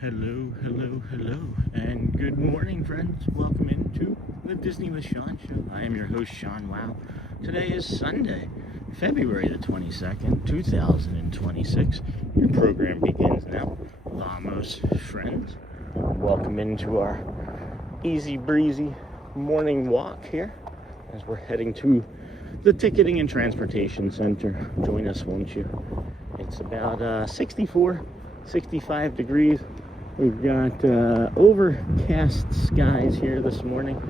Hello, and good morning, friends. Welcome into the Disney with Sean show. I am your host, Sean Wow. Today is Sunday, February the 22nd, 2026. Your program begins now. Vamos, friends. Welcome into our easy breezy morning walk here as we're heading to the Ticketing and Transportation Center. Join us, won't you? It's about 65 degrees. We've got overcast skies here this morning.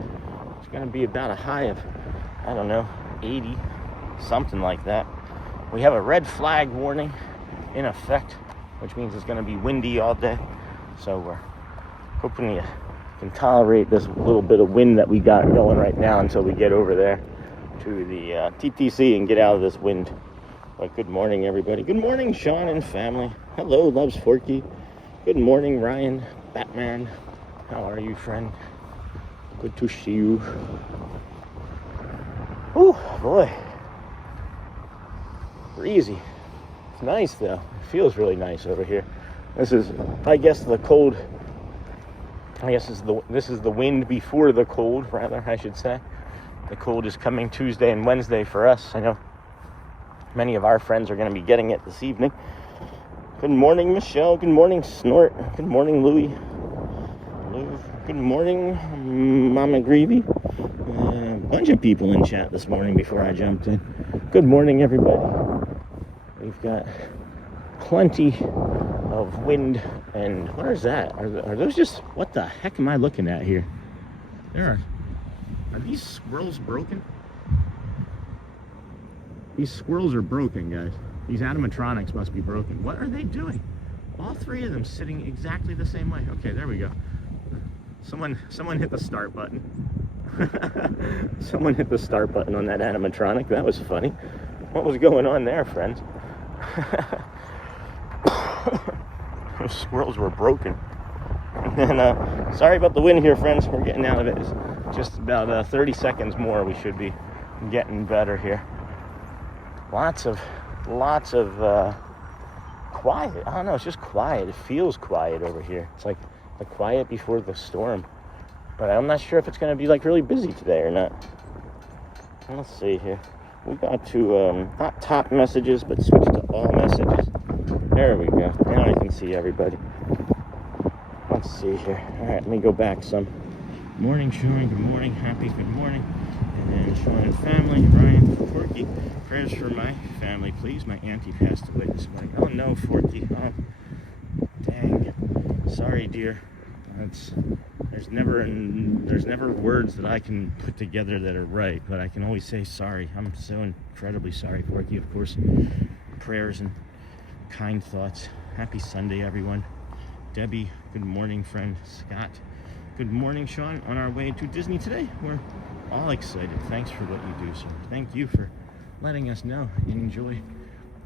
It's going to be about a high of, 80, something like that. We have a red flag warning in effect, which means it's going to be windy all day. So we're hoping you can tolerate this little bit of wind that we got going right now until we get over there to the TTC and get out of this wind. But good morning, everybody. Good morning, Sean and family. Hello, Loves Forky. Good morning, Ryan, Batman. How are you, friend? Good to see you. Oh, boy. Breezy. It's nice, though. It feels really nice over here. This is, I guess, the cold. This is the wind before the cold, rather, I should say. The cold is coming Tuesday and Wednesday for us. I know many of our friends are going to be getting it this evening. Good morning, Michelle. Good morning, Snort. Good morning, Louie. Good morning, Mama Greavy. A bunch of people in chat this morning before I jumped in. Good morning, everybody. We've got plenty of wind. And what is that? Are those just... What the heck am I looking at here? Are these squirrels broken? These squirrels are broken, guys. These animatronics must be broken. What are they doing? All three of them sitting exactly the same way. Okay, there we go. Someone hit the start button. Someone hit the start button on that animatronic. That was funny. What was going on there, friends? Those squirrels were broken. And sorry about the wind here, friends. We're getting out of it. It's just about 30 seconds more. We should be getting better here. Lots of quiet. I don't know, it's just quiet. It feels quiet over here. It's like the quiet before the storm. But I'm not sure if it's going to be like really busy today or not. Let's see here. We got to not top messages, but switch to all messages. There we go. Now I can see everybody. Let's see here. All right, let me go back some. Morning, Sean. Good morning. Happy good morning. And Sean and family, Ryan, Forky. Prayers for my family, please. My auntie passed away this morning. Oh no, Forky. Oh, dang. Sorry, dear. There's never words that I can put together that are right, but I can always say sorry. I'm so incredibly sorry, Forky. Of course, prayers and kind thoughts. Happy Sunday, everyone. Debbie, good morning, friend. Scott, good morning, Sean. On our way to Disney today. We're all excited. Thanks for what you do, sir. Thank you for letting us know and enjoy.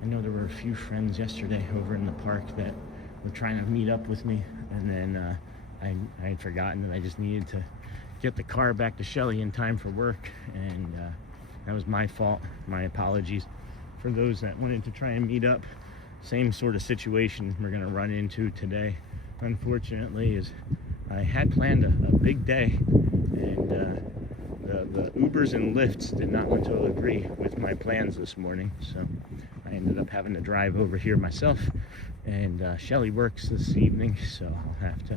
I know there were a few friends yesterday over in the park that were trying to meet up with me, and then I had forgotten that I just needed to get the car back to Shelly in time for work, and that was my fault. My apologies. For those that wanted to try and meet up, same sort of situation we're going to run into today. Unfortunately, is I had planned a big day, and the Ubers and Lyfts did not want to agree with my plans this morning, so I ended up having to drive over here myself, and Shelly works this evening, so I'll have to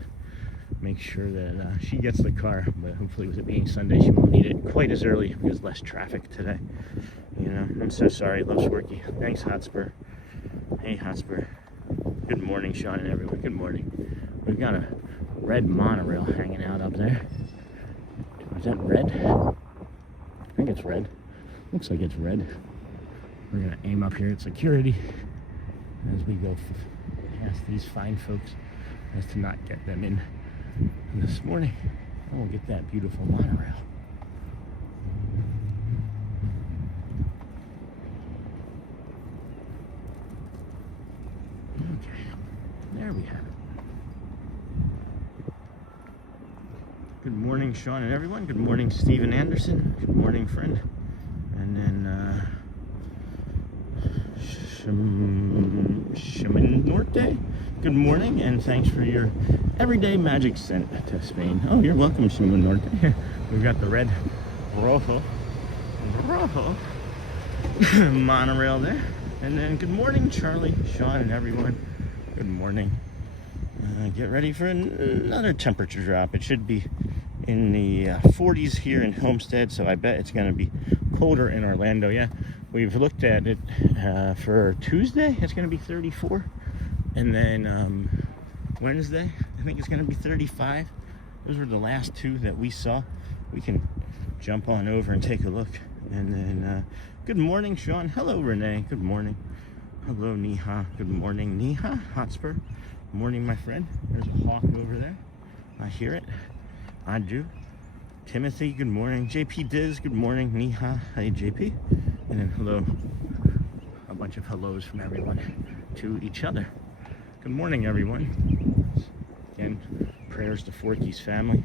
make sure that she gets the car, but hopefully with it being Sunday she won't need it quite as early because less traffic today. You know, I'm so sorry. Loves Worky. Thanks, Hotspur. Hey, Hotspur. Good morning, Sean and everyone. Good morning. We've got a red monorail hanging out up there. Is that red? I think it's red. Looks like it's red. We're gonna aim up here at security as we go past these fine folks, as to not get them in this morning. And we'll get that beautiful monorail. Okay, there we have it. Good morning, Sean and everyone. Good morning, Stephen Anderson. Good morning, friend. And then Shaman Norte. Good morning, and thanks for your everyday magic sent to Spain. Oh, you're welcome, Shaman Norte. We've got the red rojo monorail there. And then good morning, Charlie, Sean, and everyone. Good morning. Get ready for another temperature drop. It should be in the 40s here in Homestead, so I bet it's going to be colder in Orlando. Yeah, we've looked at it for Tuesday. It's going to be 34, and then Wednesday I think it's going to be 35. Those were the last two that we saw. We can jump on over and take a look. And then good morning, Sean. Hello, Renee. Good morning. Hello, Niha. Good morning, Niha. Hotspur. Morning, my friend. There's a hawk over there. I hear it. I do. Timothy, good morning. JP Diz, good morning. Niha. Hey, JP. And then hello. A bunch of hellos from everyone to each other. Good morning, everyone. Again, prayers to Forky's family.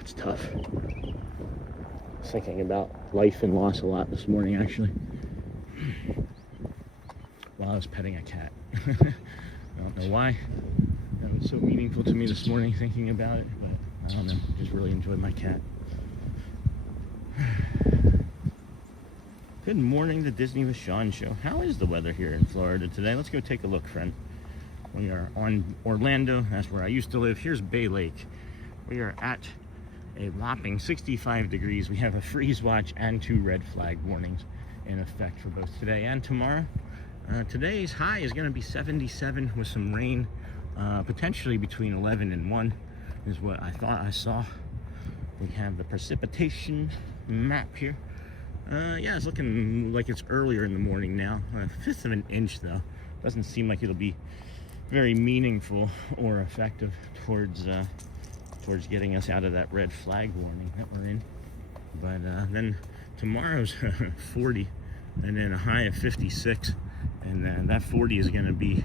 It's tough. I was thinking about life and loss a lot this morning, actually, while I was petting a cat. I don't know why. That was so meaningful to me this morning, thinking about it, but I don't know, just really enjoyed my cat. Good morning, the Disney with Sean show. How is the weather here in Florida today? Let's go take a look, friend. We are on Orlando. That's where I used to live. Here's Bay Lake. We are at a whopping 65 degrees. We have a freeze watch and 2 red flag warnings in effect for both today and tomorrow. Today's high is going to be 77 with some rain, potentially between 11 and 1 is what I thought I saw. We have the precipitation map here. Yeah, it's looking like it's earlier in the morning now. A fifth of an inch, though. Doesn't seem like it'll be very meaningful or effective towards getting us out of that red flag warning that we're in. But then tomorrow's 40, and then a high of 56, and that 40 is going to be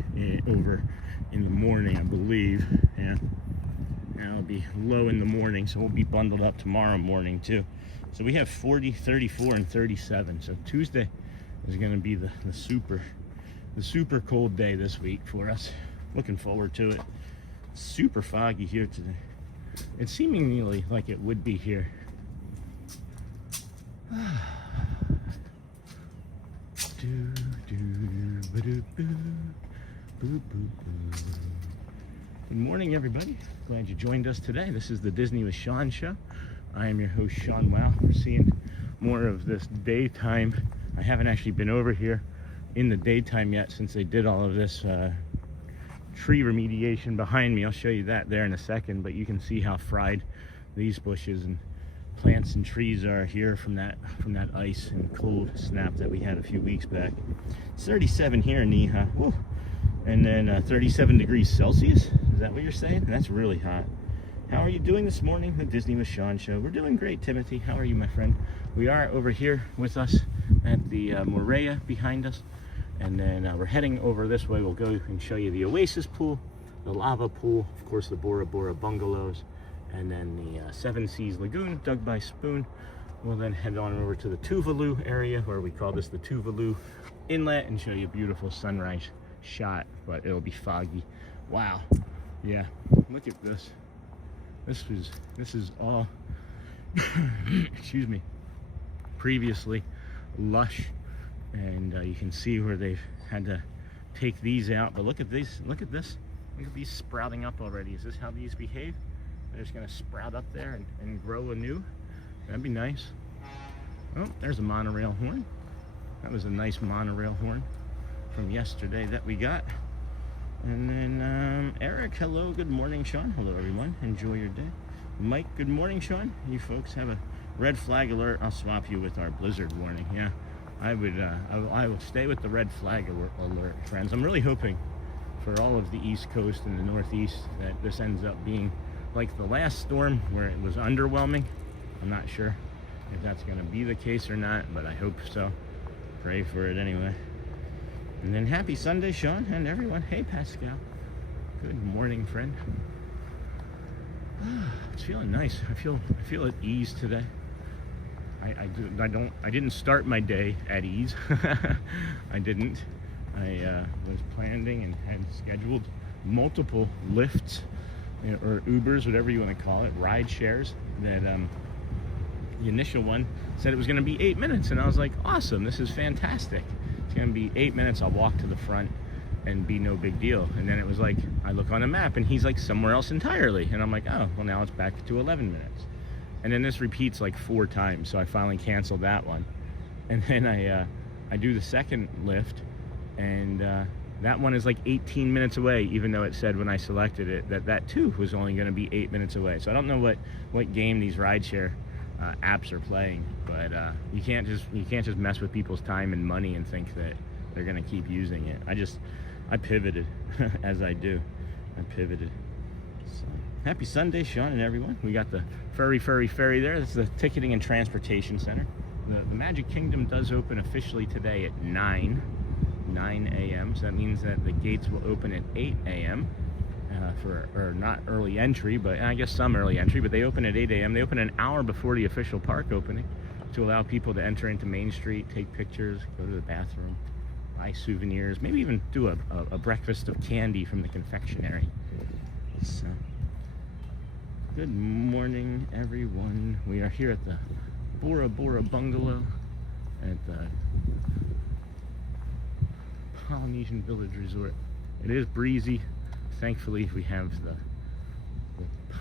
over in the morning, I believe. Yeah, and it'll be low in the morning, so we'll be bundled up tomorrow morning too. So we have 40, 34, and 37. So Tuesday is going to be the super cold day this week for us. Looking forward to it. Super foggy here today. It's seemingly like it would be here. Good morning, everybody. Glad you joined us today. This is the Disney with Sean show. I am your host, Sean Wow. We're seeing more of this daytime. I haven't actually been over here in the daytime yet since they did all of this tree remediation behind me. I'll show you that there in a second, but you can see how fried these bushes and plants and trees are here from that ice and cold snap that we had a few weeks back. It's 37 here in Niha. Woo. And then 37 degrees Celsius. Is that what you're saying? That's really hot. How are you doing this morning? The Disney with Sean show. We're doing great, Timothy. How are you, my friend? We are over here with us at the Monorail behind us. And then we're heading over this way. We'll go and show you the Oasis pool, the lava pool, of course the Bora Bora bungalows, and then the Seven Seas Lagoon dug by Spoon. We'll then head on over to the Tuvalu area, where we call this the Tuvalu Inlet, and show you a beautiful sunrise shot, but it'll be foggy. Wow. Yeah, look at this. This is all excuse me, previously lush, and you can see where they've had to take these out. But look at these, look at this, look at these sprouting up already. Is this how these behave? They're just gonna sprout up there and grow anew. That'd be nice. Oh, there's a monorail horn. That was a nice monorail horn from yesterday that we got. And then Eric, hello, good morning, Sean. Hello, everyone. Enjoy your day. Mike, good morning, Sean. You folks have a red flag alert. I'll swap you with our blizzard warning. Yeah, I will stay with the red flag alert, friends. I'm really hoping for all of the East Coast and the Northeast that this ends up being like the last storm where it was underwhelming. I'm not sure if that's going to be the case or not, but I hope so. Pray for it anyway. And then happy Sunday, Sean, and everyone. Hey, Pascal. Good morning, friend. It's feeling nice. I feel at ease today. I didn't start my day at ease. I didn't. I was planning and had scheduled multiple lifts, or Ubers, whatever you want to call it, ride shares. That the initial one said it was going to be 8 minutes, and I was like, awesome, this is fantastic. It's going to be 8 minutes. I'll walk to the front and be no big deal. And then it was like, I look on the map and he's like somewhere else entirely, and I'm like, oh, well, now it's back to 11 minutes. And then this repeats like 4 times, so I finally canceled that one. And then I do the second lift, and that one is like 18 minutes away, even though it said when I selected it that too was only going to be 8 minutes away. So I don't know what game these rideshare apps are playing, but you can't just mess with people's time and money and think that they're going to keep using it. I pivoted as I do. I pivoted. So, happy Sunday, Sean and everyone. We got the ferry there. That's the Ticketing and Transportation Center. The Magic Kingdom does open officially today at 9 a.m. So that means that the gates will open at 8 a.m. Or not early entry, but I guess some early entry, but they open at 8 a.m. They open an hour before the official park opening to allow people to enter into Main Street, take pictures, go to the bathroom, buy souvenirs, maybe even do a breakfast of candy from the confectionery. So, good morning, everyone. We are here at the Bora Bora Bungalow at the Polynesian Village Resort. It is breezy. Thankfully, we have the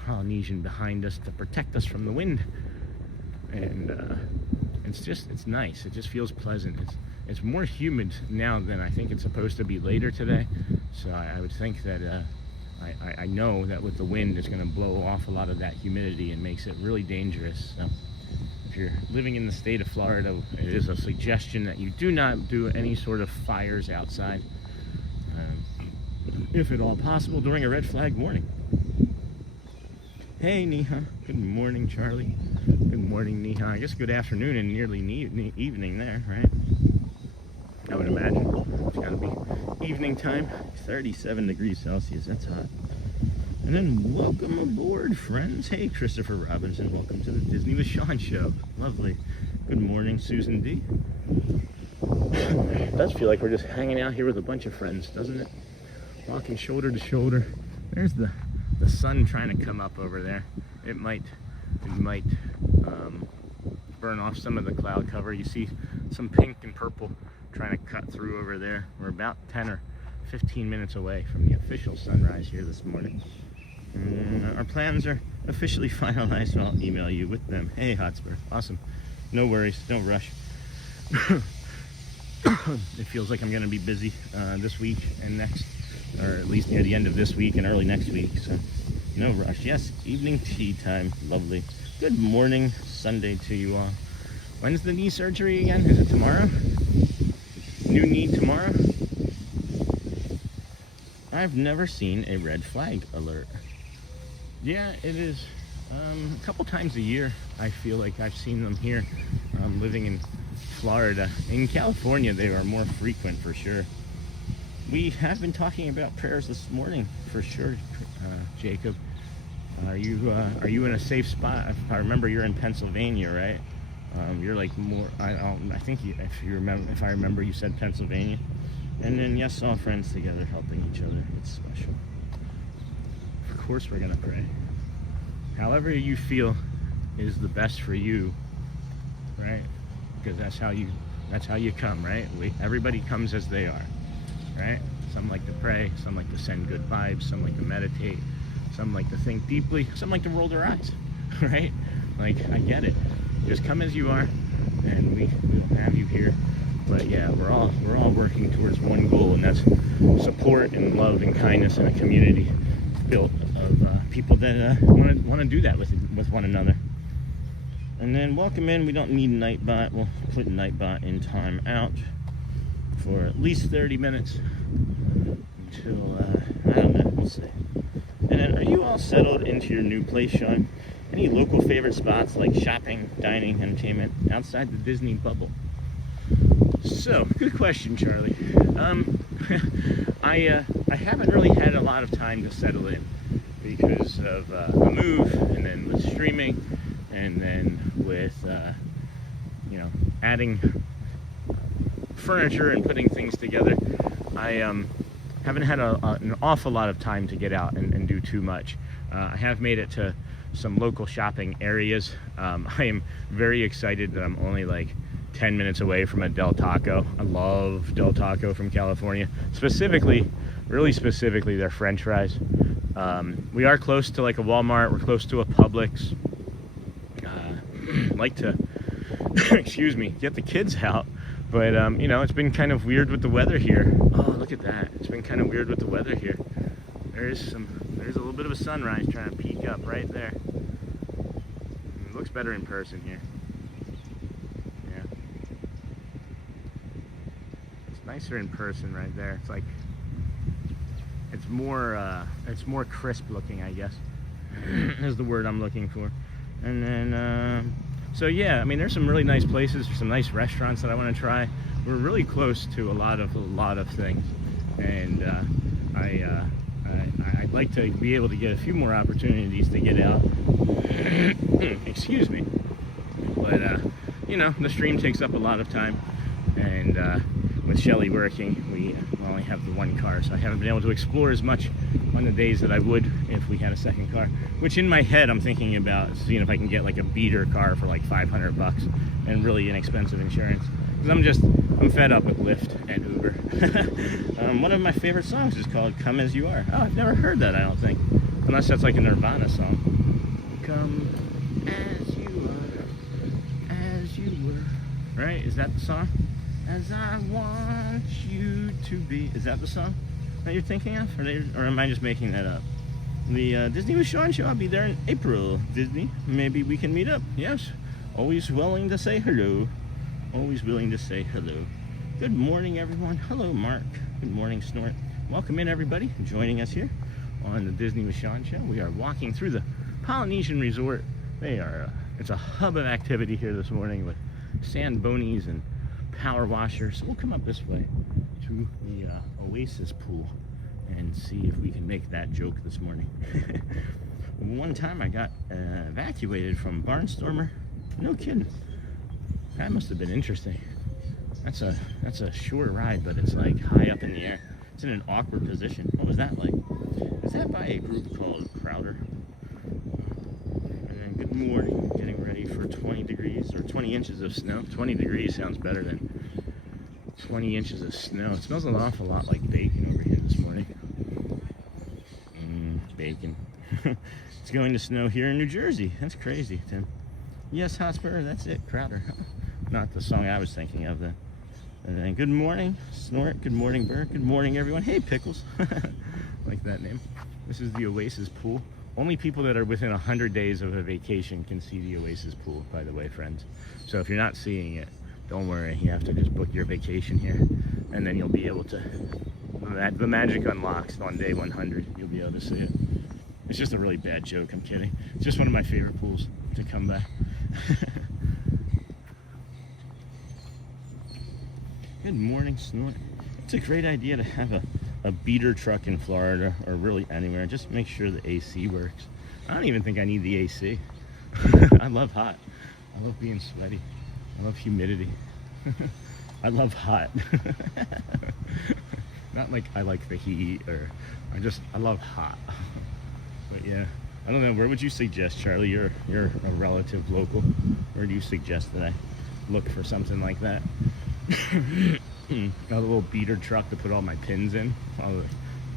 Polynesian behind us to protect us from the wind, and it's nice. It just feels pleasant. It's more humid now than I think it's supposed to be later today, so I would think that I know that with the wind, it's going to blow off a lot of that humidity and makes it really dangerous. So if you're living in the state of Florida, it is a suggestion that you do not do any sort of fires outside, if at all possible, during a red flag warning. Hey, Neha. Good morning, Charlie. Good morning, Neha. I guess good afternoon and nearly evening there, right? I would imagine. It's got to be evening time. 37 degrees Celsius. That's hot. And then welcome aboard, friends. Hey, Christopher Robinson. Welcome to the Disney with Sean show. Lovely. Good morning, Susan D. It does feel like we're just hanging out here with a bunch of friends, doesn't it? Walking shoulder to shoulder. There's the sun trying to come up over there. It might burn off some of the cloud cover. You see some pink and purple trying to cut through over there. We're about 10 or 15 minutes away from the official sunrise here this morning. And our plans are officially finalized, so I'll email you with them. Hey, Hotspur. Awesome. No worries. Don't rush. It feels like I'm going to be busy this week and next, or at least near the end of this week and early next week, so no rush. Yes, evening tea time. Lovely. Good morning, Sunday to you all. When's the knee surgery again? Is it tomorrow? New knee tomorrow? I've never seen a red flag alert. Yeah, it is. A couple times a year, I feel like I've seen them here. Living in Florida. In California, they are more frequent for sure. We have been talking about prayers this morning for sure, Jacob. Are you in a safe spot? If I remember, you're in Pennsylvania, right? You're like more. I think if I remember, you said Pennsylvania. And then yes, all friends together, helping each other. It's special. Of course, we're gonna pray. However you feel is the best for you, right? Because that's how you come, right? Everybody comes as they are, right? Some like to pray, some like to send good vibes, some like to meditate, some like to think deeply, some like to roll their eyes, right? Like, I get it. Just come as you are, and we'll have you here. But yeah, we're all working towards one goal, and that's support and love and kindness in a community built of people that want to do that with one another. And then welcome in. We don't need Nightbot. We'll put Nightbot in timeout for at least 30 minutes until, I don't know, we'll see. And then, are you all settled into your new place, Sean? Any local favorite spots like shopping, dining, entertainment outside the Disney bubble? So, good question, Charlie. I haven't really had a lot of time to settle in because of the move, and then with streaming, and then with adding furniture and putting things together. I haven't had an awful lot of time to get out and do too much. I have made it to some local shopping areas. I am very excited that I'm only like 10 minutes away from a Del Taco. I love Del Taco from California. Really specifically, their French fries. We are close to like a Walmart. We're close to a Publix. Like to, excuse me, get the kids out. But, it's been kind of weird with the weather here. Oh, look at that. It's been kind of weird with the weather here. There's a little bit of a sunrise trying to peek up right there. It looks better in person here. Yeah. It's nicer in person right there. It's like, it's more crisp looking, I guess, is the word I'm looking for. And then, so yeah, I mean, there's some really nice places, there's some nice restaurants that I want to try. We're really close to a lot of things, and I'd like to be able to get a few more opportunities to get out. Excuse me. But the stream takes up a lot of time, and with Shelly working, we only have the one car, so I haven't been able to explore as much on the days that I would if we had a second car. Which in my head, I'm thinking about seeing if I can get like a beater car for like $500 and really inexpensive insurance. Because I'm fed up with Lyft and Uber. One of my favorite songs is called "Come As You Are." Oh, I've never heard that, I don't think, unless that's like a Nirvana song. Come as you are, as you were. Right? Is that the song? As I want you to be. Is that the song that you're thinking of? Or am I just making that up? The Disney with Sean show, I'll be there in April. Disney, maybe we can meet up. Yes. Always willing to say hello. Always willing to say hello. Good morning, everyone. Hello, Mark. Good morning, Snort. Welcome in, everybody, joining us here on the Disney with Sean show. We are walking through the Polynesian Resort. It's a hub of activity here this morning with sand bonies and power washers. So we'll come up this way to the Oasis pool and see if we can make that joke this morning. One time I got evacuated from Barnstormer. No kidding. That must have been interesting. That's a short ride, but it's like high up in the air. It's in an awkward position. What was that like? Is that by a group called Crowder? And then good morning. Getting ready for 20 degrees or 20 inches of snow. 20 degrees sounds better than 20 inches of snow. It smells an awful lot like bacon over here this morning. Bacon. It's going to snow here in New Jersey. That's crazy, Tim. Yes, Hotspur, that's it, Crowder. Not the song I was thinking of then. And then good morning, Snort. Good morning, Bert. Good morning, everyone. Hey, Pickles. Like that name. This is the Oasis pool. Only people that are within 100 days of a vacation can see the Oasis pool, by the way, friends. So if you're not seeing it, don't worry. You have to just book your vacation here, and then you'll be able to. The magic unlocks on day 100. You'll be able to see it. It's just a really bad joke. I'm kidding. It's just one of my favorite pools to come by. Good morning, Snort. It's a great idea to have a beater truck in Florida, or really anywhere. Just make sure the AC works. I don't even think I need the AC. I love hot. I love being sweaty. I love humidity. I love hot. Not like I like the heat, or I love hot. But yeah, I don't know. Where would you suggest, Charlie? You're a relative local. Where do you suggest that I look for something like that? Got a little beater truck to put all my pins in, all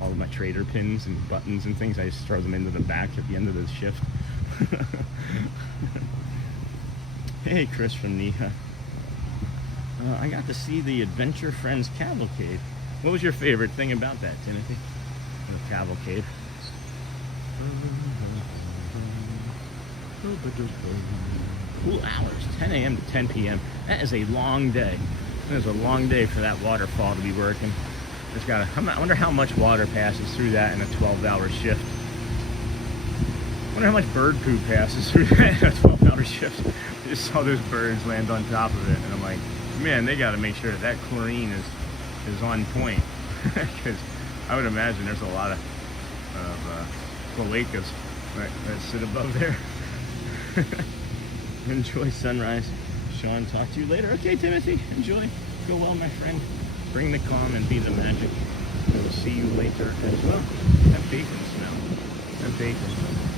of my trader pins and buttons and things. I just throw them into the back at the end of the shift. Hey, Chris from Neha. I got to see the Adventure Friends Cavalcade. What was your favorite thing about that, Timothy? The cavalcade. cool hours, 10 a.m. to 10 p.m. That is a long day. That is a long day for that waterfall to be working. I wonder how much water passes through that in a 12-hour shift. I wonder how much bird poop passes through that in a 12-hour shift. I just saw those birds land on top of it, and I'm like, man, they got to make sure that chlorine is on point, because I would imagine there's a lot of cloacas that sit above there. Enjoy sunrise. Sean, talk to you later. Okay, Timothy, enjoy. Go well, my friend. Bring the calm and be the magic. We'll see you later as well. That bacon smell. That bacon.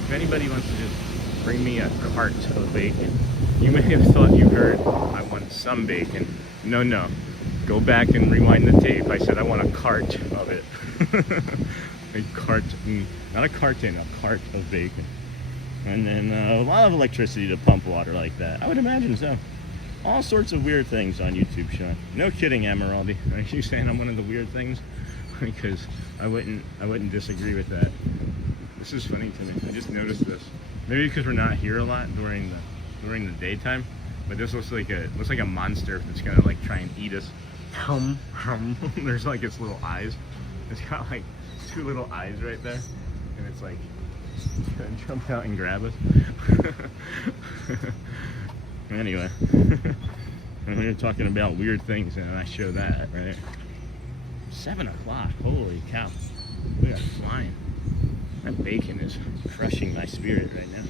If anybody wants to just bring me a cart of bacon, you may have thought you heard I want some bacon. No, no. Go back and rewind the tape. I said I want a cart of it. A cart, not a carton, a cart of bacon. And then a lot of electricity to pump water like that. I would imagine so. All sorts of weird things on YouTube, Sean. No kidding, Amiraldi. Are you saying I'm one of the weird things? Because I wouldn't disagree with that. This is funny to me. I just noticed this. Maybe because we're not here a lot during the daytime, but this looks like a monster that's gonna like try and eat us. There's like its little eyes. It's got like 2 little eyes right there, and it's like gonna jump out and grab us. Anyway, and we were talking about weird things, and I show that, right? 7 o'clock, holy cow, we are flying. That bacon is crushing my spirit right now.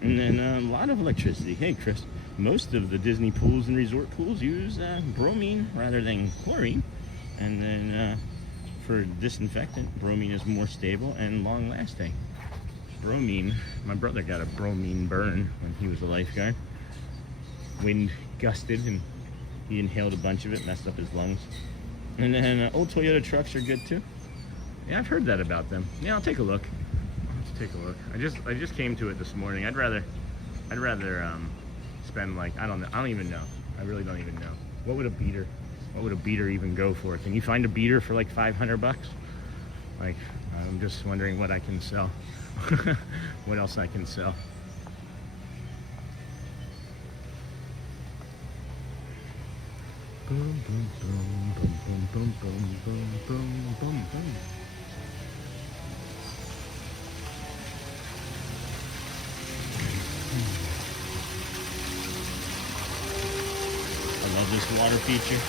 And then a lot of electricity. Hey, Chris, most of the Disney pools and resort pools use bromine rather than chlorine. And then for disinfectant, bromine is more stable and long-lasting. Bromine, my brother got a bromine burn when he was a lifeguard. Wind gusted and he inhaled a bunch of it, messed up his lungs. And then old Toyota trucks are good too. Yeah, I've heard that about them. Yeah, I'll take a look. I'll have to take a look. I just came to it this morning. I'd rather spend like, I don't even know. I really don't even know. What would a beater even go for? Can you find a beater for like $500? Like, I'm just wondering what I can sell. What else I can sell. Boom, boom, boom, boom, boom, boom, boom, boom, boom, boom. I love this water feature.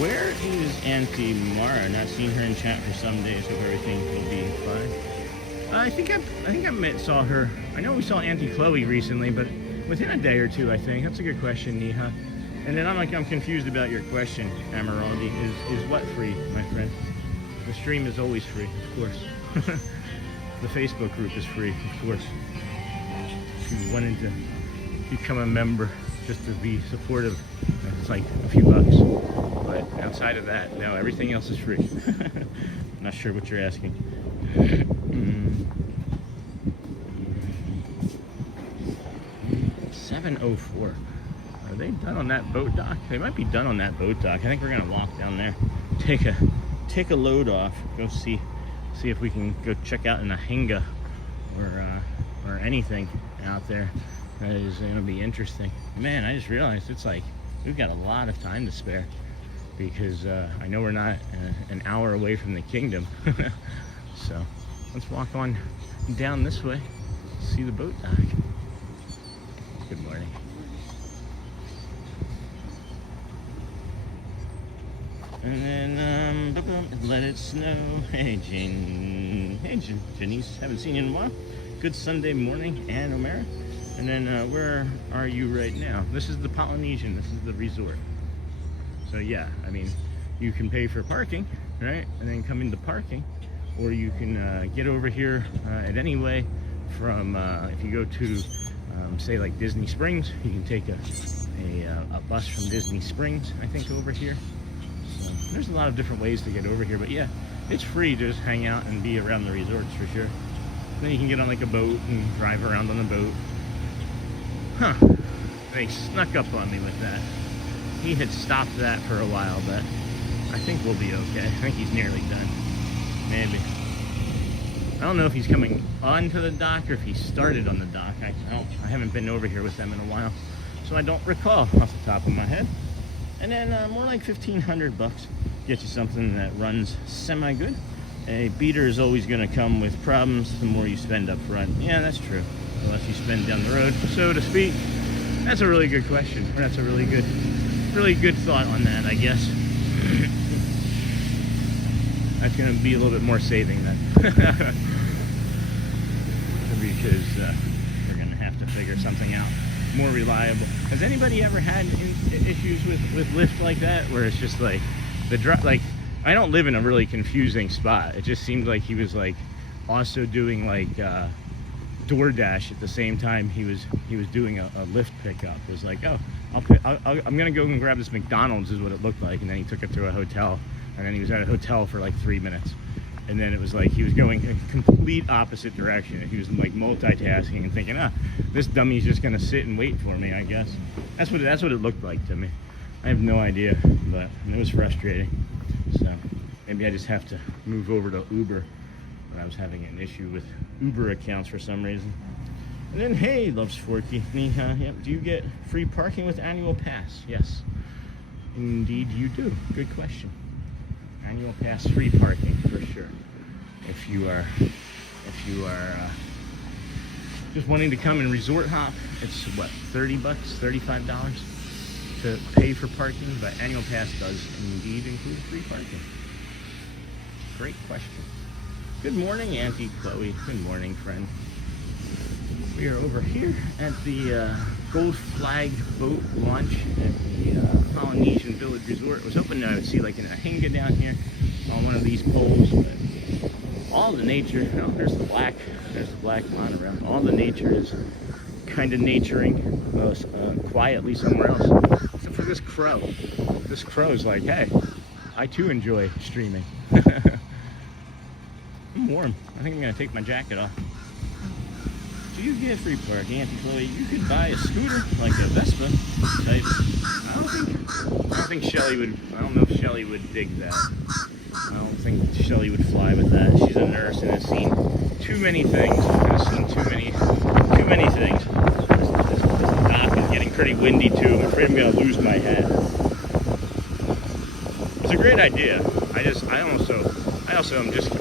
Where is Auntie Mara? Not seen her in chat for some days. Hope everything will be fine. I think I saw her. I know we saw Auntie Chloe recently, but within a day or two, I think. That's a good question, Neha. And then I'm confused about your question, Amiraldi. Is what free, my friend? The stream is always free, of course. The Facebook group is free, of course. If you wanted to become a member just to be supportive, it's like a few bucks. But outside of that, no, everything else is free. I'm not sure what you're asking. 7:04. Are they done on that boat dock? They might be done on that boat dock. I think we're gonna walk down there, take a load off, go see if we can go check out an Ahinga or anything out there that is gonna be interesting. Man, I just realized it's like we've got a lot of time to spare, because I know we're not an hour away from the kingdom. So let's walk on down this way, see the boat dock. Good morning. And then let it snow. Hey Jane. Hey Janice, haven't seen you in a while. Good Sunday morning, Ann O'Mara. And then where are you right now? This is the Polynesian, this is the resort. So yeah, I mean, you can pay for parking, right? And then come into parking, or you can get over here at any way from, if you go to, say like Disney Springs, you can take a bus from Disney Springs, I think, over here. So there's a lot of different ways to get over here, but yeah, it's free to just hang out and be around the resorts for sure. Then you can get on like a boat and drive around on a boat. Huh. They snuck up on me with that. He had stopped that for a while, but I think we'll be okay. I think he's nearly done. Maybe. I don't know if he's coming onto the dock or if he started on the dock. I haven't been over here with them in a while, so I don't recall off the top of my head. And then more like $1,500 get you something that runs semi-good. A beater is always going to come with problems the more you spend up front. Yeah, that's true. The less you spend down the road, so to speak. That's a really good question. That's a really good thought on that, I guess. That's going to be a little bit more saving then. Because we're going to have to figure something out more reliable. Has anybody ever had issues with Lyft like that, where it's just like like I don't live in a really confusing spot. It just seemed like he was like also doing like DoorDash at the same time he was doing a Lyft pickup. It was like, oh, I'm gonna go and grab this McDonald's is what it looked like, and then he took it to a hotel, and then he was at a hotel for like 3 minutes. And then it was like he was going a complete opposite direction. He was like multitasking and thinking, this dummy's just gonna sit and wait for me, I guess. That's what it looked like to me. I have no idea, but it was frustrating. So maybe I just have to move over to Uber. I was having an issue with Uber accounts for some reason. And then, hey, loves Forky. Yep. Do you get free parking with annual pass? Yes, indeed you do. Good question. Annual pass free parking for sure. If you are just wanting to come and resort hop, it's what, $30, $35 to pay for parking, but annual pass does indeed include free parking. Great question. Good morning, Auntie Chloe. Good morning, friend. We are over here at the Gold Flag boat launch at the Polynesian Village Resort. I was hoping I would see like an ahinga down here on one of these poles, but all the nature, there's the black monorail. All the nature is kind of naturing quietly somewhere else, except for this crow. This crow is like, hey, I too enjoy streaming. I'm warm. I think I'm gonna take my jacket off. Do you get free parking, Auntie Chloe? You could buy a scooter, like a Vespa type. I don't think Shelly would. I don't know if Shelly would dig that. I don't think Shelly would fly with that. She's a nurse and has seen too many things. I've seen too many things. This dock is getting pretty windy too. I'm afraid I'm gonna lose my hat. It's a great idea.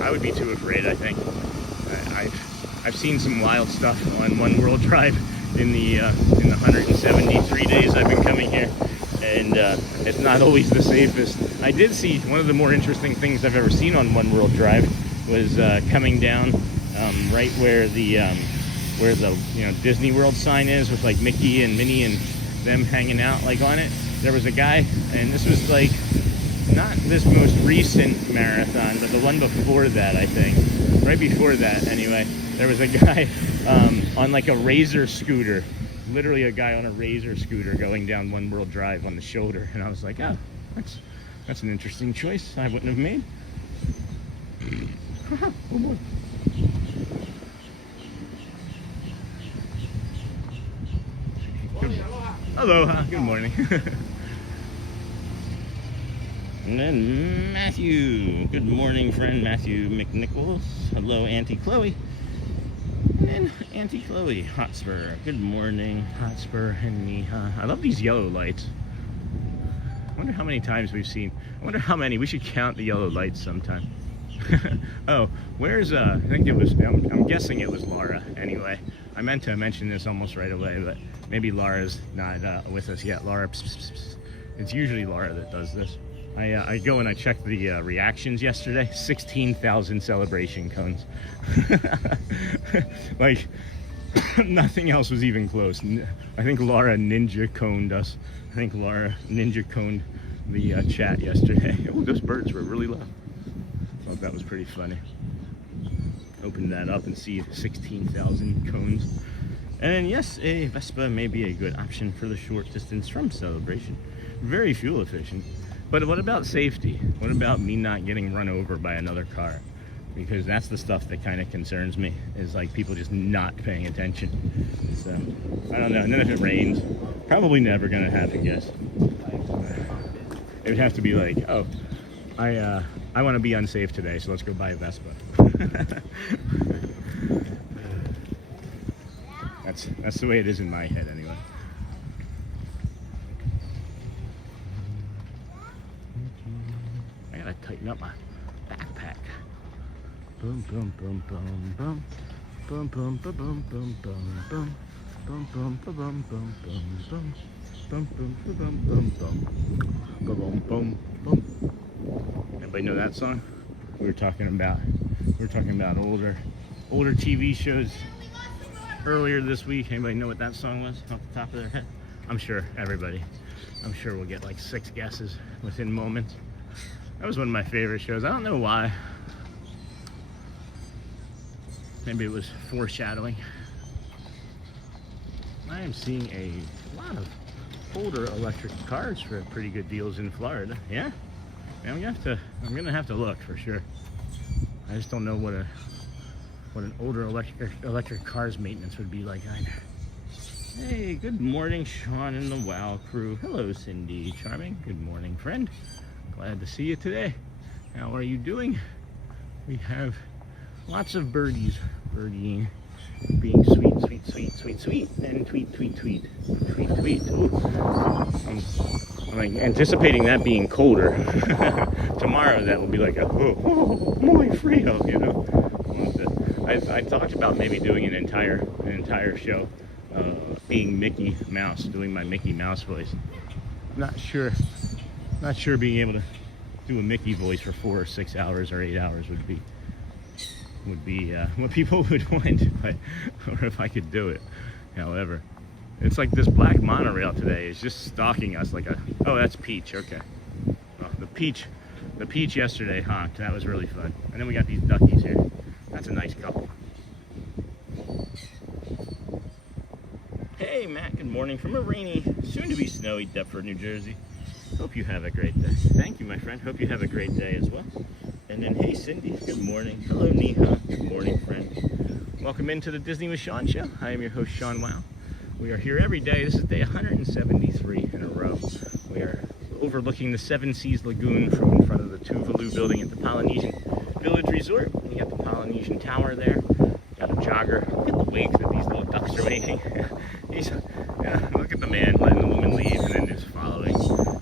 I would be too afraid, I think. I've seen some wild stuff on One World Drive in the 173 days I've been coming here, and it's not always the safest. I did see one of the more interesting things I've ever seen on One World Drive was coming down right where the Disney World sign is, with like Mickey and Minnie and them hanging out like on it. There was a guy, and this was like not this most recent marathon, but the one before that, I think. Right before that, anyway. There was a guy on like a Razor scooter, literally a guy on a Razor scooter going down One World Drive on the shoulder, and I was like, oh, that's an interesting choice I wouldn't have made. Oh boy. Aloha. Good morning. And then Matthew. Good morning, friend Matthew McNichols. Hello, Auntie Chloe. And then Auntie Chloe Hotspur. Good morning, Hotspur and Niha. I love these yellow lights. I wonder how many times we've seen. I wonder how many. We should count the yellow lights sometime. Oh, where's I think it was. I'm guessing it was Laura. Anyway, I meant to mention this almost right away, but maybe Laura's not with us yet. Laura, pss, pss, pss. It's usually Laura that does this. I go and I check the reactions yesterday. 16,000 celebration cones. Like nothing else was even close. I think Laura ninja coned us. I think Laura ninja coned the chat yesterday. Oh, those birds were really loud. Thought that was pretty funny. Open that up and see 16,000 cones. And yes, a Vespa may be a good option for the short distance from Celebration. Very fuel efficient. But what about safety? What about me not getting run over by another car? because that's the stuff that kind of concerns me, is like people just not paying attention. So I don't know. And then if it rains, probably never gonna happen, guys. It would have to be like, oh, I want to be unsafe today, so let's go buy a Vespa. That's the way it is in my head anyway. I gotta tighten up my backpack. Boom, boom, boom, boom, boom. Boom, boom, boom, boom, boom, boom, boom. Boom, boom, boom, boom, boom, boom, boom. Boom, boom, boom, boom, boom, boom. Boom, boom, boom. Anybody know that song? We were talking about older TV shows earlier this week. Anybody know what that song was off the top of their head? I'm sure everybody. I'm sure we'll get like 6 guesses within moments. That was one of my favorite shows. I don't know why. Maybe it was foreshadowing. I am seeing a lot of older electric cars for pretty good deals in Florida. Yeah? I'm gonna have to look for sure. I just don't know what an older electric cars maintenance would be like either. Hey, good morning, Sean and the WOW crew. Hello, Cindy. Charming. Good morning, friend. Glad to see you today. How are you doing? We have lots of birdies birdieing, being sweet, sweet, sweet, sweet, sweet, and tweet, tweet, tweet, tweet, tweet. Ooh. I'm like anticipating that being colder. Tomorrow that will be like a muy frio, you know. I talked about maybe doing an entire show being Mickey Mouse, doing my Mickey Mouse voice. Not sure being able to do a Mickey voice for 4 or 6 hours or 8 hours would be what people would want, but, or if I could do it. However, it's like this black monorail today is just stalking us like oh, that's Peach. Okay, well, the Peach yesterday honked. That was really fun. And then we got these duckies here. That's a nice couple. Hey Matt, good morning from a rainy, soon to be snowy Deptford, New Jersey. Hope you have a great day. Thank you, my friend. Hope you have a great day as well. And then, hey Cindy, good morning. Hello Neha, good morning, friend. Welcome into the Disney with Sean show. I am your host, Sean Wow. We are here every day. This is day 173 in a row. We are overlooking the Seven Seas Lagoon from in front of the Tuvalu building at the Polynesian Village Resort. You got the Polynesian Tower there. Got a jogger. Look at the waves that these little ducks are making. Look at the man letting the woman leave and then just following.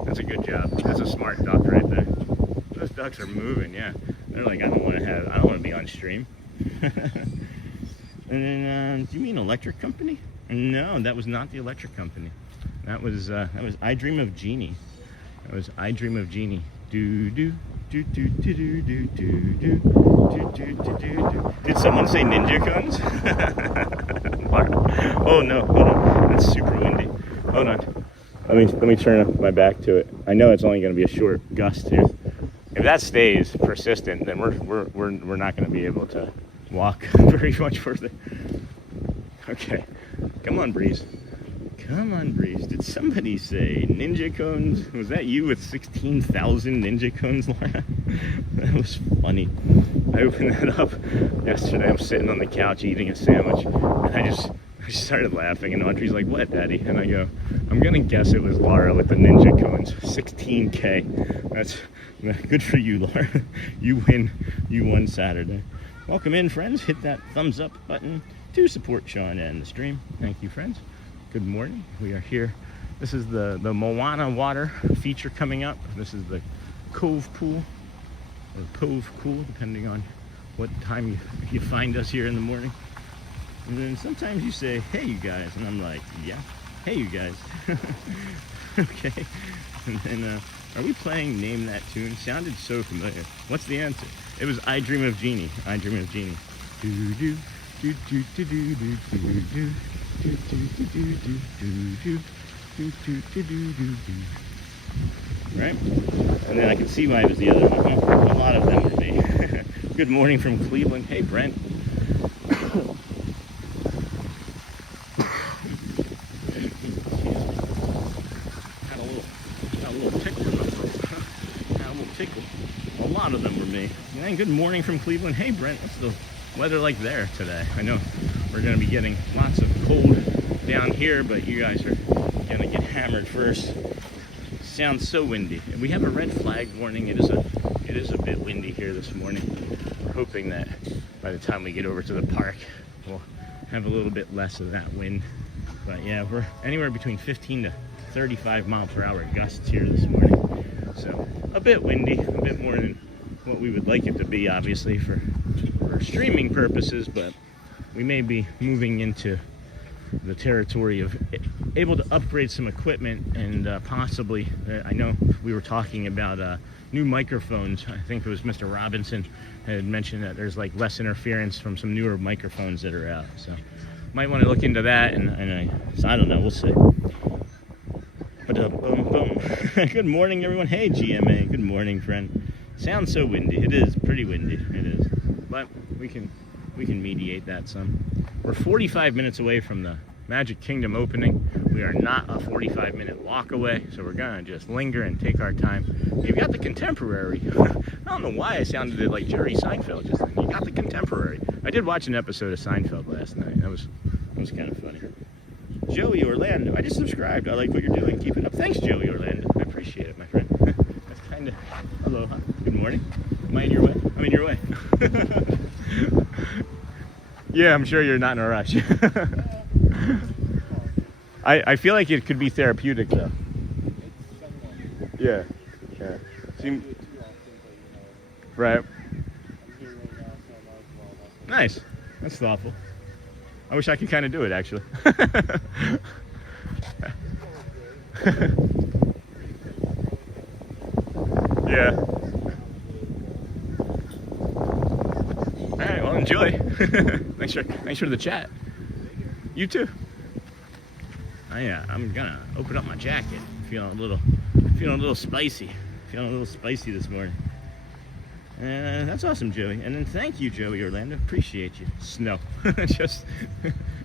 That's a good job. That's a smart duck right there. Those ducks are moving, yeah. They're like, I don't want to be on stream. And then, do you mean electric company? No, that was not the electric company. That was I Dream of Jeannie. That was I Dream of Jeannie. Do do do do do do do do do do do do do. Did someone say ninja cones? Oh no, hold on. It's super windy. Hold on. Let me turn my back to it. I know it's only going to be a short gust here. If that stays persistent, then we're not going to be able to walk very much further. Okay, come on, breeze. Come on, breeze. Did somebody say ninja cones? Was that you with 16,000 ninja cones, Laura? That was funny. I opened that up yesterday. I'm sitting on the couch eating a sandwich, and I just started laughing, and Audrey's like, what, Daddy? And I go, I'm gonna guess it was Laura with the ninja cones. 16K. That's good for you, Laura. You win. You won Saturday. Welcome in, friends. Hit that thumbs up button to support Sean and the stream. Thank you, friends. Good morning. We are here. This is the Moana water feature coming up. This is the Cove Pool, or Cove Cool, depending on what time you find us here in the morning. And then sometimes you say, hey, you guys. And I'm like, yeah, hey, you guys. Okay. And then, are we playing Name That Tune? Sounded so familiar. What's the answer? It was I Dream of Jeannie. I Dream of Jeannie. Do do do do do do do do do. Do, do, do, do, do, do, do, do, do, do, do, do. Right? And then I can see why it was the other one. A lot of them were me. Good morning from Cleveland. Hey, Brent. Had a little tickle in my throat. Had a little tickle. A lot of them were me. And good morning from Cleveland. Hey Brent, what's the weather like there today? I know we're going to be getting lots of cold down here, but you guys are going to get hammered first. Sounds so windy. And we have a red flag warning. It is a bit windy here this morning. We're hoping that by the time we get over to the park, we'll have a little bit less of that wind. But yeah, we're anywhere between 15 to 35 mile per hour gusts here this morning. So a bit windy, a bit more than what we would like it to be, obviously, for streaming purposes, but we may be moving into the territory of able to upgrade some equipment and possibly, I know we were talking about new microphones. I think it was Mr. Robinson had mentioned that there's like less interference from some newer microphones that are out. So might want to look into that, so I don't know, we'll see. But boom, boom. Good morning, everyone. Hey, GMA. Good morning, friend. Sounds so windy. It is pretty windy. It is, but we can mediate that some. We're 45 minutes away from the Magic Kingdom opening. We are not a 45-minute walk away, so we're gonna just linger and take our time. You've got the contemporary. I don't know why I sounded like Jerry Seinfeld just then. You got the contemporary. I did watch an episode of Seinfeld last night. That was kind of funny. Joey Orlando, I just subscribed. I like what you're doing. Keep it up. Thanks, Joey Orlando. I appreciate it, my friend. That's kind of aloha. Good morning. Am I in your way? I'm in your way. Yeah, I'm sure you're not in a rush. I feel like it could be therapeutic though. Yeah. Right. Nice. That's thoughtful. I wish I could kind of do it, actually. Yeah. All right. Well, enjoy. Thanks for the chat. You too. I'm gonna open up my jacket. Feeling a little spicy. Feeling a little spicy this morning. That's awesome, Joey. And then thank you, Joey Orlando. Appreciate you. Snow.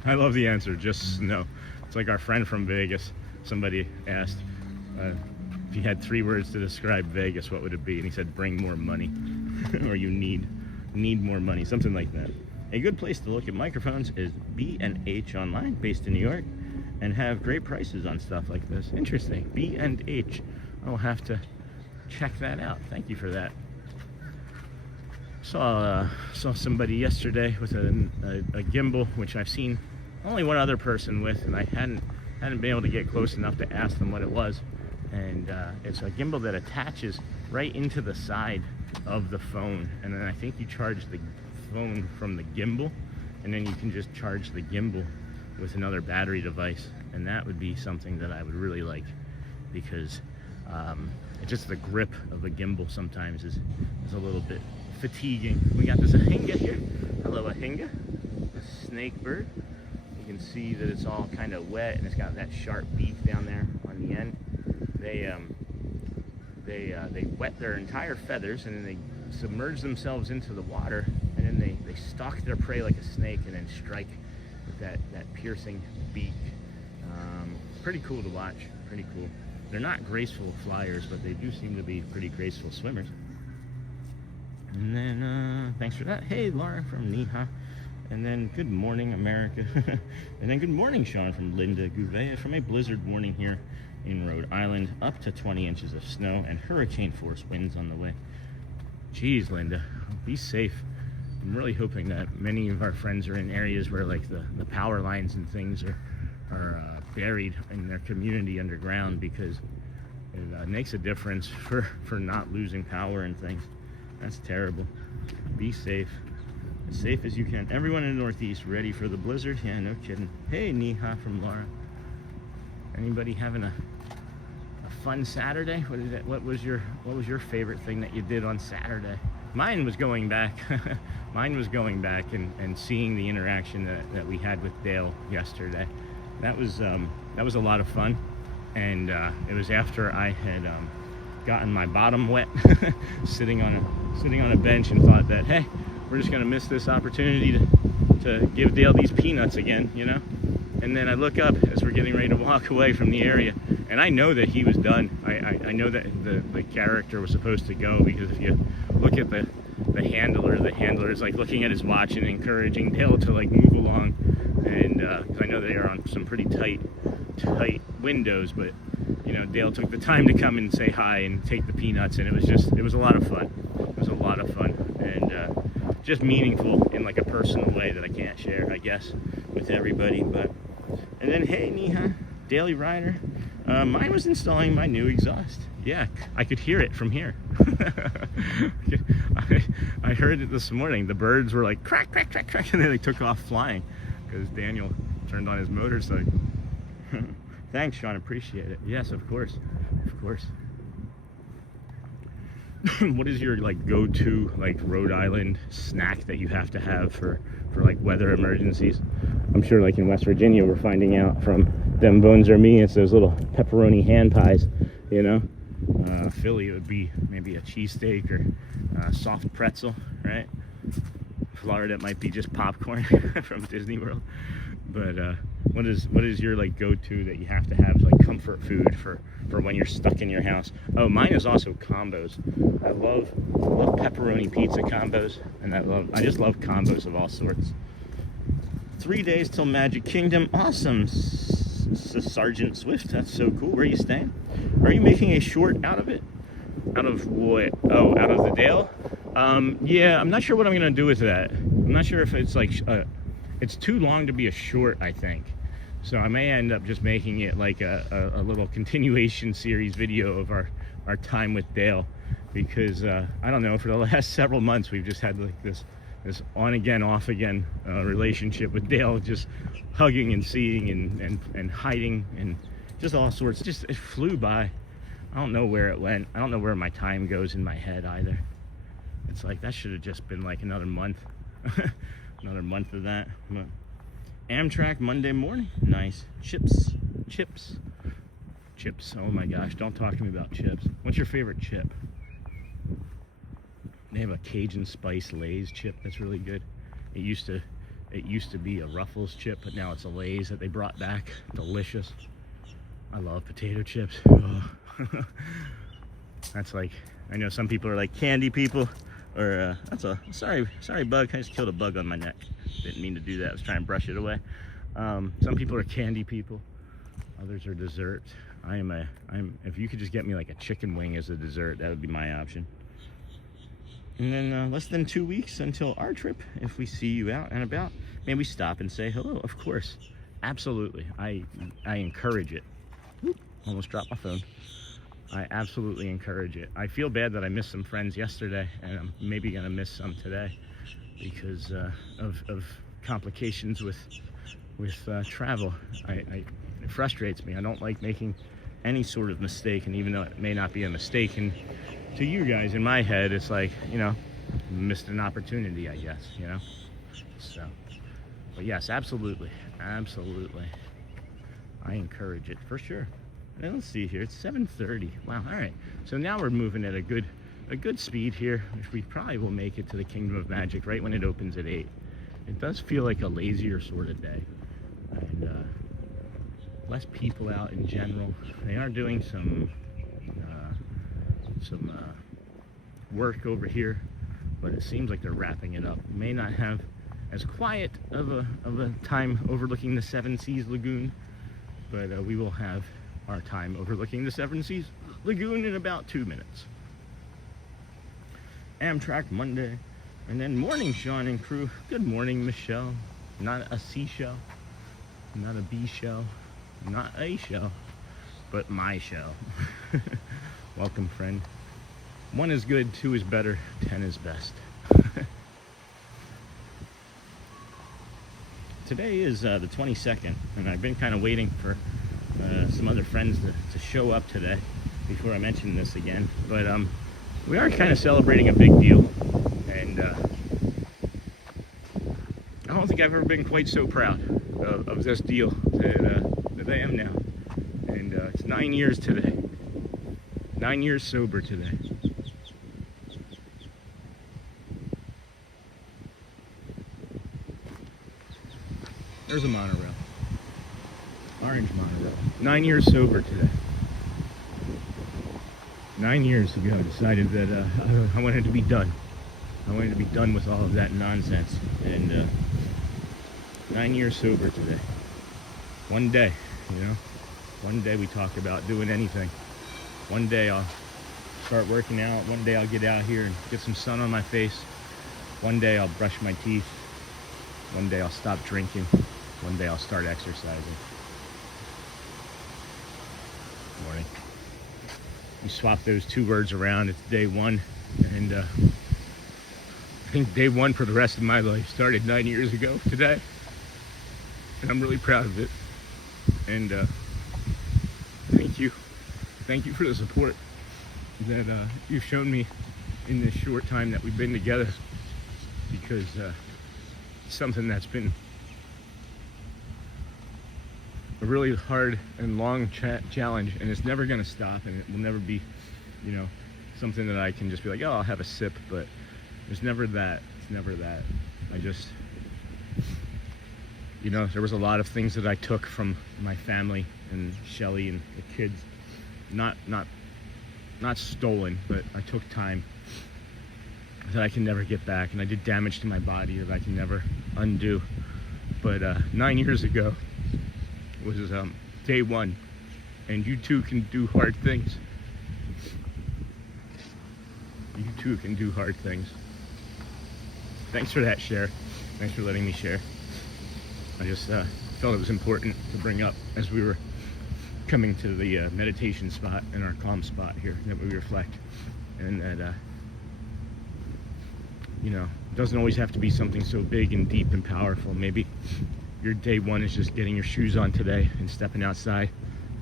I love the answer. Just snow. It's like our friend from Vegas. Somebody asked if he had 3 words to describe Vegas, what would it be? And he said, bring more money. Or you need more money. Something like that. A good place to look at microphones is B&H Online, based in New York, and have great prices on stuff like this. Interesting. B&H. I'll have to check that out. Thank you for that. Saw somebody yesterday with a gimbal, which I've seen only one other person with, and I hadn't been able to get close enough to ask them what it was. And it's a gimbal that attaches right into the side of the phone, and then I think you charge the phone from the gimbal, and then you can just charge the gimbal with another battery device, and that would be something that I would really like, because just the grip of a gimbal sometimes is a little bit fatiguing. We got this ahinga here. Hello, ahinga. A snake bird. You can see that it's all kind of wet, and it's got that sharp beak down there on the end. They wet their entire feathers, and then they submerge themselves into the water, and then they stalk their prey like a snake, and then strike with that piercing beak. Pretty cool to watch. Pretty cool. They're not graceful flyers, but they do seem to be pretty graceful swimmers. And then, thanks for that. Hey, Laura from Niha. And then, good morning, America. And then, good morning, Sean from Linda Gouveia, from a blizzard warning here in Rhode Island. Up to 20 inches of snow and hurricane force winds on the way. Geez, Linda, be safe. I'm really hoping that many of our friends are in areas where, like, the power lines and things are buried in their community underground, because it makes a difference for not losing power and things. That's terrible. Be safe. As safe as you can. Everyone in the Northeast ready for the blizzard? Yeah, no kidding. Hey, Niha from Laura. Anybody having a fun Saturday? What was your favorite thing that you did on Saturday? Mine was going back. Mine was going back and seeing the interaction that we had with Dale yesterday. That was a lot of fun, and it was after I had gotten my bottom wet, sitting on a bench, and thought that, hey, we're just gonna miss this opportunity to give Dale these peanuts again, you know. And then I look up as we're getting ready to walk away from the area, and I know that he was done. I know that the character was supposed to go, because if you look at the the handler is like looking at his watch and encouraging Dale to like move along, and 'cause I know they are on some pretty tight windows, but you know, Dale took the time to come and say hi and take the peanuts, and it was a lot of fun. It was a lot of fun, and just meaningful in like a personal way that I can't share, I guess, with everybody. But and then, hey Neha, Daily Rider, mine was installing my new exhaust. Yeah, I could hear it from here. I heard it this morning. The birds were like crack, crack, crack, crack, and then they took off flying because Daniel turned on his motorcycle. Thanks, Sean. Appreciate it. Yes, of course, of course. What is your like go-to like Rhode Island snack that you have to have for like weather emergencies? I'm sure like in West Virginia we're finding out from them bones or me, it's those little pepperoni hand pies, you know. Philly, it would be maybe a cheesesteak or soft pretzel, right? Florida, it might be just popcorn from Disney World. But what is your like go-to that you have to have, like comfort food for when you're stuck in your house? Oh, mine is also combos. I love pepperoni pizza combos, and I just love combos of all sorts. 3 days till Magic Kingdom. Awesome, Sergeant Swift. That's so cool. Where are you staying? Are you making a short out of it? Out of what? Oh, out of the Dale? Yeah, I'm not sure what I'm gonna do with that. I'm not sure if it's like it's too long to be a short, I think. So I may end up just making it like a little continuation series video of our time with Dale, because I don't know, for the last several months we've just had like this on again, off again relationship with Dale, just hugging and seeing and hiding and just all sorts. Just it flew by. I don't know where it went. I don't know where my time goes in my head either. It's like that should have just been like another month. Another month of that. But Amtrak Monday morning. Nice. Chips. Oh my gosh, don't talk to me about chips. What's your favorite chip? They have a Cajun spice Lay's chip that's really good. It used to be a Ruffles chip, but now it's a Lay's that they brought back. Delicious. I love potato chips. Oh. That's like, I know some people are like candy people, or that's a sorry bug. I just killed a bug on my neck. Didn't mean to do that. I was trying to brush it away. Some people are candy people. Others are dessert. If you could just get me like a chicken wing as a dessert, that would be my option. And then less than 2 weeks until our trip. If we see you out and about, maybe stop and say hello. Of course, absolutely. I encourage it. Oop, almost dropped my phone. I absolutely encourage it. I feel bad that I missed some friends yesterday, and I'm maybe gonna miss some today because of complications with travel. It frustrates me. I don't like making any sort of mistake, and even though it may not be a mistake, and to you guys in my head, it's like, you know, missed an opportunity, I guess, you know. So, but yes, absolutely, I encourage it for sure. And let's see here, it's 7:30. Wow, all right. So now we're moving at a good speed here, which we probably will make it to the Kingdom of Magic right when it opens at 8. It does feel like a lazier sort of day, and less people out in general. They are doing some work over here, but it seems like they're wrapping it up. We may not have as quiet of a time overlooking the Seven Seas Lagoon, but we will have our time overlooking the Seven Seas Lagoon in about 2 minutes. Amtrak Monday, and then morning, Sean and crew. Good morning, Michelle. Not a seashell, not a bee shell, not a shell, but my shell. Welcome, friend. 1 is good, 2 is better, 10 is best. Today is the 22nd, and I've been kind of waiting for some other friends to show up today before I mention this again. But we are kind of celebrating a big deal, and I don't think I've ever been quite so proud of this deal that I am now. And it's 9 years today. 9 years sober today. There's a monorail. Orange monorail. 9 years sober today. 9 years ago I decided that I wanted to be done. I wanted to be done with all of that nonsense. And 9 years sober today. One day, you know, one day we talk about doing anything. One day I'll start working out. One day I'll get out here and get some sun on my face. One day I'll brush my teeth. One day I'll stop drinking. One day I'll start exercising. Morning. You swap those two words around, it's day one. And I think day one for the rest of my life started 9 years ago today. And I'm really proud of it. And thank you. Thank you for the support that you've shown me in this short time that we've been together. Because it's something that's been a really hard and long challenge, and it's never going to stop, and it will never be, you know, something that I can just be like, oh, I'll have a sip, but there's never that. It's never that. I just, you know, there was a lot of things that I took from my family and Shelly and the kids, not stolen, but I took time that I can never get back, and I did damage to my body that I can never undo. But 9 years ago was day one, and you too can do hard things. You too can do hard things. Thanks for that share. Thanks for letting me share. I just felt it was important to bring up as we were coming to the meditation spot and our calm spot here, that we reflect, and that you know, it doesn't always have to be something so big and deep and powerful. Maybe your day one is just getting your shoes on today and stepping outside,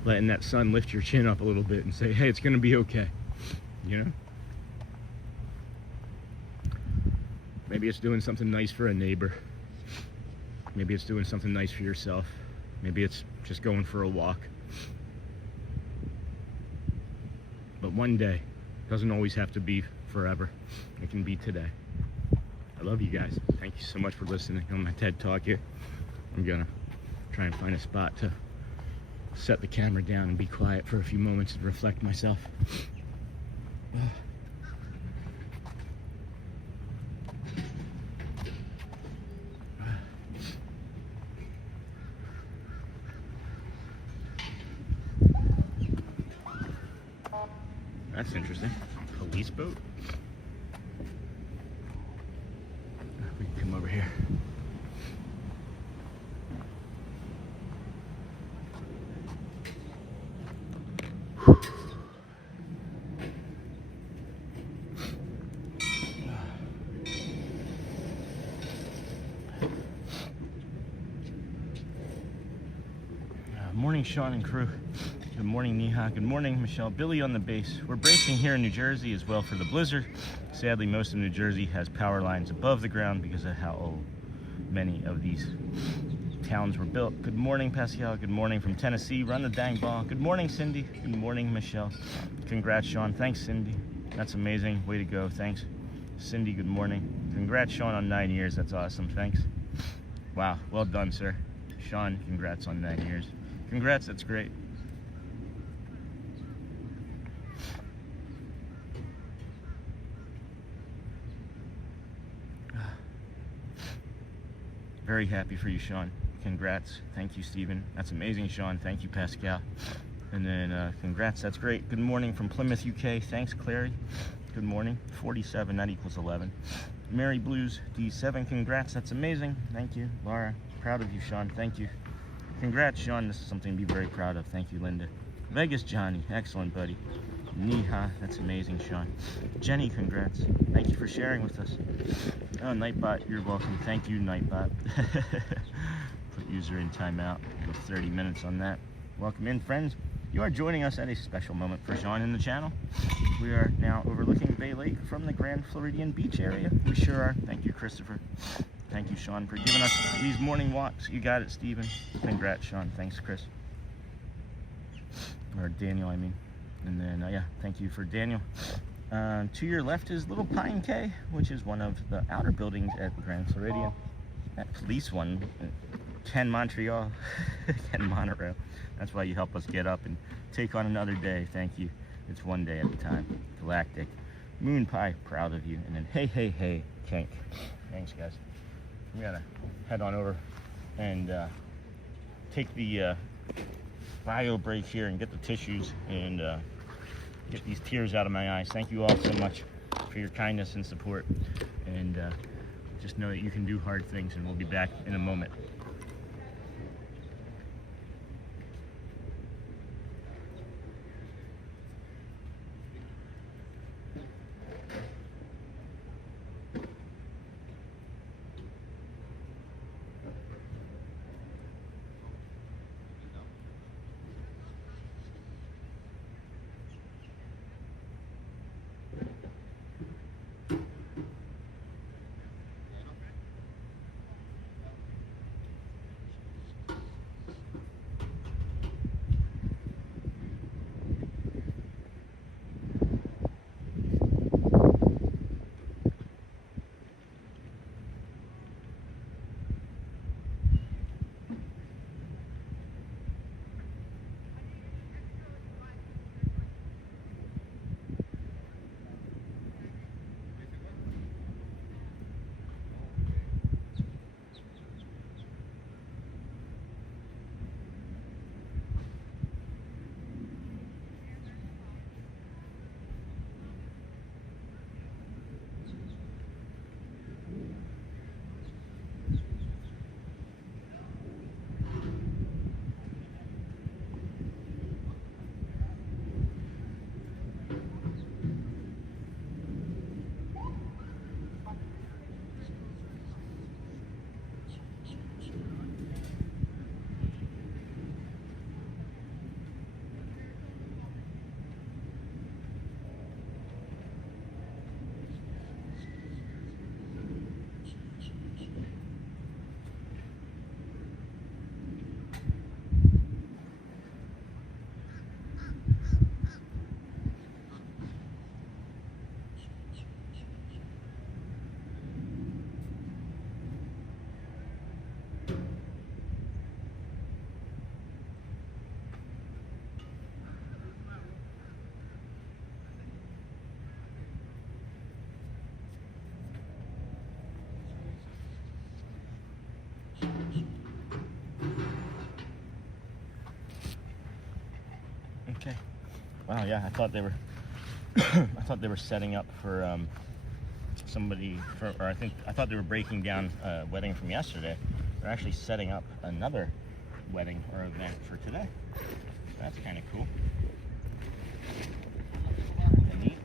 letting that sun lift your chin up a little bit and say, hey, it's gonna be okay, you know? Maybe it's doing something nice for a neighbor. Maybe it's doing something nice for yourself. Maybe it's just going for a walk. But one day doesn't always have to be forever. It can be today. I love you guys. Thank you so much for listening on my TED Talk here. I'm gonna try and find a spot to set the camera down and be quiet for a few moments and reflect myself. That's interesting. Police boat? We can come over here. Morning, Sean and crew. Good morning, Neha. Good morning, Michelle. Billy on the base. We're bracing here in New Jersey as well for the blizzard. Sadly, most of New Jersey has power lines above the ground because of how old many of these towns were built. Good morning, Pascal. Good morning from Tennessee. Run the dang ball. Good morning, Cindy. Good morning, Michelle. Congrats, Sean. Thanks, Cindy. That's amazing. Way to go. Thanks. Cindy, good morning. Congrats, Sean, on 9 years. That's awesome. Thanks. Wow. Well done, sir. Sean, congrats on 9 years. Congrats. That's great. Very happy for you, Sean. Congrats. Thank you, Stephen. That's amazing, Sean. Thank you, Pascal. And then congrats. That's great. Good morning from Plymouth, UK. Thanks, Clary. Good morning. 47, that equals 11. Mary Blues, D7. Congrats. That's amazing. Thank you, Laura. Proud of you, Sean. Thank you. Congrats, Sean. This is something to be very proud of. Thank you, Linda. Vegas Johnny. Excellent, buddy. Neha, that's amazing, Sean. Jenny, congrats. Thank you for sharing with us. Oh, Nightbot, you're welcome. Thank you, Nightbot. Put user in timeout. Give 30 minutes on that. Welcome in, friends. You are joining us at a special moment for Sean in the channel. We are now overlooking Bay Lake from the Grand Floridian Beach area. We sure are. Thank you, Christopher. Thank you, Sean, for giving us these morning walks. You got it, Steven. Congrats, Sean. Thanks, Chris. Or Daniel, I mean. And then, yeah, thank you for Daniel. To your left is Little Pine Cay, which is one of the outer buildings at Grand Floridian. That police one, Ken Montreal, Ken Monorail. That's why you help us get up and take on another day. Thank you. It's one day at a time. Galactic. Moon Pie, proud of you. And then hey, hey, hey, Kink. Thanks, guys. We gotta head on over and take the bio break here and get the tissues and get these tears out of my eyes. Thank you all so much for your kindness and support. And just know that you can do hard things, and we'll be back in a moment. Okay. Wow, yeah, I thought they were I thought they were setting up for somebody for, or I thought they were breaking down a wedding from yesterday. They're actually setting up another wedding or event for today. So that's kind of cool. And neat.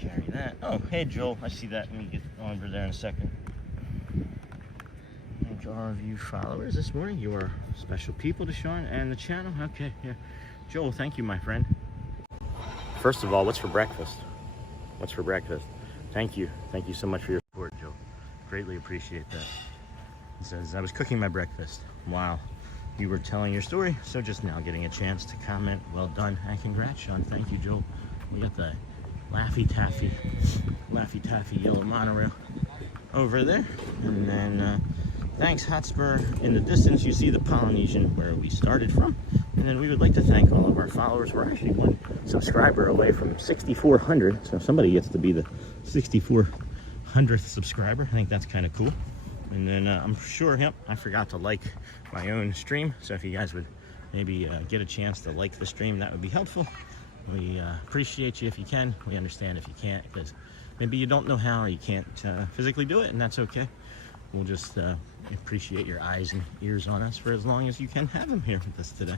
Carry that. Oh, hey Joel, I see that. Let me get over there in a second. All of you followers this morning, you are special people to Sean and the channel. Okay, yeah. Joel, thank you, my friend. First of all, what's for breakfast? What's for breakfast? Thank you. Thank you so much for your support, Joel. Greatly appreciate that. It says, I was cooking my breakfast while you were telling your story, so just now getting a chance to comment. Well done, and congrats, Sean. Thank you, Joel. We got the Laffy Taffy yellow monorail over there. And then, thanks, Hotspur. In the distance, you see the Polynesian where we started from. And then we would like to thank all of our followers. We're actually one subscriber away from 6,400. So somebody gets to be the 6,400th subscriber. I think that's kind of cool. And then I'm sure, yep, I forgot to like my own stream. So if you guys would maybe get a chance to like the stream, that would be helpful. We appreciate you if you can. We understand if you can't, because maybe you don't know how or you can't physically do it, and that's okay. We'll just appreciate your eyes and ears on us for as long as you can have them here with us today.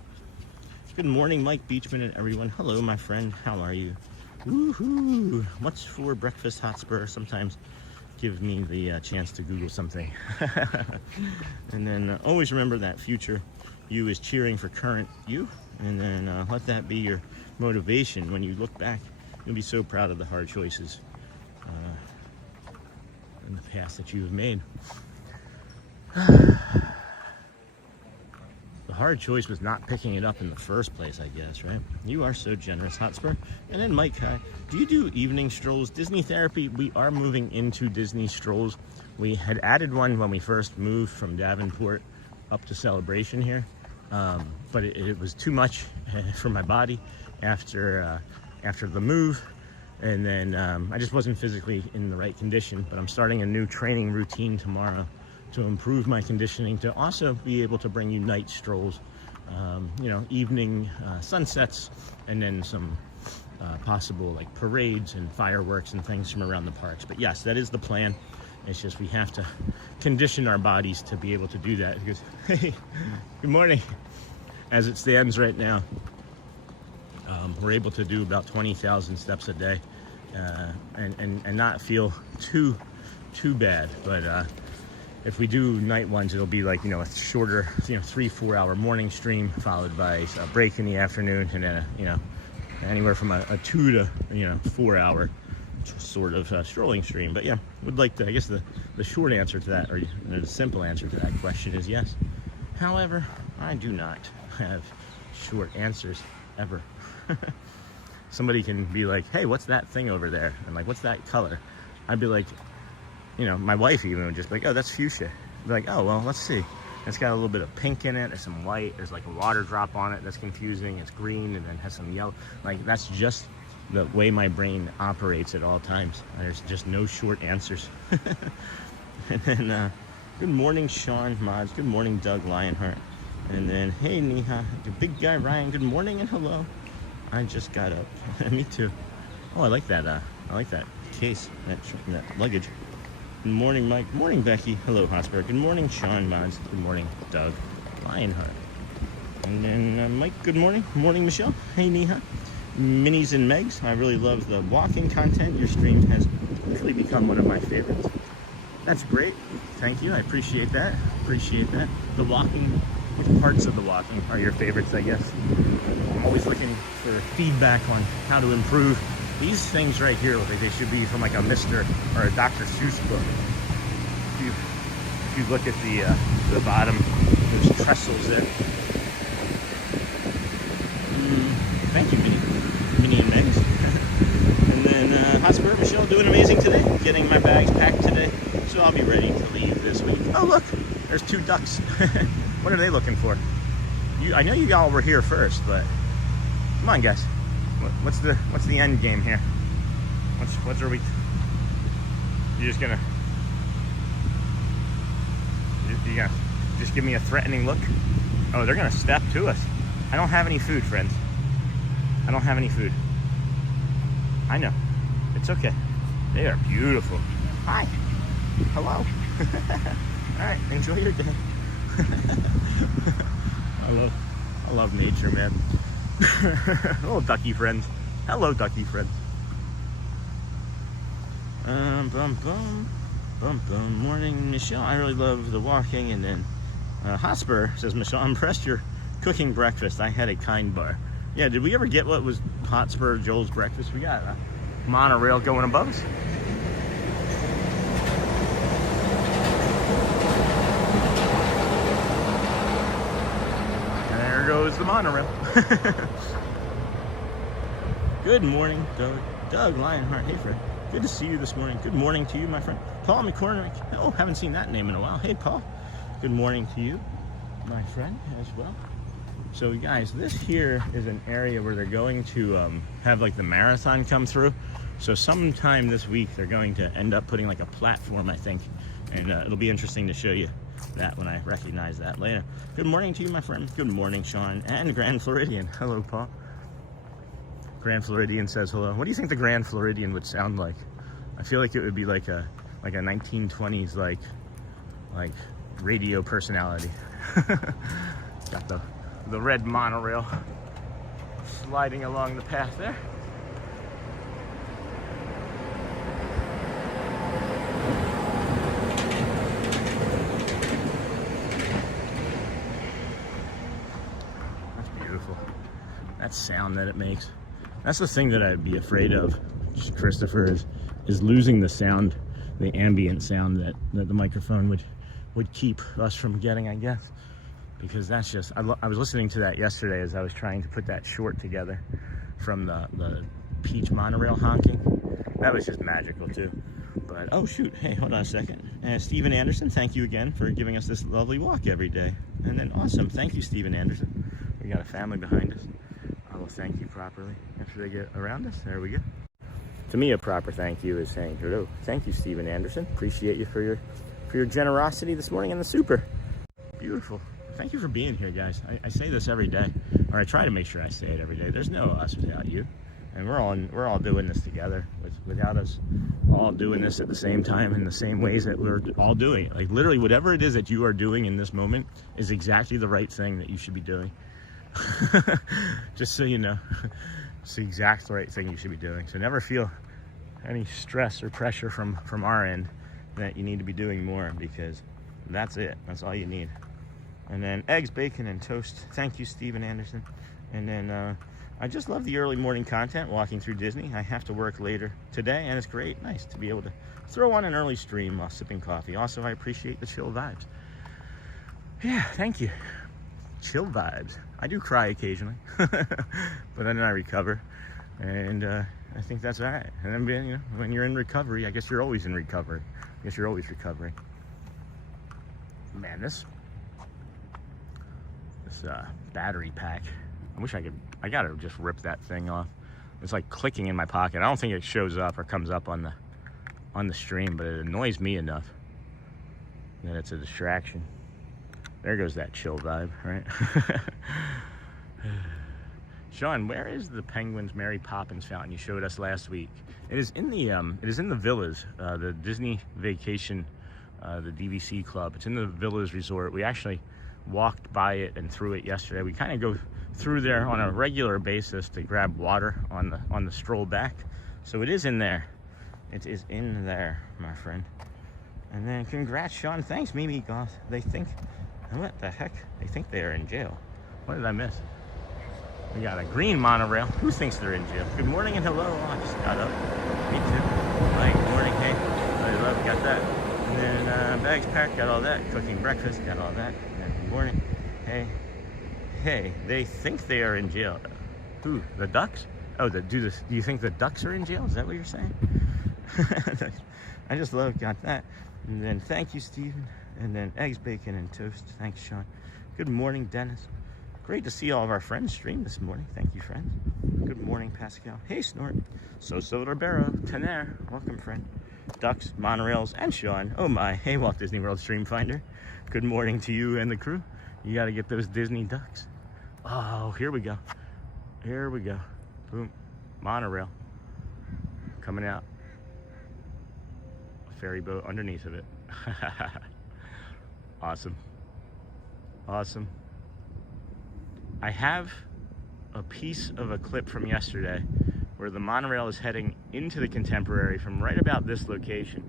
Good morning, Mike Beachman and everyone. Hello, my friend. How are you? Woohoo! What's for breakfast, Hotspur? Sometimes give me the chance to Google something. And then always remember that future you is cheering for current you. And then let that be your motivation. When you look back, you'll be so proud of the hard choices in the past that you have made. The hard choice was not picking it up in the first place, I guess, right? You are so generous, Hotspur. And then Mike, hi. Do you do evening strolls? Disney therapy, we are moving into Disney strolls. We had added one when we first moved from Davenport up to Celebration here. but it was too much for my body after the move. And then I just wasn't physically in the right condition, but I'm starting a new training routine tomorrow to improve my conditioning, to also be able to bring you night strolls, you know, evening sunsets, and then some possible like parades and fireworks and things from around the parks. But yes, that is the plan. It's just we have to condition our bodies to be able to do that, because hey, good morning. As it stands right now, we're able to do about 20,000 steps a day, and not feel too bad. But if we do night ones, it'll be like, you know, a shorter, you know, 3-4 hour morning stream, followed by a break in the afternoon, and then you know, anywhere from a 2 to, you know, 4 hour sort of strolling stream. But yeah, would like to, I guess the short answer to that, or the simple answer to that question is yes. However, I do not have short answers ever. Somebody can be like, hey, what's that thing over there? And like, what's that color? I'd be like, you know, my wife even would just be like, oh, that's fuchsia. I'd be like, oh, well, let's see. It's got a little bit of pink in it. There's some white. There's like a water drop on it. That's confusing. It's green and then has some yellow. Like, that's just the way my brain operates at all times. There's just no short answers. And then, good morning, Sean Mods. Good morning, Doug Lionheart. And then, hey, Neha, the big guy, Ryan. Good morning and hello. I just got up. Me too. Oh, I like that. I like that case, that luggage. Good morning, Mike. Good morning, Becky. Hello, Hosper. Good morning, Sean Mods. Good morning, Doug Lionheart. And then, Mike, good morning. Good morning, Michelle. Hey, Neha. Minis and Megs. I really love the walking content. Your stream has really become one of my favorites. That's great. Thank you. I appreciate that. Appreciate that. The walking, which parts of the walking are your favorites, I guess? I'm always looking for feedback on how to improve. These things right here look like they should be from like a Mr. or a Dr. Seuss book. If you look at the bottom, there's trestles there. Thank you, Minnie and Megs. And then Hotspur, Michelle, doing amazing today. Getting my bags packed today, so I'll be ready to leave this week. Oh look, there's 2 ducks. What are they looking for? I know you all were here first, but come on, guys. What's the end game here? What are we? You're gonna just give me a threatening look? Oh, they're gonna step to us. I don't have any food, friends. I don't have any food. I know. It's okay. They are beautiful. Hi. Hello. All right. Enjoy your day. I love nature, man. Little ducky friends. Hello, ducky friends. Morning, Michelle. I really love the walking. And then Hotspur says, Michelle, I'm impressed you're cooking breakfast. I had a kind bar. Yeah, did we ever get what was Hotspur Joel's breakfast? We got a monorail going above us. There goes the monorail. Good morning, Doug Lionheart. Hey, Fred. Good to see you this morning. Good morning to you, my friend. Paul McCormick. Oh, haven't seen that name in a while. Hey, Paul. Good morning to you, my friend, as well. So, guys, this here is an area where they're going to have, like, the marathon come through. So sometime this week, they're going to end up putting, like, a platform, I think. And it'll be interesting to show you that when I recognize that later. Good morning to you, my friend. Good morning, Sean. And Grand Floridian. Hello, Paul. Grand Floridian says hello. What do you think the Grand Floridian would sound like? I feel like it would be like a 1920s like radio personality. Got the red monorail sliding along the path there. That's beautiful. That sound that it makes. That's the thing that I'd be afraid of, Christopher, is losing the sound, the ambient sound that the microphone would keep us from getting, I guess. Because that's just, I was listening to that yesterday as I was trying to put that short together from the Peach monorail honking. That was just magical too. But, oh shoot, hey, hold on a second. Stephen Anderson, thank you again for giving us this lovely walk every day. And then awesome. Thank you, Stephen Anderson. We got a family behind us. I will thank you properly after they get around us. There we go. To me, a proper thank you is saying hello. Thank you, Stephen Anderson. Appreciate you for your generosity this morning in the super. Beautiful. Thank you for being here, guys. I say this every day, or I try to make sure I say it every day. There's no us without you, and we're all doing this together. Without us all doing this at the same time in the same ways that we're all doing it. Like literally, whatever it is that you are doing in this moment is exactly the right thing that you should be doing. Just so you know, it's the exact right thing you should be doing. So never feel any stress or pressure from our end that you need to be doing more, because that's it. That's all you need. And then eggs, bacon, and toast. Thank you, Stephen Anderson. And then I just love the early morning content walking through Disney. I have to work later today, and it's great. Nice to be able to throw on an early stream while sipping coffee. Also, I appreciate the chill vibes. Yeah, thank you. Chill vibes. I do cry occasionally, but then I recover. And I think that's all right. And then, you know, when you're in recovery, I guess you're always in recovery. I guess you're always recovering. Man, this battery pack, I gotta just rip that thing off. It's like clicking in my pocket. I don't think it shows up or comes up on the stream, but it annoys me enough that it's a distraction. There goes that chill vibe, right? Sean, where is the Penguins Mary Poppins fountain you showed us last week? It is in the Villas, the Disney Vacation, the DVC Club. It's in the Villas Resort. We actually walked by it and through it yesterday. We kind of go through there on a regular basis to grab water on the stroll back. So it is in there. It is in there, my friend. And then congrats, Sean. Thanks, Mimi Goth. They think, what the heck? They think they are in jail. What did I miss? We got a green monorail. Who thinks they're in jail? Good morning and hello. Oh, I just got up. Me too. Hi, good morning. Hey, I love, got that. And then bags packed, got all that. Cooking breakfast, got all that. And then good morning. Hey, they think they are in jail. Who? The ducks? Oh, do you think the ducks are in jail? Is that what you're saying? I just love, got that. And then thank you, Stephen. And then eggs, bacon, and toast. Thanks, Sean. Good morning, Dennis. Great to see all of our friends stream this morning. Thank you, friends. Good morning, Pascal. Hey, Snort. Soso Ribeiro. Tener. Welcome, friend. Ducks, monorails, and Sean. Oh my. Hey, Walt Disney World Stream Finder. Good morning to you and the crew. You got to get those Disney ducks. Oh, here we go. Here we go. Boom. Monorail. Coming out. A ferry boat underneath of it. Awesome. Awesome. I have a piece of a clip from yesterday where the monorail is heading into the Contemporary from right about this location,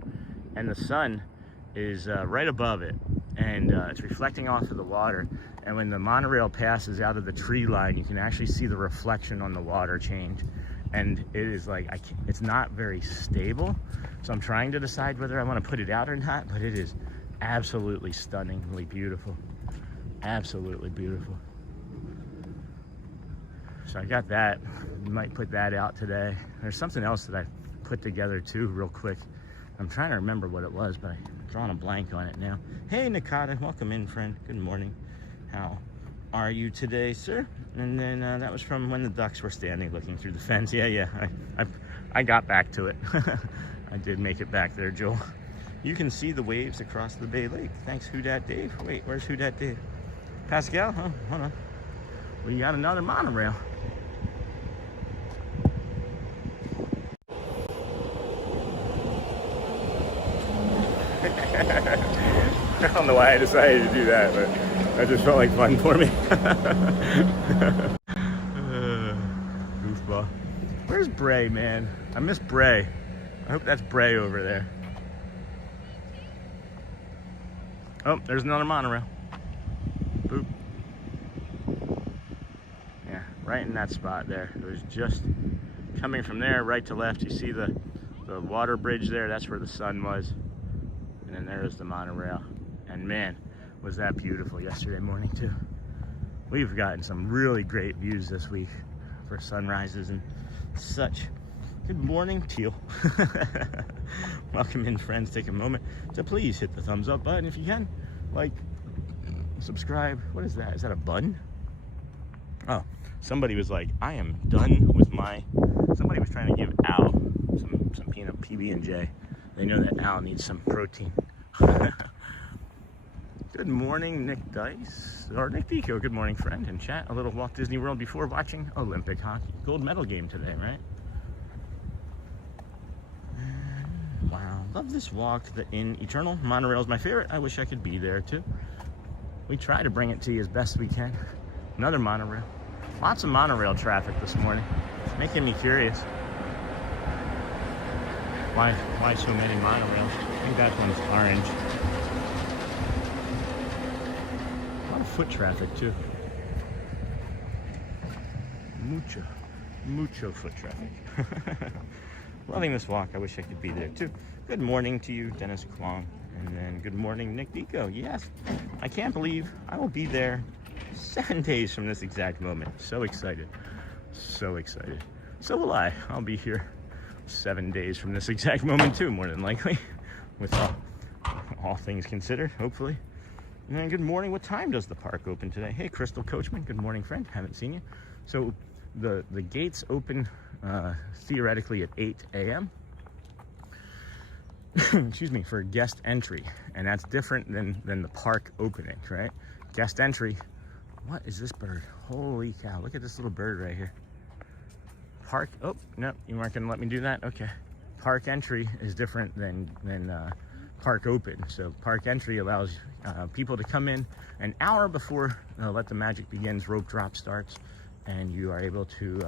and the sun is right above it, and it's reflecting off of the water. And when the monorail passes out of the tree line, you can actually see the reflection on the water change, and it is like, it's not very stable, so I'm trying to decide whether I want to put it out or not, but it is absolutely stunningly beautiful. Absolutely beautiful. So I got that. Might put that out today. There's something else that I put together too real quick. I'm trying to remember what it was, but I'm drawing a blank on it now. Hey, Nakata, welcome in, friend. Good morning. How are you today, sir? And then that was from when the ducks were standing looking through the fence. Yeah, I got back to it. I did make it back there, Joel. You can see the waves across the Bay Lake. Thanks, Who Dat Dave. Wait, where's Who Dat Dave? Pascal? Oh, hold on. We got another monorail. I don't know why I decided to do that, but that just felt like fun for me. Goofball. Where's Bray, man? I miss Bray. I hope that's Bray over there. Oh, there's another monorail. Boop. Yeah, right in that spot there. It was just coming from there, right to left. You see the water bridge there? That's where the sun was. And then there's the monorail. And man, was that beautiful yesterday morning too. We've gotten some really great views this week for sunrises and such. Good morning, Teal. Welcome in, friends. Take a moment to please hit the thumbs up button if you can. Like, subscribe. What is that? Is that a bun? Oh, somebody was like, I am done with my... Somebody was trying to give Al some peanut PB&J. They know that Al needs some protein. Good morning, Nick Dice, or Nick Dico. Good morning, friend. And chat a little Walt Disney World before watching Olympic hockey. Gold medal game today, right? Wow, love this walk in Eternal. Monorail is my favorite. I wish I could be there too. We try to bring it to you as best we can. Another monorail. Lots of monorail traffic this morning. It's making me curious. Why so many monorails? I think that one's orange. A lot of foot traffic too. Mucho foot traffic. Loving this walk. I wish I could be there too. Good morning to you, Dennis Kwong. And then good morning, Nick Dico. Yes, I can't believe I will be there 7 days from this exact moment. So excited. So excited. So will I. I'll be here 7 days from this exact moment too, more than likely. With all things considered, hopefully. And then good morning. What time does the park open today? Hey, Crystal Coachman. Good morning, friend. Haven't seen you. So the gates open theoretically at 8 a.m. Excuse me, for guest entry, and that's different than the park opening, right? Guest entry. What is this bird? Holy cow! Look at this little bird right here. Park. Oh no, you weren't gonna let me do that. Okay. Park entry is different than park open. So park entry allows people to come in an hour before Let the Magic Begins rope drop starts, and you are able to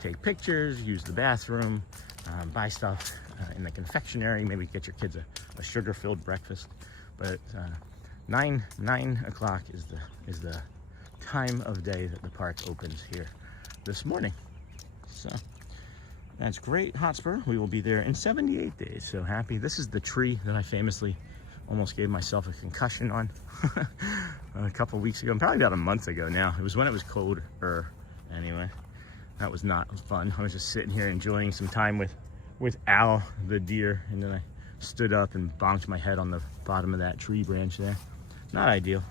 take pictures, use the bathroom, buy stuff in the confectionery, maybe get your kids a sugar-filled breakfast. But 9 o'clock is the time of day that the park opens here this morning. So that's great, Hotspur. We will be there in 78 days. So happy. This is the tree that I famously almost gave myself a concussion on a couple weeks ago, probably about a month ago now. It was when it was colder. Anyway, that was not fun. I was just sitting here enjoying some time with Al, the deer, and then I stood up and bonked my head on the bottom of that tree branch there. Not ideal.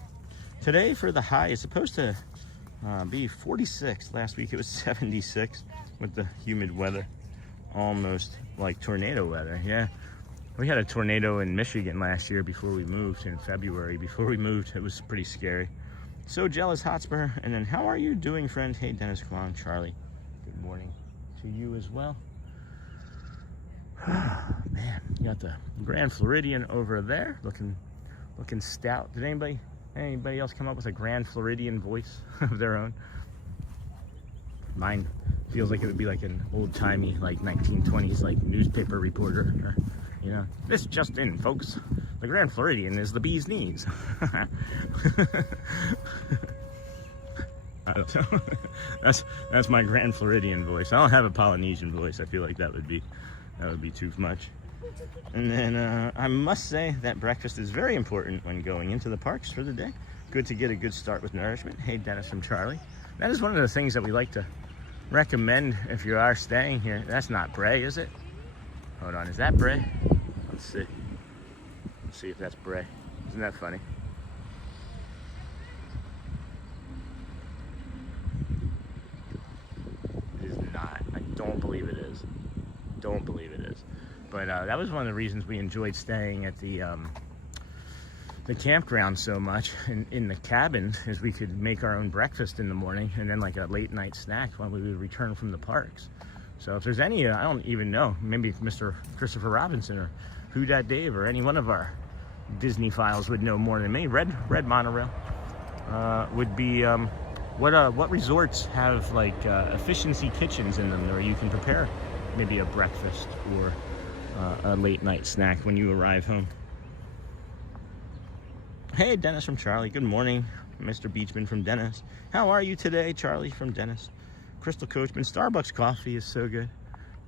Today for the high is supposed to be 46. Last week it was 76 with the humid weather. Almost like tornado weather, yeah. We had a tornado in Michigan last year before we moved, in February. Before we moved, it was pretty scary. So jealous, Hotspur. And then how are you doing, friend? Hey, Dennis Kwan, Charlie. Good morning to you as well. Man, you got the Grand Floridian over there, looking stout. Did anybody else come up with a Grand Floridian voice of their own? Mine feels like it would be like an old-timey, like 1920s, like newspaper reporter. Or, you know, this just in, folks. The Grand Floridian is the bee's knees. I don't know. That's my Grand Floridian voice. I don't have a Polynesian voice. I feel like that would be too much. And then I must say that breakfast is very important when going into the parks for the day. Good to get a good start with nourishment. Hey, Dennis from Charlie. That is one of the things that we like to recommend if you are staying here. That's not Bray, is it? Hold on, is that Bray? Let's see. Let's see if that's Bray. Isn't that funny? It is not. I don't believe it is. Don't believe it is. But that was one of the reasons we enjoyed staying at the campground so much in the cabin, is we could make our own breakfast in the morning and then like a late night snack when we would return from the parks. So if there's any, I don't even know, maybe Mr. Christopher Robinson or Who Dat Dave or any one of our Disney files would know more than me. Red Monorail would be what resorts have like efficiency kitchens in them where you can prepare maybe a breakfast or a late night snack when you arrive home. Hey, Dennis from Charlie. Good morning, Mr. Beachman from Dennis. How are you today, Charlie from Dennis? Crystal Coachman. Starbucks coffee is so good.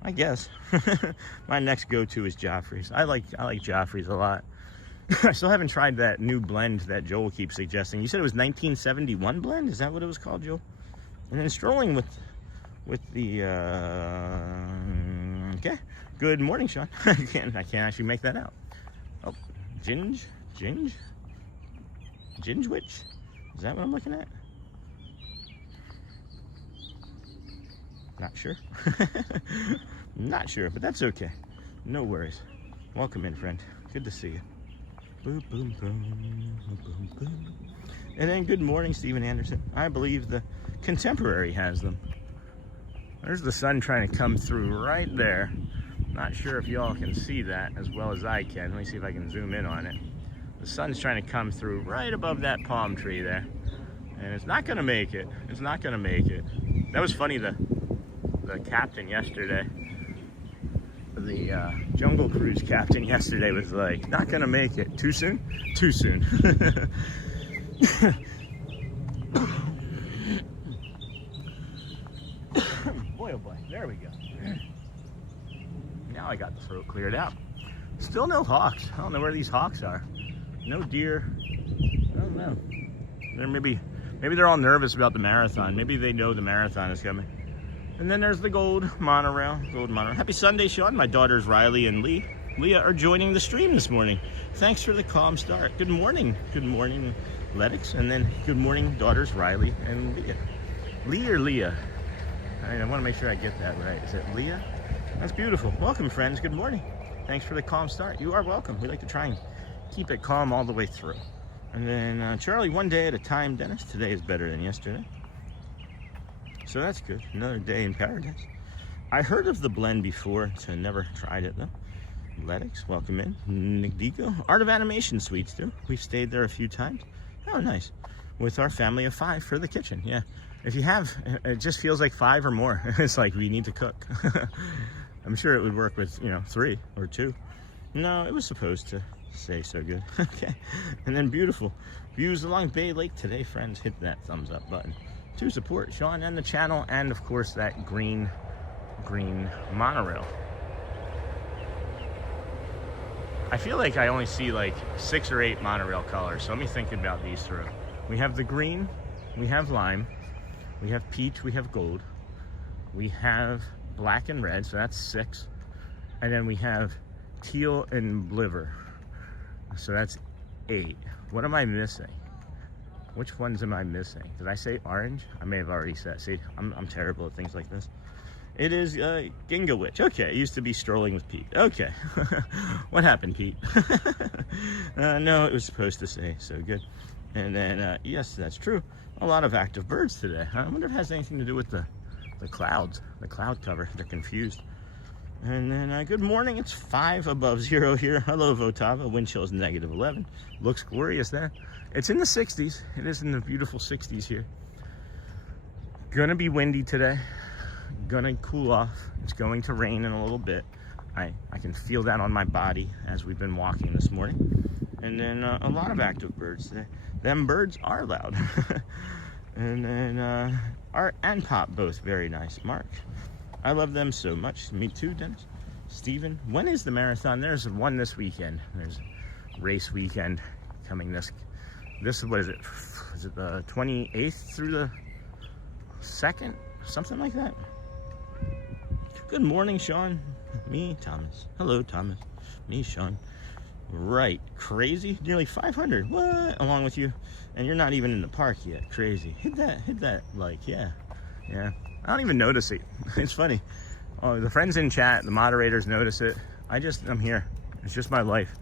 I guess. My next go-to is Joffrey's. I like Joffrey's a lot. I still haven't tried that new blend that Joel keeps suggesting. You said it was 1971 blend? Is that what it was called, Joel? And then Strolling with the okay. Good morning, Sean. I can't actually make that out. Oh, Ginge Witch? Is that what I'm looking at? Not sure. Not sure, but that's okay. No worries. Welcome in, friend. Good to see you. Boom, boom, boom, boom, boom. And then good morning, Stephen Anderson. I believe the Contemporary has them. There's the sun trying to come through right there. Not sure if y'all can see that as well as I can. Let me see if I can zoom in on it. The sun's trying to come through right above that palm tree there. And it's not gonna make it. It's not gonna make it. That was funny, the captain yesterday, the Jungle Cruise captain yesterday was like, not gonna make it. Too soon? Too soon. Boy, oh boy, there we go. Now I got the throat cleared out. Still no hawks. I don't know where these hawks are. No deer. I don't know. Maybe they're all nervous about the marathon. Maybe they know the marathon is coming. And then there's the gold monorail. Happy Sunday, Sean. My daughters Riley and Leah are joining the stream this morning. Thanks for the calm start. Good morning. Good morning, Letix. And then good morning, daughters Riley and Leah. Lee or Leah? I want to make sure I get that right. Is it Leah? That's beautiful. Welcome, friends. Good morning. Thanks for the calm start. You are welcome. We like to try and keep it calm all the way through. And then Charlie, one day at a time, Dennis. Today is better than yesterday. So that's good. Another day in paradise. I heard of the blend before, so never tried it though. Letix, welcome in. Nick Dico, Art of Animation Suites too. We've stayed there a few times. Oh, nice. With our family of 5 for the kitchen. Yeah. If you have, it just feels like 5 or more. It's like we need to cook. I'm sure it would work with, 3 or 2. No, it was supposed to say so good. Okay. And then beautiful views along Bay Lake today, friends. Hit that thumbs up button to support Sean and the channel, and of course that green monorail. I feel like I only see like 6 or 8 monorail colors, so let me think about these through. We have the green, we have lime, we have peach, we have gold, we have black and red, so that's 6, and then we have teal and bliver, so that's 8. What am I missing? Which ones am I missing? Did I say orange? I may have already said. See, I'm terrible at things like this. It is Ginga Witch. Okay, it used to be Strolling with Pete. Okay. What happened, Pete? No, it was supposed to say so good. And then, yes, that's true. A lot of active birds today. I wonder if it has anything to do with the clouds, the cloud cover. They're confused. And then, good morning. It's 5 above 0 here. Hello, Votava. Wind chill is -11. Looks glorious there. It's in the 60s. It is in the beautiful 60s here. Gonna be windy today. Gonna cool off. It's going to rain in a little bit. I can feel that on my body as we've been walking this morning. And then a lot of active birds today. Them birds are loud. And then Art and Pop, both very nice. Mark, I love them so much. Me too, Dennis. Steven, when is the marathon? There's one this weekend. There's race weekend coming this, what is it? Is it the 28th through the 2nd? Something like that. Good morning, Sean. Me, Thomas. Hello, Thomas. Me, Sean. Right. Crazy. Nearly 500. What? Along with you. And you're not even in the park yet. Crazy. Hit that like, yeah. Yeah. I don't even notice it. It's funny. Oh, the friends in chat, the moderators notice it. I'm here. It's just my life.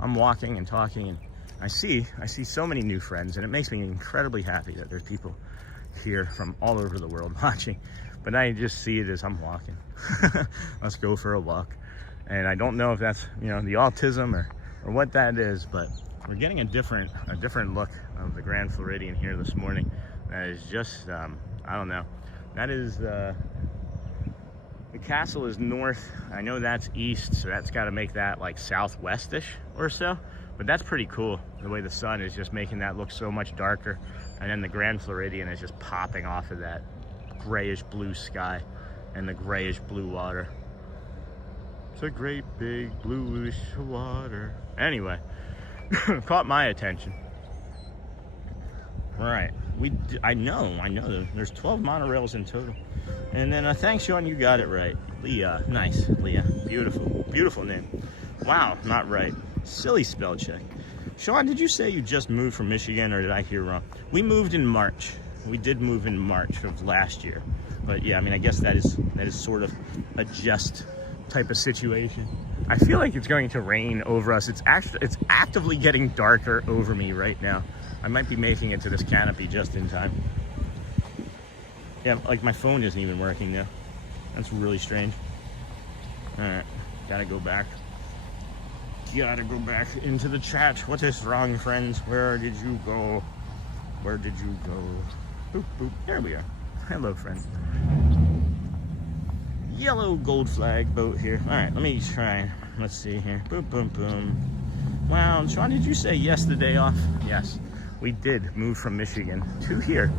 I'm walking and talking, and I see so many new friends, and it makes me incredibly happy that there's people here from all over the world watching. But I just see it as I'm walking. Let's go for a walk. And I don't know if that's, the autism or what that is, but we're getting a different look of the Grand Floridian here this morning. That is just, I don't know. That is, the castle is north. I know that's east, so that's got to make that like southwestish or so. But that's pretty cool, the way the sun is just making that look so much darker. And then the Grand Floridian is just popping off of that grayish blue sky and the grayish blue water. It's a great big bluish water. Anyway, caught my attention. Right, I know. There's 12 monorails in total. And then thanks, Sean, you got it right. Leah, nice, Leah, beautiful name. Wow, not right. Silly spell check. Sean, did you say you just moved from Michigan, or did I hear wrong? We moved in March. We did move in March of last year. But yeah, I mean, I guess that is sort of a just type of situation. I feel like it's going to rain over us. It's actively getting darker over me right now. I might be making it to this canopy just in time. Yeah, like my phone isn't even working now. That's really strange. All right, gotta go back. Gotta go back into the chat. What is wrong, friends? Where did you go? Where did you go? Boop, boop. There we are. Hello, friend. Yellow gold flag boat here. All right, let me try. Let's see here. Boom, boom, boom. Wow, Sean, did you say yes the day off? Yes, we did move from Michigan to here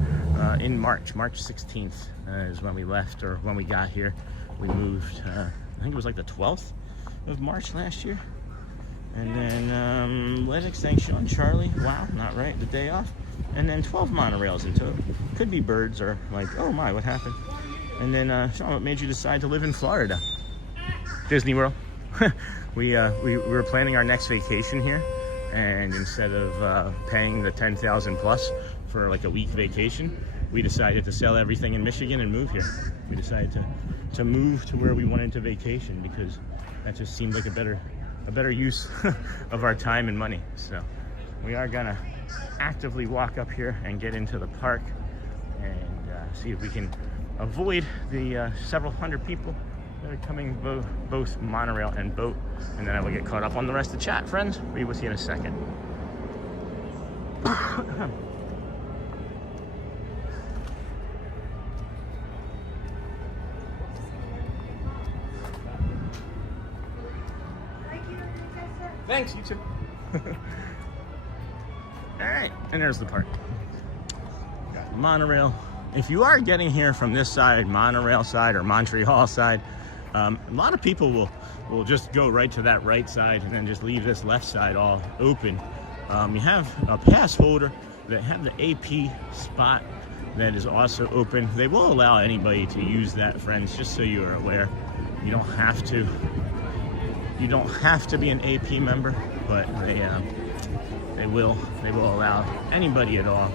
in March. March 16th is when we left, or when we got here. We moved, I think it was like the 12th of March last year. And then Lennox, thanks Sean, Charlie, wow, not right, the day off. And then 12 monorails in total. Could be birds, or like, oh my, what happened? And then Sean, what made you decide to live in Florida? Disney World. we were planning our next vacation here, and instead of paying the $10,000 plus for like a week vacation, we decided to sell everything in Michigan and move here. We decided to move to where we wanted to vacation, because that just seemed like a better use of our time and money. So we are gonna actively walk up here and get into the park and see if we can avoid the several hundred people that are coming both monorail and boat, and then I will get caught up on the rest of the chat, friends. Be with you in a second. Thanks, you too. All right, and there's the park. Got the monorail. If you are getting here from this side, monorail side or Montreal side, a lot of people will just go right to that right side and then just leave this left side all open. You have a pass holder that have the AP spot that is also open. They will allow anybody to use that, friends, just so you are aware. You don't have to. You don't have to be an AP member, but they will allow anybody at all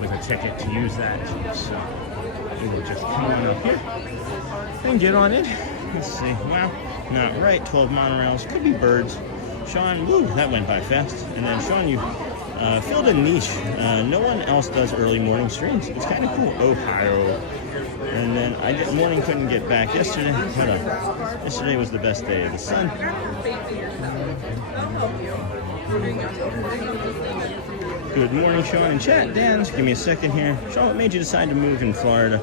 with a ticket to use that. So we will just come on up here and get on it. Let's see. Wow, not right. 12 monorails. Could be birds. Sean, woo, that went by fast. And then Sean, you filled a niche. No one else does early morning streams. It's kind of cool. Ohio. And then morning couldn't get back yesterday. Yesterday was the best day of the sun. Good morning, Sean and chat. Dan, give me a second here. Sean, what made you decide to move in Florida?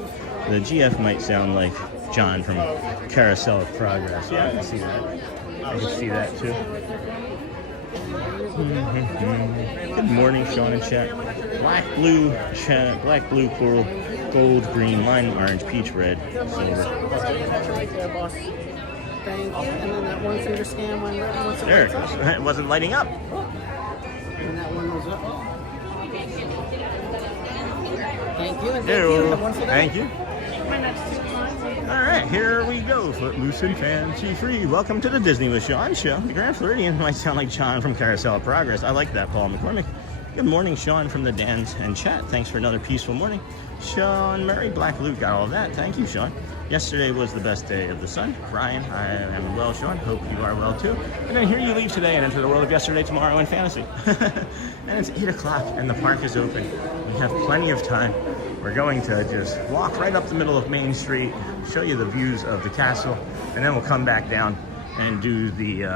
The GF might sound like John from Carousel of Progress. Yeah, I can see that. I can see that too. Good morning, Sean and chat. Black, blue, chat, black, blue, coral, gold, green, lime, orange, peach, red, silver. Right there, boss. Thank you. And then that one finger scan went right. There, it wasn't lighting up. And that one was up. Thank you. And thank Hello. you. Have one for that. Thank you. All right, here we go. Footloose and fancy free. Welcome to the Disney with Sean show. The Grand Floridian might sound like Sean from Carousel of Progress. I like that, Paul McCormick. Good morning, Sean from the Dans and chat. Thanks for another peaceful morning. Sean Murray, Black Luke, got all of that. Thank you, Sean. Yesterday was the best day of the sun. Brian, I am well, Sean. Hope you are well, too. And then here you leave today and enter the world of yesterday, tomorrow, and fantasy. And it's 8 o'clock, and the park is open. We have plenty of time. We're going to just walk right up the middle of Main Street, show you the views of the castle, and then we'll come back down and do the,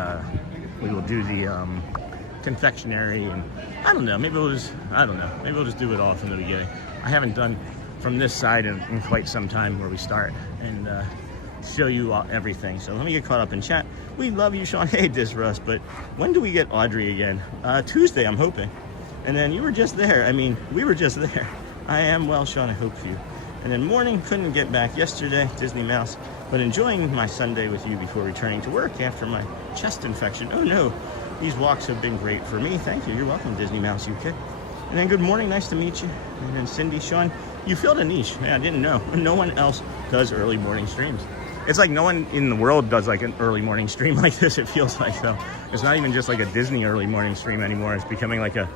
confectionery, and I don't know, maybe we'll just do it all from the beginning. I haven't done from this side in quite some time where we start and show you everything. So let me get caught up in chat. We love you, Sean. Hey, Disrust, but when do we get Audrey again? Tuesday, I'm hoping. And then you were just there. I mean, we were just there. I am well, Sean. I hope you. And then morning, couldn't get back yesterday, Disney Mouse, but enjoying my Sunday with you before returning to work after my chest infection. Oh no, these walks have been great for me. Thank you. You're welcome, Disney Mouse UK. And then good morning, nice to meet you. And then Cindy, Sean, you filled a niche. Yeah, I didn't know. No one else does early morning streams. It's like no one in the world does like an early morning stream like this, it feels like, though. It's not even just like a Disney early morning stream anymore. It's becoming like a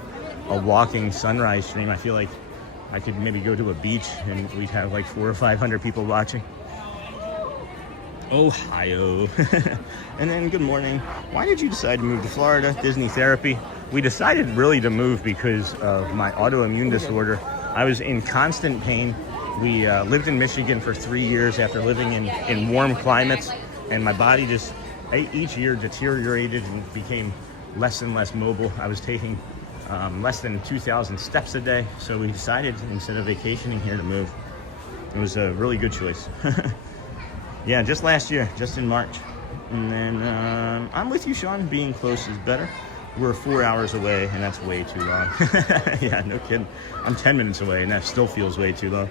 walking sunrise stream. I feel like I could maybe go to a beach and we'd have like 400 or 500 people watching. Ohio. And then good morning. Why did you decide to move to Florida? Disney therapy. We decided really to move because of my autoimmune disorder. I was in constant pain. We lived in Michigan for 3 years after living in warm climates, and my body just each year deteriorated and became less and less mobile. I was taking less than 2,000 steps a day, so we decided instead of vacationing here to move. It was a really good choice. Yeah, just last year, just in March. And then I'm with you, Sean. Being close is better. We're 4 hours away, and that's way too long. Yeah, no kidding. I'm 10 minutes away, and that still feels way too long.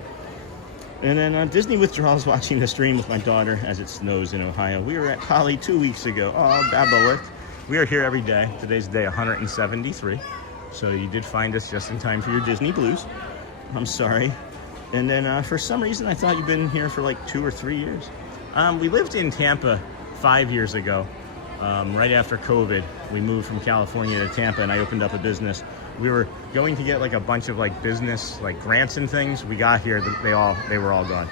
And then Disney withdrawals, watching the stream with my daughter as it snows in Ohio. We were at Holly 2 weeks ago. Oh, Babylon. We are here every day. Today's day 173. So you did find us just in time for your Disney blues. I'm sorry. And then for some reason, I thought you'd been here for like 2 or 3 years. We lived in Tampa 5 years ago, right after COVID. We moved from California to Tampa, and I opened up a business. We were going to get like a bunch of like business, like grants and things. We got here, they were all gone.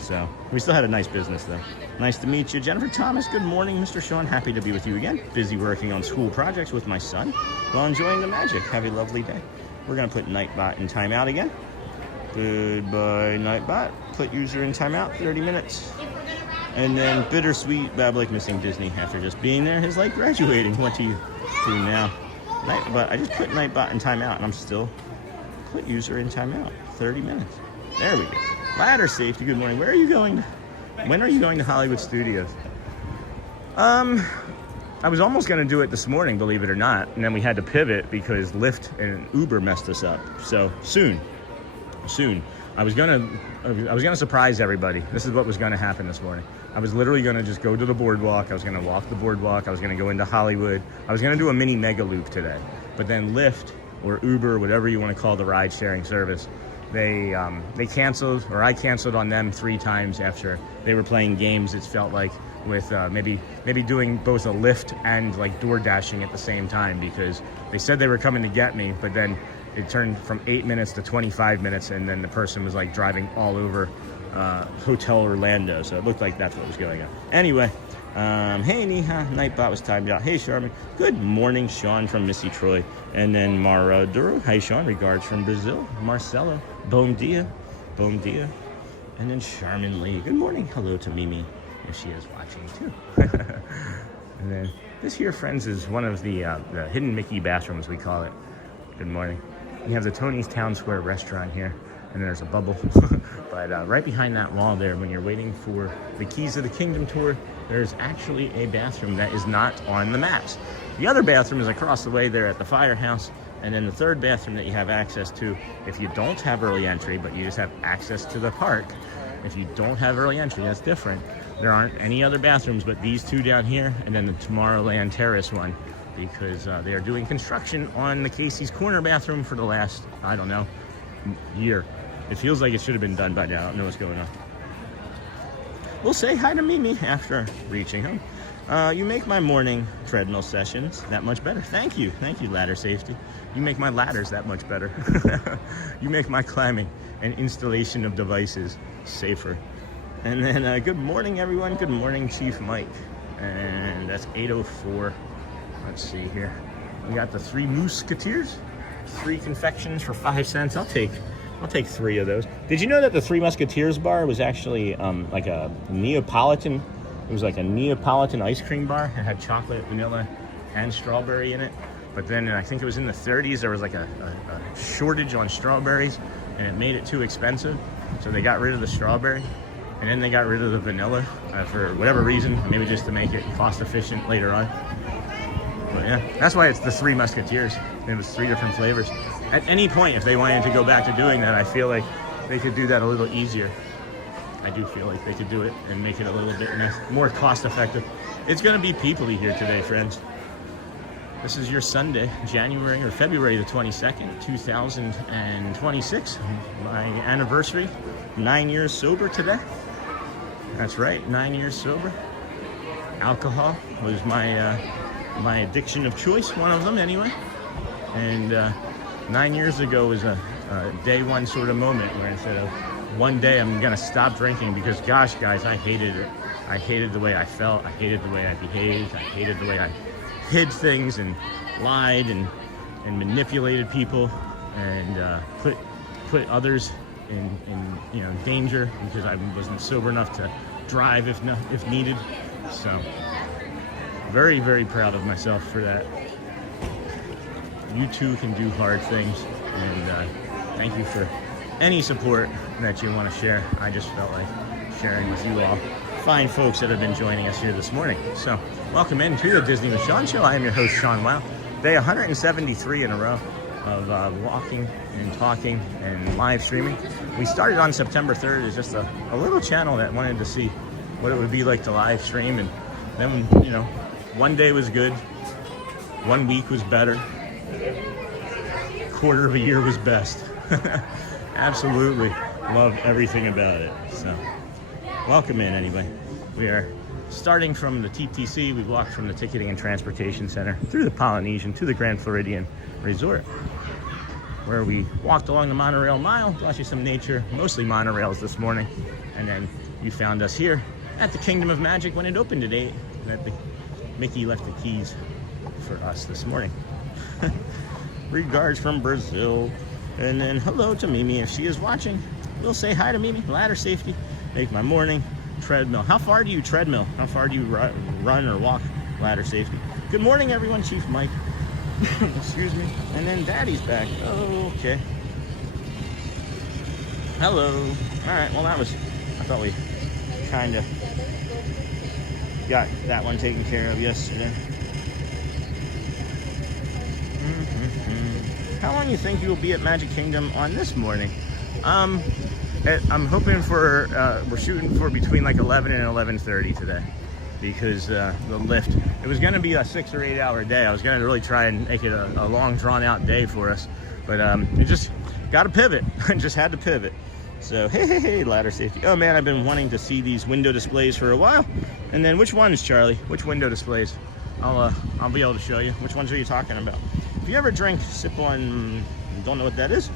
So we still had a nice business though. Nice to meet you. Jennifer Thomas, good morning, Mr. Sean. Happy to be with you again. Busy working on school projects with my son while enjoying the magic. Have a lovely day. We're gonna put Nightbot in timeout again. Goodbye, Nightbot. Put user in timeout, 30 minutes. And then bittersweet, Bablik missing Disney after just being there. His like graduating. What do you do now? Nightbot, I just put Nightbot in timeout, and I'm still put user in timeout. 30 minutes. There we go. Ladder safety. Good morning. Where are you going? When are you going to Hollywood Studios? I was almost going to do it this morning, believe it or not, and then we had to pivot because Lyft and Uber messed us up. So soon. I was gonna surprise everybody. This is what was gonna happen this morning. I was literally gonna just go to the boardwalk. I was gonna walk the boardwalk. I was gonna go into Hollywood. I was gonna do a mini mega loop today. But then Lyft or Uber, whatever you want to call the ride sharing service, they canceled, or I canceled on them 3 times after they were playing games. It felt like with maybe doing both a Lyft and like door dashing at the same time, because they said they were coming to get me, but then it turned from 8 minutes to 25 minutes, and then the person was like driving all over Hotel Orlando, so it looked like that's what was going on. Anyway, hey Neha, Nightbot was timed out. Hey Charmin, good morning, Sean from Missy Troy. And then Mara Duro, hi Sean, regards from Brazil. Marcelo, bom dia. And then Charmin Lee, good morning, hello to Mimi, if she is watching too. And then this here, friends, is one of the hidden Mickey bathrooms, we call it. Good morning. We have the Tony's Town Square restaurant here, and there's a bubble. But right behind that wall there, when you're waiting for the Keys of the Kingdom tour, there's actually a bathroom that is not on the maps. The other bathroom is across the way there at the firehouse, and then the third bathroom that you have access to, if you don't have early entry, but you just have access to the park, if you don't have early entry, that's different. There aren't any other bathrooms but these 2 down here, and then the Tomorrowland Terrace one, because they are doing construction on the Casey's Corner bathroom for the last, I don't know, year. It feels like it should have been done by now. I don't know what's going on. We'll say hi to Mimi after reaching home. You make my morning treadmill sessions that much better. Thank you, ladder safety. You make my ladders that much better. You make my climbing and installation of devices safer. And then good morning, everyone. Good morning, Chief Mike. And that's 8:04. Let's see here. We got the 3 Musketeers, 3 confections for 5 cents. I'll take 3 of those. Did you know that the 3 Musketeers bar was actually like a Neapolitan? It was like a Neapolitan ice cream bar. It had chocolate, vanilla, and strawberry in it. But then I think it was in the 30s. There was like a shortage on strawberries, and it made it too expensive. So they got rid of the strawberry, and then they got rid of the vanilla for whatever reason. Maybe just to make it cost efficient later on. But yeah, that's why it's the 3 Musketeers. It was 3 different flavors. At any point, if they wanted to go back to doing that, I feel like they could do that a little easier. I do feel like they could do it and make it a little bit more cost effective. It's going to be peoply here today, friends. This is your Sunday, February the 22nd, 2026. My anniversary, 9 years sober today. That's right, 9 years sober. Alcohol was my my addiction of choice, one of them anyway. And 9 years ago was a day one sort of moment where I said, one day I'm gonna stop drinking because gosh guys, I hated it. I hated the way I felt, I hated the way I behaved, I hated the way I hid things and lied and manipulated people and put others in danger because I wasn't sober enough to drive if needed. So very, very proud of myself for that. You too can do hard things, and thank you for any support that you want to share. I just felt like sharing with you all fine folks that have been joining us here this morning. So welcome into the Disney with Sean Show. I am your host, Sean Wow. Day 173 in a row of walking and talking and live streaming. We started on September 3rd as just a little channel that wanted to see what it would be like to live stream, and then one day was good, 1 week was better, quarter of a year was best. Absolutely love everything about it. So welcome in anyway. We are starting from the TTC. We walked from the Ticketing and Transportation Center through the Polynesian to the Grand Floridian Resort, where we walked along the Monorail Mile, brought you some nature, mostly monorails this morning, and then you found us here at the Kingdom of Magic when it opened at 8. Mickey left the keys for us this morning. Regards from Brazil. And then hello to Mimi if she is watching. We'll say hi to Mimi. Ladder safety, make my morning. Treadmill. How far do you treadmill? How far do you run or walk? Ladder safety. Good morning, everyone. Chief Mike. Excuse me. And then Daddy's back. Oh, okay. Hello. All right. Well, I thought we kind of got that one taken care of yesterday. How long do you think you will be at Magic Kingdom on this morning? I'm hoping for, we're shooting for between like 11 and 11:30 today, because the lift, it was going to be a 6 or 8 hour day. I was going to really try and make it a long drawn out day for us, but it just got to pivot. Just had to pivot. So hey, ladder safety. Oh man, I've been wanting to see these window displays for a while. And then which ones, Charlie? Which window displays? I'll be able to show you. Which ones are you talking about? If you ever drink, sip on, don't know what that is.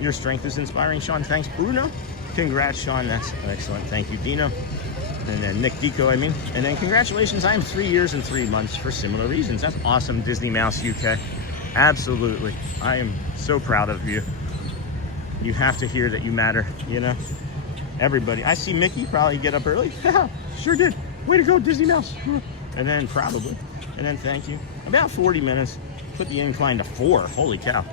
Your strength is inspiring, Sean. Thanks, Bruno. Congrats, Sean. That's excellent. Thank you, Dino. And then Nick Deco, And then congratulations, I am 3 years and 3 months for similar reasons. That's awesome, Disney Mouse UK. Absolutely. I am so proud of you. You have to hear that you matter, Everybody. I see Mickey probably get up early. Sure did. Way to go, Disney Mouse. And then probably. And then thank you. About 40 minutes. Put the incline to 4. Holy cow.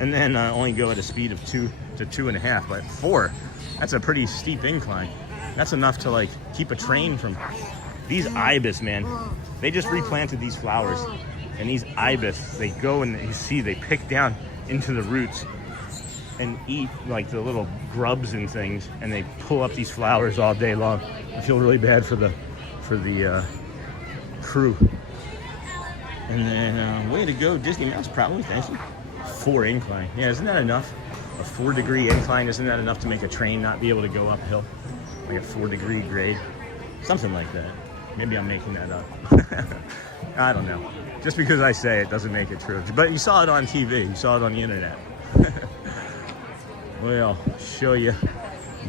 And then only go at a speed of 2 to 2.5. But 4, that's a pretty steep incline. That's enough to like keep a train from these ibis, man. They just replanted these flowers. And these ibis, they go and they pick down into the roots and eat like the little grubs and things, and they pull up these flowers all day long. I feel really bad for the crew. And then way to go, Disney Mouse, probably. Thank you. 4 incline. Yeah, isn't that enough? A 4-degree incline, isn't that enough to make a train not be able to go uphill? Like a 4-degree grade, something like that. Maybe I'm making that up. I don't know. Just because I say it doesn't make it true. But you saw it on TV. You saw it on the internet. Well, I'll show you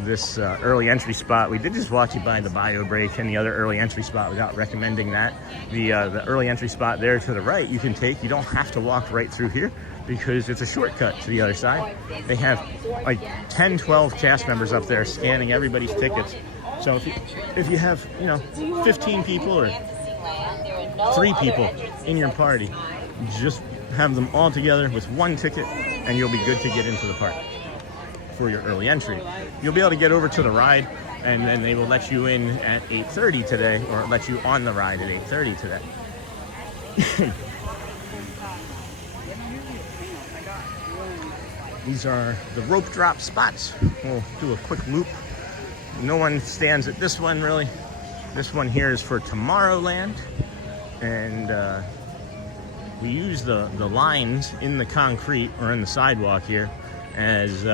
this early entry spot. We did just walk you by the bio break and the other early entry spot without recommending that. The early entry spot there to the right you can take. You don't have to walk right through here because it's a shortcut to the other side. They have like 10, 12 cast members up there scanning everybody's tickets. So if you have 15 people or 3 people in your party, just have them all together with 1 ticket and you'll be good to get into the park for your early entry. You'll be able to get over to the ride, and then they will let you in at 8:30 today, or let you on the ride at 8:30 today. These are the rope drop spots. We'll do a quick loop. No one stands at this one really. This one here is for Tomorrowland, and we use the lines in the concrete or in the sidewalk here as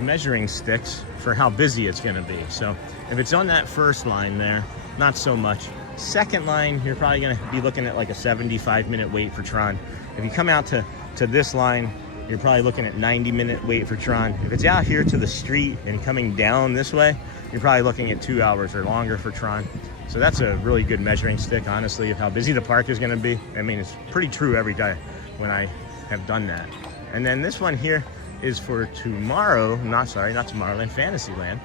measuring sticks for how busy it's going to be. So if it's on that first line there, not so much. Second line, you're probably gonna be looking at like a 75-minute wait for Tron. If you come out to this line, you're probably looking at 90-minute wait for Tron. If it's out here to the street and coming down this way, you're probably looking at 2 hours or longer for Tron. So that's a really good measuring stick, honestly, of how busy the park is gonna be. I mean, it's pretty true every day when I have done that. And then this one here is for not Tomorrowland, Fantasyland.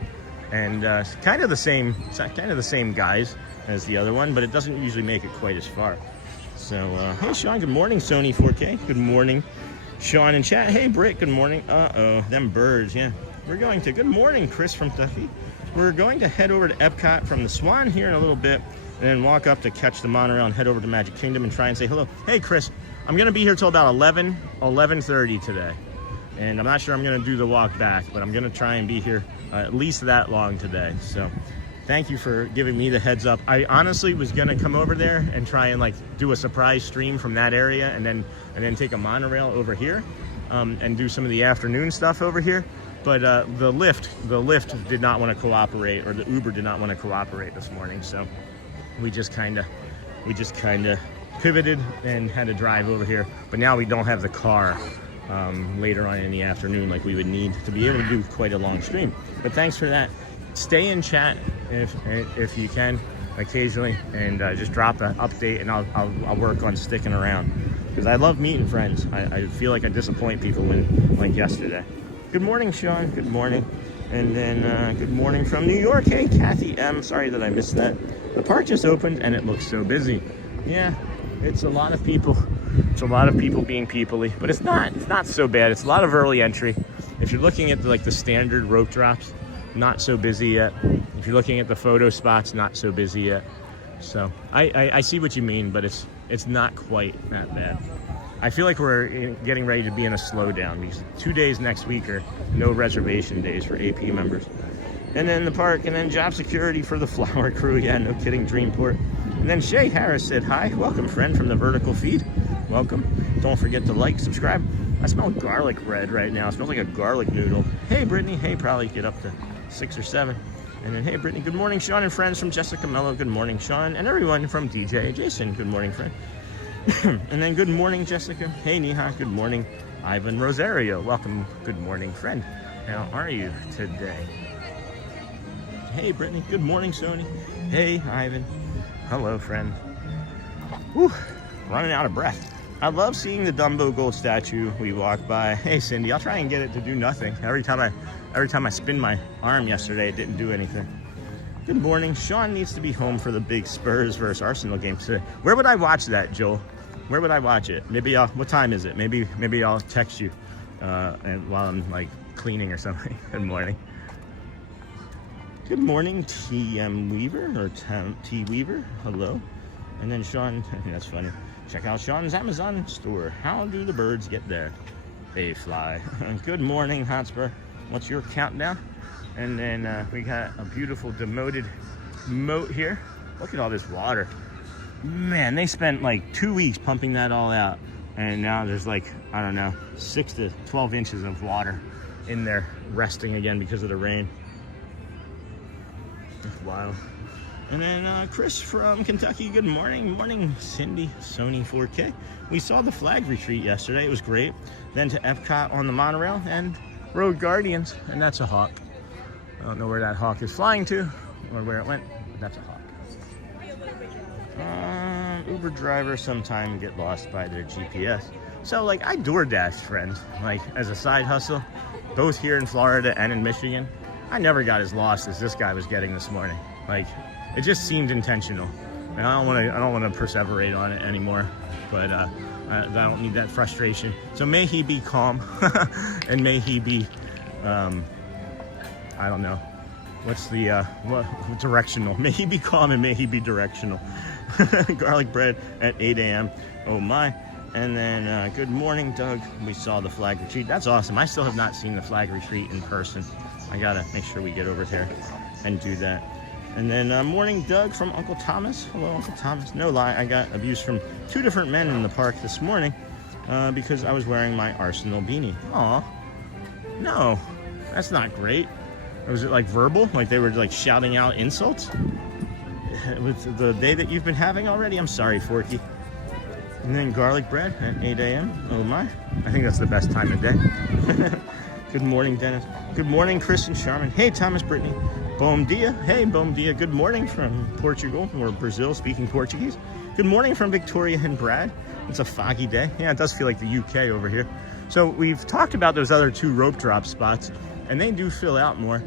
And kind of the same guys as the other one, but it doesn't usually make it quite as far. So, hey Sean, good morning, Sony 4K. Good morning, Sean in chat. Hey Britt, good morning. Uh-oh, them birds, yeah. Good morning, Chris from Duffy. We're going to head over to Epcot from the Swan here in a little bit, and then walk up to catch the monorail and head over to Magic Kingdom and try and say hello. Hey Chris, I'm gonna be here till about 11:30 today. And I'm not sure I'm gonna do the walk back, but I'm gonna try and be here at least that long today. So thank you for giving me the heads up. I honestly was gonna come over there and try and like do a surprise stream from that area and then take a monorail over here and do some of the afternoon stuff over here. But the Lyft did not want to cooperate, or the Uber did not want to cooperate this morning. So we just kind of pivoted and had to drive over here. But now we don't have the car later on in the afternoon like we would need to be able to do quite a long stream. But thanks for that. Stay in chat if you can occasionally, and just drop an update, and I'll work on sticking around, because I love meeting friends. I feel like I disappoint people when, like yesterday. Good morning, Sean. Good morning. And then good morning from New York. Hey, Kathy M. Sorry that I missed that. The park just opened and it looks so busy. Yeah, it's a lot of people. It's a lot of people being peoply, but it's not so bad. It's a lot of early entry. If you're looking at the standard rope drops, not so busy yet. If you're looking at the photo spots, not so busy yet. So I see what you mean, but it's not quite that bad. I feel like we're getting ready to be in a slowdown, because 2 days next week are no reservation days for AP members. And then the park, and then job security for the flower crew. Yeah, no kidding, Dreamport. And then Shay Harris said, hi, welcome friend from the vertical feed. Welcome. Don't forget to like, subscribe. I smell garlic bread right now. It smells like a garlic noodle. Hey, Brittany. Hey, probably get up to 6 or 7. And then, hey, Brittany. Good morning, Sean and friends from Jessica Mello. Good morning, Sean. And everyone from DJ Jason. Good morning, friend. And then good morning, Jessica. Hey, Neha. Good morning, Ivan Rosario. Welcome. Good morning, friend. How are you today? Hey, Brittany. Good morning, Sony. Hey, Ivan. Hello, friend. Whew, running out of breath. I love seeing the Dumbo gold statue we walk by. Hey, Cindy. I'll try and get it to do nothing. Every time I spin my arm yesterday, it didn't do anything. Good morning. Sean needs to be home for the big Spurs versus Arsenal game today. Where would I watch that, Joel? Where would I watch it? Maybe what time is it? Maybe I'll text you and while I'm like cleaning or something. Good morning. Good morning, TM Weaver or T Weaver. Hello. And then Sean, that's funny. Check out Sean's Amazon store. How do the birds get there? They fly. Good morning, Hotspur. What's your countdown? And then we got a beautiful demoted moat here. Look at all this water. Man, they spent like 2 weeks pumping that all out. And now there's like, I don't know, 6 to 12 inches of water in there resting again because of the rain. That's wild. And then Chris from Kentucky, good morning. Morning, Cindy, Sony 4K. We saw the flag retreat yesterday. It was great. Then to Epcot on the monorail and Road Guardians. And that's a hawk. I don't know where that hawk is flying to or where it went, but that's a hawk. Uber drivers sometimes get lost by their GPS. So like I DoorDash, friends, like as a side hustle, both here in Florida and in Michigan. I never got as lost as this guy was getting this morning. Like it just seemed intentional. And I don't want to perseverate on it anymore, but I don't need that frustration. So may he be calm and may he be I don't know. What's the directional? May he be calm and may he be directional. Garlic bread at 8 a.m. Oh my. And then good morning, Doug. We saw the flag retreat. That's awesome. I still have not seen the flag retreat in person. I gotta make sure we get over there and do that. And then morning, Doug from Uncle Thomas. Hello, Uncle Thomas. No lie, I got abuse from 2 different men in the park this morning because I was wearing my Arsenal beanie. Aw, no, that's not great. Was it like verbal? Like they were like shouting out insults? with the day that you've been having already. I'm sorry, Forky. And then garlic bread at 8 a.m. Oh my, I think that's the best time of day. Good morning, Dennis. Good morning, Chris and Charmin. Hey, Thomas, Brittany. Bom dia. Hey, bom dia. Good morning from Portugal, or Brazil, speaking Portuguese. Good morning from Victoria and Brad. It's a foggy day. Yeah, it does feel like the UK over here. So we've talked about those other 2 rope drop spots, and they do fill out more.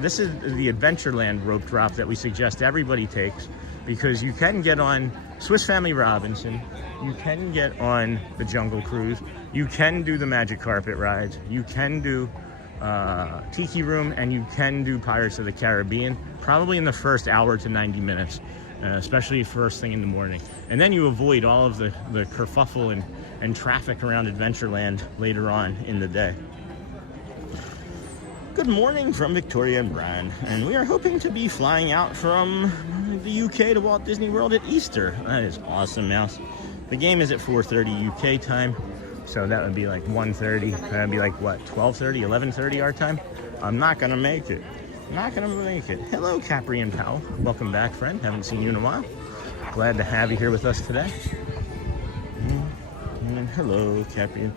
This is the Adventureland rope drop that we suggest everybody takes, because you can get on Swiss Family Robinson, you can get on the Jungle Cruise, you can do the Magic Carpet rides, you can do Tiki Room, and you can do Pirates of the Caribbean, probably in the first hour to 90 minutes, especially first thing in the morning. And then you avoid all of the kerfuffle and traffic around Adventureland later on in the day. Good morning from Victoria and Brian, and we are hoping to be flying out from the UK to Walt Disney World at Easter. That is awesome, Mouse. The game is at 4:30 UK time, so that would be like 1:30. That would be like, what, 12:30, 11:30 our time? I'm not gonna make it. Not gonna make it. Hello, Capri and Powell. Welcome back, friend. Haven't seen you in a while. Glad to have you here with us today. And then hello, Capri and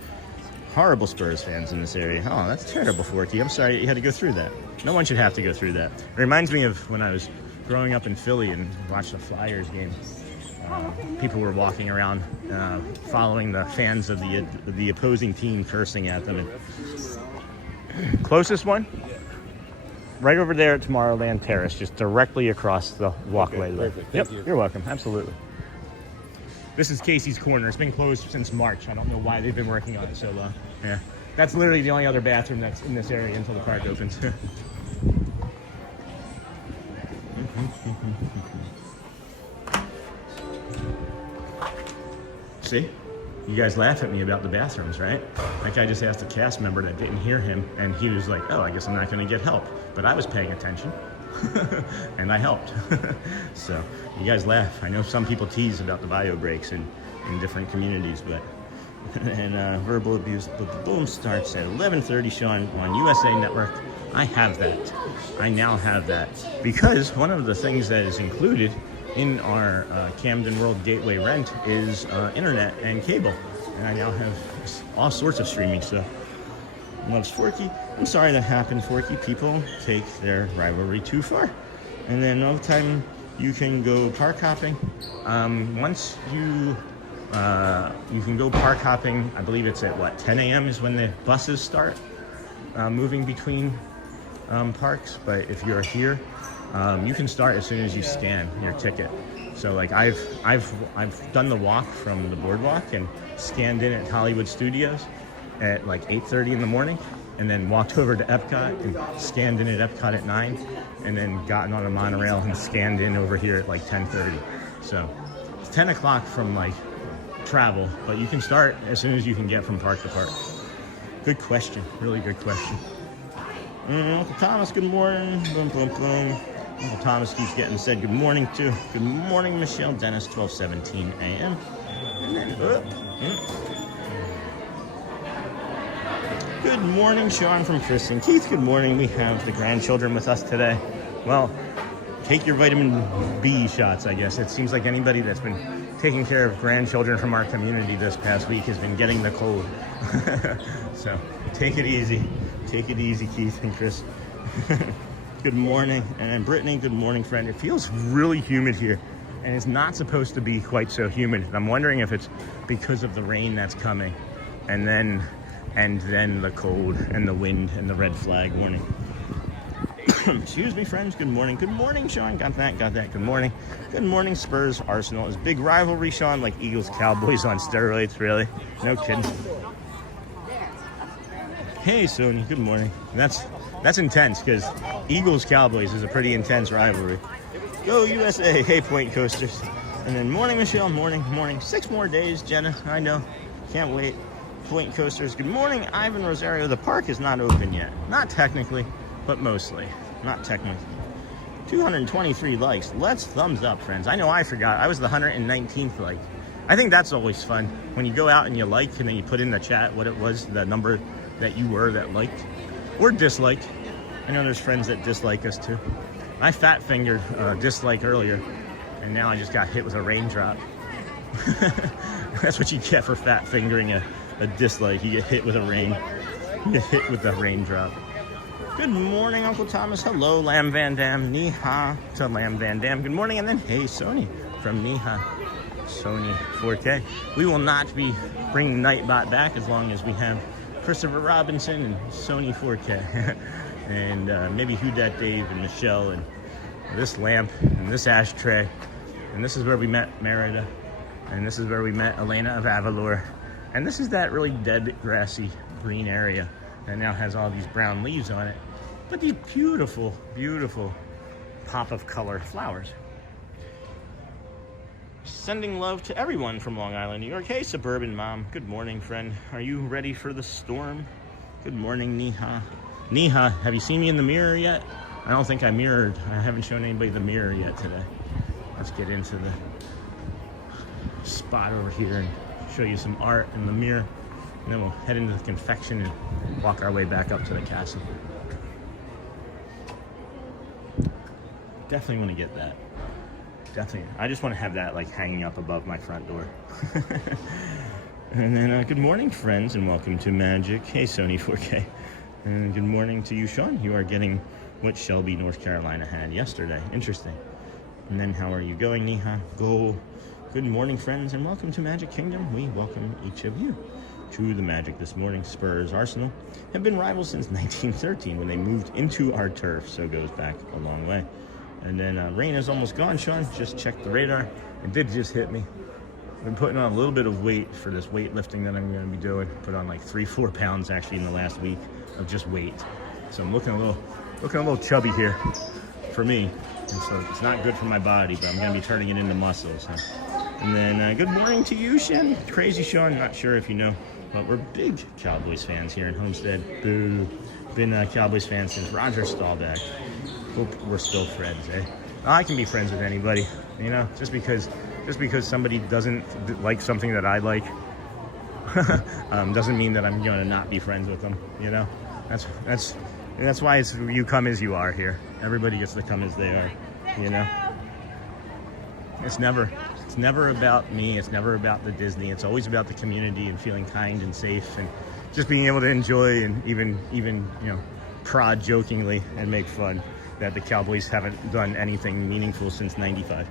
horrible Spurs fans in this area. Oh, that's terrible, Forky. I'm sorry you had to go through that. No one should have to go through that. It reminds me of when I was growing up in Philly and watched the Flyers game. People were walking around following the fans of the opposing team, cursing at them. And closest one, right over there at Tomorrowland Terrace, just directly across the walkway. Okay, perfect. Yep, Thank you. You're welcome. Absolutely. This is Casey's Corner. It's been closed since March. I don't know why they've been working on it so long. Yeah, that's literally the only other bathroom that's in this area until the park opens. See? You guys laugh at me about the bathrooms, right? Like I just asked a cast member that didn't hear him, and he was like, oh, I guess I'm not going to get help. But I was paying attention, and I helped. So you guys laugh. I know some people tease about the bio breaks in different communities, but... And verbal abuse, boom, starts at 11:30, Sean, on USA Network. I have that. I now have that. Because one of the things that is included in our Camden World Gateway rent is internet and cable. And I now have all sorts of streaming stuff. Loves Forky. I'm sorry that happened, Forky. People take their rivalry too far. And then all the time you can go park hopping. Once you can go park hopping, I believe it's at what, 10 a.m. is when the buses start moving between parks. But if you're here, you can start as soon as you scan your ticket. So like I've done the walk from the boardwalk and scanned in at Hollywood Studios at like 8:30 in the morning, and then walked over to Epcot and scanned in at Epcot at 9, and then gotten on a monorail and scanned in over here at like 10:30. So it's 10 o'clock from like travel, but you can start as soon as you can get from park to park. Good question, really good question. Uncle Thomas, good morning. Boom, boom, boom. Uncle Thomas keeps getting said good morning to. Good morning, Michelle Dennis, 12:17 a.m. And then good morning, Sean from Chris and Keith. Good morning. We have the grandchildren with us today. Well, take your vitamin B shots, I guess. It seems like anybody that's been taking care of grandchildren from our community this past week has been getting the cold. So take it easy. Take it easy, Keith and Chris. Good morning. And Brittany, good morning, friend. It feels really humid here, and it's not supposed to be quite so humid. I'm wondering if it's because of the rain that's coming, and then the cold and the wind and the red flag warning. Excuse me, friends. Good morning. Good morning, Sean. Got that. Good morning. Good morning, Spurs. Arsenal is big rivalry, Sean, like Eagles Cowboys on steroids, really. No kidding. Hey, Sony. Good morning. That's intense, because Eagles Cowboys is a pretty intense rivalry. Go USA. Hey, Point Coasters. And then morning, Michelle. Morning. 6 more days, Jenna. I know. Can't wait. Point Coasters. Good morning, Ivan Rosario. The park is not open yet. Not technically, but mostly. Not technically. 223 likes. Let's thumbs up, friends. I know I forgot. I was the 119th like. I think that's always fun. When you go out and you like, and then you put in the chat what it was, the number that you were that liked or disliked. I know there's friends that dislike us too. I fat fingered dislike earlier, and now I just got hit with a raindrop. That's what you get for fat fingering a dislike. You get hit with a rain. You get hit with the raindrop. Good morning, Uncle Thomas. Hello, Lam Van Dam. Ni ha to Lam Van Dam. Good morning, and then hey, Sony from Ni ha. Sony 4K. We will not be bringing Nightbot back as long as we have Christopher Robinson and Sony 4K. And maybe Who Dat Dave and Michelle and this lamp and this ashtray. And this is where we met Merida. And this is where we met Elena of Avalor. And this is that really dead, grassy, green area that now has all these brown leaves on it. But these beautiful, beautiful pop of color flowers. Sending love to everyone from Long Island, New York. Hey, Suburban Mom. Good morning, friend. Are you ready for the storm? Good morning, Niha. Niha, have you seen me in the mirror yet? I don't think I mirrored. I haven't shown anybody the mirror yet today. Let's get into the spot over here and show you some art in the mirror. And then we'll head into the confection and walk our way back up to the castle. Definitely want to get that. Definitely. I just want to have that like hanging up above my front door. And then good morning, friends, and welcome to Magic. Hey, Sony 4K. And good morning to you, Sean. You are getting what Shelby, North Carolina had yesterday. Interesting. And then how are you going, Niha? Go. Good morning, friends, and welcome to Magic Kingdom. We welcome each of you to the Magic this morning. Spurs, Arsenal have been rivals since 1913 when they moved into our turf, so it goes back a long way. And then rain is almost gone, Sean. Just checked the radar. It did just hit me. I've been putting on a little bit of weight for this weightlifting that I'm going to be doing. Put on like 3-4 pounds actually in the last week of just weight. So I'm looking a little chubby here for me. And so it's not good for my body, but I'm going to be turning it into muscles. Huh? And then good morning to you, Shen. Crazy Sean. Not sure if you know, but we're big Cowboys fans here in Homestead. Boo. Been Cowboys fans since Roger Staubach. Hope we're still friends, eh? I can be friends with anybody, you know. Just because somebody doesn't like something that I like, doesn't mean that I'm going to not be friends with them. You know, that's why it's you come as you are here. Everybody gets to come as they are. You know, it's never about me. It's never about the Disney. It's always about the community and feeling kind and safe and just being able to enjoy and even you know, prod jokingly and make fun that the Cowboys haven't done anything meaningful since '95.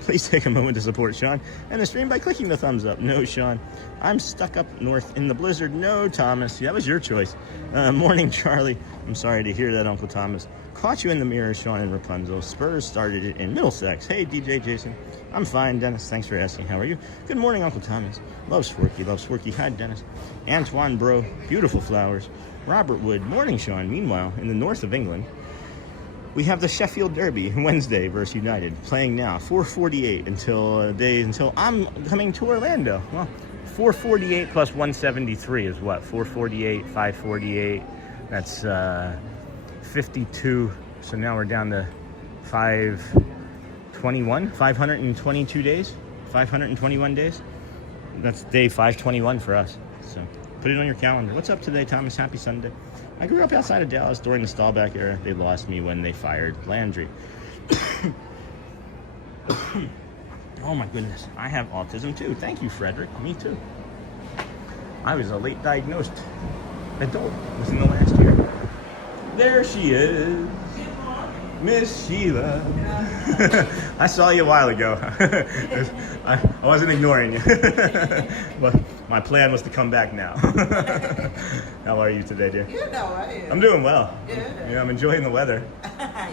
Please take a moment to support Sean and the stream by clicking the thumbs up. No, Sean, I'm stuck up north in the blizzard. No, Thomas, that was your choice. Morning, Charlie. I'm sorry to hear that, Uncle Thomas. Caught you in the mirror, Sean and Rapunzel. Spurs started it in Middlesex. Hey, DJ Jason. I'm fine, Dennis. Thanks for asking. How are you? Good morning, Uncle Thomas. Love Sworky. Love Sworky. Hi, Dennis. Antoine Bro. Beautiful flowers. Robert Wood. Morning, Sean. Meanwhile, in the north of England, we have the Sheffield Derby Wednesday versus United playing now. 4:48 until I'm coming to Orlando. Well, 4:48 plus 173 is what? 4:48, 5:48. That's 52. So now we're down to 522 days. 521 days. That's day 521 for us. So put it on your calendar. What's up today, Thomas? Happy Sunday. I grew up outside of Dallas during the Staubach era. They lost me when they fired Landry. Oh my goodness. I have autism too. Thank you, Frederick. Me too. I was a late diagnosed adult within the last year. There she is. Miss Sheila. I saw you a while ago. I wasn't ignoring you. But my plan was to come back now. How are you today, dear? You know I am. I'm doing well. Yeah. Yeah, I'm enjoying the weather.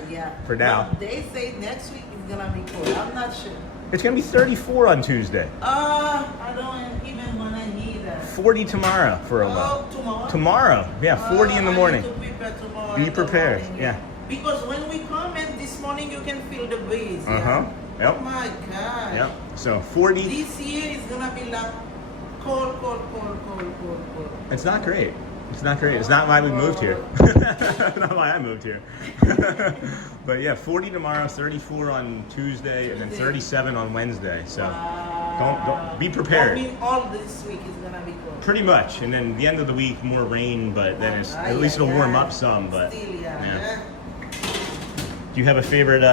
Yeah. For now. Well, they say next week is gonna be cold. I'm not sure. It's gonna be 34 on Tuesday. I don't even wanna hear that. 40 tomorrow for a while. Oh, tomorrow? Tomorrow. Yeah, 40 in the morning. I need to prepare tomorrow. Be prepared. Morning, Yeah. Because when we come in this morning, you can feel the breeze. Uh-huh. Yeah? Yep. Oh my God. Yep. So 40. This year is gonna be like cold. It's not great. It's not great. It's not why we moved here. Not why I moved here. But yeah, 40 tomorrow, 34 on Tuesday, and then 37 on Wednesday. So don't be prepared. I mean, all this week is gonna be cold. Pretty much, and then the end of the week more rain, but then it's at least it'll warm up some. But Still, yeah. you have a favorite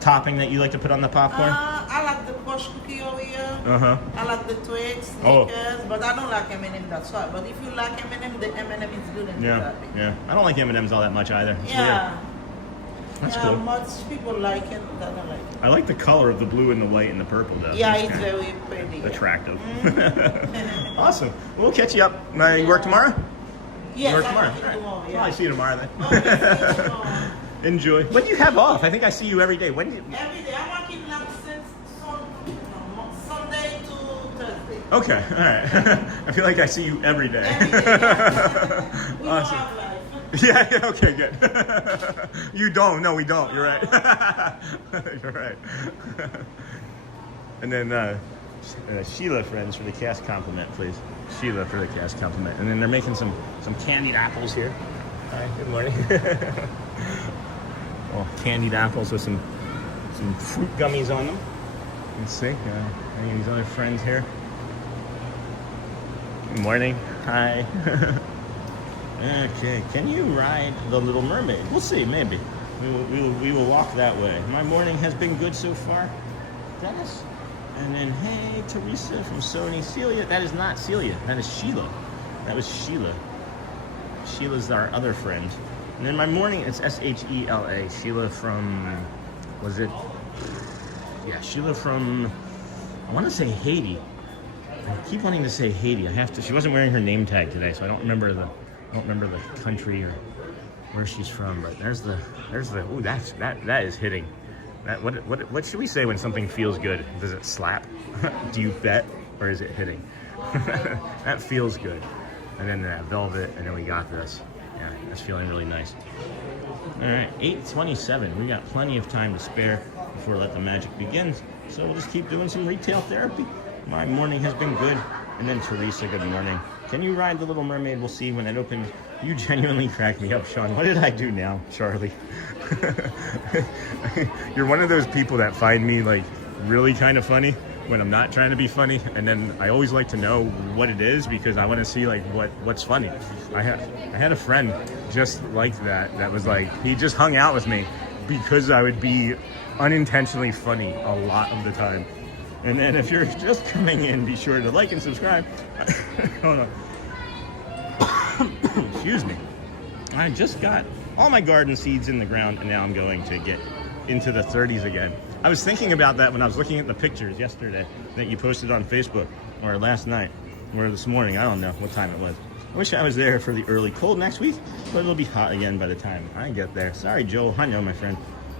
topping that you like to put on the popcorn? I like the Posh cookie Oreo. I like the Twix, Snickers, but I don't like M&M. That's why. But if you like M&M, the M&M is good in the topping. Yeah. I don't like M&Ms all that much either. It's Yeah. weird. That's cool. Most people like it, but I don't like it. I like the color of the blue and the white and the purple though. Yeah, It's it's kinda very pretty. attractive. Awesome. We'll catch you up. You work tomorrow? Yes, You work I tomorrow? work tomorrow, Well, yeah. I see you tomorrow then. Okay, so, Enjoy. When do you have off? I think I see you every day. When do you... every day. I'm working like since Sunday to Thursday. Okay, all right. I feel like I see you every day. Every day, yeah. We don't Awesome. have life. Yeah, okay, good. You don't. No, we don't. You're right. You're right. And then Sheila, friends, for the cast compliment, please. Sheila for the cast compliment. And then they're making some candied apples here. Hi, good morning. Well, candied apples with some fruit gummies on them. Let's see. Any of these other friends here? Good morning. Hi. Okay, can you ride the Little Mermaid? We'll see, maybe. We will walk that way. My morning has been good so far. Dennis. And then, hey, Teresa from Sony. Celia. That is not Celia. That is Sheila. That was Sheila. Sheila's our other friend. And then my morning, it's S-H-E-L-A. Sheila from, was it? Yeah, Sheila from, I want to say Haiti. I keep wanting to say Haiti. I have to. She wasn't wearing her name tag today, so I don't remember the country or where she's from. But there's the. Ooh, that is hitting. What should we say when something feels good? Does it slap? Do you bet, or is it hitting? That feels good. And then that velvet, and then we got this. Yeah, that's feeling really nice. All right, 8:27. We got plenty of time to spare before Let the Magic begins. So we'll just keep doing some retail therapy. My morning has been good. And then Teresa, good morning. Can you ride the Little Mermaid? We'll see when it opens. You genuinely crack me up, Sean. What did I do now, Charlie? You're one of those people that find me like really kind of funny when I'm not trying to be funny, and then I always like to know what it is because I want to see like what's funny. I had a friend just like that was like, he just hung out with me because I would be unintentionally funny a lot of the time. And then if you're just coming in, be sure to like and subscribe. Hold on. Excuse me. I just got all my garden seeds in the ground, and now I'm going to get into the 30s again. I was thinking about that when I was looking at the pictures yesterday that you posted on Facebook, or last night, or this morning. I don't know what time it was. I wish I was there for the early cold next week, but it'll be hot again by the time I get there. Sorry, Joel. I know, my friend.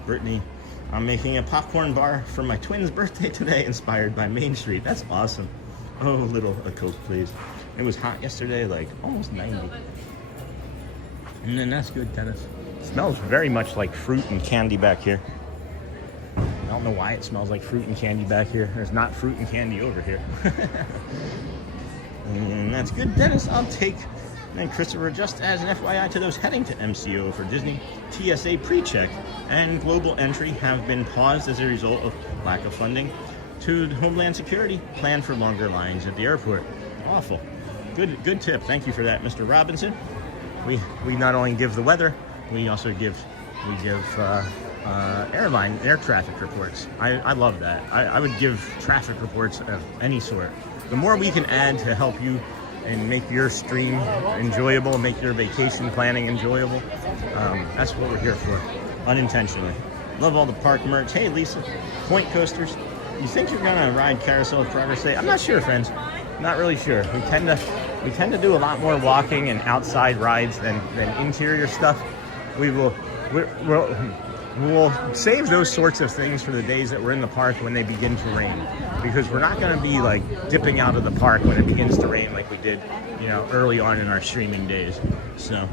Brittany. I'm making a popcorn bar for my twin's birthday today, inspired by Main Street. That's awesome. Oh, a Coke, please. It was hot yesterday, like almost 90. And then that's good, Dennis. It smells very much like fruit and candy back here. I don't know why it smells like fruit and candy back here. There's not fruit and candy over here. And that's good, Dennis. I'll take. And Christopher, just as an FYI to those heading to MCO for Disney, TSA pre-check and global entry have been paused as a result of lack of funding. To Homeland Security, plan for longer lines at the airport. Awful. Good tip. Thank you for that, Mr. Robinson. We not only give the weather, we also give air traffic reports. I love that. I would give traffic reports of any sort. The more we can add to help you and make your stream enjoyable, make your vacation planning enjoyable, that's what we're here for, unintentionally. Love all the park merch. Hey, Lisa, Point Coasters. You think you're gonna ride Carousel of Progress today? I'm not sure, friends. Not really sure. We tend to do a lot more walking and outside rides than interior stuff. We'll save those sorts of things for the days that we're in the park when they begin to rain, because we're not going to be like dipping out of the park when it begins to rain like we did, early on in our streaming days. So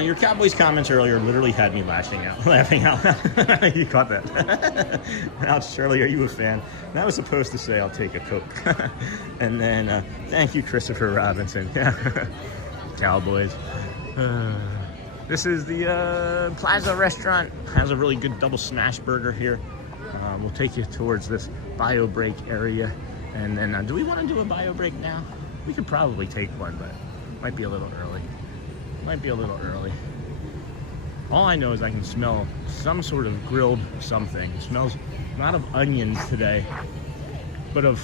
your Cowboys comments earlier literally had me laughing out. You caught that. Ouch, Shirley, are you a fan? And I was supposed to say I'll take a Coke. And then thank you, Christopher Robinson. Cowboys. This is the Plaza restaurant. Has a really good double smash burger here. We'll take you towards this bio break area. And then, do we want to do a bio break now? We could probably take one, but might be a little early. All I know is I can smell some sort of grilled something. It smells not of onions today, but of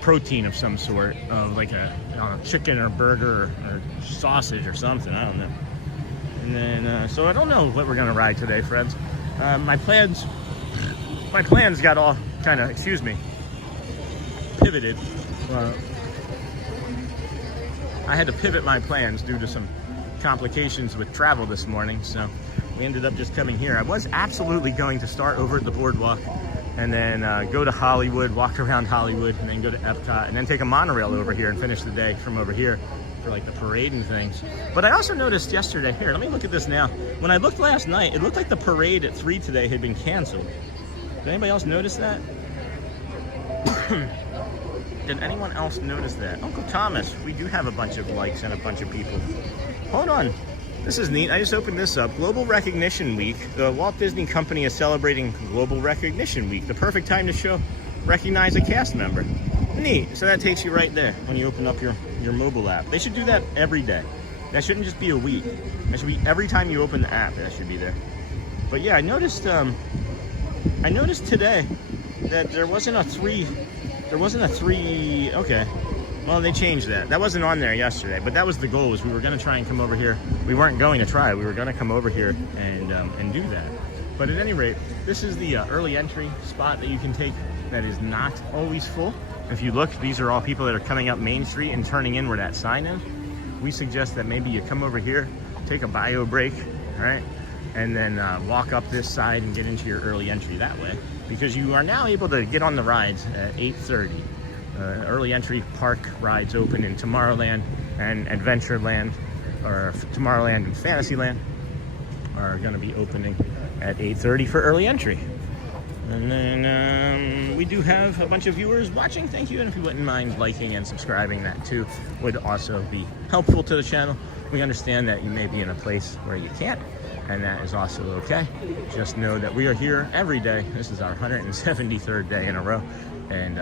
protein of some sort, of like a chicken or burger or sausage or something. I don't know. And then, so I don't know what we're gonna ride today, friends. My plans got all kind of, excuse me, pivoted. I had to pivot my plans due to some complications with travel this morning, so we ended up just coming here. I was absolutely going to start over at the boardwalk and then go to Hollywood, walk around Hollywood, and then go to Epcot, and then take a monorail over here and finish the day from over here for like the parade and things. But I also noticed yesterday, here, let me look at this now. When I looked last night, it looked like the parade at 3 today had been canceled. Did anybody else notice that? Did anyone else notice that? Uncle Thomas, we do have a bunch of likes and a bunch of people. Hold on. This is neat. I just opened this up. Global Recognition Week. The Walt Disney Company is celebrating Global Recognition Week. The perfect time to recognize a cast member. Neat. So that takes you right there when you open up your mobile app. They should do that every day. That shouldn't just be a week. That should be every time you open the app. That should be there. But yeah, I noticed today that there wasn't a 3. Okay. Well, they changed that. That wasn't on there yesterday, but that was the goal. Was we were going to try and come over here. We weren't going to try. We were going to come over here and do that. But at any rate, this is the early entry spot that you can take. That is not always full. If you look, these are all people that are coming up Main Street and turning in where that sign is. We suggest that maybe you come over here, take a bio break, right, and then walk up this side and get into your early entry that way, because you are now able to get on the rides at 8:30. Early entry park rides open in Tomorrowland and Adventureland, or Tomorrowland and Fantasyland, are going to be opening at 8:30 for early entry. And then we do have a bunch of viewers watching. Thank you. And if you wouldn't mind liking and subscribing, that too would also be helpful to the channel. We understand that you may be in a place where you can't, and that is also okay. Just know that we are here every day. This is our 173rd day in a row, and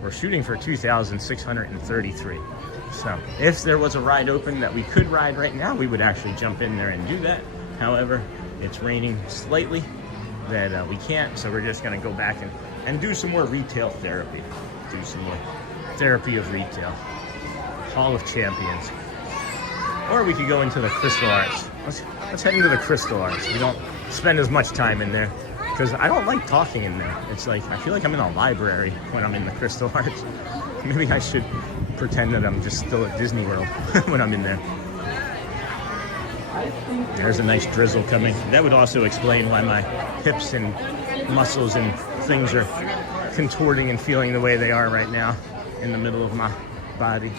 we're shooting for 2,633. So if there was a ride open that we could ride right now, we would actually jump in there and do that. However, it's raining slightly that we can't, so we're just going to go back and do some more retail therapy. Do some more therapy of retail. Hall of Champions. Or we could go into the Crystal Arts. Let's head into the Crystal Arts. We don't spend as much time in there, because I don't like talking in there. It's like, I feel like I'm in a library when I'm in the Crystal Arts. Maybe I should pretend that I'm just still at Disney World when I'm in there. There's a nice drizzle coming. That would also explain why my hips and muscles and things are contorting and feeling the way they are right now in the middle of my body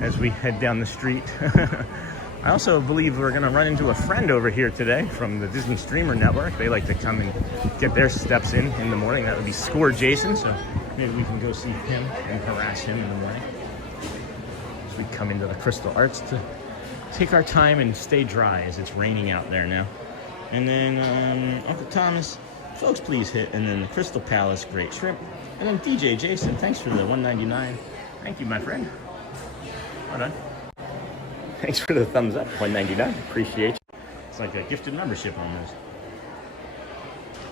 as we head down the street. I also believe we're going to run into a friend over here today from the Disney Streamer Network. They like to come and get their steps in the morning. That would be Score Jason, so maybe we can go see him and harass him in the morning as we come into the Crystal Arts to take our time and stay dry, as it's raining out there now. And then Uncle Thomas, folks please hit, and then the Crystal Palace Great Shrimp, and then DJ Jason, thanks for the $1.99. Thank you, my friend. Well done. Thanks for the thumbs up, $1.99. Appreciate you. It's like a gifted membership almost.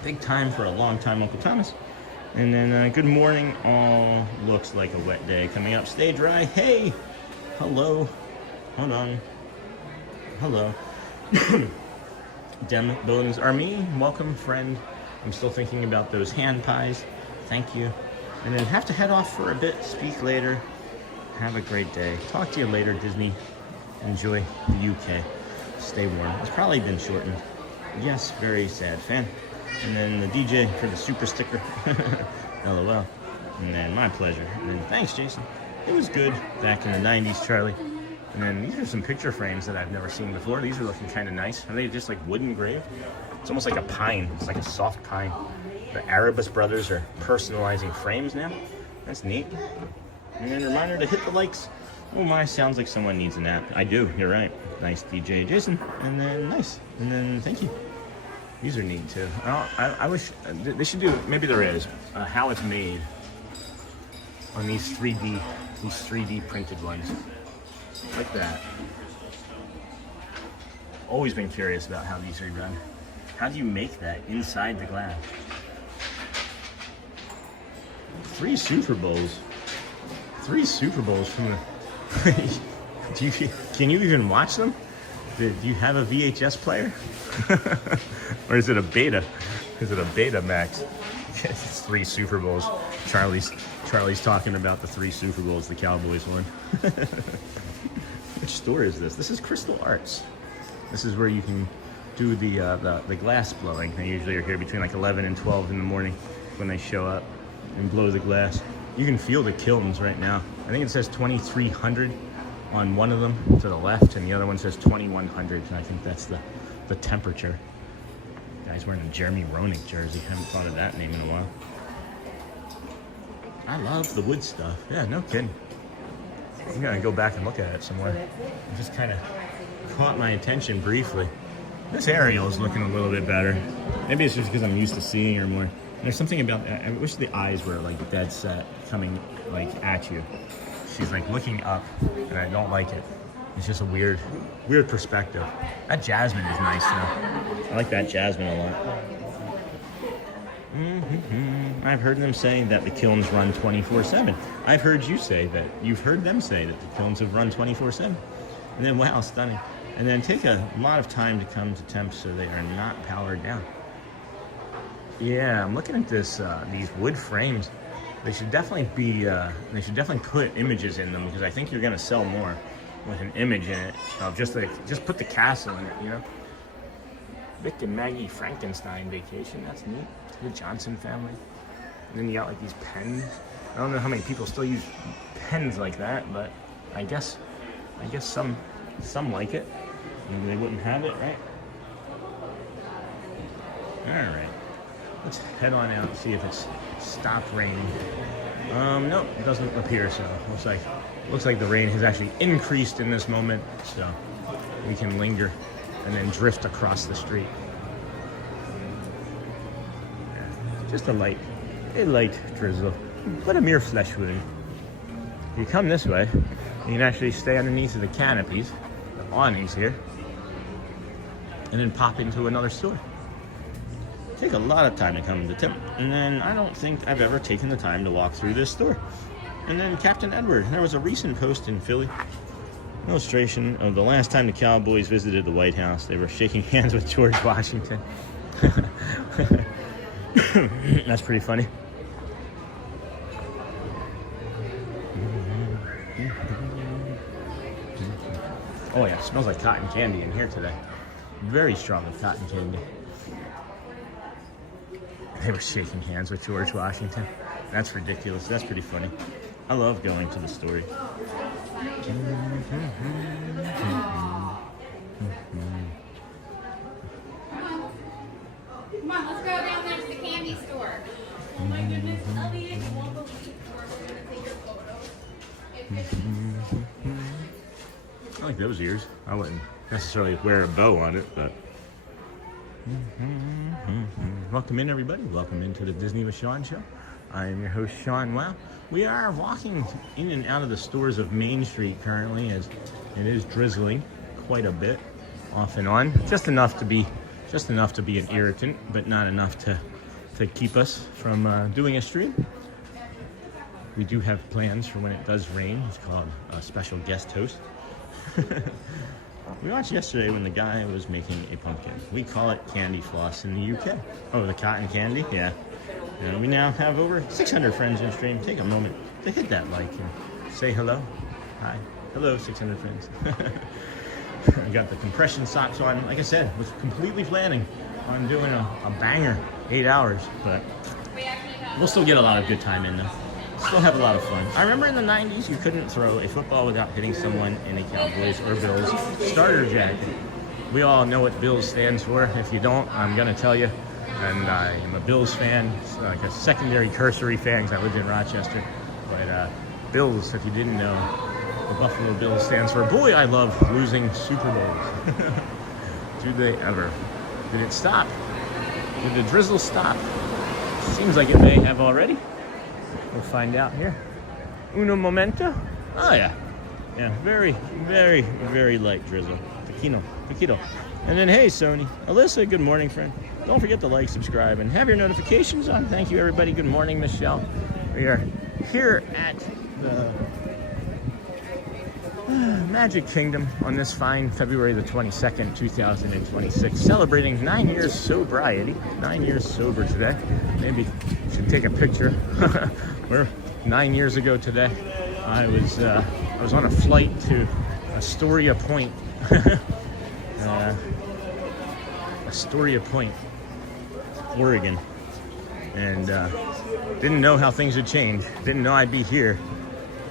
Big time for a long time, Uncle Thomas. And then good morning. All looks like a wet day coming up. Stay dry. Hey, hello. Hold on. Hello. Dem Bones Army, welcome, friend. I'm still thinking about those hand pies. Thank you. And then have to head off for a bit. Speak later. Have a great day. Talk to you later, Disney. Enjoy the UK. Stay warm. It's probably been shortened. Yes, very sad fan. And then the DJ for the super sticker. LOL. And then my pleasure. And then thanks, Jason. It was good back in the 90s, Charlie. And then these are some picture frames that I've never seen before. These are looking kind of nice. Are they just like wood engraved? It's almost like a pine. It's like a soft pine. The Arabus brothers are personalizing frames now. That's neat. And then a reminder to hit the likes. Oh my, sounds like someone needs a nap. I do, you're right. Nice, DJ Jason. And then nice. And then thank you. These are neat too. I wish they should do, maybe there is, how it's made on these 3D printed ones. Like that. Always been curious about how these are done. How do you make that inside the glass? 3 Super Bowls. 3 Super Bowls from the... Can you even watch them? Do you have a VHS player? Or is it a beta? Is it a beta max? It's 3 Super Bowls. Charlie's talking about the 3 Super Bowls the Cowboys won. Which store is this? This is Crystal Arts. This is where you can do the glass blowing. They usually are here between like 11 and 12 in the morning when they show up and blow the glass. You can feel the kilns right now. I think it says 2,300 on one of them to the left, and the other one says 2,100. And I think that's the temperature. Guy's wearing a Jeremy Roenick jersey. Haven't thought of that name in a while. I love the wood stuff. Yeah, no kidding. I'm gonna go back and look at it somewhere. It just kind of caught my attention briefly. This aerial is looking a little bit better. Maybe it's just because I'm used to seeing her more. There's something about that. I wish the eyes were like dead set, coming like at you. She's like looking up, and I don't like it. It's just a weird perspective. That Jasmine is nice though. I like that Jasmine a lot. I've heard them say that the kilns run 24/7. I've heard you say that. You've heard them say that the kilns have run 24/7. And then, wow, stunning. And then take a lot of time to come to temp so they are not powered down. Yeah, I'm looking at this. These wood frames. They should definitely be. They should definitely put images in them because I think you're gonna sell more with an image in it. Just put the castle in it, you know. Vic and Maggie Frankenstein vacation. That's neat. The Johnson family. And then you got like these pens. I don't know how many people still use pens like that, but I guess some like it. Maybe they wouldn't have it, right? All right. Let's head on out and see if it's stopped raining. Nope, it doesn't appear so. Looks like the rain has actually increased in this moment, so we can linger and then drift across the street. Yeah, just a light drizzle, but a mere flesh wound. If you come this way, you can actually stay underneath of the canopies, the awnings here, and then pop into another store. Take a lot of time to come to temp, and then I don't think I've ever taken the time to walk through this store. And then Captain Edward. There was a recent post in Philly, illustration of the last time the Cowboys visited the White House. They were shaking hands with George Washington. That's pretty funny. Oh yeah, it smells like cotton candy in here today. Very strong with cotton candy. They were shaking hands with George Washington. That's ridiculous. That's pretty funny. I love going to the store. Come on, let's go down there to the candy store. Oh my goodness, Elliot, you won't believe we're going to take your photo. I like those ears. I wouldn't necessarily wear a bow on it, but... Welcome in, everybody. Welcome into the Disney with Sean show. I am your host, Sean Wow. We are walking in and out of the stores of Main Street currently, as it is drizzling quite a bit, off and on. Just enough to be an irritant, but not enough to keep us from doing a stream. We do have plans for when it does rain. It's called a special guest host. We watched yesterday when the guy was making a pumpkin. We call it candy floss in the UK. Oh, the cotton candy? Yeah. We now have over 600 friends in stream. Take a moment to hit that like and say hello. Hi. Hello, 600 friends. I got the compression socks on. Like I said, was completely planning on doing a banger, 8 hours, but we'll still get a lot of good time in though. Still have a lot of fun. I remember in the 90s, you couldn't throw a football without hitting someone in a Cowboys or Bills starter jacket. We all know what Bills stands for. If you don't, I'm going to tell you. And I am a Bills fan, like a secondary cursory fan because I lived in Rochester. But Bills, if you didn't know, the Buffalo Bills stands for, boy, I love losing Super Bowls. Do they ever? Did it stop? Did the drizzle stop? Seems like it may have already. We'll find out here. Uno momento. Oh yeah. Yeah, very, very, very light drizzle. Taquito. And then, hey, Sony. Alyssa, good morning, friend. Don't forget to like, subscribe, and have your notifications on. Thank you, everybody. Good morning, Michelle. We are here at the Magic Kingdom on this fine February the 22nd, 2026, celebrating 9 years sobriety. 9 years sober today. Maybe should take a picture. We're 9 years ago today. I was on a flight to Astoria Point. Astoria Point, Oregon, and didn't know how things would change. Didn't know I'd be here.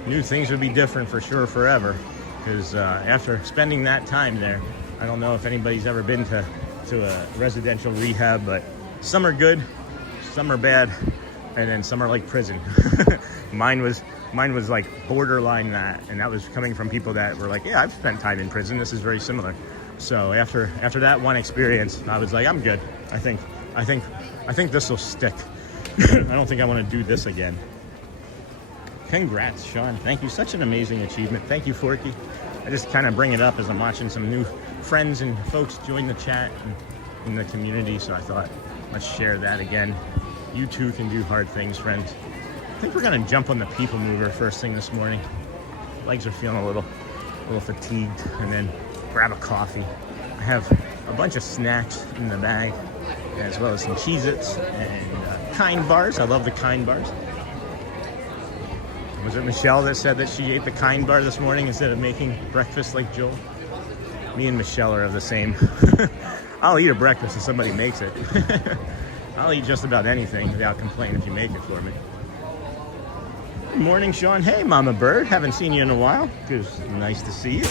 Knew things would be different for sure forever, because after spending that time there, I don't know if anybody's ever been to a residential rehab, but some are good, some are bad, and then some are like prison. Mine was like borderline that, and that was coming from people that were like, yeah, I've spent time in prison. This is very similar. So after that one experience, I was like, I'm good. I think this will stick. I don't think I want to do this again. Congrats, Sean. Thank you. Such an amazing achievement. Thank you, Forky. I just kind of bring it up as I'm watching some new friends and folks join the chat in the community. So I thought, let's share that again. You too can do hard things, friends. I think we're gonna jump on the people mover first thing this morning. Legs are feeling a little fatigued, and then grab a coffee. I have a bunch of snacks in the bag, as well as some Cheez-Its and Kind bars. I love the Kind bars. Was it Michelle that said that she ate the Kind bar this morning instead of making breakfast like Joel? Me and Michelle are of the same. I'll eat a breakfast if somebody makes it. I'll eat just about anything without complaining if you make it for me. Good morning, Sean. Hey, Mama Bird. Haven't seen you in a while. It's nice to see you.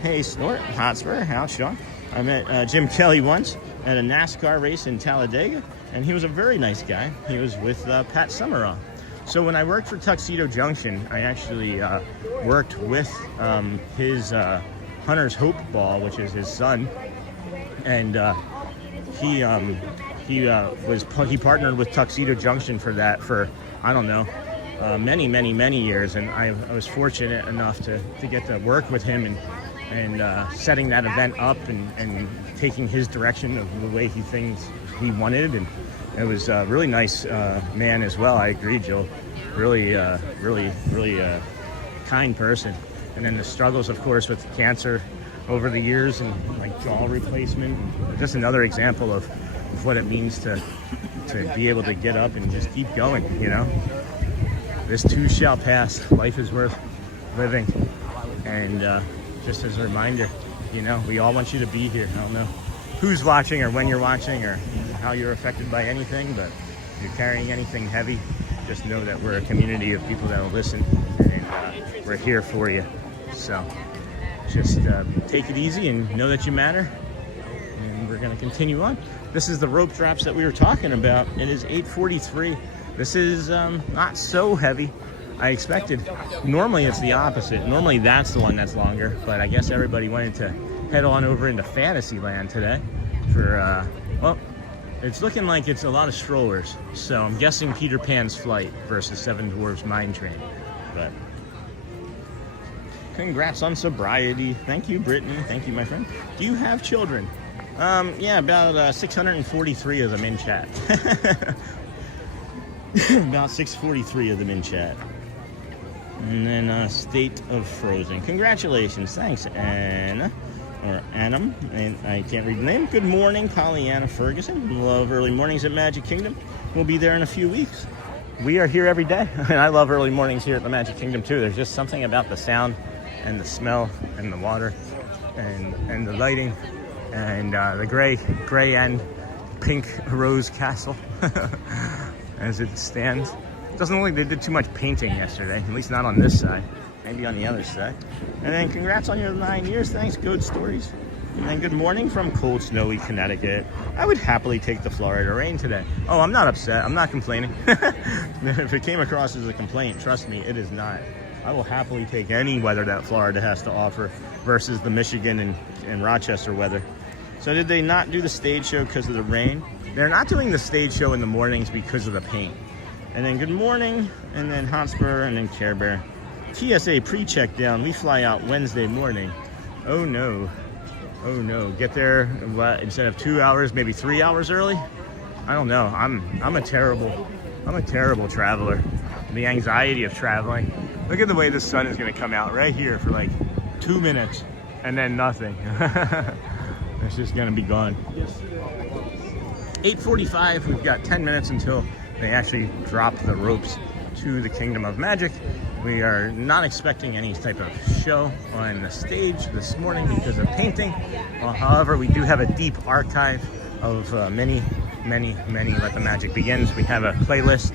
Hey, Snort. Hotspur. How's Sean? I met Jim Kelly once at a NASCAR race in Talladega, and he was a very nice guy. He was with Pat Summerall. So when I worked for Tuxedo Junction, I actually worked with his Hunter's Hope Ball, which is his son, and he partnered with Tuxedo Junction for that for, I don't know, many years, and I was fortunate enough to get to work with him and setting that event up and taking his direction of the way he wanted, and it was a really nice man as well. I agree, Joel. Really kind person. And then the struggles, of course, with cancer over the years, and like jaw replacement. Just another example of what it means to be able to get up and just keep going, you know? This too shall pass. Life is worth living. And just as a reminder, you know, we all want you to be here. I don't know who's watching or when you're watching or how you're affected by anything, but if you're carrying anything heavy, just know that we're a community of people that will listen, and we're here for you. So just take it easy and know that you matter, and we're going to continue on. This is the rope drops that we were talking about. It is 8:43. This is not so heavy. I expected. Normally it's the opposite. Normally that's the one that's longer, but I guess everybody wanted to head on over into Fantasyland today for, well, it's looking like it's a lot of strollers. So I'm guessing Peter Pan's Flight versus Seven Dwarfs Mine Train. But congrats on sobriety. Thank you, Brittany. Thank you, my friend. Do you have children? Yeah, about 643 of them in chat. About 643 of them in chat. And then State of Frozen. Congratulations. Thanks, Anna. Or Annam. And I can't read the name. Good morning, Pollyanna Ferguson. Love early mornings at Magic Kingdom. We'll be there in a few weeks. We are here every day. And I love early mornings here at the Magic Kingdom too. There's just something about the sound and the smell and the water and the lighting and the gray and pink rose castle as it stands. Doesn't look like they did too much painting yesterday, at least not on this side, maybe on the other side. And then congrats on your 9 years. Thanks, Good Stories. And then good morning from cold, snowy Connecticut. I would happily take the Florida rain today. Oh, I'm not upset. I'm not complaining. If it came across as a complaint, trust me, it is not. I will happily take any weather that Florida has to offer versus the Michigan and Rochester weather. So did they not do the stage show because of the rain? They're not doing the stage show in the mornings because of the paint. And then good morning, and then Hotspur, and then Care Bear. TSA pre-check down. We fly out Wednesday morning. Oh no. Oh no, get there what, instead of 2 hours, maybe 3 hours early? I don't know. I'm a terrible traveler. The anxiety of traveling. Look at the way the sun is gonna come out right here for like 2 minutes and then nothing. It's just gonna be gone. 8:45, we've got 10 minutes until they actually drop the ropes to the Kingdom of Magic. We are not expecting any type of show on the stage this morning because of painting. However, we do have a deep archive of many Let the Magic Begins. We have a playlist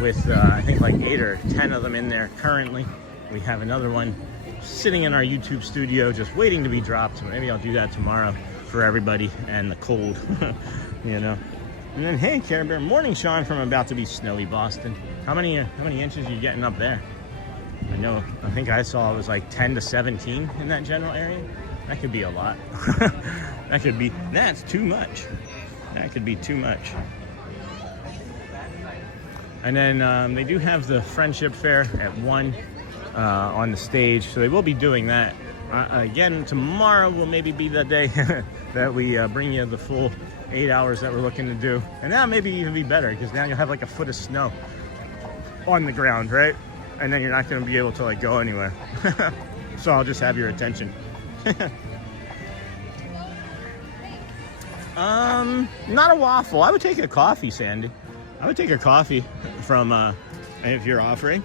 with I think like 8 or 10 of them in there currently. We have another one sitting in our YouTube studio just waiting to be dropped. Maybe I'll do that tomorrow for everybody and the cold, you know. And then, hey, Care Bear, morning, Sean, from about to be snowy Boston. How many inches are you getting up there? I think I saw it was like 10 to 17 in that general area. That could be a lot. That's too much. That could be too much. And then they do have the Friendship Fair at 1 on the stage, so they will be doing that. Again, tomorrow will maybe be the day that we bring you the full 8 hours that we're looking to do. And that maybe even be better, because now you'll have like a foot of snow on the ground, right? And then you're not going to be able to like go anywhere. So I'll just have your attention. Not a waffle. I would take a coffee, Sandy. I would take a coffee from if you're offering.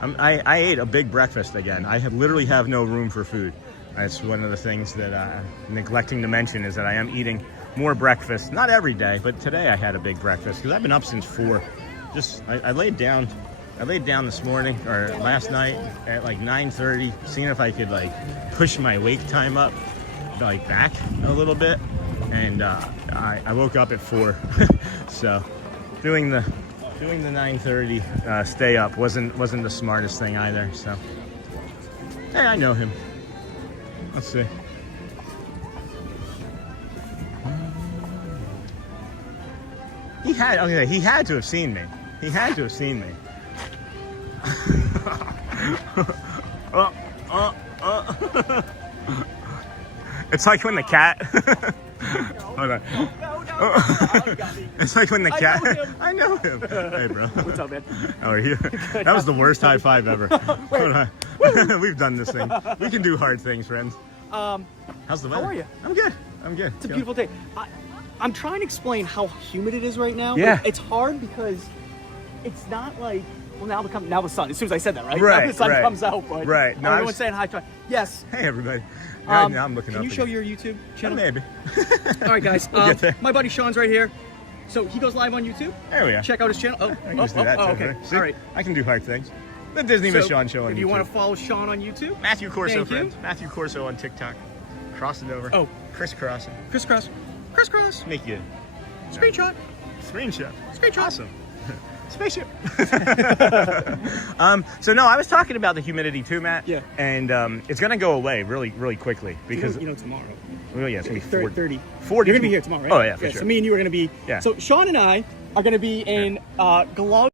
I ate a big breakfast again. I literally have no room for food. That's one of the things that I'm neglecting to mention, is that I am eating more breakfast. Not every day, but today I had a big breakfast because I've been up since 4. I laid down this morning or last night at like 9:30, seeing if I could like push my wake time up like back a little bit, and I woke up at 4. So doing the 9:30 stay up wasn't the smartest thing either. So hey, I know him. Let's see. He had to have seen me. He had to have seen me. It's like when the cat. Hold on. It's like when the cat. I know him. Hey, bro. What's up, man? How are you? That was the worst high five ever. Hold on. We've done this thing. We can do hard things, friends. How's the weather? How are you? I'm good. It's a beautiful day. I'm trying to explain how humid it is right now. Yeah. It's hard because it's not like, well, now the sun, as soon as I said that, right? Right, now the sun right. comes out, but Right. No, everyone's saying hi. Yes. Hey, everybody. Now I'm looking up. Can you show your YouTube channel? Maybe. All right, guys. We'll get there. My buddy Sean's right here. So he goes live on YouTube. There we are. Check out his channel. I can just do that too, okay. right? See? All right. I can do hard things. The Disney with Sean show on if YouTube. you want to follow Sean on YouTube, Matthew Corso, thank you. friends. Matthew Corso on TikTok. Cross it over. Oh. Crisscrossing. crisscross. Make you Screenshot. screenshot. Screenshot. Awesome. Spaceship. So no, I was talking about the humidity too, Matt. Yeah. And it's gonna go away really quickly because tomorrow. well, yeah, it's gonna be 40. 30. 40. You're gonna be here tomorrow, right? Oh yeah, for sure. So me and you are gonna be. Yeah. So Sean and I are gonna be in glow.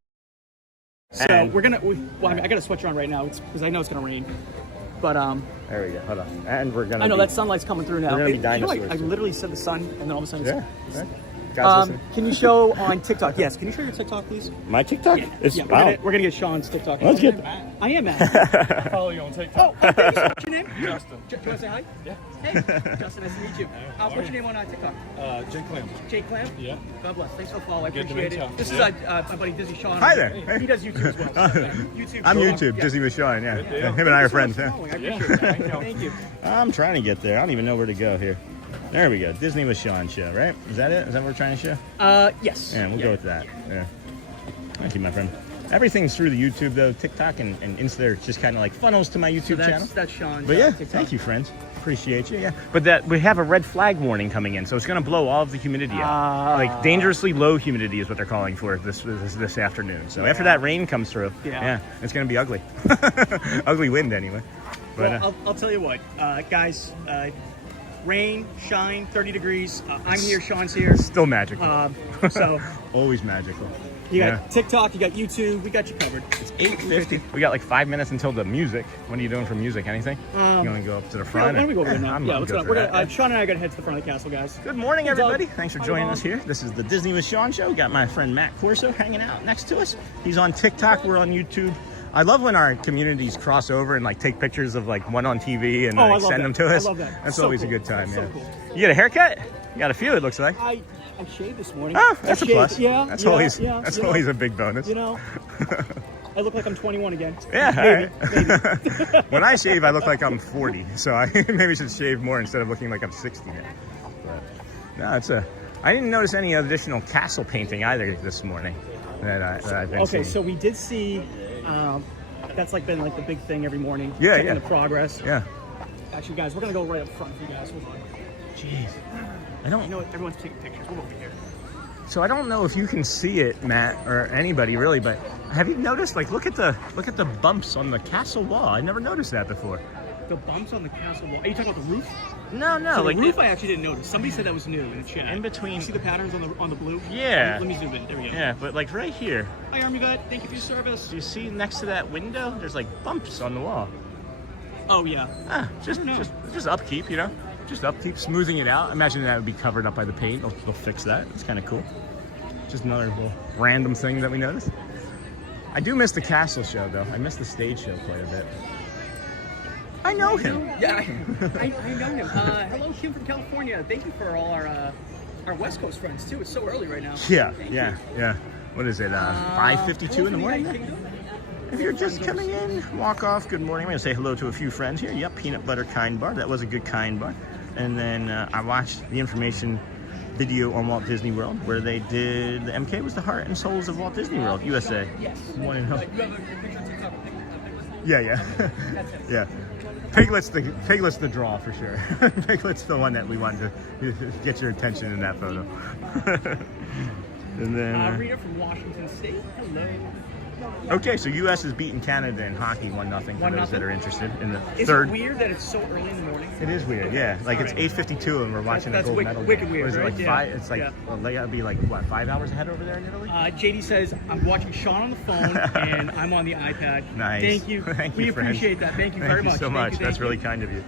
So And- we're gonna. Well, I mean, I got a sweatshirt on right now because I know it's gonna rain. But There we go. Hold on. And we're gonna. I know be, that sunlight's coming through now. We're gonna be You know, dinosaurs, I too. literally said the sun, and then all of a sudden. Yeah. Yeah. Guys, listen. Can you show on TikTok? Yes. Can you show your TikTok, please? My TikTok? It's Yeah. wow. We're gonna get Sean's TikTok. Let's get. I am Matt. Follow you on TikTok. Oh, thank you so much. What's your name? Justin. Do you want to say hi? Yeah. Hey, Justin. Nice to meet you. What's your name on TikTok? Jake Clem. Jake Clam? Yeah. God bless. Thanks for the follow. I Good to appreciate meet it. you. This Yeah. is my buddy Dizzy Sean. Hi there. He does YouTube as well. So, YouTube. I'm so, YouTube. yeah. Disney with Sean. Yeah. deal. Him and I are friends. I Yeah. appreciate it. Thank you. I'm trying to get there. I don't even know where to go here. There we go. Disney with Sean show, right? Is that it? Is that what we're trying to show? Yes. Yeah, we'll go with that. Yeah. Thank you, my friend. Everything's through the YouTube though. TikTok and Insta are just kind of like funnels to my YouTube channel. That's Sean's. But yeah, TikTok. thank you, friends. Appreciate you. Yeah. But that we have a red flag warning coming in, so it's going to blow all of the humidity out. Like dangerously low humidity is what they're calling for this afternoon. So after that rain comes through, yeah it's going to be ugly. Ugly wind anyway. But Well, I'll tell you what, guys. Rain, shine, 30 degrees. I'm here. Sean's here. still magical. So Always magical. You got TikTok, you got YouTube, we got you covered. It's 8:50. We got like 5 minutes until the music. What are you doing for music? Anything? You want to go up to the front? Why don't we go over there now? I'm let's good go. for that. Sean and I got to head to the front of the castle, guys. Good morning, Hey, everybody. Doug. Thanks for Hi, joining Mom. us here. This is the Disney with Sean show. Got my friend Matt Corso hanging out next to us. He's on TikTok. We're on YouTube. I love when our communities cross over and like take pictures of like one on TV and I like, love send that. them to us. I love that. That's So always cool. a good time. So Yeah. cool. You get a haircut? You got a few. It looks like. I shaved this morning. Oh, that's I a shaved. plus. Yeah, That's yeah, always yeah, that's you know, always a big bonus. You know, I look like I'm 21 again. Yeah, maybe. all right. When I shave, I look like I'm 40, so I maybe should shave more instead of looking like I'm 60 now. But no, it's a. I didn't notice any additional castle painting either this morning that I've been seeing. Okay, so we did see. That's like been like the big thing every morning. Yeah, checking yeah. the progress. Yeah. Actually, guys, we're gonna go right up front for you guys. Hold on. Jeez. I You don't. know what? Everyone's taking pictures. We'll go over here. So I don't know if you can see it, Matt, or anybody really, but have you noticed? Like, look at the bumps on the castle wall. I never noticed that before. The bumps on the castle wall. Are you talking about the roof? No, So like the roof, I actually didn't notice. Somebody said that was new in the chat. in between. You see the patterns on the blue? Yeah. Let me zoom in. There we go. Yeah, but like right here, Hi, Army Vet. Thank you for your service. do you see next to that window? There's like bumps on the wall. Oh yeah. Just upkeep, you know? Just upkeep, smoothing it out. Imagine that would be covered up by the paint. They'll fix that. It's kind of cool. Just another little random thing that we noticed. I do miss the castle show, though. I miss the stage show quite a bit. I know him. Yeah, I know him. Hello, Kim from California. Thank you for all our West Coast friends too. It's so early right now. Yeah, Thank yeah, yeah. What is it? 5:52 in the morning? If you're just coming in, walk off. Good morning. I'm going to say hello to a few friends here. Yep, Peanut Butter Kind Bar. That was a good Kind Bar. And then I watched the information video on Walt Disney World where they did the MK was the heart and souls of Walt Disney World, USA. Yes. One and all. Yeah. Yeah. Piglet's the draw for sure. Piglet's the one that we want to get your attention in that photo. And then Rita from Washington State. Hello. okay, so U.S. is beating Canada in hockey 1-0 for those that are interested in the Is third. it weird that it's so early in the morning? It is weird, yeah. Like it's 8:52 and we're watching That's a gold wicked- medal. wicked game. weird, Or is it right? like Yeah. five? It's like Yeah. well, they gotta be like what 5 hours ahead over there in Italy. JD says, I'm watching Sean on the phone and I'm on the iPad. Nice. Thank you. Thank We you, friend. appreciate that. Thank you Thank very you much. so Thank much. you, That's thank really you. kind of you.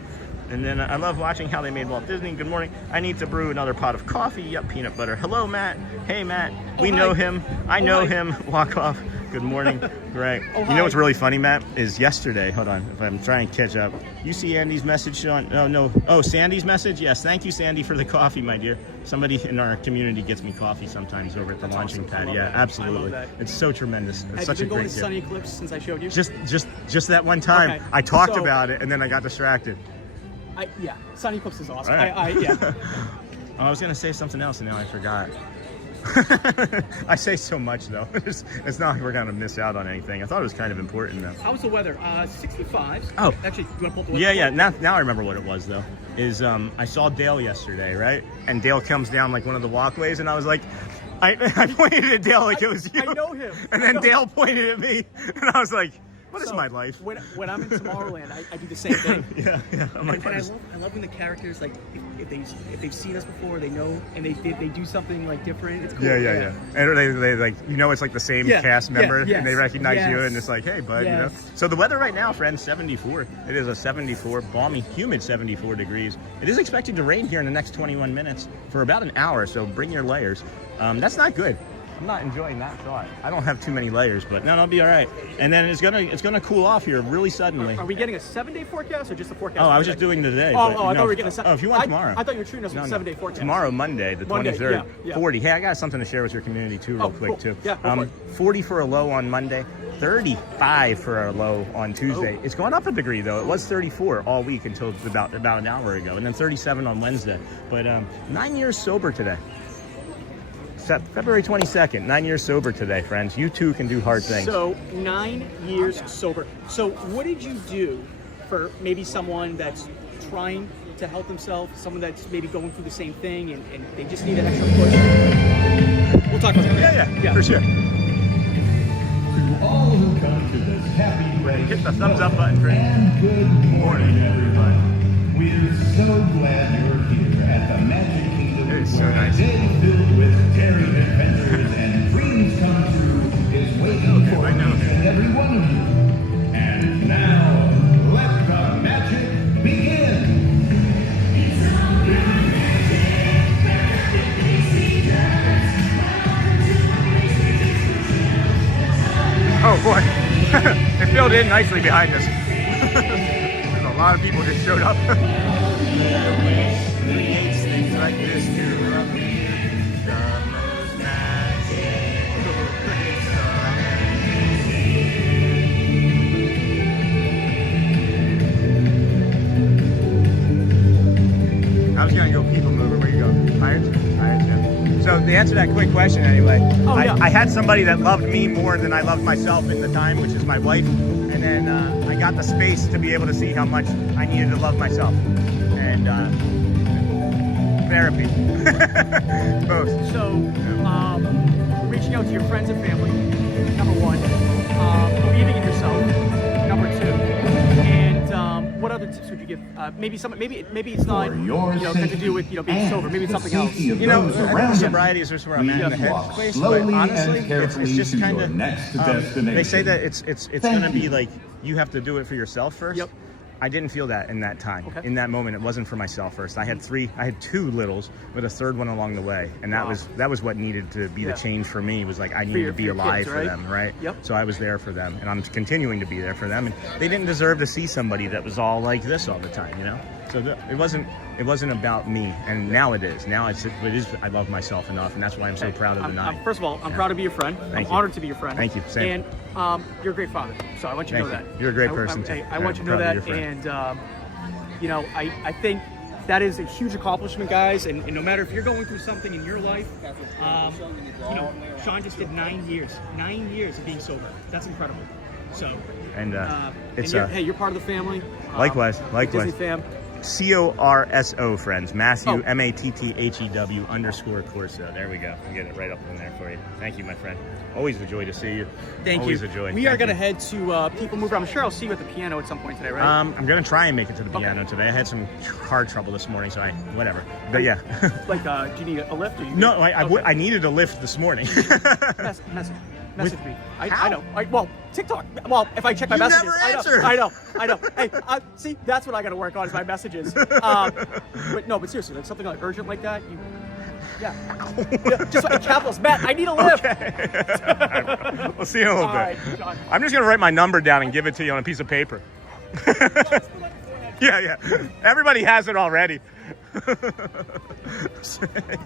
And then I love watching how they made Walt Disney. Good morning. I need to brew another pot of coffee. Yep, peanut butter. Hello, Matt. Hey, Matt. We hi. know him. I know hi. him. Walk off. Good morning. Great. Oh, You hi. know what's really funny, Matt, is yesterday. Hold on. If I'm trying to catch up. You see Andy's message, Sean? Oh, no. Oh, Sandy's message? Yes. Thank you, Sandy, for the coffee, my dear. Somebody in our community gets me coffee sometimes over at the launching awesome. I pad. love Yeah, that. I absolutely. love that. It's so tremendous. It's Have such you a been going great to gift. Sunny Eclipse since I showed you? Just that one time. Okay. I talked So- about it and then I got distracted. Yeah, Sunny Eclipse is awesome. All right. Yeah. Oh, I was gonna say something else and now I forgot. I say so much though. It's not like we're gonna miss out on anything. I thought it was kind of important though. How's the weather? 65. Oh. Actually, you want to pull up the weather? Yeah. Now I remember what it was though. Is I saw Dale yesterday, right? And Dale comes down like one of the walkways, and I was like, I pointed at Dale like it was you. I know him. And then Dale pointed at me, and I was like, what is So, my life? When I'm in Tomorrowland, I do the same thing. Yeah. I'm like, And I love when the characters, like, if they've seen us before, they know, and they do something like different. It's cool. Yeah. And they like, you know, it's like the same Yeah, cast member, yes, and they recognize you, yes. and it's like, hey, bud, you know. Yes. So the weather right now, friends, 74. It is a 74, balmy, humid 74 degrees. It is expected to rain here in the next 21 minutes for about an hour, so bring your layers. That's not good. I'm not enjoying that thought. I don't have too many layers, but no, it'll be all right. And then it's gonna cool off here really suddenly. Are we getting a 7-day forecast or just a forecast? Oh, I was just doing today. Oh, but, I you know, thought we were getting a. Oh, if you want tomorrow. I thought you were treating us with a 7-day forecast. Tomorrow, Monday, the Monday, 23rd, yeah. 40. Hey, I got something to share with your community too, real quick cool. too. Yeah, go for it. 40 for a low on Monday, 35 for a low on Tuesday. It's going up a degree though. It was 34 all week until about an hour ago, and then 37 on Wednesday. But 9 years sober today. February 22nd, 9 years sober today, friends. You too can do hard things. So 9 years sober. So what did you do for maybe someone that's trying to help themselves, someone that's maybe going through the same thing and they just need an extra push? We'll talk about that. Yeah, for sure. To all who come to this happy place, Hit the thumbs up button, friend. and good morning, everybody. We're so glad you're here at the Magic Kingdom, It is so where nice. a day filled with daring adventures and dreams come true in nicely behind us. There's a lot of people that showed up. Creates things like this to appear. The most magical place on earth. I was gonna go people mover. Where you go? Pirates? Pirates, yeah. So to answer that quick question anyway, I had somebody that loved me more than I loved myself in the time, which is my wife. And then I got the space to be able to see how much I needed to love myself. And therapy. Both. So, reaching out to your friends and family, number one. Believing in yourself, number two. And what other tips would you give? Maybe it's not got to do with being sober. Maybe it's something else. Sobriety is just where I'm at in the head space. But honestly, it's just kind of. They say that it's going to be like you have to do it for yourself first. Yep. I didn't feel that in that time. Okay. In that moment, it wasn't for myself first. I had two littles, with a third one along the way, and that was what needed to be the change for me. Was like I needed to be alive for them, right? Yep. So I was there for them, and I'm continuing to be there for them. And they didn't deserve to see somebody that was all like this all the time, So it wasn't about me, and now it is. Now it is. I love myself enough, and that's why I'm so proud of the night. First of all, I'm proud to be your friend. I'm honored to be your friend. Thank you. Same. And you're a great father, so I want you to know that. You're a great person. I want you to know that, and I think that is a huge accomplishment, guys. And no matter if you're going through something in your life, Sean just did 9 years. 9 years of being sober. That's incredible. So. And it's you're part of the family. Likewise. Disney fam. CORSO, friends. Matthew, MATTHEW_Corso. There we go. I'll get it right up in there for you. Thank you, my friend. Always a joy to see you. Thank Always you. a joy. We are going to head to People Mover. I'm sure I'll see you at the piano at some point today, right? I'm going to try and make it to the piano today. I had some car trouble this morning, so whatever. But yeah. Do you need a lift? Or you No, I needed a lift this morning. Message me. I know. Well, TikTok. Well, if I check my messages, never answer. I know. Hey, see, that's what I got to work on is my messages. But seriously, like something like urgent like that, just like capitals. Matt, I need a lift. Okay. We'll see you in a little bit. Right, John. I'm just gonna write my number down and give it to you on a piece of paper. Yeah. Everybody has it already.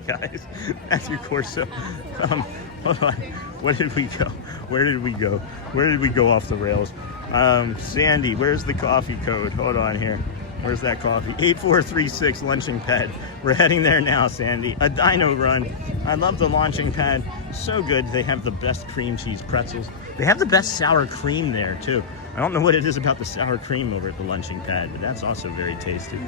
Guys, Matthew Corso. Hold on. Where did we go off the rails? Sandy, where's the coffee code? Hold on here. Where's that coffee? 8436 launching pad. We're heading there now, Sandy. A dino run. I love the launching pad. So good. They have the best cream cheese pretzels. They have the best sour cream there, too. I don't know what it is about the sour cream over at the lunching pad, but that's also very tasty.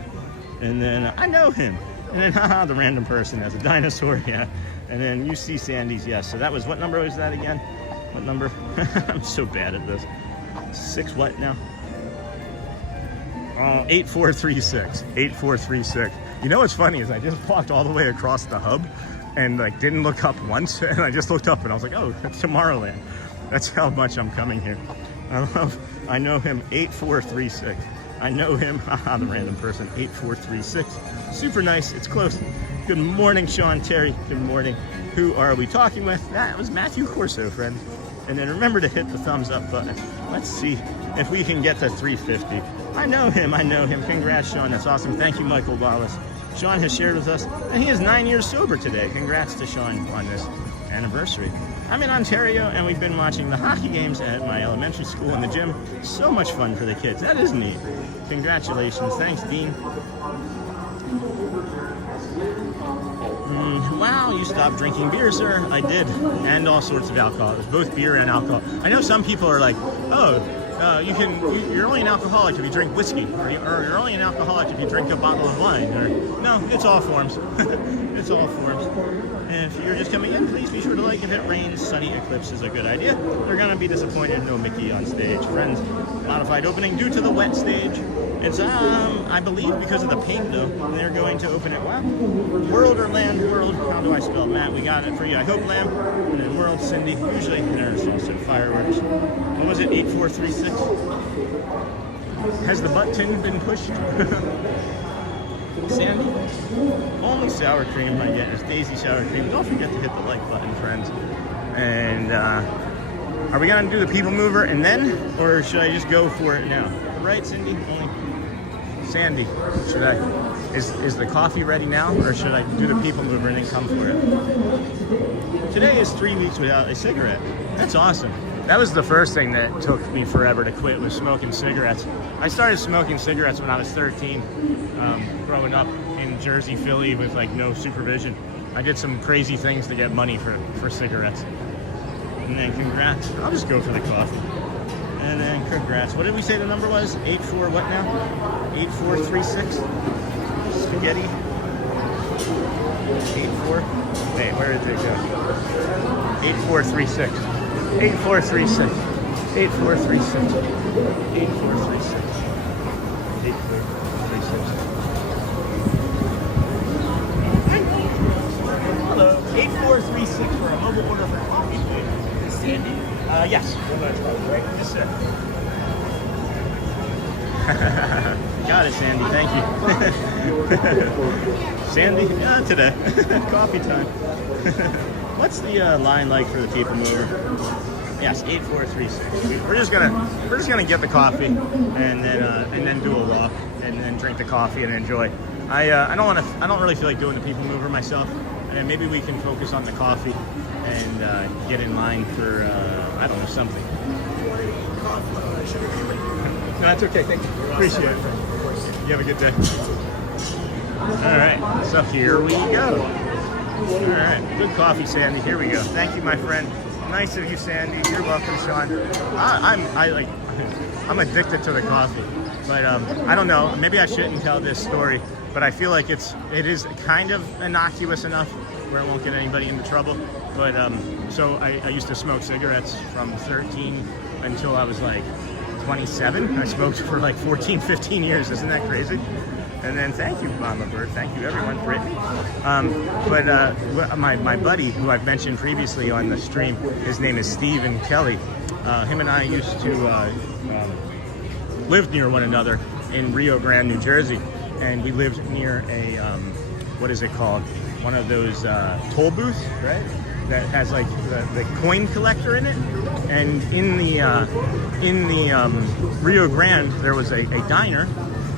And then I know him. And then, the random person has a dinosaur, yeah. And then you see Sandy's, yes. So that was, what number was that again? What number? I'm so bad at this. 6 what now? 8436. 8436. You know what's funny is I just walked all the way across the hub and didn't look up once. And I just looked up and I was like, oh, it's Tomorrowland. That's how much I'm coming here. I know him, 8436. I know him, the random person, 8436. Super nice, it's close. Good morning, Sean Terry. Good morning. Who are we talking with? That was Matthew Corso, friends. And then remember to hit the thumbs up button. Let's see if we can get to 350. I know him. Congrats, Sean, that's awesome. Thank you, Michael Wallace. Sean has shared with us, and he is 9 years sober today. Congrats to Sean on this anniversary. I'm in Ontario, and we've been watching the hockey games at my elementary school in the gym. So much fun for the kids. That is neat. Congratulations. Thanks, Dean. Wow, you stopped drinking beer, sir. I did. And all sorts of alcohol. It was both beer and alcohol. I know some people are like, you're only an alcoholic if you drink whiskey, or you're only an alcoholic if you drink a bottle of wine. Or no, it's all forms. It's all forms. And if you're just coming in, please be sure to like. If it rains, sunny eclipse is a good idea. They're gonna be disappointed. No Mickey on stage. Friends, modified opening due to the wet stage. It's I believe because of the paint though. They're going to open it. Wow. World or land? World. How do I spell Matt? We got it for you. I hope Lamb. And then world, Cindy. Usually there's also fireworks. What was it? 8436. Has the button been pushed? Sandy? Only sour cream I get is Daisy sour cream. Don't forget to hit the like button, friends. And Are we gonna do the people mover and then, or should I just go for it now? Right, Cindy? Sandy, should I? Is the coffee ready now, or should I do the people mover and then come for it? Today is 3 weeks without a cigarette. That's awesome. That was the first thing that took me forever to quit, was smoking cigarettes. I started smoking cigarettes when I was 13, growing up in Jersey, Philly, with like no supervision. I did some crazy things to get money for cigarettes. And then congrats. I'll just go for the coffee. And then congrats. What did we say the number was? 84 what now? 8436? Spaghetti? 84? Wait, where did it go? 8436. 8436. 8436. 8436. 8436. Hello. 8436 for a mobile order for coffee, please. Sandy? Yes. Right? Yes, sir. Got it, Sandy. Thank you. Sandy? Yeah, today. Coffee time. What's the line like for the people mover? Yes, 8436. We're just gonna get the coffee and then do a walk and then drink the coffee and enjoy. I don't really feel like doing the people mover myself, and maybe we can focus on the coffee and get in line for I don't know, something. No, that's okay. Thank you. Appreciate it. You have a good day. All right, so here we go. All right, good coffee, Sandy. Here we go. Thank you, my friend. Nice of you, Sandy. You're welcome, Sean. I'm addicted to the coffee, but I don't know. Maybe I shouldn't tell this story, but I feel like it is kind of innocuous enough where it won't get anybody into trouble. But so I used to smoke cigarettes from 13 until I was like 27. I smoked for like 14, 15 years. Isn't that crazy? And then thank you, Mama Bird. Thank you, everyone, Brittany. My buddy, who I've mentioned previously on the stream, his name is Stephen Kelly. Him and I used to live near one another in Rio Grande, New Jersey. And we lived near a, what is it called? One of those toll booths, right? That has like the coin collector in it. And in the Rio Grande, there was a diner.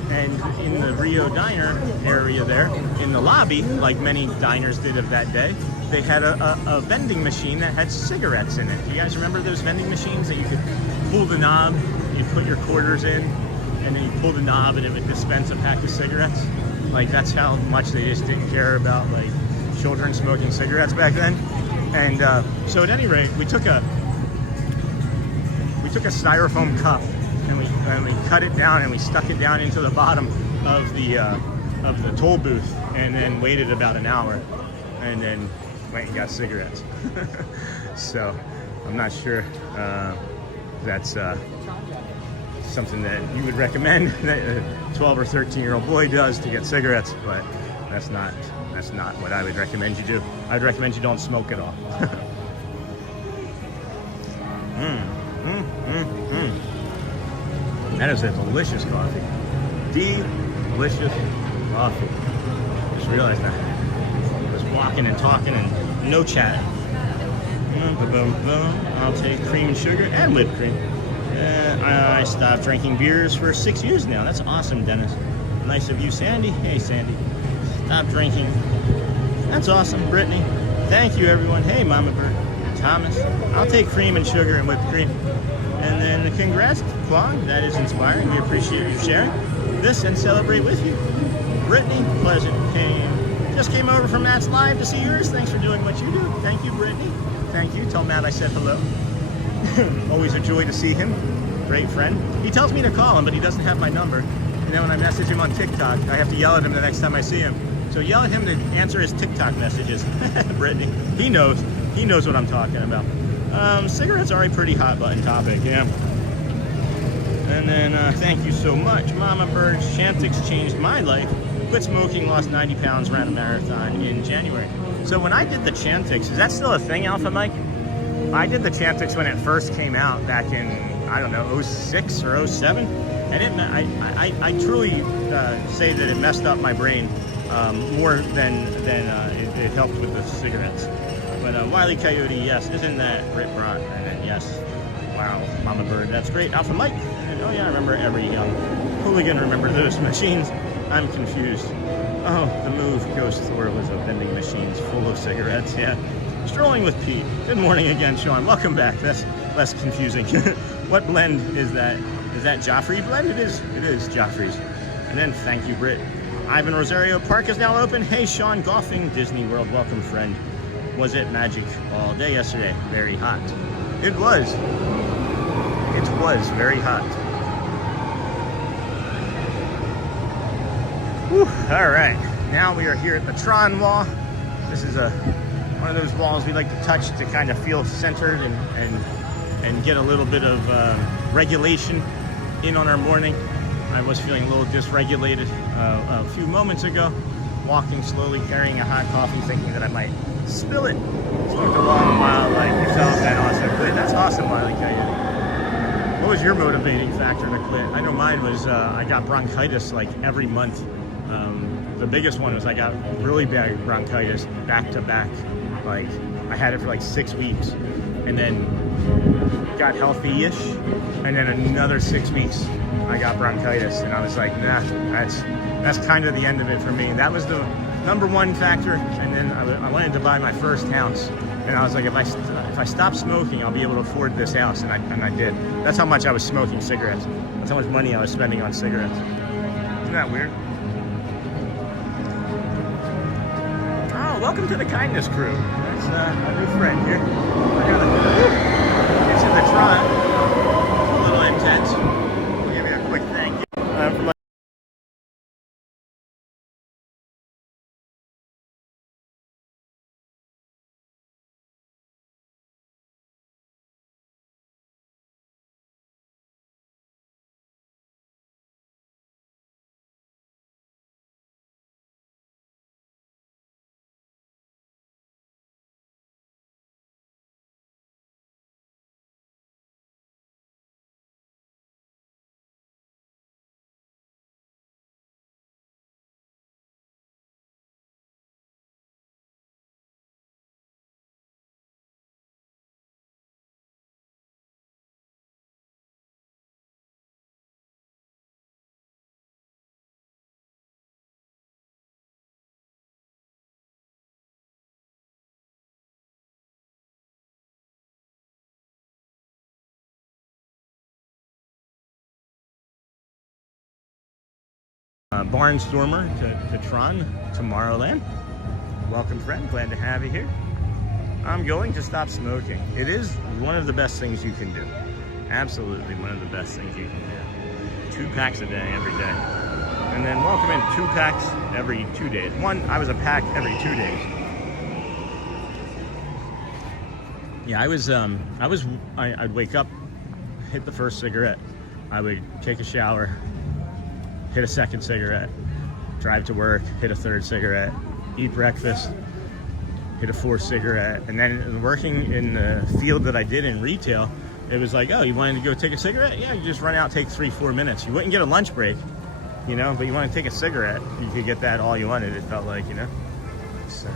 And in the Rio Diner area there, in the lobby, like many diners did of that day, they had a vending machine that had cigarettes in it. Do you guys remember those vending machines that you could pull the knob, you put your quarters in, and then you pull the knob and it would dispense a pack of cigarettes? Like, that's how much they just didn't care about like children smoking cigarettes back then. And so at any rate, we took a styrofoam cup and we cut it down and we stuck it down into the bottom of the toll booth, and then waited about an hour and then went and got cigarettes. So I'm not sure that's something that you would recommend that a 12 or 13-year-old boy does to get cigarettes, but that's not what I would recommend you do. I'd recommend you don't smoke at all. That is a delicious coffee. Delicious coffee. Just realized that. Just walking and talking and no chatting. I'll take cream and sugar and whipped cream. I stopped drinking beers for 6 years now. That's awesome, Dennis. Nice of you, Sandy. Hey, Sandy. Stop drinking. That's awesome, Brittany. Thank you, everyone. Hey, Mama Bird. Thomas. I'll take cream and sugar and whipped cream. And then congrats, Claude. That is inspiring. We appreciate you sharing this and celebrate with you. Brittany, pleasant just came over from Matt's live to see yours. Thanks for doing what you do. Thank you, Brittany. Thank you. Tell Matt I said hello. Always a joy to see him. Great friend. He tells me to call him, but he doesn't have my number. And then when I message him on TikTok, I have to yell at him the next time I see him. So yell at him to answer his TikTok messages. Brittany. He knows. He knows what I'm talking about. Cigarettes are a pretty hot button topic, yeah. And then thank you so much. Mama Bird, Chantix changed my life. Quit smoking, lost 90 pounds, ran a marathon in January. So when I did the Chantix, is that still a thing, Alpha Mike? I did the Chantix when it first came out back in, I don't know, 06 or 07. And I truly say that it messed up my brain more than it helped with the cigarettes. But Wile E. Coyote, yes, isn't that Britt Bront? And then yes, wow, Mama Bird, that's great. Alpha Mike, and oh yeah, I remember every young hooligan remember those machines. I'm confused. Oh, the move Ghost Thor was a vending machines full of cigarettes, yeah. Strolling with Pete. Good morning again, Sean. Welcome back. That's less confusing. What blend is that? Is that Joffrey blend? It is Joffrey's. And then thank you, Britt. Ivan Rosario, park is now open. Hey, Sean, golfing, Disney World, welcome, friend. Was it magic all day yesterday? Very hot. It was. It was very hot. Whew. All right, now we are here at the Tron wall. This is one of those walls we like to touch to kind of feel centered and get a little bit of regulation in on our morning. I was feeling a little dysregulated a few moments ago, walking slowly, carrying a hot coffee, thinking that I might spill it. Smoked a long while like yourself, and also quit. That's awesome, Wiley Coyote. What was your motivating factor to quit? I know mine was I got bronchitis like every month. The biggest one was I got really bad bronchitis back to back. Like I had it for like 6 weeks, and then got healthy-ish, and then another 6 weeks I got bronchitis, and I was like, nah, that's kind of the end of it for me. That was the number one factor. And then I wanted to buy my first house, and I was like, if I stop smoking, I'll be able to afford this house, and I did. That's how much I was smoking cigarettes. That's how much money I was spending on cigarettes. Isn't that weird? Oh, welcome to the kindness crew. That's a new friend here. It's in the Tron. It's a little intense. I'll give you a quick thank you. For my Barnstormer to Tron, Tomorrowland. Welcome, friend. Glad to have you here. I'm going to stop smoking. It is one of the best things you can do. Absolutely one of the best things you can do. 2 packs a day, every day. And then welcome in 2 packs every 2 days. I was a pack every 2 days. Yeah, I'd wake up, hit the first cigarette. I would take a shower, hit a second cigarette, drive to work, hit a third cigarette, eat breakfast, hit a 4th cigarette. And then working in the field that I did in retail, it was like, oh, you wanted to go take a cigarette? Yeah, you just run out, take 3-4 minutes. You wouldn't get a lunch break, you know, but you want to take a cigarette, you could get that all you wanted, it felt like, you know. So.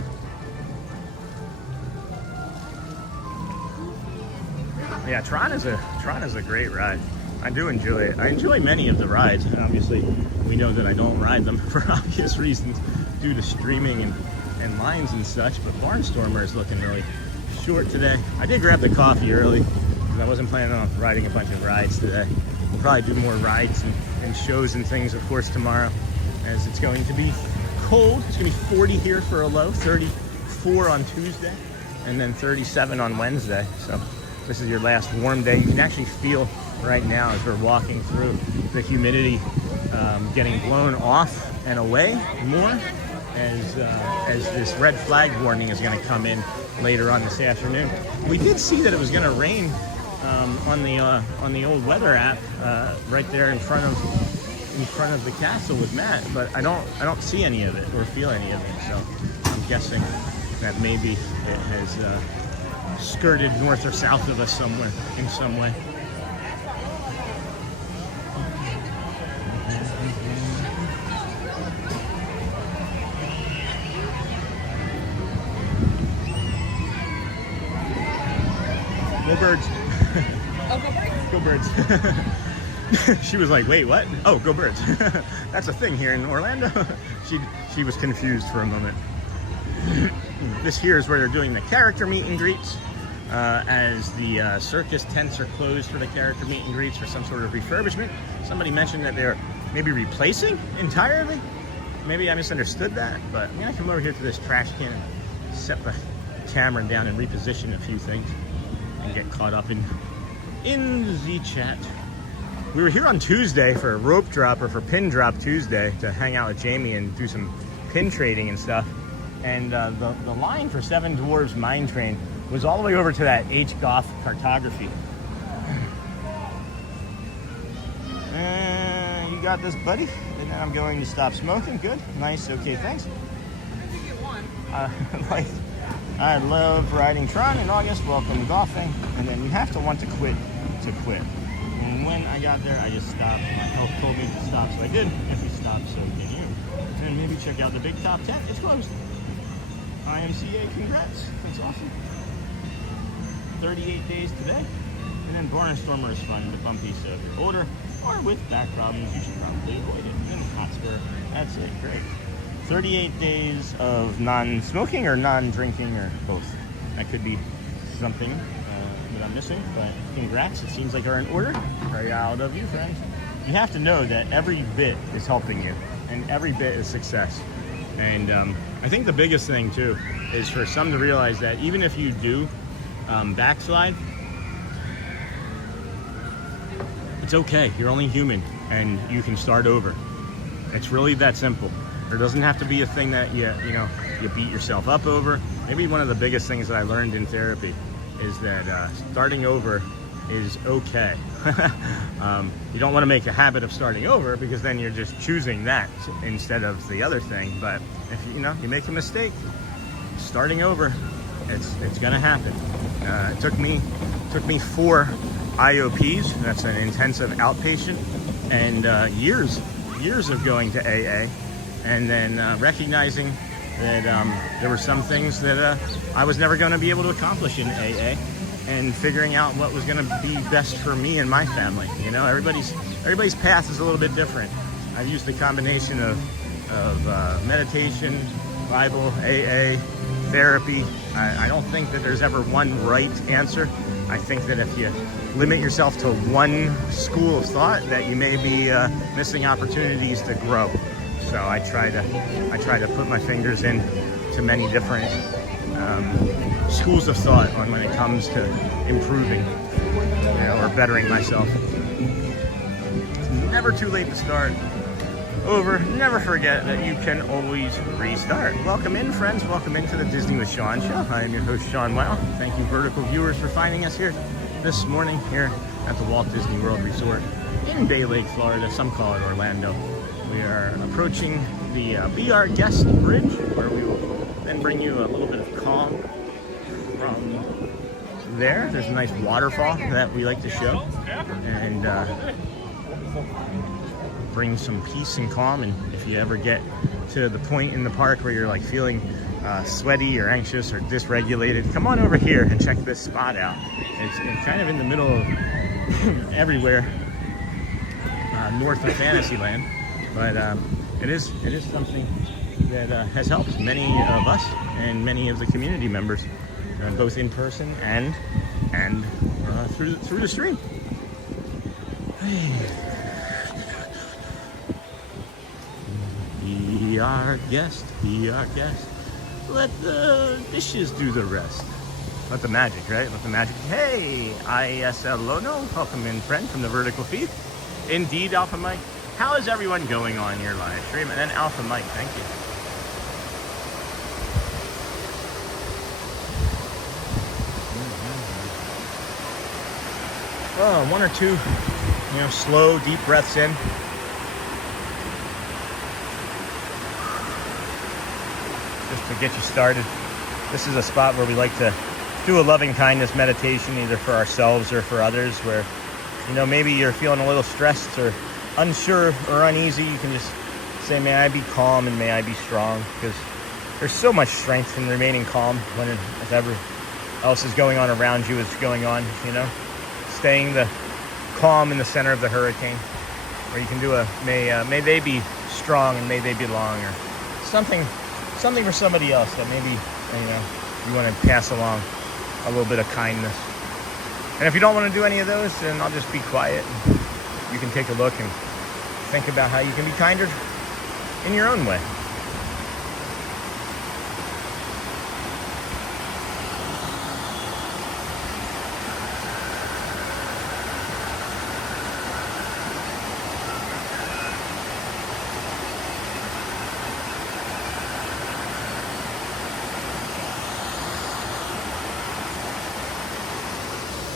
Yeah, Tron is a great ride. I do enjoy it. I enjoy many of the rides, and obviously we know that I don't ride them for obvious reasons due to streaming and lines and such, but Barnstormer is looking really short today. I did grab the coffee early because I wasn't planning on riding a bunch of rides today. We'll probably do more rides and shows and things, of course, tomorrow, as it's going to be cold. It's going to be 40 here for a low, 34 on Tuesday, and then 37 on Wednesday. So this is your last warm day. You can actually feel right now as we're walking through the humidity getting blown off and away more as this red flag warning is going to come in later on this afternoon. We did see that it was going to rain on the old weather app right there in front of the castle with Matt, but I don't see any of it or feel any of it. So I'm guessing that maybe it has skirted north or south of us somewhere in some way. birds. Oh, go birds. Go birds. She was like, wait, what? Oh, go birds. That's a thing here in Orlando. She was confused for a moment. This here is where they're doing the character meet and greets. As the circus tents are closed for the character meet and greets for some sort of refurbishment. Somebody mentioned that they're maybe replacing entirely. Maybe I misunderstood that, but I'm gonna come over here to this trash can and set the camera down and reposition a few things and get caught up in the chat. We were here on Tuesday for rope drop or for pin drop Tuesday to hang out with Jamie and do some pin trading and stuff. And the line for Seven Dwarves Mine Train was all the way over to that H. Goff cartography. You got this, buddy? And then I'm going to stop smoking. Good. Nice. Okay, thanks. I love riding Tron in August. Welcome golfing. And then you have to want to quit to quit. And when I got there, I just stopped. My health told me to stop, so I did. If you stop, so can you. And maybe check out the Big Top 10. It's closed. IMCA, congrats. That's awesome. 38 days today. And then Barnstormer is fun, the bumpy, so if you're older or with back problems, you should probably avoid it. And Hotspur, that's it, great. 38 days of non-smoking or non-drinking or both. That could be something that I'm missing, but congrats, it seems like you're in order. Proud of you, friends. You have to know that every bit is helping you, and every bit is success. And I think the biggest thing, too, is for some to realize that even if you do backslide, it's okay. You're only human, and you can start over. It's really that simple. There doesn't have to be a thing that you beat yourself up over. Maybe one of the biggest things that I learned in therapy is that starting over is okay. You don't want to make a habit of starting over because then you're just choosing that instead of the other thing. But if you make a mistake, starting over, it's gonna happen. It took me 4 IOPs. That's an intensive outpatient, and years of going to AA, and then recognizing that there were some things that I was never going to be able to accomplish in AA, and figuring out what was going to be best for me and my family. Everybody's path is a little bit different. I've used the combination of meditation, Bible, AA, therapy. I don't think that there's ever one right answer. I think that if you limit yourself to one school of thought, that you may be missing opportunities to grow. So I try to put my fingers in to many different schools of thought when it comes to improving or bettering myself. It's never too late to start over. Never forget that you can always restart. Welcome in, friends. Welcome into the Disney with Sean show. I am your host, Sean Wow. Thank you, Vertical viewers, for finding us here this morning here at the Walt Disney World Resort in Bay Lake, Florida. Some call it Orlando. We are approaching the Be Our Guest Bridge, where we will then bring you a little bit of calm from there. There's a nice waterfall that we like to show, and bring some peace and calm. And if you ever get to the point in the park where you're like feeling sweaty or anxious or dysregulated, come on over here and check this spot out. It's kind of in the middle of everywhere north of Fantasyland, but it is something that has helped many of us and many of the community members, both in person and through the stream. Be our guest, be our guest. Let the dishes do the rest. Let the magic, right? Let the magic. Hey, ISL Lono, welcome in, friend, from the Vertical Feed. Indeed, Alpha Mike. How is everyone going on your live stream? And then Alpha Mike, thank you. Oh, 1 or 2, slow, deep breaths in. Just to get you started. This is a spot where we like to do a loving kindness meditation, either for ourselves or for others, where, maybe you're feeling a little stressed or unsure or uneasy. You can just say, may I be calm and may I be strong, because there's so much strength in remaining calm when, if ever else is going on around you is going on, you know? Staying the calm in the center of the hurricane. Or you can do a may they be strong and may they be long, or something for somebody else that maybe, you know, you want to pass along a little bit of kindness. And if you don't want to do any of those, then I'll just be quiet. You can take a look and think about how you can be kinder in your own way.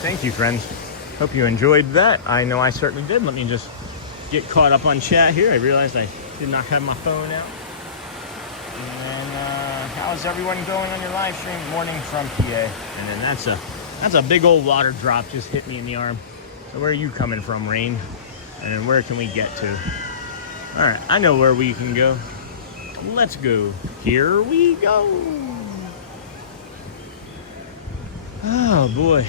Thank you, friends. Hope you enjoyed that. I know I certainly did. Let me just get caught up on chat here. I realized I did not have my phone out. And how's everyone going on your live stream? Morning from PA. And then that's a big old water drop just hit me in the arm. So where are you coming from, rain? And then where can we get to? All right, I know where we can go. Let's go. Here we go. Oh boy.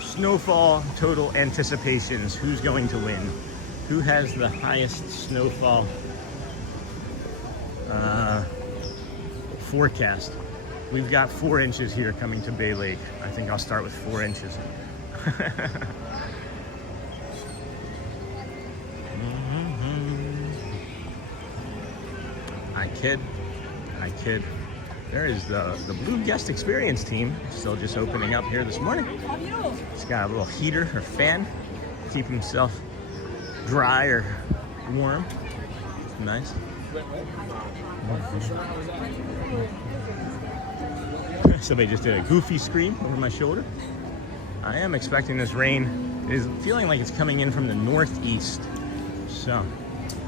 Snowfall total anticipations. Who's going to win? Who has the highest snowfall forecast? We've got 4 inches here coming to Bay Lake. I think I'll start with 4 inches. I kid. There is the Blue Guest Experience team, still just opening up here this morning. He's got a little heater or fan to keep himself dry or warm. Nice. Somebody just did a goofy scream over my shoulder. I am expecting this rain. It is feeling like it's coming in from the northeast. So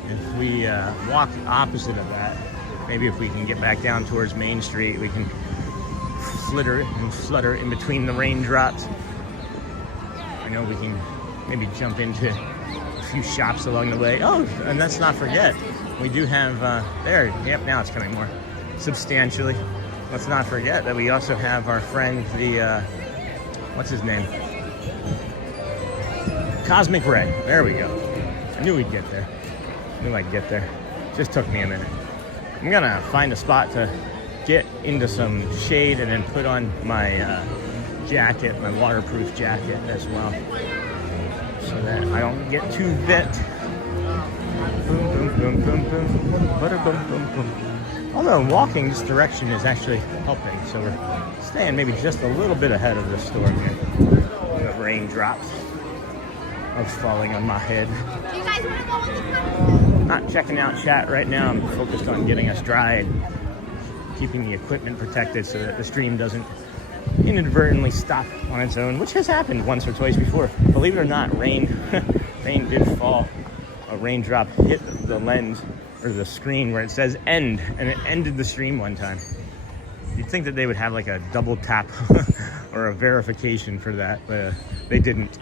if we walk opposite of that, maybe if we can get back down towards Main Street, we can flitter and flutter in between the raindrops. I know we can maybe jump into a few shops along the way. Oh, and let's not forget, we do have, yep, now it's coming more substantially. Let's not forget that we also have our friend, what's his name? Cosmic Ray. There we go. I knew we'd get there. Knew I'd get there. Just took me a minute. I'm gonna find a spot to get into some shade and then put on my jacket, my waterproof jacket as well, so that I don't get too wet. Boom, boom, boom, boom, boom, butter, boom, boom, boom. Although walking this direction is actually helping, so we're staying maybe just a little bit ahead of the storm here. The raindrops are falling on my head. You guys want to go on the front? Not checking out chat right now. I'm focused on getting us dry and keeping the equipment protected so that the stream doesn't inadvertently stop on its own, which has happened once or twice before. Believe it or not, rain did fall. A raindrop hit the lens or the screen where it says end, and it ended the stream one time. You'd think that they would have like a double tap or a verification for that, but they didn't.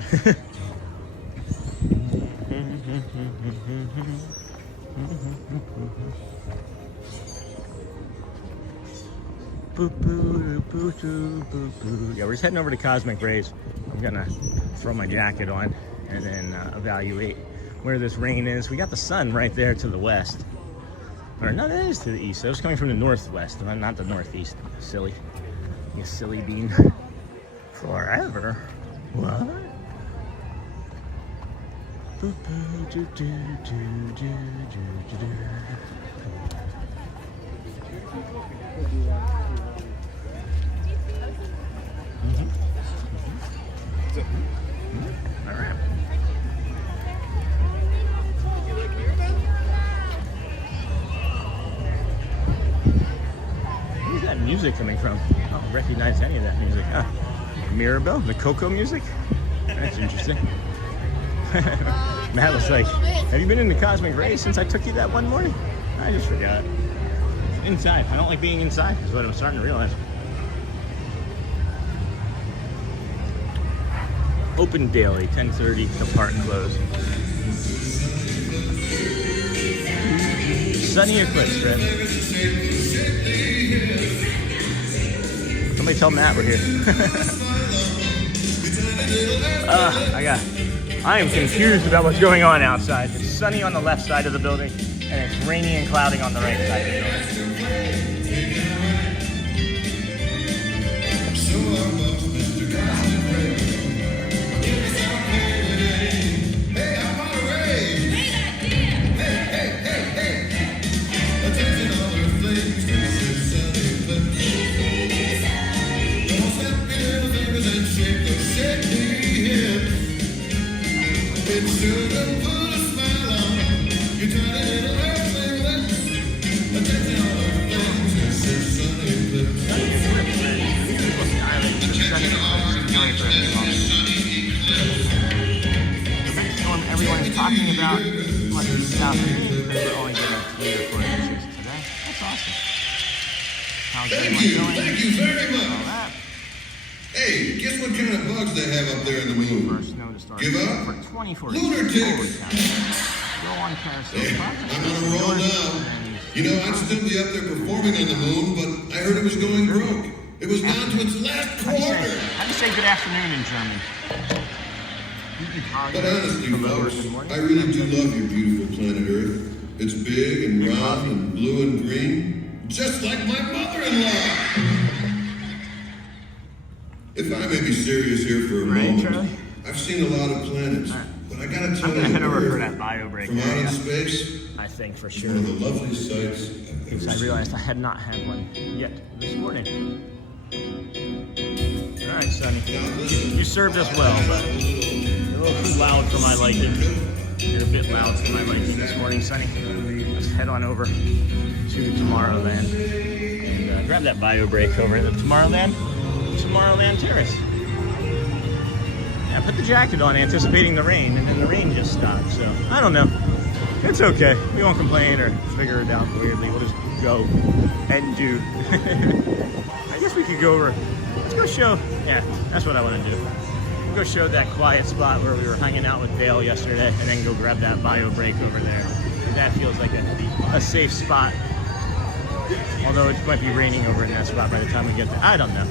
Yeah, we're just heading over to Cosmic Rays. I'm gonna throw my jacket on and then evaluate where this rain is. We got the sun right there to the west. Or no, that is to the east. It was coming from the northwest, not the northeast. Silly. You silly bean. Forever. What? All right. Where's that music coming from? I don't recognize any of that music. Mirabelle, the Coco music? That's interesting. Matt was like, have you been in the Cosmic Rays since I took you that one morning? I just forgot. Inside. I don't like being inside, is what I'm starting to realize. Open daily, 10:30, the park closed. Sunny eclipse, friend. Somebody tell Matt we're here. I am confused about what's going on outside. It's sunny on the left side of the building, and it's rainy and clouding on the right side of the building. Talking about what South East, they're only getting 3 or 4 inches today. That's awesome. How's everyone doing? Thank you very much. All that. Hey, guess what kind of bugs they have up there in the moon? First snow to start. Give up? For 24 Lunatics. days. Go on carousel. Hey, I'm on a roll now. You know, I'd still be up there performing on the moon, but I heard it was going broke. It was down to its last quarter. How do you say good afternoon in German? But honestly, folks, I really do love your beautiful planet Earth. It's big and round and blue and green, just like my mother-in-law. If I may be serious here for a moment, Charlie? I've seen a lot of planets, but I gotta tell I'm gonna you, head over for Earth, that bio break from out area. in space, I think for is sure. one of the loveliest sights I've Because ever I seen. realized I had not had one yet this morning. All right, Sonny. You served us well, but you're a little too loud for my liking. You're a bit loud for my liking this morning, Sonny. Let's head on over to Tomorrowland and grab that bio break over at the Tomorrowland Terrace. Yeah, put the jacket on, anticipating the rain, and then the rain just stopped. So I don't know. It's okay. We won't complain or figure it out weirdly. We'll just go and do. I guess we could go over. Let's go show. Yeah, that's what I want to do. Go show that quiet spot where we were hanging out with Dale yesterday, and then go grab that bio break over there. That feels like a safe spot. Although it might be raining over in that spot by the time we get there. I don't know.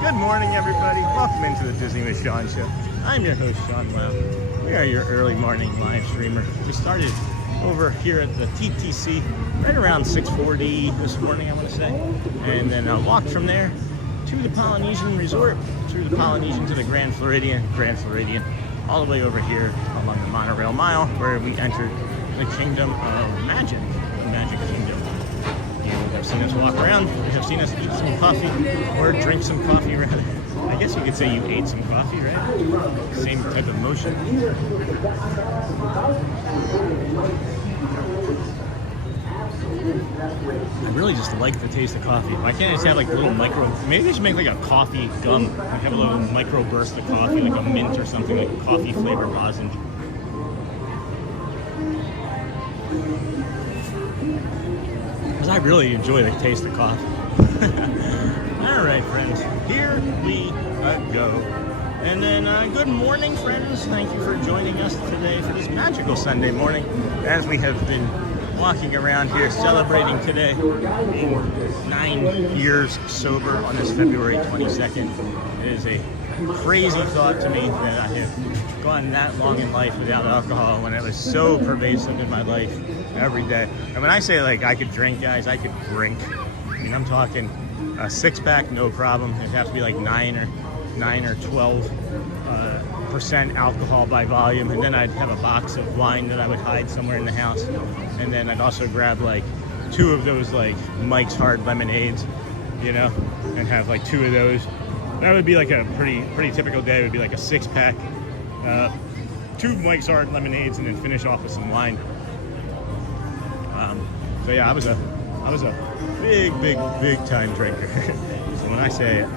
Good morning, everybody. Welcome into the Disney with Sean show. I'm your host, Sean Wow. We are your early morning live streamer. We started over here at the TTC right around 6:40 this morning, I want to say. And then walked from there to the Polynesian Resort, through the Polynesian to the Grand Floridian, all the way over here along the Monorail Mile, where we entered the Kingdom of Magic, the Magic Kingdom. You have seen us walk around, you have seen us eat some coffee, or drink some coffee, rather. I guess you could say you ate some coffee, right? Same type of motion. I really just like the taste of coffee. Why can't I just have like little micro, maybe they should make like a coffee gum, like have a little micro burst of coffee, like a mint or something, like a coffee flavored lozenge. Because I really enjoy the taste of coffee. All right, friends, here we go. And then, good morning, friends. Thank you for joining us today for this magical Sunday morning, as we have been walking around here celebrating today being 9 years sober on this February 22nd. It is a crazy thought to me that I have gone that long in life without alcohol when it was so pervasive in my life every day. And when I say like I could drink, guys, I could drink. I mean, I'm talking a 6-pack, no problem. It'd have to be like 9 or 12% alcohol by volume, and then I'd have a box of wine that I would hide somewhere in the house, and then I'd also grab like 2 of those like Mike's Hard Lemonades, you know, and have like 2 of those. That would be like a pretty typical day. It would be like a 6-pack, 2 Mike's Hard Lemonades, and then finish off with some wine. So yeah, I was a big time drinker. So when I say it,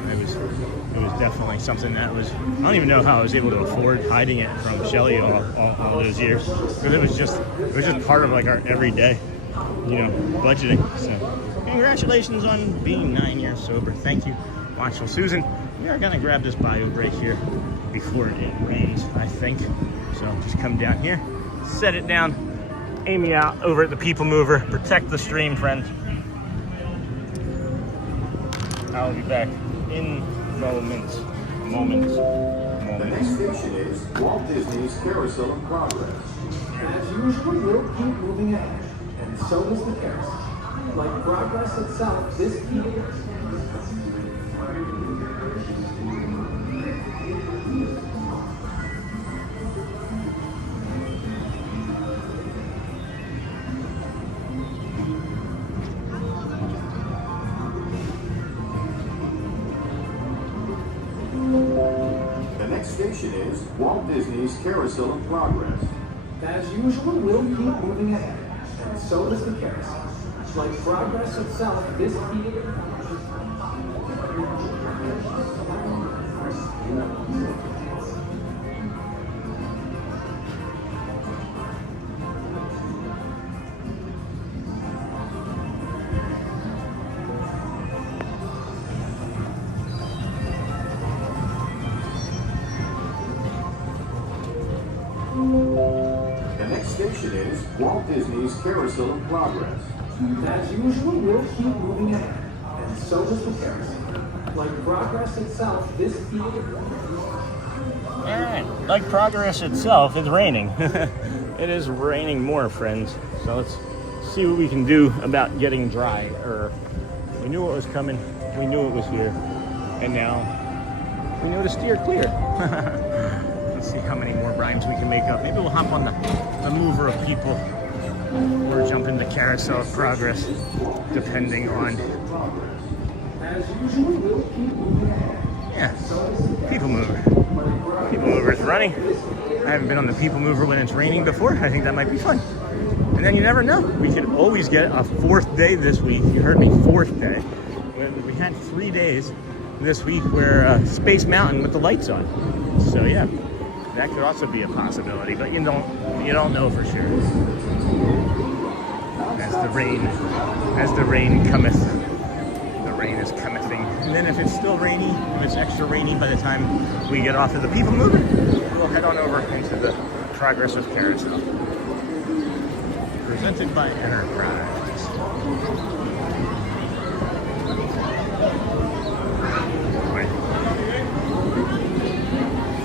it was definitely something that was, I don't even know how I was able to afford hiding it from Shelly all those years, because it was just part of like our everyday, you know, budgeting. So congratulations on being 9 years sober. Thank you, Watchful Susan. We are gonna grab this bio break here before it rains, I think. So just come down here, set it down, aim me out over at the People Mover, protect the stream, friends. I'll be back in moments. The next station is Walt Disney's Carousel of Progress. As usual, we'll keep moving ahead, and so does the carousel. Like progress itself, this The next station is Walt Disney's Carousel of Progress. As usual, we'll keep moving ahead, and so does the carousel. Like progress itself, this The next station is Walt Disney's Carousel of Progress. As usual, we'll keep moving ahead, and so does the carousel. Like progress itself, this Alright, like progress itself, it's raining. It is raining more, friends. So let's see what we can do about getting dry. We knew it was coming, we knew it was here, and now we know to steer clear. Let's see how many more rhymes we can make up. Maybe we'll hop on the mover of people or jump in the carousel of progress, depending on. As usual, we'll keep moving ahead. Yeah, people mover. People mover is running. I haven't been on the people mover when it's raining before. I think that might be fun. And then you never know. We could always get a 4th day this week. You heard me, 4th day. We had 3 days this week where Space Mountain with the lights on. So yeah, that could also be a possibility, but you don't know for sure. As the rain cometh, the rain is comething. And then if it's still rainy, if it's extra rainy by the time we get off of the people mover, we'll head on over into the Progressive Carousel. Presented by Enterprise.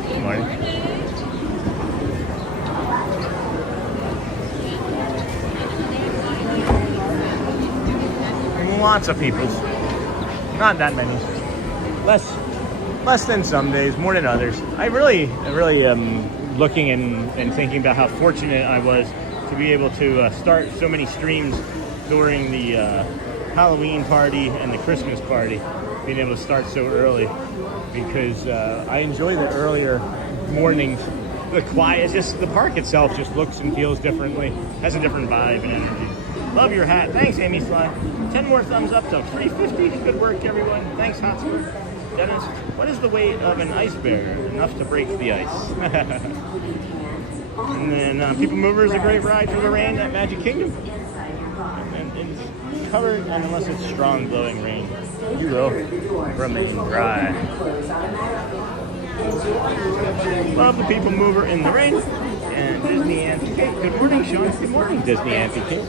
Good morning. Lots of people. Not that many. Less than some days, more than others. I really am looking and thinking about how fortunate I was to be able to start so many streams during the Halloween party and the Christmas party, being able to start so early, because I enjoy the earlier mornings. The quiet, just the park itself just looks and feels differently, has a different vibe and energy. Love your hat. Thanks, Amy Sly. 10 more thumbs up to 350. Good work, everyone. Thanks, Hotspur. Dennis, what is the weight of an iceberg? Enough to break the ice. And then People Mover is a great ride through the rain at Magic Kingdom. And it's covered, and unless it's strong blowing rain, you will remain dry. Love the People Mover in the rain. And Disney Auntie Kate. Good morning, Sean. Good morning, Disney Auntie Kate.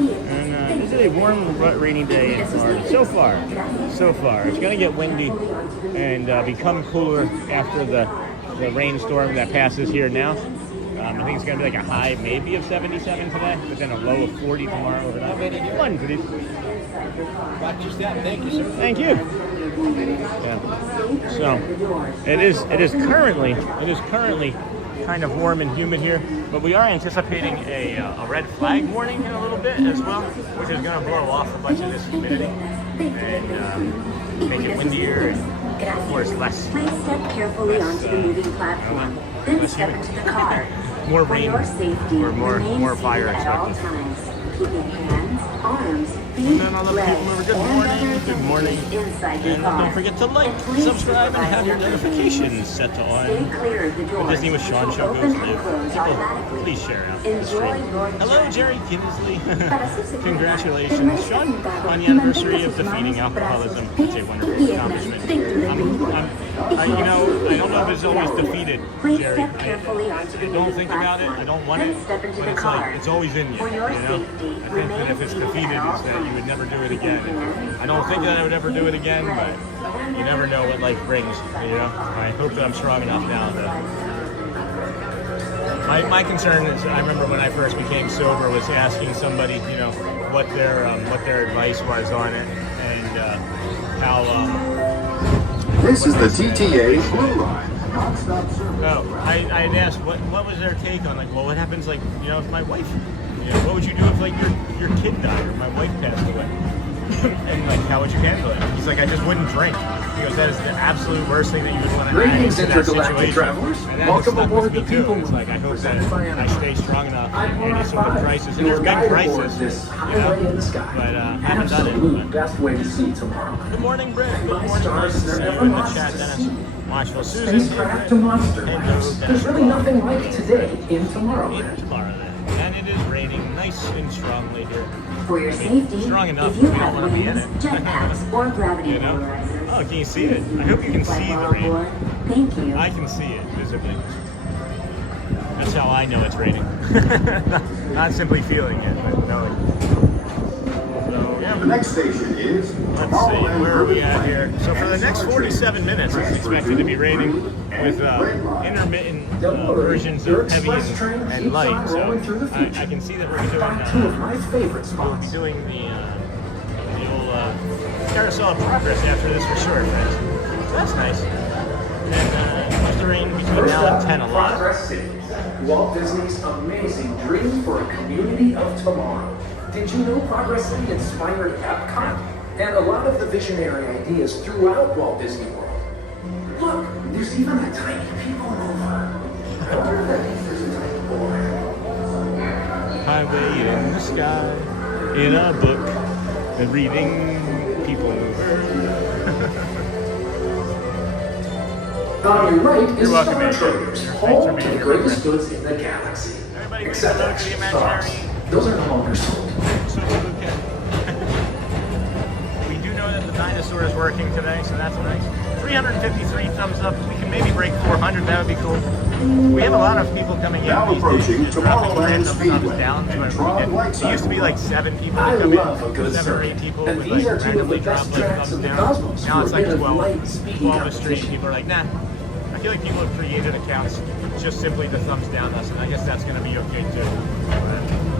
And this is a warm, rainy day in Florida. So far. It's going to get windy and become cooler after the rainstorm that passes here now. I think it's going to be like a high maybe of 77 today, but then a low of 40 tomorrow overnight. Fun, please. Watch your step. Thank you, sir. Thank you. Yeah. So it is currently kind of warm and humid here, but we are anticipating a red flag warning in a little bit as well, which is going to blow off a bunch of this humidity and make it windier and, of course, less. Please step carefully onto the moving platform, then step into the car. More rain or more fire at all expected. times, keeping hands, arms, And then all the people who were good morning. And don't forget to like, subscribe, and have your notifications set to on. The Disney with Sean show goes live. People, please share out the stream. Hello, Jerry Kinsley. Congratulations, Sean, on the anniversary of defeating alcoholism. It's a wonderful accomplishment. I don't know if it's always defeated, Jerry. I don't think about it. I don't want it. But it's always in you. I think that if gets defeated is that you would never do it again. And I don't think that I would ever do it again, but you never know what life brings, you know? I hope that I'm strong enough now that... My concern is, I remember when I first became sober, was asking somebody, you know, what their advice was on it, and how... This is the TTA Blue Line. Non-stop service. No, I had asked what was their take on, like, well, what happens, like, you know, if my wife, you know, what would you do if, like, your kid died or my wife passed away? And, like, how would you handle it? He's like, I just wouldn't drink. He goes, that is the absolute worst thing that you would want to do in that situation. Travelers. And that Welcome stuck aboard with me the too. People It's like, I hope that I stay strong enough in any sort of crisis. And Your there's been guide crisis, aboard this you highway know, in the sky. but haven't done it. Absolute But. best way to see tomorrow. Good morning, Britt. Good My morning, stars, nice to they're see you never in the lost chat, to Dennis. sea. Watchful Susan. Spacecraft to monster mass. There's really nothing like today in Tomorrowland. Tomorrowland. And it is raining nice and strongly here. For your safety, Strong enough, if you we don't have want to be in wings, it. jetpacks, or gravity You know? polarizers. Oh, can you see it? I hope you can see the rain. Thank you. I can see it visibly. That's how I know it's raining. Not simply feeling it, but knowing. So, yeah. The next station is Let's see, where are we at here? So for the next 47 minutes, it's expected to be raining with intermittent versions of heavy and light. So I can see that we're doing, Two of my favorite we'll be spots. doing the old carousel of progress after this for sure, friends. So that's nice. And it's the rain between now and 10 a lot. Progress Cities, Walt Disney's amazing dream for a community of tomorrow. Did you know Progress City inspired Epcot and a lot of the visionary ideas throughout Walt Disney World? Look, there's even a tiny people mover. I wonder if that means there's a tiny boy. Highway in the sky, in a book, and reading people mover. On your right is You're welcome, Star man. Traders, Thanks for home being to the here, greatest my friend. goods in the galaxy. Everybody Except look at the action imaginary. stars. Those are no longer sold. So okay. We do know that the dinosaur is working today, so that's nice. 353 thumbs up. We can maybe break 400. That would be cool. We have a lot of people coming in. Now these approaching days, just dropping Tomorrowland random thumbs Speedway down. and It Tron Light used to be like 7 people I to come in. love a good 7 or 8 circuit. people And would these like are two of randomly the drop best like tracks thumbs in the down. cosmos Now for it's a like bit of 12, light speed 12 a street. competition. People are like, nah. I feel like people have created accounts just simply to thumbs down us, and I guess that's going to be okay too.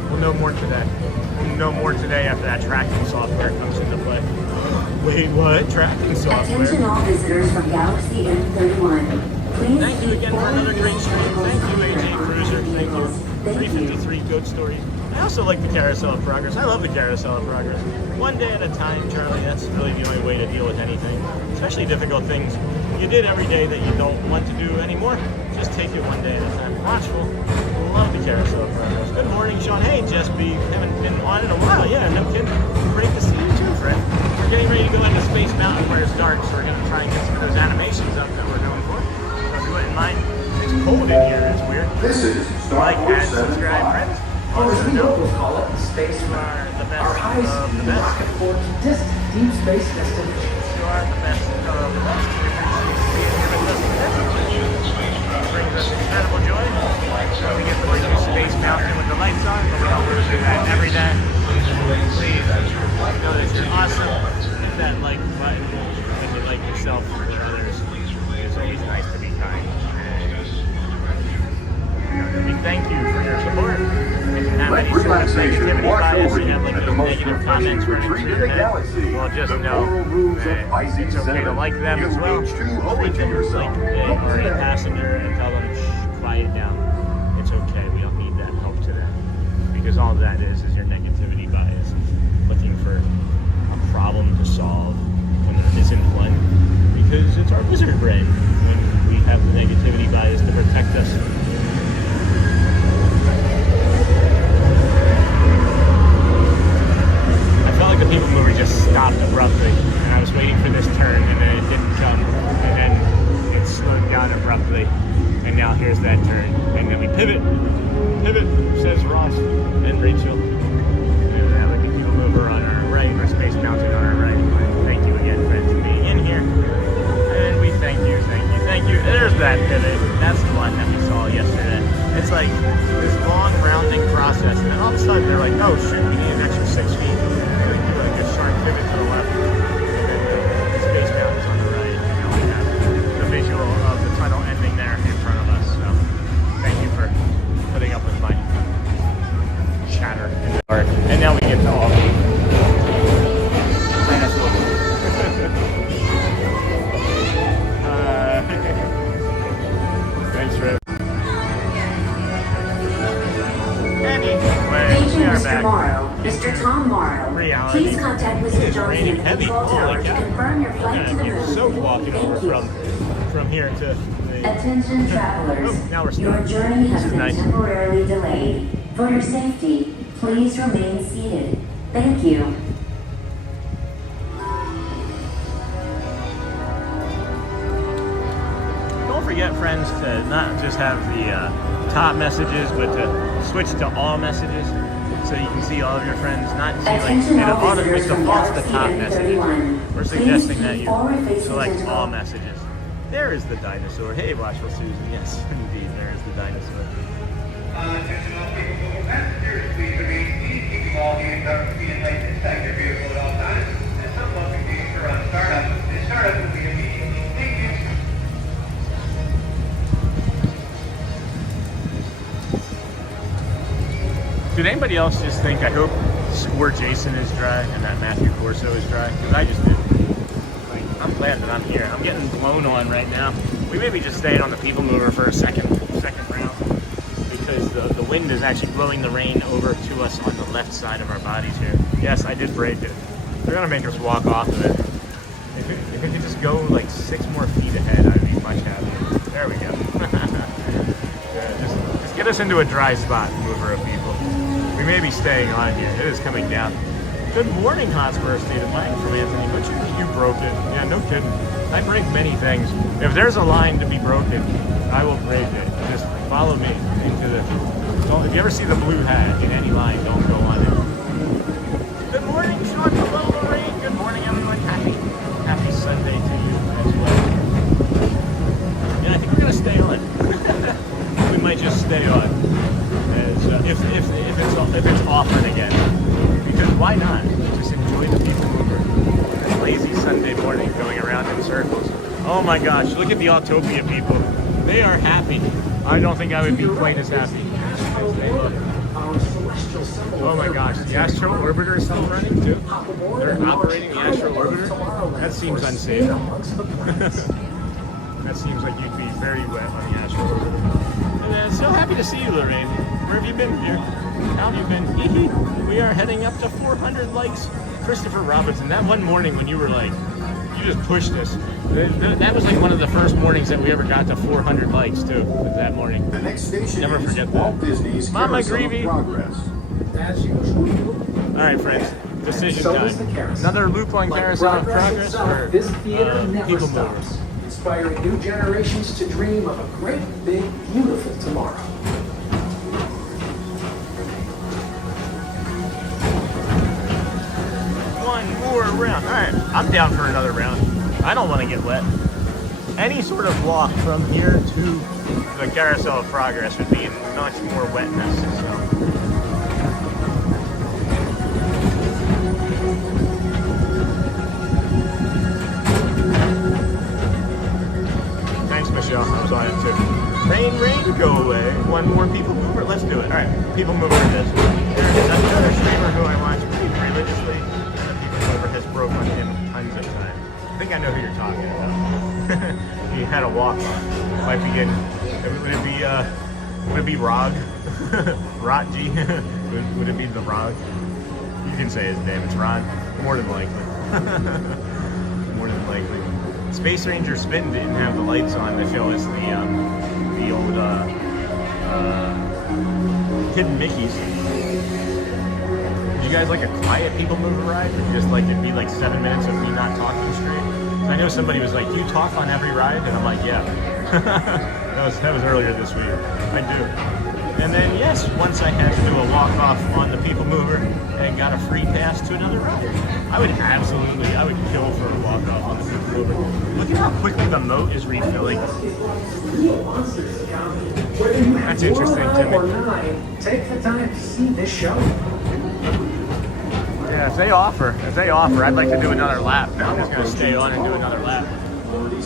We'll know more today. We'll know more today after that tracking software comes into play. Wait, what? Tracking software? Attention all visitors from Galaxy M31. Please Thank you again for another great stream. Thank you, AJ Cruiser. Thank you. 353 Goat Stories. I also like the Carousel of Progress. I love the Carousel of Progress. One day at a time, Charlie. That's really the only way to deal with anything, especially difficult things you did every day that you don't want to do anymore. Just take it one day at a time. Watchful. Love the Carousel of Progress. Good morning, Sean. Hey, Jess B. Haven't been on in a while. Yeah, no kidding. Great to see you too, friend. We're getting ready to go into Space Mountain where it's dark, so we're going to try and get some of those animations up that we're going for. So if you wouldn't mind, it's cold in here. It's weird. This is Star Like, Wars add, subscribe, 75. friends. Or as we Also, locals call it, Space you are the best Our of high-speed the best. rocket for distant deep space destinations. You are the best of the best. We appreciate being here with us today. It brings us incredible joy. We get to bring you Space Mountain with the lights on, but we don't do that every day. Please know that you're awesome. Hit that like button when you like yourself or others. It's always nice to be kind. We thank you for your support. If you have any sort of negativity bias, you have like those negative comments running through your head, well, just know that it's okay to like them as well. Treat them like they are a passenger and tell them, shh, quiet down. It's okay, we don't need that help today. Because all that is your negativity bias. Looking for a problem to solve when there isn't one. Because it's our wizard brain when we have the negativity bias to protect us. I felt like the people mover just stopped abruptly, and I was waiting for this turn, and then it didn't come, and then it slowed down abruptly, and now here's that turn, and then we pivot, says Ross and Rachel, and that like the people mover on our right, or Space Mountain on our right. Thank you again, friends, for being in here, and we thank you. There's that pivot. That's the one that we saw yesterday. It's like this long rounding process, and then all of a sudden they're like, oh shoot, we need an extra 6 feet. So you can do like a sharp pivot to the left, and then the Space Mountain's on the right. And now we have the visual of the tunnel ending there in front of us. So thank you for putting up with my chatter in the dark. And now we get to all the dinosaurs. Thanks, Rick. Thank you, Mr. Morrow. Mr. Tom Morrow. Reality. Please contact Mr. Johnson in the Heavy. control tower to confirm your flight to the You're moon. so walking over Thank you. from here to the... Attention travelers. Oh, now we're Your starting. journey has This is been nice. temporarily delayed. For your safety, please remain seated. Thank you. Don't forget, friends, to not just have the top messages, but to switch to all messages so you can see all of your friends. Not see like Attention all it visitors from defaults to Galaxy top messages. M31. We're suggesting Please that keep you forward facing select to all messages. There is the dinosaur. Hey, Watchful Susan. Yes, indeed, there is the dinosaur. Attention all people moving passengers, please remain seated, keeping all hands up to be in place inside your vehicle at all times. And some welcome gates around startup. The startup will be immediately. Thank you. Did anybody else just think, I hope Score Jason is dry and that Matthew Corso is dry? Because I just did. Like, I'm glad that I'm here. I'm getting blown on right now. We may be just staying on the People Mover for a second round because the wind is actually blowing the rain over to us on the left side of our bodies here. Yes, I did break it. They're gonna make us walk off of it. If it could just go like 6 more feet ahead, I'd be much happier. There we go. Yeah, just get us into a dry spot, mover of people. We may be staying on here. It is coming down. Good morning, Hotspur State of Mind from Anthony Butcher. You broke it. Yeah, no kidding. I break many things. If there's a line to be broken, I will break it. Just follow me into the... If you ever see the blue hat in any line, don't go on it. Good morning, Sean. Hello, Lorraine. Good morning, everyone. Happy Sunday to you as well. And I think we're going to stay on. We might just stay on. As, if it's often again. Because why not? Just enjoy the People Mover. This lazy Sunday morning going around in circles. Oh my gosh, look at the Autopia people. They are happy. I don't think I would be quite as happy as they look. Oh my gosh, the Astro Orbiter is still running too? They're operating the Astro Orbiter? That seems unsafe. That seems like you'd be very wet on the Astro Orbiter. And then, so happy to see you, Lorraine. Where have you been, dear? How have you been? We are heading up to 400 likes. Christopher Robinson, that one morning when you were like, you just pushed us. That was like one of the first mornings that we ever got to 400 likes too, was that morning. The next station Never is forget Walt that. Disney's Mama Carousel of Greavy. Progress. As usual. Alright friends, decision So time. does the carousel. Another loop on Like Carousel of progress Progress itself, or this theater never People stops, Movers? inspiring new generations to dream of a great, big, beautiful tomorrow. One more round. Alright, I'm down for another round. I don't want to get wet. Any sort of walk from here to the Carousel of Progress would be much more wetness. So. Thanks, Michelle. I was on it too. Rain, go away. One more People Mover. Let's do it. All right, People Mover it is. There is another streamer who I watch pretty religiously, and the People Mover has broke on him tons of times. I think I know who you're talking about. He had a walk on. Might be getting. Would it be Rog? Rotji? would it be the Rog? You can say his name. It's Ron. More than likely. More than likely. Space Ranger Spin didn't have the lights on to show us the old hidden Mickeys. Would you guys like a quiet People Mover ride? Or just like it'd be like 7 minutes of me not talking straight? I know somebody was like, "Do you talk on every ride?" And I'm like, "Yeah." that was earlier this week. I do. And then yes, once I had to do a walk off on the People Mover and got a free pass to another ride, I would kill for a walk off on the People Mover. Look at how quickly the moat is refilling. That's interesting to me. Take the time to see this show. If they offer, I'd like to do another lap. I'm just going to stay on and do another lap.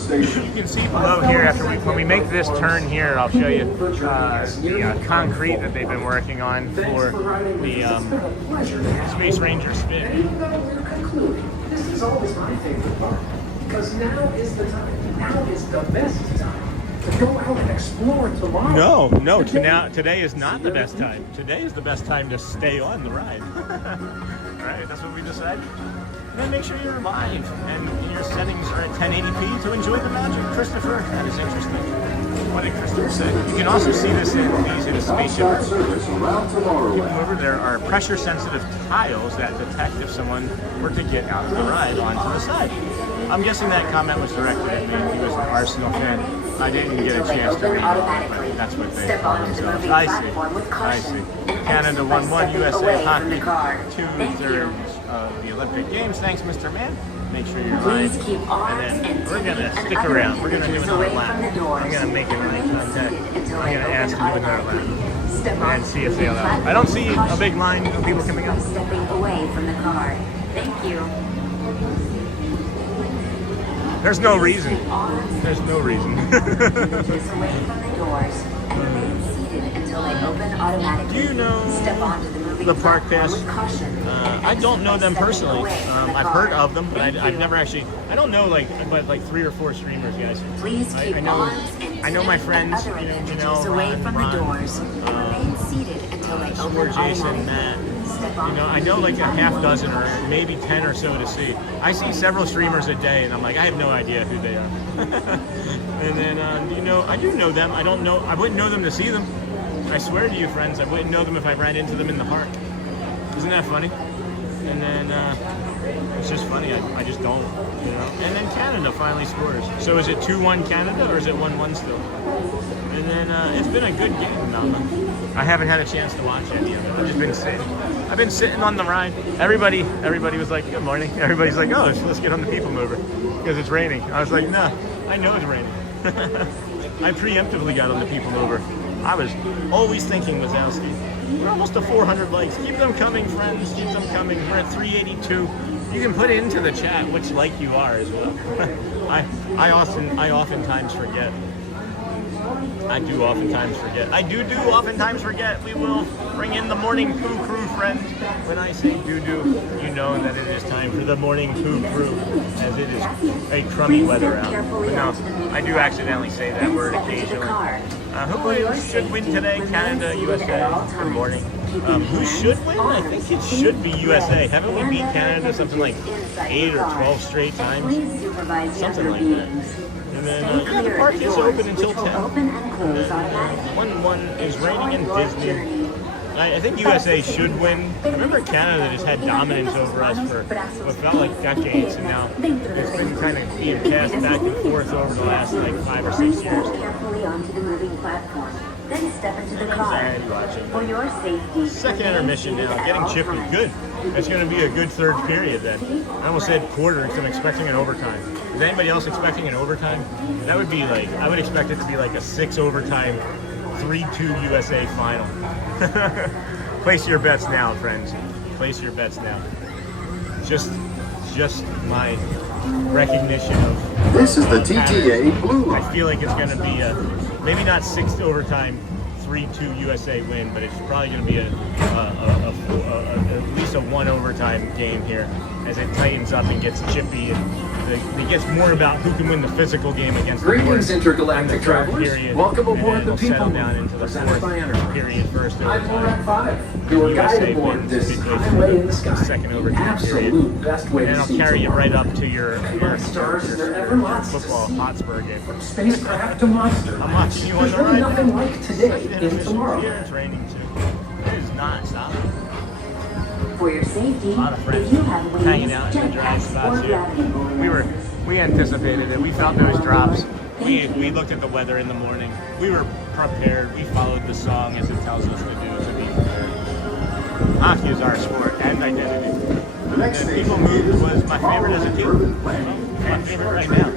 You can see below here when we make this turn here, I'll show you the concrete that they've been working on for the Space Ranger spin. This is always my favorite part, because now is the time. Now is the best time to go out and explore tomorrow. No, today is not the best time. Today is the best time to stay on the ride. Right, that's what we decided. And then make sure you're live and your settings are at 1080p to enjoy the magic. Christopher, that is interesting. What did Christopher say? You can also see this in a spaceship. Over there are pressure-sensitive tiles that detect if someone were to get out of the ride onto the side. I'm guessing that comment was directed at me. He was an Arsenal fan. I didn't get a chance to read it, but that's what they call themselves. I see. Canada 1-1, USA hockey 2/3 of the Olympic Games. Thanks, Mr. Man. Make sure you're live. And then we're going to stick around. We're going to do another lap. I'm going to make an eye contact. I'm going to ask you another lap. And see if they allow it. I don't see a big line of people coming up. Stepping away from the car. Thank you. There's no reason. There's no reason. Do you know the Park Pass? I don't know them personally. I've heard of them, but I've never actually. I don't know like 3 or 4 streamers, guys. I know my friends. You know, Score Jason, Matt. You know, I know like a half dozen or maybe 10 or so to see. I see several streamers a day, and I'm like, I have no idea who they are. And then, you know, I do know them. I don't know. I wouldn't know them to see them. I swear to you, friends, I wouldn't know them if I ran into them in the park. Isn't that funny? And then it's just funny. I just don't. You know. And then Canada finally scores. So is it 2-1 Canada or is it 1-1 still? And then it's been a good game, Nama. I haven't had a chance to watch any of it. I've just been sitting. I've been sitting on the ride. Everybody was like, good morning. Everybody's like, oh, let's get on the people mover because it's raining. I was like, nah, I know it's raining. I preemptively got on the people mover. I was always thinking, Wazowski, we're almost to 400 likes. Keep them coming, friends. Keep them coming. We're at 382. You can put into the chat which like you are as well. I oftentimes forget. I do oftentimes forget. We will bring in the morning poo crew, friends. When I say do, you know that it is time for the morning poo crew, as it is a crummy weather out. But no, I do accidentally say that word occasionally. Who should win today? Canada, USA. Good morning. Who should win? I think it should be USA. Haven't we beat Canada something like 8 or 12 straight times? Something like that. And then the park is open until 10. And then 1-1 is raining in Disney. I think USA should win. I remember Canada just had dominance over us for what felt like decades, and now it's been kind of being passed back and forth over the last like 5 or 6 years. Then step into the car. For your safety. Second intermission now, getting chippy. Good. It's going to be a good third period then. I almost said quarter because I'm expecting an overtime. Is anybody else expecting an overtime? That would be like, I would expect it to be like a 6 overtime, 3-2 USA final. Place your bets now, friends. Place your bets now. Just my recognition of. This is the TTA Blue Line. I feel like it's going to be a maybe not 6 overtime, 3-2 USA win, but it's probably going to be at least a 1 overtime game here as it tightens up and gets chippy and it gets more about who can win the physical game against the Greetings, intergalactic travelers. Period, welcome aboard the we'll People settle down into the fourth period first I'm Morat overtime. 5, your USA guide aboard wins this midway highway through in the sky. the second overtime Absolute period. best way And to I'll see carry you tomorrow. right up to your Stars, there ever lots to football see. Hotspur game. From spacecraft to monster. I'm watching you on There's the really ride. nothing like today in Intermission Tomorrowland. here, it's raining too. It is not stopping. For your safety, A lot of friends if you have wings, hanging out in the dry jetpacks, spots or here. gravity. We anticipated it. We felt those drops. We looked at the weather in the morning. We were prepared. We followed the song as it tells us to do to be prepared. Hockey is our sport and identity. The next And station People Move is was my favorite as a kid. My favorite right now.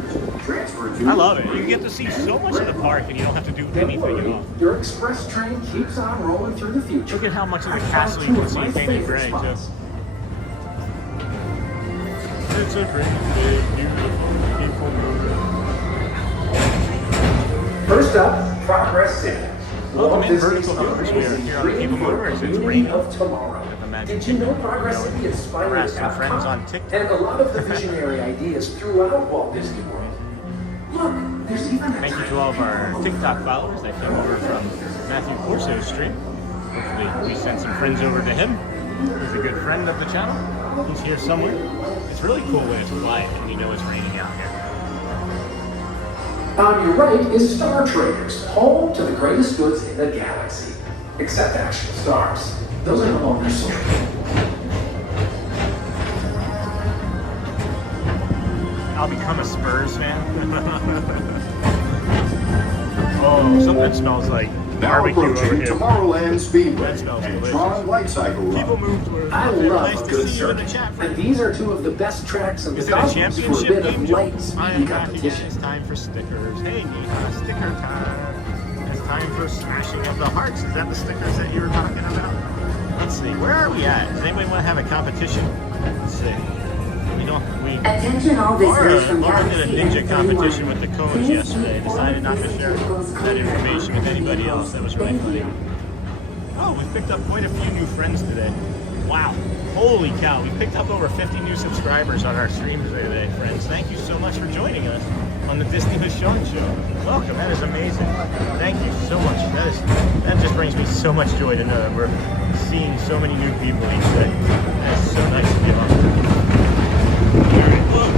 Transfer to I love it. You get to see so much of the park and you don't have to do anything at all. Your express train keeps on rolling through the future. Look at how much of the castle you can see painted gray too. It's a great big, beautiful, people mover. First up, Progress City. Welcome in, Disney's vertical viewers. We are amazing here on the dream People for Mover a as it's community raining. of tomorrow. Did you know Progress City inspired Harassing friends on Epcot TikTok. and a lot of the visionary ideas throughout Walt Disney World? Look, there's even a Thank you to all of our TikTok followers that came over from Matthew Corso's stream. Hopefully we sent some friends over to him. He's a good friend of the channel. He's here somewhere. It's really cool when it's quiet and you know it's raining out here. On your right is Star Traders, home to the greatest goods in the galaxy. Except actual stars. Those are no longer sold. I'll become a Spurs fan. Oh, something smells like Now barbecue over approaching here. Tomorrowland Speedway That smells and delicious. Tron Light Cycle People Run. moved where I nice love to a good see you in the surfing, chat. and these are two of the best tracks in the Is it a cosmos for a championship bit game, of Joe? light I speed am back again. competition. It's time for stickers. Hey, Neha, sticker time. It's time for smashing of the hearts. Is that the stickers that you were talking about? Let's see. Where are we at? Does anybody want to have a competition? Let's see. You know, Attention all visitors from Laura did a Galaxy ninja and competition 31. with the cones Please yesterday. keep Decided not to all share vehicles that clear information with of anybody vehicles. else. That was really Thank funny. you. Oh, we picked up quite a few new friends today. Wow. Holy cow. We picked up over 50 new subscribers on our stream today, friends. Thank you so much for joining us on the Disney with Sean show. Welcome. That is amazing. Thank you so much. That just brings me so much joy to know that we're seeing so many new people each day. That's so nice to be on. Whoa.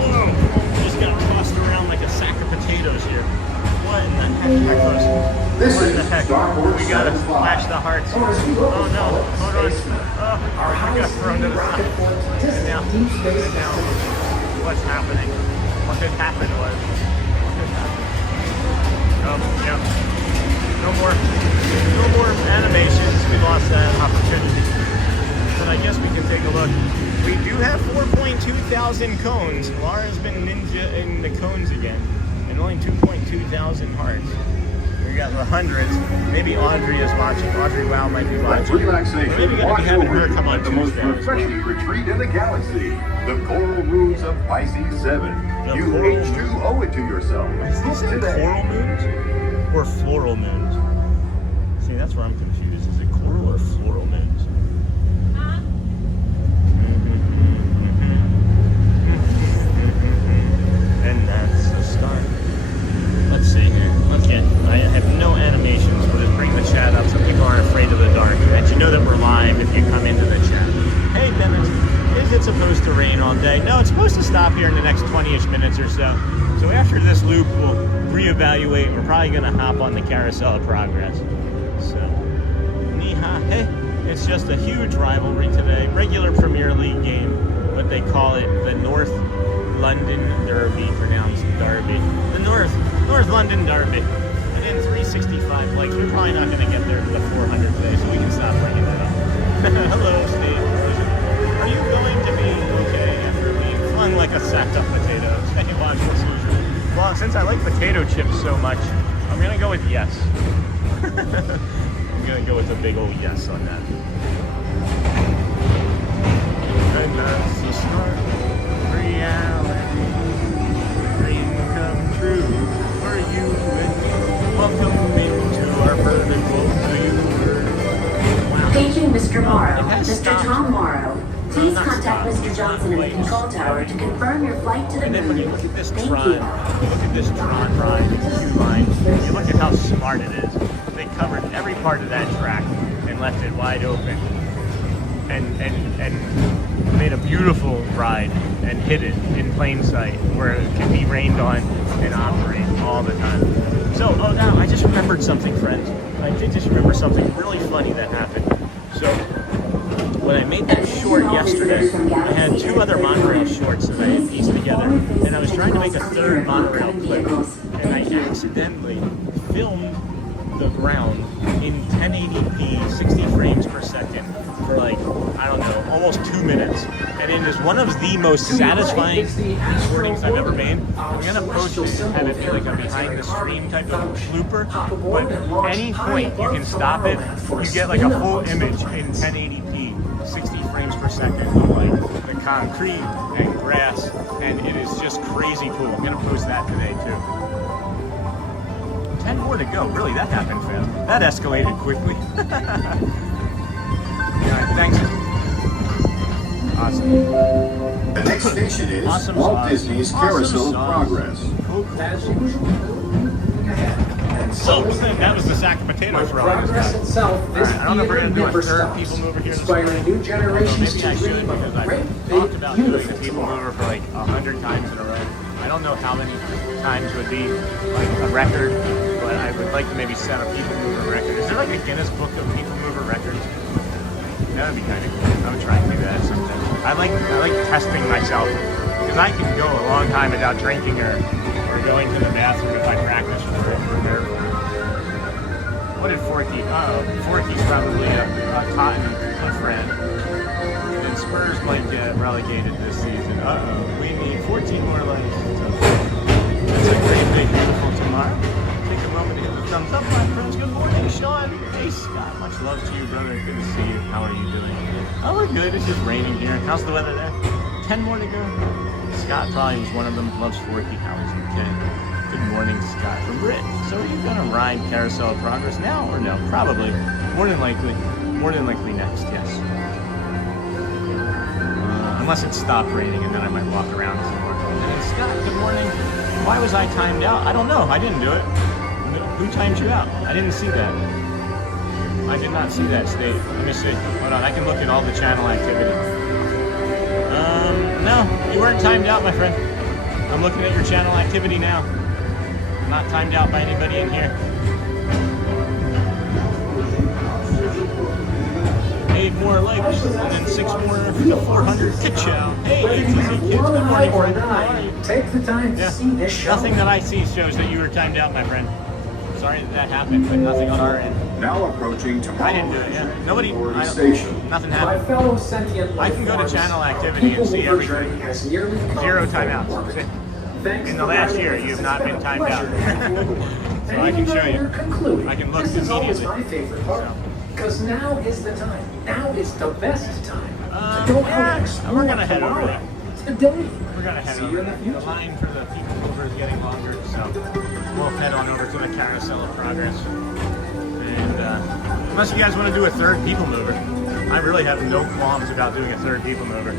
Whoa. Just got tossed around like a sack of potatoes here. What in the heck, Carlos? This What in the is heck? Star Wars We gotta 75. flash the hearts. Oh no, hold on. Oh, I got thrown to the side. And now, what's happening? What had happened was, oh, yeah. No more animations. We lost that opportunity. But I guess we can take a look. We do have 4.2 thousand cones. Laura's been ninja in the cones again. And only 2.2 thousand hearts. We got the hundreds. Maybe Audrey is watching. Audrey Wow might be Let's watching. relaxation. We're maybe going to be having her come on at the most Tuesday. refreshing retreat in the galaxy. The Coral Moons of Pisces 7. The You Coral H2 owe it to yourself. Is this coral moons or floral moons? See, that's where I'm confused. Is it coral or floral moons? And that's the start. Let's see here. Okay, I have no animations. We'll just bring the chat up so people aren't afraid of the dark. And you know that we're live if you come into the chat. Hey, Dennis, is it supposed to rain all day? No, it's supposed to stop here in the next 20-ish minutes or so. So after this loop, we'll reevaluate. We're probably going to hop on the Carousel of Progress. So, Neha, hey, it's just a huge rivalry today. Regular Premier League game, but they call it the North London Derby, pronounced Derby. The North London Derby. And in 365 likes, we're probably not going to get there to the 400 today, so we can stop bringing that up. Hello, Steve. Are you going to be okay after being flung like a sack of potatoes? Hey, watch as usual. Well, since I like potato chips so much, I'm going to go with yes. I'm going to go with a big old yes on that. And that's the start. Reality, dream come true for you and me. Welcome into our vertical viewer. Wow. Paging Mr. Morrow. It has Mr. stopped. Tom Morrow. Please Not contact stopped. Mr. Johnson in the control tower to confirm your flight to the And then when you moon. look at this Thank Tron, you. look at this Tron ride, the queue line, you look at how smart it is. They covered every part of that track and left it wide open. And made a beautiful ride and hid it in plain sight where it can be rained on and operate all the time. So, oh now, I just remembered something, friends. I did just remember something really funny that happened. So, when I made that short yesterday, I had two other monorail shorts that I had pieced together, and I was trying to make a third monorail clip, and I accidentally filmed the ground in 1080p, 60 frames per second for like, I don't know, almost 2 minutes. And it is one of the most satisfying recordings I've ever made. I'm gonna post it and have it be like a behind the stream type of blooper, but any point you can stop it, you get like a full image in 1080p, 60 frames per second of like the concrete and grass, and it is just crazy cool. I'm gonna post that today too. 10 more to go. Really, that happened fast. That escalated quickly. Alright, thanks. Awesome. The next station is Awesome Walt sauce. Disney's Awesome Carousel of sauce. Progress. As usual, moving ahead. And so Oh, that was the sack of potatoes With for all this progress time. itself, this Alright, I don't know if we're theater gonna do a never third stops, people mover here. inspiring new generations Maybe to I should, dream of because a I've great, talked big, about doing the beautiful people tomorrow. mover for like 100 times in a row. I don't know how many times would be like a record, but I would like to maybe set a people mover record. Is there like a Guinness Book of People Mover records? That would be kind of cool. I would try and do that sometime. I like testing myself because I can go a long time without drinking or going to the bathroom if I practice for it. What did Forky? Forky's probably a Tottenham friend. And Spurs might get relegated this season. We need 14 more legs. It's a great, big, beautiful tomorrow. Take a moment to hit the thumbs up, my friends. Good morning, Sean. Hey, Scott. Much love to you, brother. Good to see you. How are you doing? Oh, we're good. It's just raining here. How's the weather there? 10 more to go. Scott probably was one of them. Loves Forky. How is he? Okay. Good morning, Scott from Brit. So are you gonna ride Carousel of Progress now or no? Probably. More than likely. More than likely next, yes. Unless it stopped raining and then I might walk around some more. And Scott, good morning. Why was I timed out? I don't know. I didn't do it. Who timed you out? I didn't see that. I did not see that state. Let me see. Hold on. I can look at all the channel activity. No. You weren't timed out, my friend. I'm looking at your channel activity now. Not timed out by anybody in here. 8 more legs, and then 6 more to 400 pitch out. Hey, ATZ kids, good morning, friend. How are you? Take the time to see this show. Nothing that I see shows that you were timed out, my friend. Sorry that happened, but nothing on our end. Now approaching Tomorrowland. I didn't do it, yeah. Nobody, Station. nothing My happened. fellow sentient I can go to channel activity and see everything. 0 timeouts. In the last year, you have not been timed out. So I can show you. I can look This is always immediately. my favorite part. Because now is the time. Now is the best time. To go out and explore we're gonna head over tomorrow. there. Today. We're gonna head See over you in the there. future. The line for the people mover is getting longer, so we'll head on over to the Carousel of Progress. And unless you guys want to do a third people mover, I really have no qualms about doing a third people mover.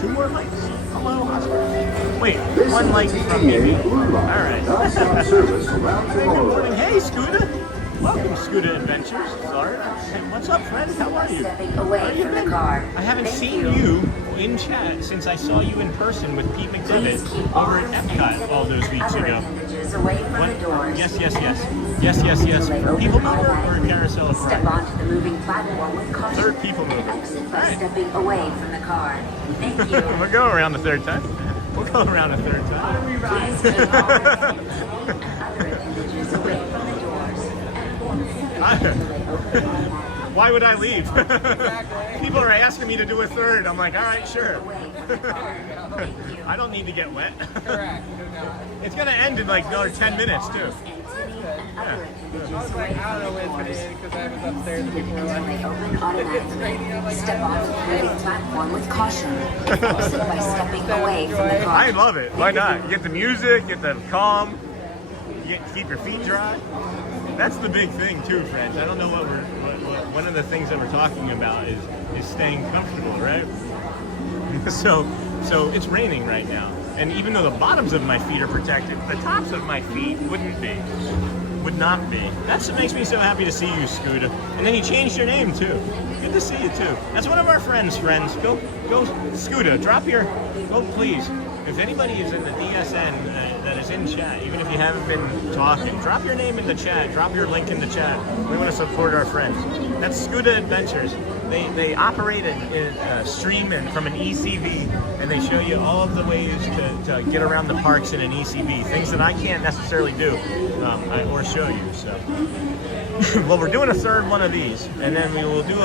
2 more lights. Hello, Oscar. Wait, 1 light from me. Alright. Service around Good Tomorrowland. morning. Hey, Scooter. Welcome, Scooter Adventures. Florida. Hey, what's up, friend? How are you? Stepping How away you from the been? car. I haven't Thank seen you. you in chat since I saw you in person with Pete McDevitt over at Epcot all those weeks Other ago. appendages away from What? the doors. Yes. People mover or Carousel of Step Progress? onto the moving platform with caution. Third people mover. Exit by Alright. stepping away from the car. Thank you. We'll go around the third time. We'll go around a third time. Please keep all appendages away from the doors. Why would I leave? People are asking me to do a third. I'm like, all right, sure. I don't need to get wet. Correct. It's gonna end in like another 10 minutes too. I was like, I don't know when it's going to end because I was upstairs and people were like, Open automatically. Step onto the moving platform with caution. Exit by stepping away from the car. I love it. Why not? You get the music, get the calm, you get to keep your feet dry. That's the big thing too, friends. I don't know what one of the things that we're talking about is staying comfortable, right? So it's raining right now. And even though the bottoms of my feet are protected, the tops of my feet would not be. That's what makes me so happy to see you, Scooter. And then you changed your name too. Good to see you too. That's one of our friends. Go, Scooter, go please. If anybody is in the DSN that is in chat, even if you haven't been talking, drop your name in the chat, drop your link in the chat. We want to support our friends. That's Scooter Adventures. They operate a stream from an ECV, and they show you all of the ways to get around the parks in an ECV, things that I can't necessarily do or show you. So, well, we're doing a third one of these, and then we will do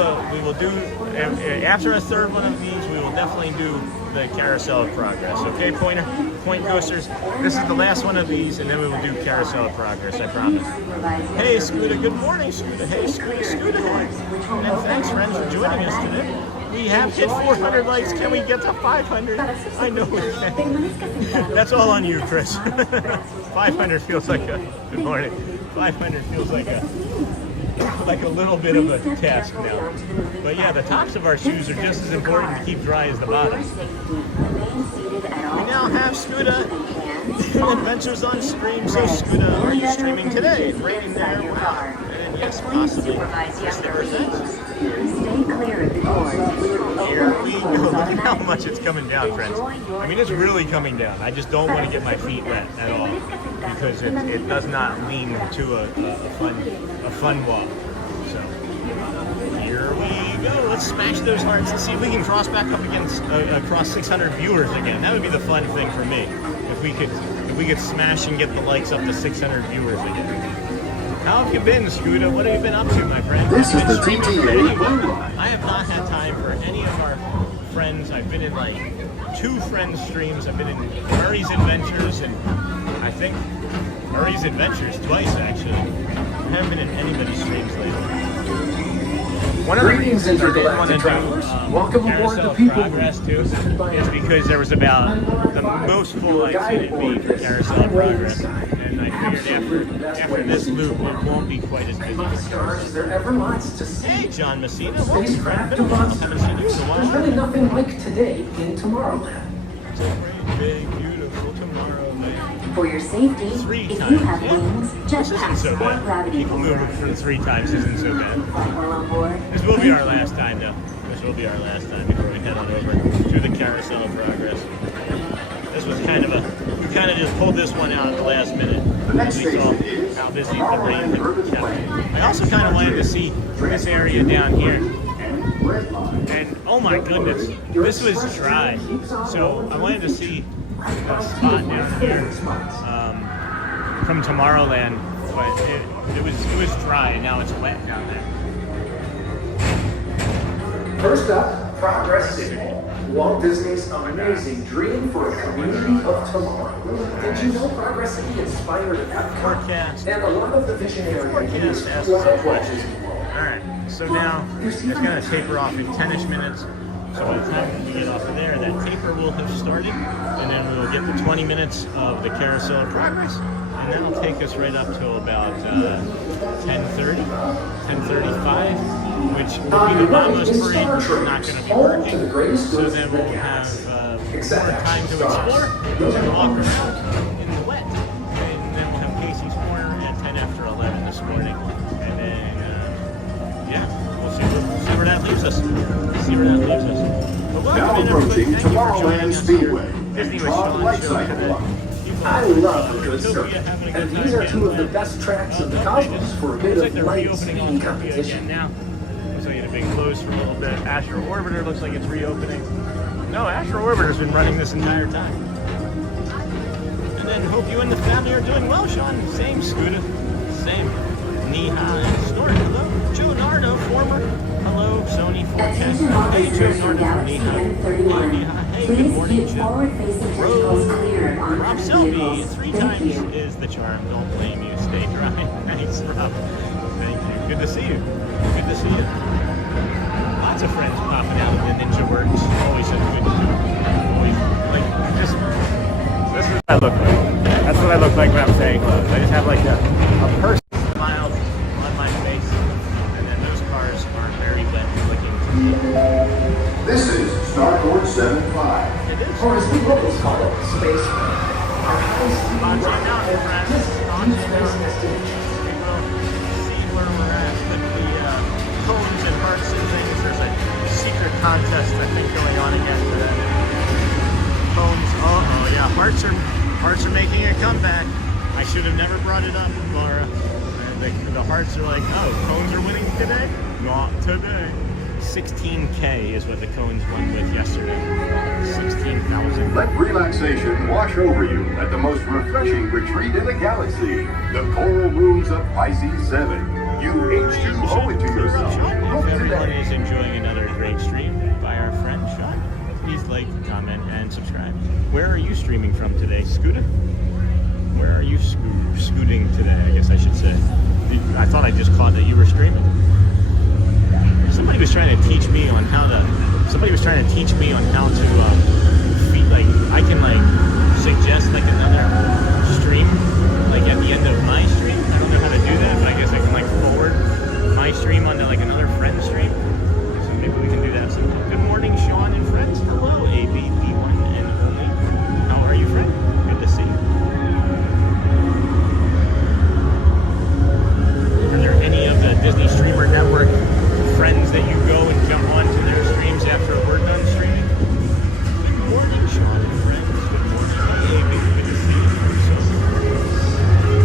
after a third one of these, we will definitely do the Carousel of Progress. Okay, point coasters. This is the last one of these, and then we will do Carousel of Progress. I promise. Hey, Scooter. Good morning, Scooter. Hey, Scooter. And thanks, friends, for joining us today. We have hit 400 likes. Can we get to 500? I know we can. That's all on you, Chris. 500 feels like a good morning. 500 feels like a little bit of a task now. But yeah, the tops of our shoes are just as important to keep dry as the bottoms. We now have Scooter Adventures on stream. So Scooter, are you streaming today? It's raining there. Wow. And yes, possibly. Stay clear of the doors. Here we go. Look at how much it's coming down, friends. I mean, it's really coming down. I just don't want to get my feet wet at all because it does not lean to a fun walk. So here we go. Let's smash those hearts and see if we can cross back up against across 600 viewers again. That would be the fun thing for me if we could smash and get the likes up to 600 viewers again. How have you been, Scooter? What have you been up to, my friend? This is the TTA. I have not had time for any of our friends. I've been in like 2 friends' streams. I've been in Murray's Adventures and I think Murray's Adventures twice, actually. I haven't been in anybody's streams lately. One of the reasons I didn't want to do Carousel Progress too is because there was about the most full likes it'd be for Carousel Progress, and I figured after this loop it won't be quite as busy. Hey, John Messina, welcome, friend. Haven't seen you in a while. There's really nothing like today in Tomorrowland. It's a great, big, beautiful Tomorrowland. For your safety, if you have wings, jetpacks, so or gravity People moving for 3 times isn't so bad. while on board. This will be our last time, though. This will be our last time before we head on over to the Carousel of Progress. This was we kind of just pulled this one out at the last minute. We saw how busy the rain had kept. I also kind of wanted to see this area down here. And oh my goodness, this was dry. So I wanted to see a spot down here from Tomorrowland, but it was dry and now it's wet down there. First up, Progress City, Walt Disney's amazing dream for a community of tomorrow. Did you know Progress City inspired Epcot? Forecast. And a lot of the visionary ideas Forecast throughout asks Walt some Disney World. Alright, so now it's going to taper off in 10-ish minutes. So by the time we get off of there, that taper will have started, and then we will get the 20 minutes of the Carousel of Progress, and that'll take us right up to about 10:30, 10:35, which will be the Mama's Parade, which is not going to be working. So then we'll have more time to explore and walk around in the wet. And then we'll have Casey's Corner at 10 after 11 this morning. And then, we'll see where that leaves us. But Now approaching Tomorrowland Speedway. Disney and was Tron Sean Light show Cycle. today. I love a good surf, and these are 2 of the best tracks in the cosmos for a bit of light speed competition. Now, looks like it's been closed for a little bit. Astro Orbiter looks like it's reopening. No, Astro Orbiter's been running this entire time. And then hope you and the family are doing well, Sean. Same, Scooter. Same. Neha and Snort. Hello. Joe Nardo, former. Hello, Sony Forecast. Hey, Joe Nardo from Neha. Hey, Neha. Hey, good morning, Joe. Rob Selby, 3 times is the charm. Don't blame you. Stay dry. Thanks, Rob. Thank you. Good to see you. Good to see you. Lots of friends popping out of the Ninja Works. Always a good always like just this is what I look like. That's what I look like when I'm saying clothes. I just have like a person smile on my face, and then those cars are very wet looking. This is Starboard 75. It is. Or as we locals call it, Space Mountain. Bonzi Mountain, friends. Bonzi Mountain. We will see where we're at with the cones and hearts and things. There's a secret contest, I think, going on again for that. Cones. Oh yeah, hearts are making a comeback. I should have never brought it up, Laura. The hearts are like, oh, cones are winning today? Not today. 16K is what the cones won with yesterday. 16,000. Let relaxation wash over you at the most refreshing retreat in the galaxy, the Coral Rooms of Pisces 7. You H2 owe it to yourself. If everyone is enjoying another great stream by our friend Sean, please like, comment, and subscribe. Where are you streaming from today, Scooter? Where are you scooting today, I guess I should say. I thought I just caught that you were streaming. So somebody was trying to teach me on how to feed, like I can like suggest like another stream like at the end of my stream. I don't know how to do that, but I guess I can like forward my stream onto like another friend stream. So maybe we can do that sometime. Good morning, Sean and friends. Hello, AB, B1 and only. How are you, friend? Good to see you. Are there any of the Disney Streamer Network friends that you go and jump onto their streams after we're done streaming? Good morning, Sean and friends. Good morning. Hey, good to see you. So,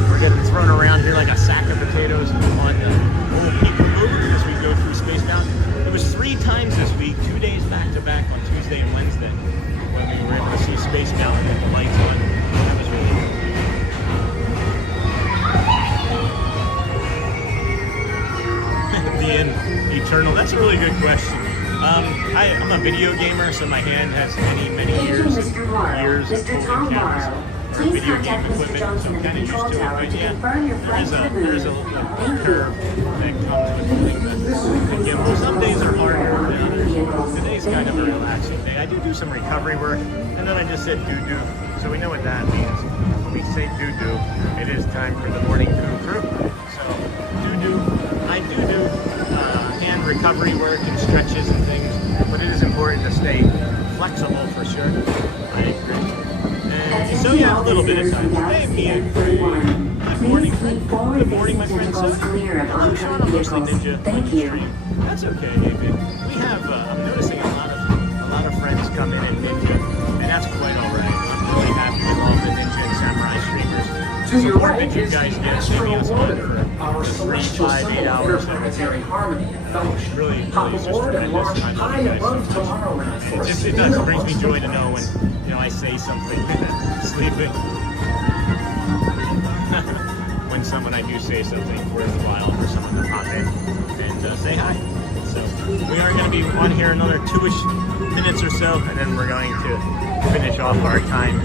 we're getting thrown around here like a sack of potatoes on old people mover as we go through Space Mountain. It was 3 times this week, 2 days back to back on Tuesday and Wednesday, when we were able to see Space Mountain with the lights on. That was really cool. The end, eternal. That's a really good question. I'm a video gamer, so my hand has many years of holding cameras or video game equipment, so I'm kind of used to it. But yeah, there's a curve that comes with holding the gimbal. Some days are harder than others. Today's kind of a relaxing day. I do some recovery work, and then I just said doo-doo, so we know what that means. When we say doo-doo, it is time for the morning crew. So doo-doo, I do hand recovery work and stretches and things, but it is important to stay flexible for sure. I agree. And so yeah, a little bit of time. Hey, Mia. Good morning, friend. Good morning, my friend. So, hello, Sean. I'm mostly Ninja. Thank you. That's okay, David. We have, I'm noticing a lot of friends come in and Ninja, and that's quite all right. I'm really happy with all the Ninja and Samurai streamers. The support that you guys get, maybe us on for 3, 5, 8 hours. Really is just tremendous. I love you guys. It does. It brings me joy to know when, I say something sleeping. When someone I do say something worthwhile for someone to pop in and say hi. So we are going to be on here another 2-ish minutes or so, and then we're going to finish off our time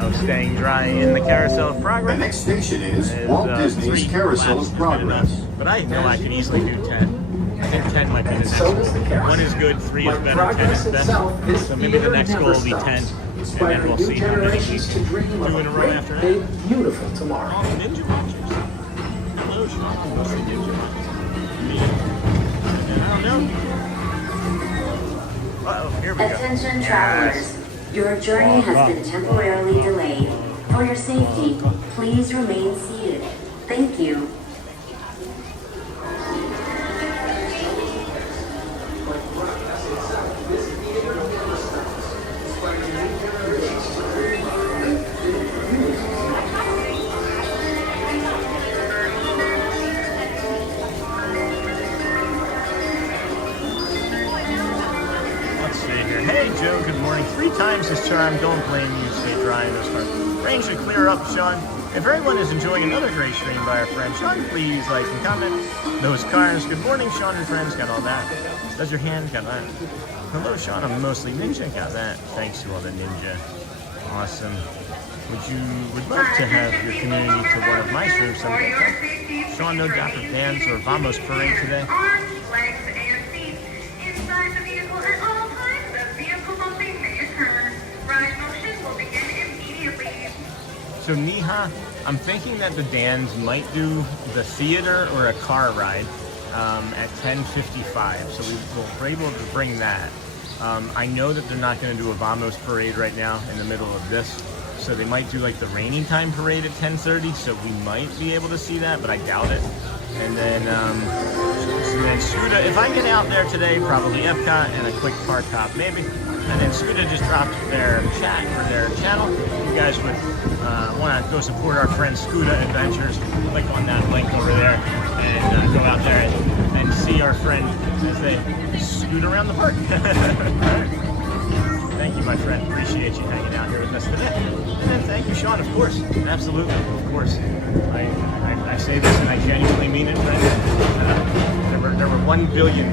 of staying dry in the Carousel of Progress. The next station is Walt Disney's Carousel of Progress. But I know I can easily do 10. I think 10 might be the next goal. 1 is good, 3 is better, 10 is best. So maybe the next goal will be 10, and then we'll see how many we do in a row after that. Beautiful tomorrow. All the Ninja Watchers. Hello, Sean. Mostly Ninja Watchers. Me. And I don't know. Uh-oh, here we go. Attention travelers. Your journey has been temporarily delayed. For your safety, please remain seated. Thank you. Hey Joe, good morning. 3 times this charm. Don't blame you. Stay dry in those cars. Rain should clear up, Sean. If everyone is enjoying another great stream by our friend Sean, please like and comment those cars. Good morning, Sean and friends. Got all that. Does your hand? Got that. Hello, Sean. I'm mostly Ninja. Got that. Thanks to all the Ninja. Awesome. Would love to have your community to one of my streams someday. Sean, no Dapper Dans or Vamos Parade today. So Niha, I'm thinking that the Dans might do the theater or a car ride at 10:55. So we're able to bring that. I know that they're not going to do a Vamos parade right now in the middle of this. So they might do like the raining time parade at 10:30. So we might be able to see that, but I doubt it. And then Scuda, if I get out there today, probably Epcot and a quick park hop maybe. And then Scuda just dropped their chat for their channel. If you guys would want to go support our friend Scuda Adventures, click on that link over there and go out there and see our friend as they scoot around the park. Thank you, my friend. Appreciate you hanging out here with us today. And then thank you, Sean, of course. Absolutely, of course. I say this and I genuinely mean it, friend. There were 1 billion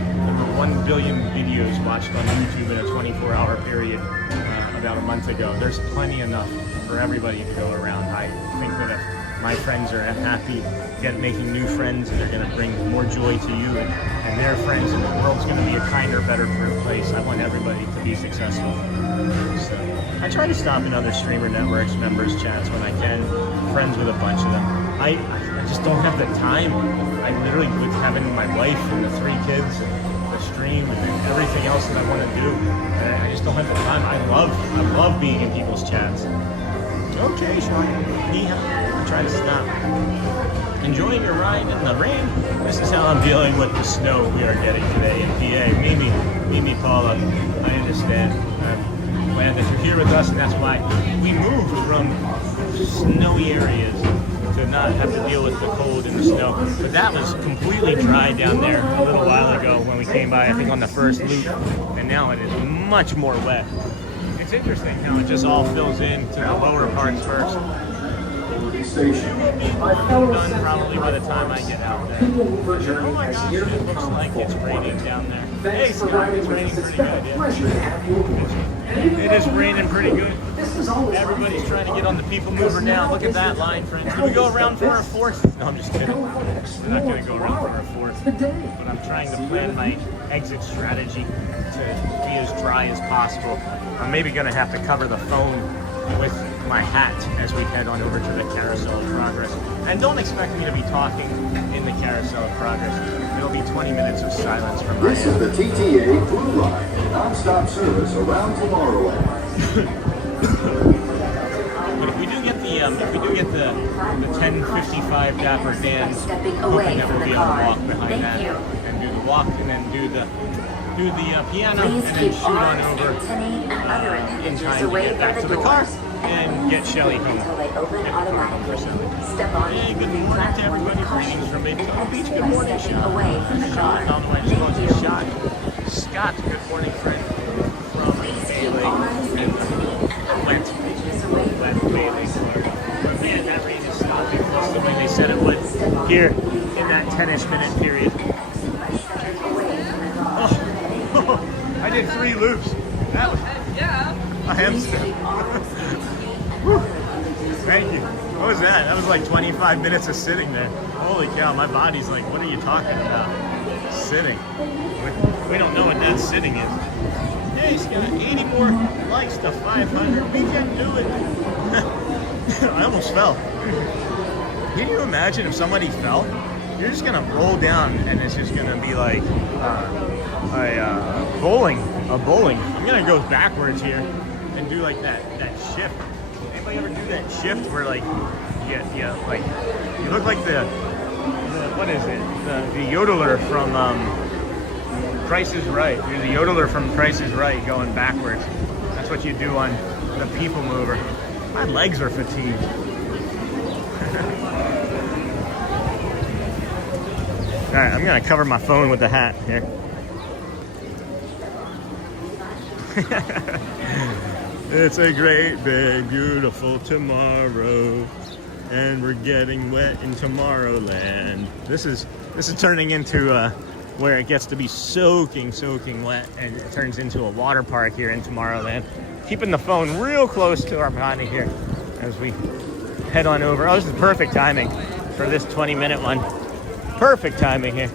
videos watched on YouTube in a 24-hour period about a month ago. There's plenty enough for everybody to go around. I think that if my friends are happy, making new friends, and they're going to bring more joy to you and their friends, and the world's going to be a kinder, better place. I want everybody to be successful. So I try to stop in other streamer networks, members chats when I can, friends with a bunch of them. I just don't have the time. I literally, with having my wife and the 3 kids and the stream and everything else that I want to do, I just don't have the time. I love being in people's chats. Okay, Sean. I try to stop. Enjoying your ride in the rain. This is how I'm dealing with the snow we are getting today in PA. Mimi, Paula, I understand. I'm glad that you're here with us, and that's why we moved from snowy areas to not have to deal with the cold and the snow. But that was completely dry down there a little while ago when we came by, I think on the first loop, and now it is much more wet. It's interesting how it just all fills in to the lower parts first. Done probably by the time I get out there. Oh my gosh, it looks like it's raining down there. Hey Scott, it's raining pretty good. It is raining pretty good. Everybody's trying to get on the people mover now. Look at that line, friends. Do we go around for our 4th? No, I'm just kidding. We're not going to go around for our 4th. But I'm trying to plan my exit strategy to be as dry as possible. I'm maybe going to have to cover the phone with my hat as we head on over to the Carousel of Progress. And don't expect me to be talking in the Carousel of Progress. It'll be 20 minutes of silence from my This is the TTA Blue Line, non-stop service around Tomorrowland. But if we do get the 10:55 Dapper Dans, hoping that we'll be able to walk behind that and do the walk and then do the piano and then shoot on over in time to get back to the car and get Shelly home. Hey, good morning to everybody. Greetings from Daytona Beach. Good morning, Sean. Sean, I don't know why I'm supposed to Sean. Scott, good morning, friend from Bailey. Went Bailey. But man, that rain is stopping close to when they said it would here in that 10-ish minute period. Oh, I did 3 loops. That was a hamster. Thank you. What was that? That was like 25 minutes of sitting there. Holy cow, my body's like, what are you talking about? Sitting. We don't know what that sitting is. Hey, Scott, 80 more likes to 500. We can do it. I almost fell. Can you imagine if somebody fell? You're just going to roll down and it's just going to be like a bowling. I'm going to go backwards here and do like that shift. Anybody ever do that shift where like you look like the what is it? The yodeler from Price is Right. You're the yodeler from Price is Right going backwards. That's what you do on the people mover. My legs are fatigued. All right, I'm gonna cover my phone with the hat here. It's a great, big, beautiful tomorrow, and we're getting wet in Tomorrowland. This is turning into where it gets to be soaking wet, and it turns into a water park here in Tomorrowland. Keeping the phone real close to our body here as we head on over. Oh, this is perfect timing for this 20-minute one. Perfect timing here.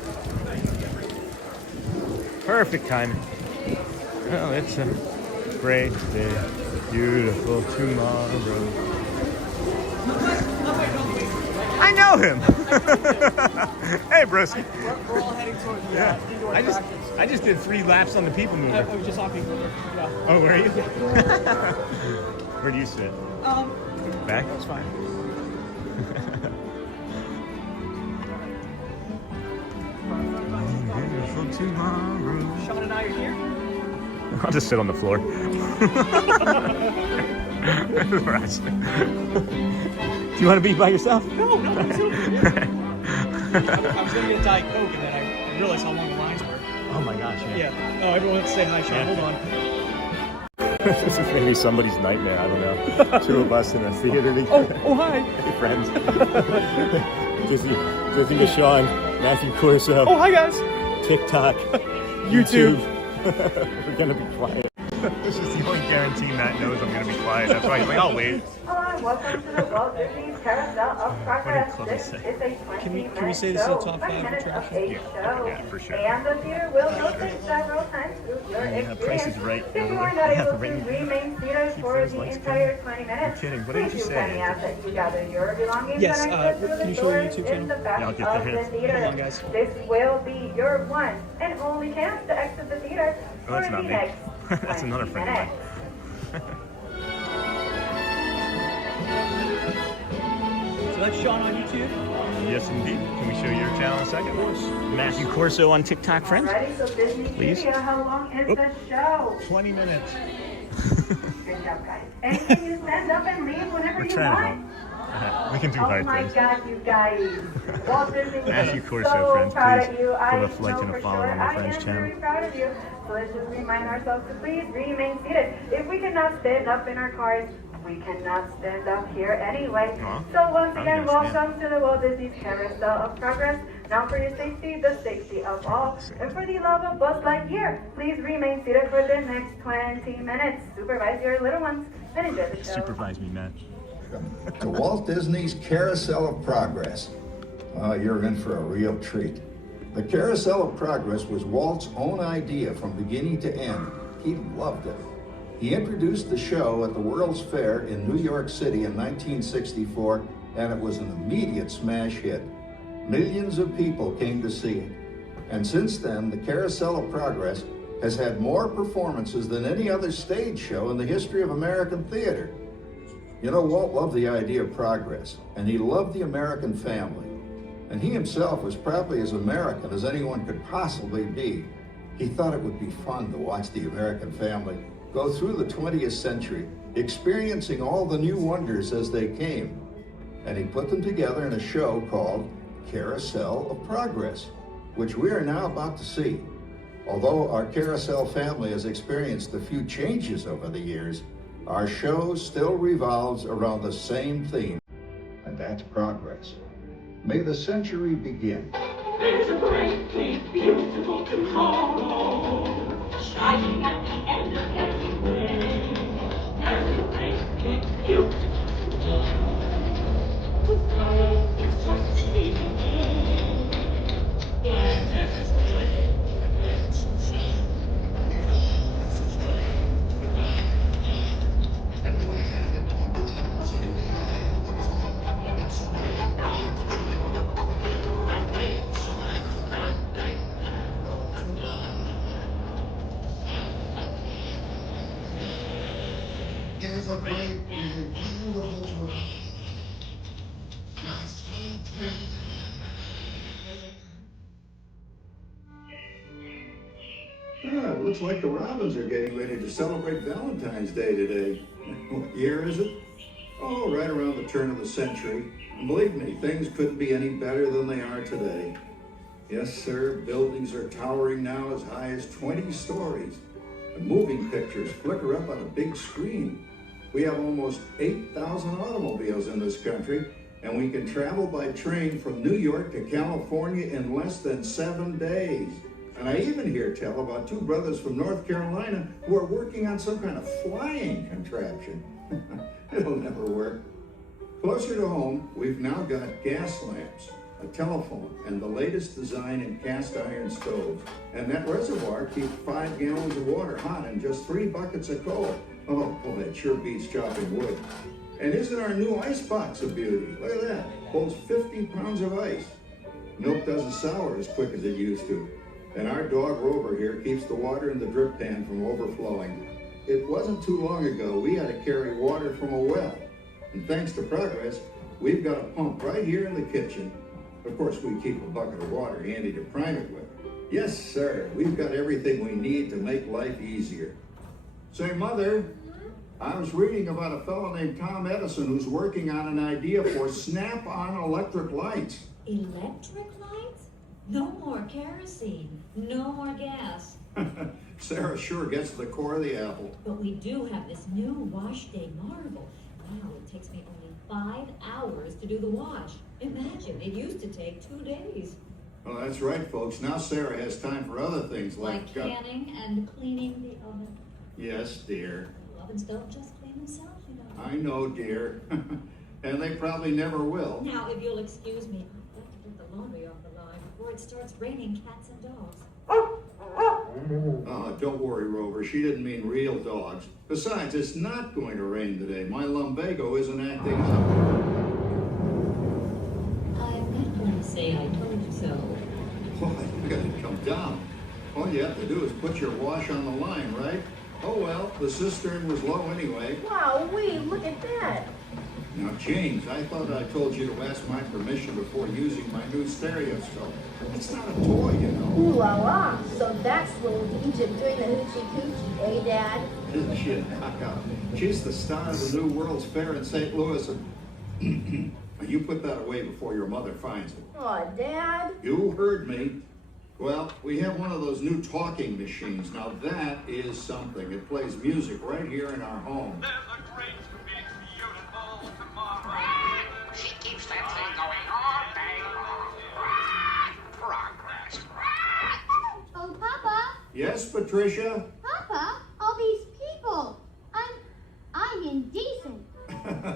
Perfect timing. Oh, it's a great day, beautiful tomorrow. I know him. Hey, broski. We're all heading towards the indoor practice. I just did 3 laps on the people mover. I was just on people mover. Yeah. Oh, were you? Where do you sit? Back? That's fine. Beautiful tomorrow. Sean and I are here. I'll just sit on the floor. Do you want to be by yourself? No, I'm still here. I was going to get a Diet Coke and then I realized how long the lines were. Oh my gosh, yeah. Oh, everyone wants to say hi, Sean. Yeah. Hold on. This is maybe somebody's nightmare, I don't know. 2 of us in a theater together. Oh, hi. Hey, friends. Jesse Sean, Matthew Corso. Oh, hi, guys. TikTok. YouTube. We're gonna be quiet. This is the only guarantee Matt knows I'm going to be quiet. That's why he's like, I'll wait. Hello, welcome to the Walt Disney Carousel of Progress. This is a 20-minute we say this is a top 5 minutes of attraction? a show. Yeah, for sure. And the theater will rotate several times through your experience. Price is Right. If you are not able to remain seated for the entire 20 minutes, kidding. What did you please do say? kindly ask that you gather your belongings Yes, and exit through can the you show your doors YouTube in channel? the back Yeah, I'll get of the the hint. theater. Hold on, guys. This will be your one and only chance to exit the theater Oh, that's for not the me. next That's another 20 friend of mine. minutes. So that's Sean on YouTube. Yes, indeed. Can we show your channel in a second? Of course. Matthew Corso on TikTok, friends. Alrighty, so Disney Please. Studio, how long is the show? 20 minutes. Good job, guys. And can you stand up and leave whenever We're you trying want? to. We can do Oh hard my things. God, you guys. Walt Disney Matthew is Corso, so friends, proud please of you. I give a like know and a for follow sure on my I friend's am channel. very proud of you. So let's just remind ourselves to please remain seated. If we cannot stand up in our cars, we cannot stand up here anyway. So once again, welcome to the Walt Disney Carousel of Progress. Now for your safety, the safety of all, and for the love of Buzz Lightyear, please remain seated for the next 20 minutes. Supervise your little ones and enjoy the show. Supervise me, Matt. To Walt Disney's Carousel of Progress. You're in for a real treat. The Carousel of Progress was Walt's own idea from beginning to end. He loved it. He introduced the show at the World's Fair in New York City in 1964, and it was an immediate smash hit. Millions of people came to see it. And since then, the Carousel of Progress has had more performances than any other stage show in the history of American theater. You know, Walt loved the idea of progress, and he loved the American family. And he himself was probably as American as anyone could possibly be. He thought it would be fun to watch the American family go through the 20th century, experiencing all the new wonders as they came. And he put them together in a show called Carousel of Progress, which we are now about to see. Although our Carousel family has experienced a few changes over the years, our show still revolves around the same theme, and that's progress. May the century begin. There's a great, big, beautiful tomorrow, shining at the end of every day. There's a great, big, beautiful tomorrow. It's just the beginning. There's a great, There's a great, big, beautiful world. It looks like the Robins are getting ready to celebrate Valentine's Day today. What year is it? Oh, right around the turn of the century. And believe me, things couldn't be any better than they are today. Yes, sir, buildings are towering now as high as 20 stories. And moving pictures flicker up on a big screen. We have almost 8,000 automobiles in this country, and we can travel by train from New York to California in less than 7 days. And I even hear tell about two brothers from North Carolina who are working on some kind of flying contraption. It'll never work. Closer to home, we've now got gas lamps, a telephone, and the latest design in cast iron stoves. And that reservoir keeps 5 gallons of water hot and just 3 buckets of coal. Oh, boy, that sure beats chopping wood. And isn't our new ice box a beauty? Look at that, holds 50 pounds of ice. Milk doesn't sour as quick as it used to. And our dog Rover here keeps the water in the drip pan from overflowing. It wasn't too long ago we had to carry water from a well. And thanks to progress, we've got a pump right here in the kitchen. Of course, we keep a bucket of water handy to prime it with. Yes, sir, we've got everything we need to make life easier. Say, Mother, I was reading about a fellow named Tom Edison who's working on an idea for snap-on electric lights. Electric lights? No more kerosene, no more gas. Sarah sure gets to the core of the apple. But we do have this new wash day marvel. Now it takes me only 5 hours to do the wash. Imagine, it used to take 2 days. Well, that's right, folks. Now Sarah has time for other things Like canning and cleaning the oven. Yes, dear. Ovens don't just clean themselves, you know. I know, dear. And they probably never will. Now, if you'll excuse me, I've got to get the laundry off the line before it starts raining cats and dogs. Don't worry, Rover. She didn't mean real dogs. Besides, it's not going to rain today. My lumbago isn't acting up. I'm not going to say I told you so. Boy, you gotta come down. All you have to do is put your wash on the line, right? Oh well, the cistern was low anyway. Wow, look at that. Now, James, I thought I told you to ask my permission before using my new stereoscope. It's not a toy, you know. Ooh la la. So that's little Egypt doing the hoochie coochie, eh, Dad? Isn't she a knockout? She's the star of the new World's Fair in St. Louis. And you put that away before your mother finds it. Aw, Dad. You heard me. Well, we have one of those new talking machines. Now that is something. It plays music right here in our home. She keeps that thing going all day long. Progress. Oh, Papa. Yes, Patricia? Papa, all these people. I'm indecent.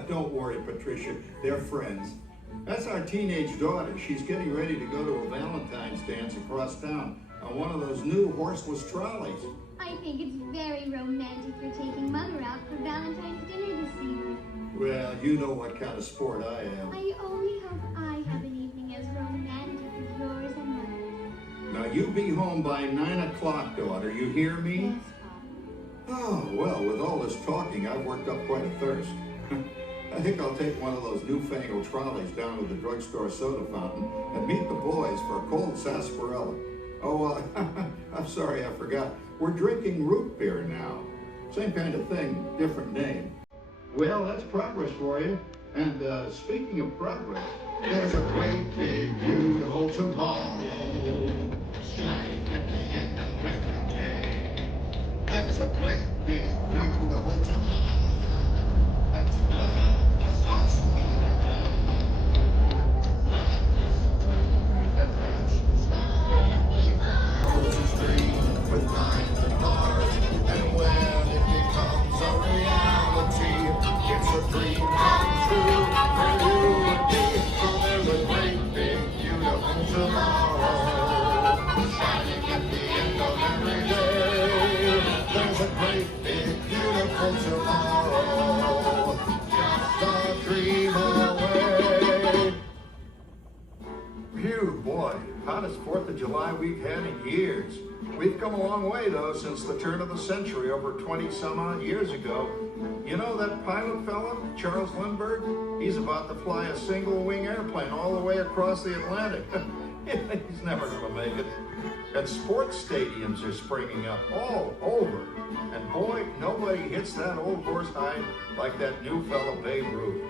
Don't worry, Patricia. They're friends. That's our teenage daughter. She's getting ready to go to a Valentine's dance across town on one of those new horseless trolleys. I think it's very romantic you're taking Mother out for Valentine's dinner this evening. Well, you know what kind of sport I am. I only hope I have an evening as romantic as yours and Mother's. Now, you be home by 9 o'clock, daughter. You hear me? Yes, Papa. Oh, well, with all this talking, I've worked up quite a thirst. I think I'll take one of those newfangled trolleys down to the drugstore soda fountain and meet the boys for a cold sarsaparilla. Oh, I'm sorry, I forgot. We're drinking root beer now. Same kind of thing, different name. Well, that's progress for you. And speaking of progress, there's a great big beautiful tomorrow. Shining at the end of every day. There's a great big beautiful tomorrow. That's with minds and hearts, and when it becomes a reality, it's a dream come true for you and me. So there's a great big beautiful tomorrow, shining at the end of every day. There's a great big beautiful tomorrow, just a dream away. Phew, boy, hottest 4th of July we've had in years. We've come a long way, though, since the turn of the century, over 20-some-odd years ago. You know that pilot fella, Charles Lindbergh? He's about to fly a single-wing airplane all the way across the Atlantic. He's never going to make it. And sports stadiums are springing up all over. And boy, nobody hits that old horse hide like that new fella Babe Ruth.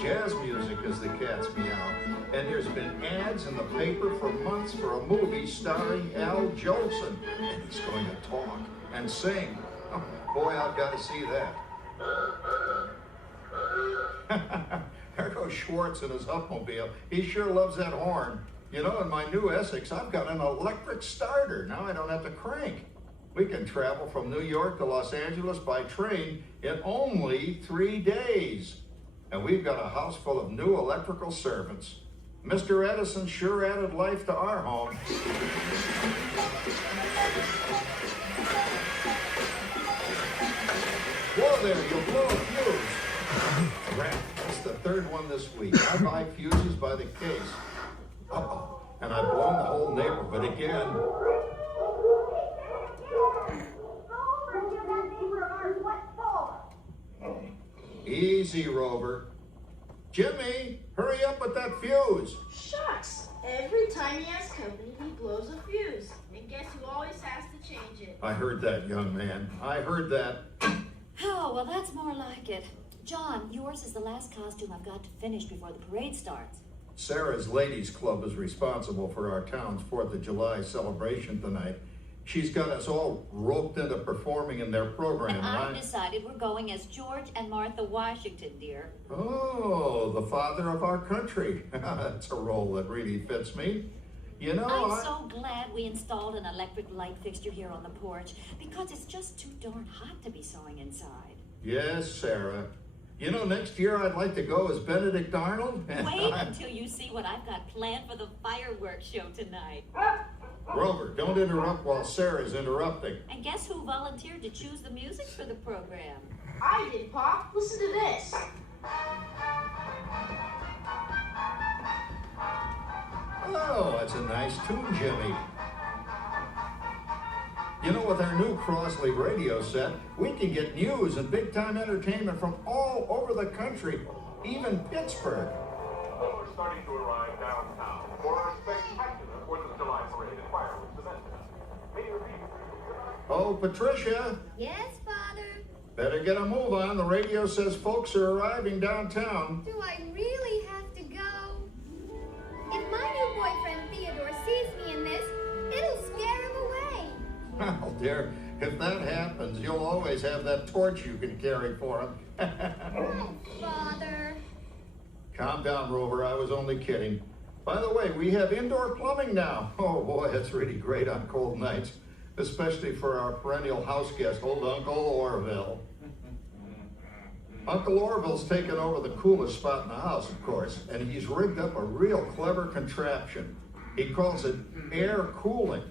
Jazz music is the cat's meow. And there's been ads in the paper for months for a movie starring Al Jolson. And he's going to talk and sing. Oh, boy, I've got to see that. There goes Schwartz in his Upmobile. He sure loves that horn. You know, in my new Essex, I've got an electric starter. Now I don't have to crank. We can travel from New York to Los Angeles by train in only 3 days. And we've got a house full of new electrical servants. Mr. Edison sure added life to our home. Whoa there, you'll blow a fuse. Crap, that's the 3rd one this week. I buy fuses by the case. Uh-oh, and I've blown the whole neighborhood again. Easy, Rover. Jimmy, hurry up with that fuse. Shucks. Every time he has company, he blows a fuse. And guess who always has to change it? I heard that, young man. I heard that. Oh, well, that's more like it. John, yours is the last costume I've got to finish before the parade starts. Sarah's Ladies Club is responsible for our town's 4th of July celebration tonight. She's got us all roped into performing in their program, And right? I've decided we're going as George and Martha Washington, dear. Oh, the father of our country. That's a role that really fits me. You know, I'm so glad we installed an electric light fixture here on the porch because it's just too darn hot to be sewing inside. Yes, Sarah. You know, next year I'd like to go as Benedict Arnold. Wait until you see what I've got planned for the fireworks show tonight. Rover, don't interrupt while Sarah's interrupting. And guess who volunteered to choose the music for the program? I did, Pop. Listen to this. Oh, that's a nice tune, Jimmy. You know, with our new Crossley radio set, we can get news and big-time entertainment from all over the country, even Pittsburgh. We're starting to arrive downtown for our spectacular 4th of July parade and fireworks event. Mayor Pete. Oh, Patricia, Yes, Father? better get a move on. The radio says folks are arriving downtown. Do I really have to go? If my new boyfriend Theodore sees me in this, it'll scare him away. Well, dear, if that happens, you'll always have that torch you can carry for him. Oh, Father. Calm down, Rover. I was only kidding. By the way, we have indoor plumbing now. Oh, boy, that's really great on cold nights, especially for our perennial house guest, old Uncle Orville. Uncle Orville's taken over the coolest spot in the house, of course, and he's rigged up a real clever contraption. He calls it air cooling.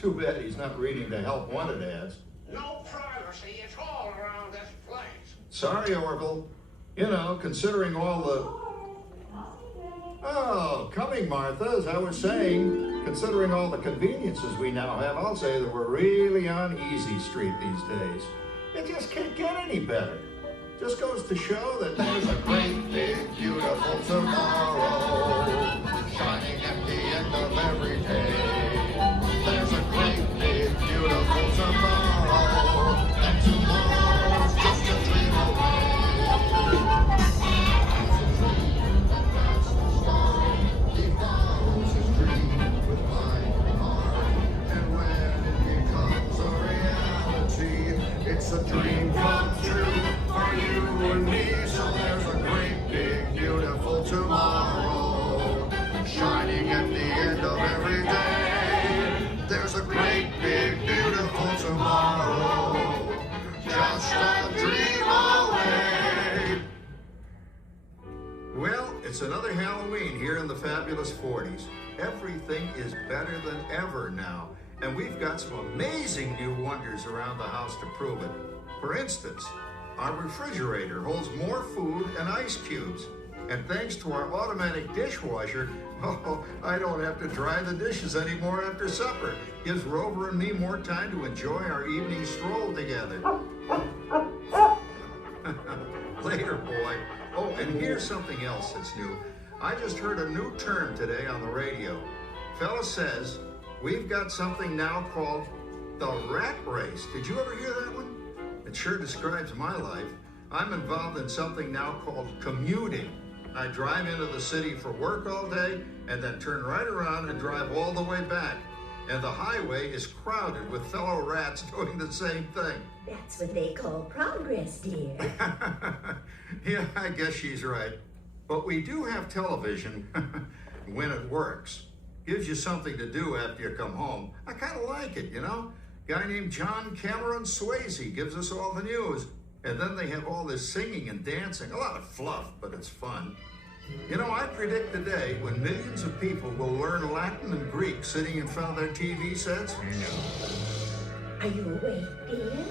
Too bad he's not reading the help wanted ads. No privacy at all around this place. Sorry, Orville. You know, considering all the... Oh, coming, Martha, as I was saying, considering all the conveniences we now have, I'll say that we're really on easy street these days. It just can't get any better. Just goes to show that there's a great, big, beautiful tomorrow shining at the end of every day. There's a great, big, beautiful tomorrow, and tomorrow's just a dream away. He follows his dream with my heart, and when it becomes a reality, it's a dream come true for you and me. So there's a great, big, beautiful tomorrow shining at the end of every day. There's a great, big, beautiful tomorrow, just a dream away. Well, it's another Halloween here in the fabulous 40s. Everything is better than ever now, and we've got some amazing new wonders around the house to prove it. For instance, our refrigerator holds more food and ice cubes. And thanks to our automatic dishwasher, oh, I don't have to dry the dishes anymore after supper. Gives Rover and me more time to enjoy our evening stroll together. Later, boy. Oh, and here's something else that's new. I just heard a new term today on the radio. Fella says, we've got something now called the rat race. Did you ever hear that one? It sure describes my life. I'm involved in something now called commuting. I drive into the city for work all day and then turn right around and drive all the way back. And the highway is crowded with fellow rats doing the same thing. That's what they call progress, dear. Yeah, I guess she's right. But we do have television when it works. Gives you something to do after you come home. I kind of like it, you know? Guy named John Cameron Swayze gives us all the news. And then they have all this singing and dancing. A lot of fluff, but it's fun. You know, I predict the day when millions of people will learn Latin and Greek sitting in front of their TV sets. Are you awake, dear?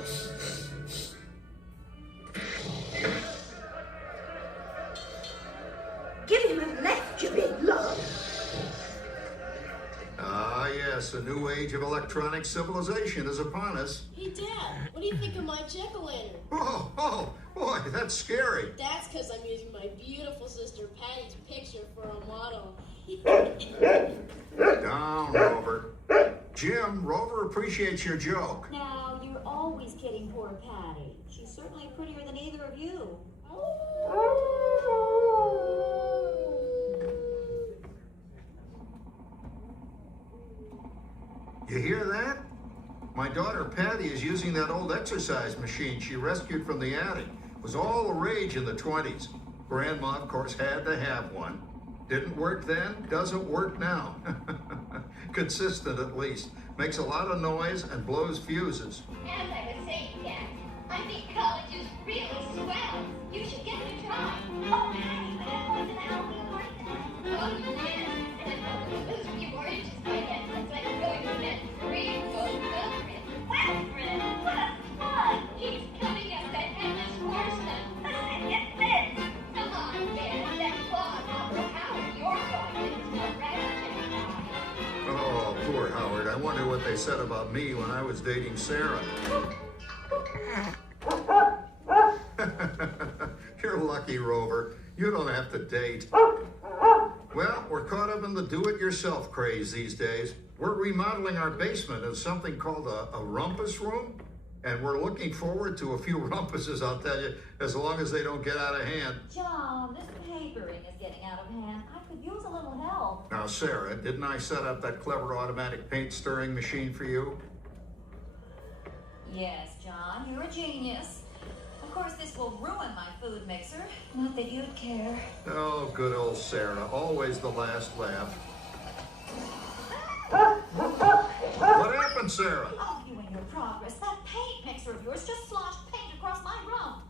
Give him a left, you big love. Ah, yes, a new age of electronic civilization is upon us. Hey, Dad, what do you think of my jack-o'-lantern? Oh, boy, that's scary. That's because I'm using my beautiful sister Patty's picture for a model. Down, Rover. Jim, Rover appreciates your joke. Now, you're always kidding poor Patty. She's certainly prettier than either of you. You hear that? My daughter Patty is using that old exercise machine she rescued from the attic. It was all the rage in the 20s. Grandma, of course, had to have one. Didn't work then, doesn't work now. Consistent at least. Makes a lot of noise and blows fuses. As I was saying, Dad, I think college is really swell. You should give it a try. Oh, honey, but I wasn't out like that. Oh, you did. And if I was supposed to be more interested by then, since I'm going to that great girlfriend. Wilfred, what a fun! He's coming up that headless horseman. Listen, get this. Come on, Dad, that claw over Howard, you're going into a rabbit. Oh, poor Howard. I wonder what they said about me when I was dating Sarah. You're lucky, Rover. You don't have to date. Well, we're caught up in the do-it-yourself craze these days. We're remodeling our basement as something called a rumpus room, and we're looking forward to a few rumpuses, I'll tell you, as long as they don't get out of hand. John, this papering is getting out of hand. I could use a little help. Now, Sarah, didn't I set up that clever automatic paint stirring machine for you? Yes, John, you're a genius. Of course, this will ruin my food mixer. Not that you'd care. Oh, good old Sarah. Always the last laugh. What happened, Sarah? Oh, you and your progress. That paint mixer of yours just sloshed paint across my room.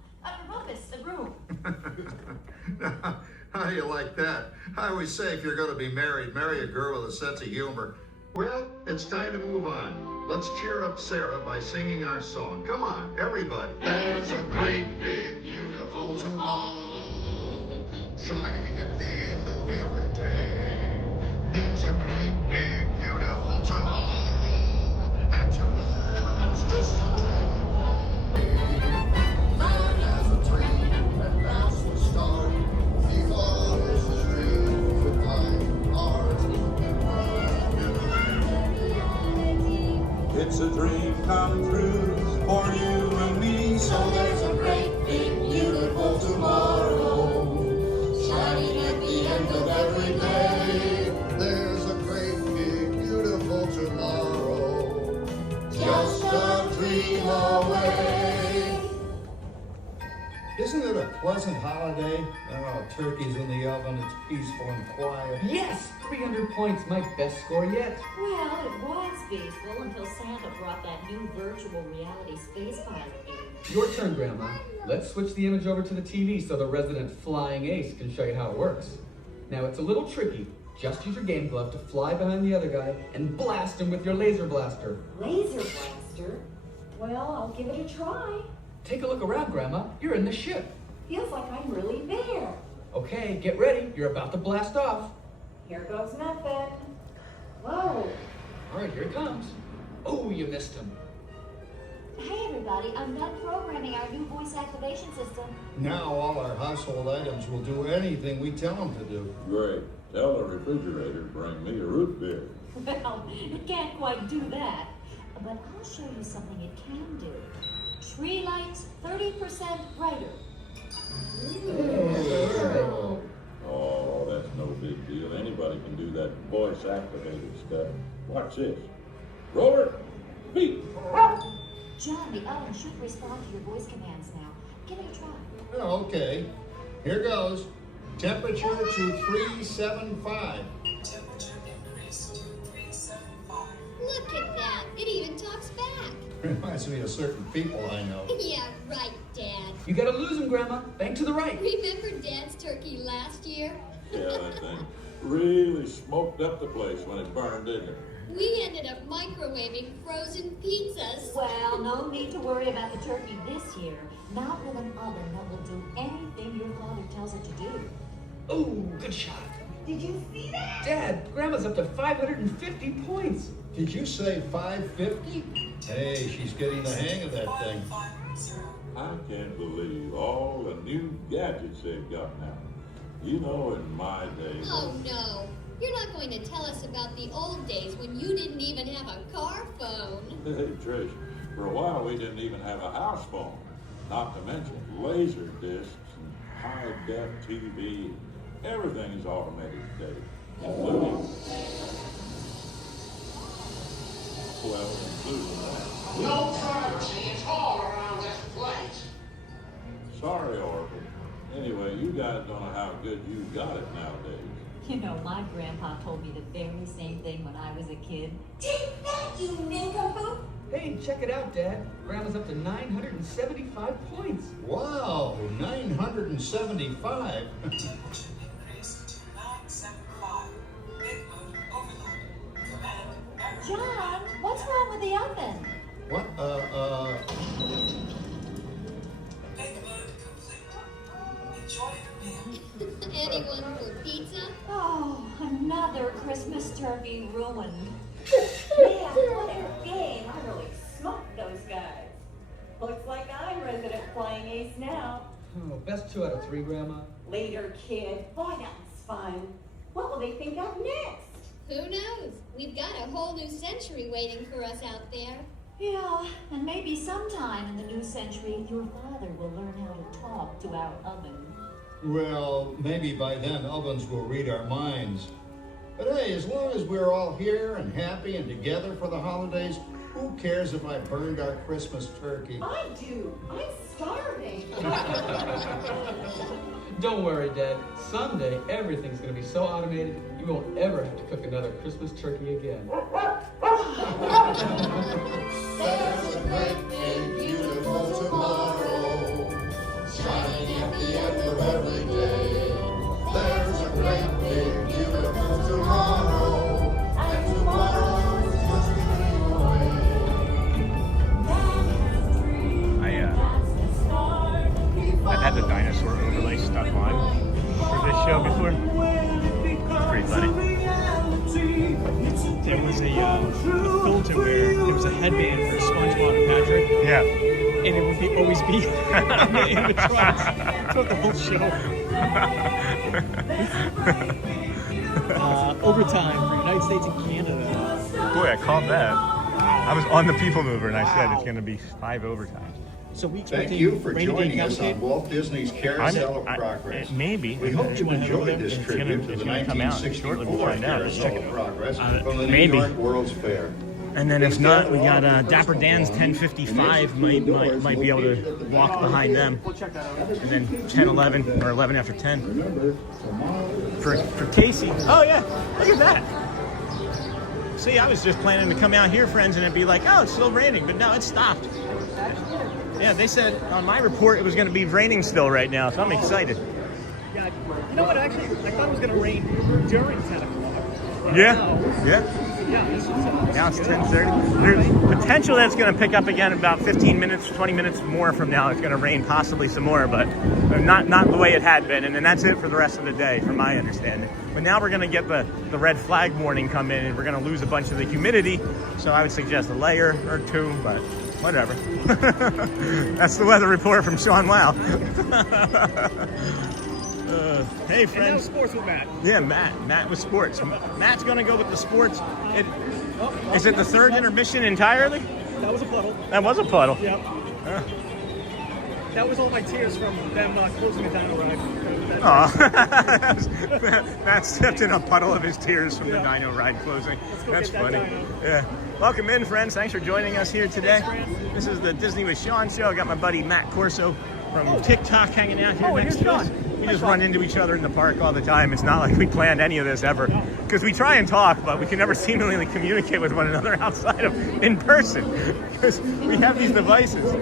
How do you like that? I always say if you're going to be married, marry a girl with a sense of humor. Well, it's time to move on. Let's cheer up Sarah by singing our song. Come on, everybody. There's a great big beautiful tomorrow shining at the end of every day. There's a great big beautiful tomorrow, and tomorrow's just a man has a dream, and that's the start. He follows his dreams with kind heart. It's a dream come true for you and me. So there's a great big beautiful tomorrow shining at the end of every day. There's a great big beautiful tomorrow just a dream away. Isn't it a pleasant holiday? Oh, turkey's in the oven, it's peaceful and quiet. Yes! 300 points, my best score yet. Well, it was peaceful until Santa brought that new virtual reality space pilot in. Your turn, Grandma. Let's switch the image over to the TV so the resident flying ace can show you how it works. Now, it's a little tricky. Just use your game glove to fly behind the other guy and blast him with your laser blaster. Laser blaster? Well, I'll give it a try. Take a look around, Grandma. You're in the ship. Feels like I'm really there. Okay, get ready. You're about to blast off. Here goes nothing. Whoa. All right, here it comes. Oh, you missed him. Hey, everybody. I'm done programming our new voice activation system. Now all our household items will do anything we tell them to do. Great. Tell the refrigerator to bring me a root beer. Well, it can't quite do that. But I'll show you something it can do. Tree lights 30% brighter. Oh, that's no big deal. Anybody can do that voice-activated stuff. Watch this. Rover, beep. John, the oven should respond to your voice commands now. Give it a try. Oh, okay. Here goes. Temperature to 375. Look at that. It even talks back. Reminds me of certain people I know. Yeah, right, Dad. You gotta lose him, Grandma. Bank to the right. Remember Dad's turkey last year? Yeah, that thing really smoked up the place when it burned, didn't it? We ended up microwaving frozen pizzas. Well, no need to worry about the turkey this year. Not with an oven that will do anything your father tells it to do. Oh, good shot. Did you see that? Dad, Grandma's up to 550 points. Did you say 550? Hey, she's getting the hang of that thing. I can't believe all the new gadgets they've got now. You know, in my day... Oh, no. You're not going to tell us about the old days when you didn't even have a car phone. Hey, Trish, for a while we didn't even have a house phone. Not to mention laser discs and high-def TV. Everything is automated today, including... Well, including that. No privacy at all around this place. Sorry, Oracle. Anyway, you guys don't know how good you got it nowadays. You know, my grandpa told me the very same thing when I was a kid. Take that, you nincompoop! Hey, check it out, Dad. Grandma's up to 975 points. Wow, 975. John, what's wrong with the oven? What? Anyone for pizza? Oh, another Christmas turkey ruined. Yeah, what a game. I really smoked those guys. Looks like I'm resident flying ace now. Oh, best 2 out of 3, Grandma. Later, kid. Boy, that's fun. What will they think of next? Who knows? We've got a whole new century waiting for us out there. Yeah, and maybe sometime in the new century, your father will learn how to talk to our oven. Well, maybe by then ovens will read our minds. But hey, as long as we're all here and happy and together for the holidays, who cares if I burned our Christmas turkey? I do. I'm starving. Don't worry, Dad. Someday, everything's going to be so automated, you won't ever have to cook another Christmas turkey again. There's a great big beautiful tomorrow, shining at the end of every day. There's a great big beautiful tomorrow, and tomorrow is just a dream away. I've had the dinosaur overlay stuff on for this show before. It's pretty funny. There was a filter where there was a headband for SpongeBob and Patrick. Yeah. And it would always be in the trunks throughout the whole show. Overtime for United States and Canada. Boy, I called that. I was on the People Mover and I said it's going to be 5 overtimes. So we Thank you for joining us on Walt Disney's Carousel of Progress. Maybe. We hope you enjoyed this tribute to the 1964 Carousel of Progress from the New York World's Fair. And then if not, we got Dapper Dan's 1055 might be able to walk behind them. And then 10, 11, or 11 after 10. For Casey. Oh yeah, look at that. See, I was just planning to come out here, friends, and it'd be like, oh, it's still raining, but no, it stopped. Yeah, they said on my report it was going to be raining still right now, so I'm excited. Yeah, you know what? Actually, I thought it was going to rain during 10 o'clock. Yeah, yeah. Now it's 10:30. There's potential that's going to pick up again about 15 minutes, 20 minutes more from now. It's going to rain possibly some more, but not the way it had been. And then that's it for the rest of the day, from my understanding. But now we're going to get the red flag warning come in, and we're going to lose a bunch of the humidity. So I would suggest a layer or 2, but whatever. That's the weather report from Sean Wow. Hey friends. And now sports with Matt. Yeah, Matt with sports. Matt's gonna go with the sports. Is it the third intermission entirely? That was a puddle. That was a puddle. Yep. That was all my tears from them closing the dino ride. Aw. Matt stepped in a puddle of his tears from the dino ride closing. That's funny. Yeah. Welcome in, friends. Thanks for joining us here today. This is the Disney with Sean show. I got my buddy Matt Corso from TikTok hanging out here next to us. We just run into each other in the park all the time. It's not like we planned any of this ever. Because we try and talk, but we can never seemingly communicate with one another outside of in person. Because we have these devices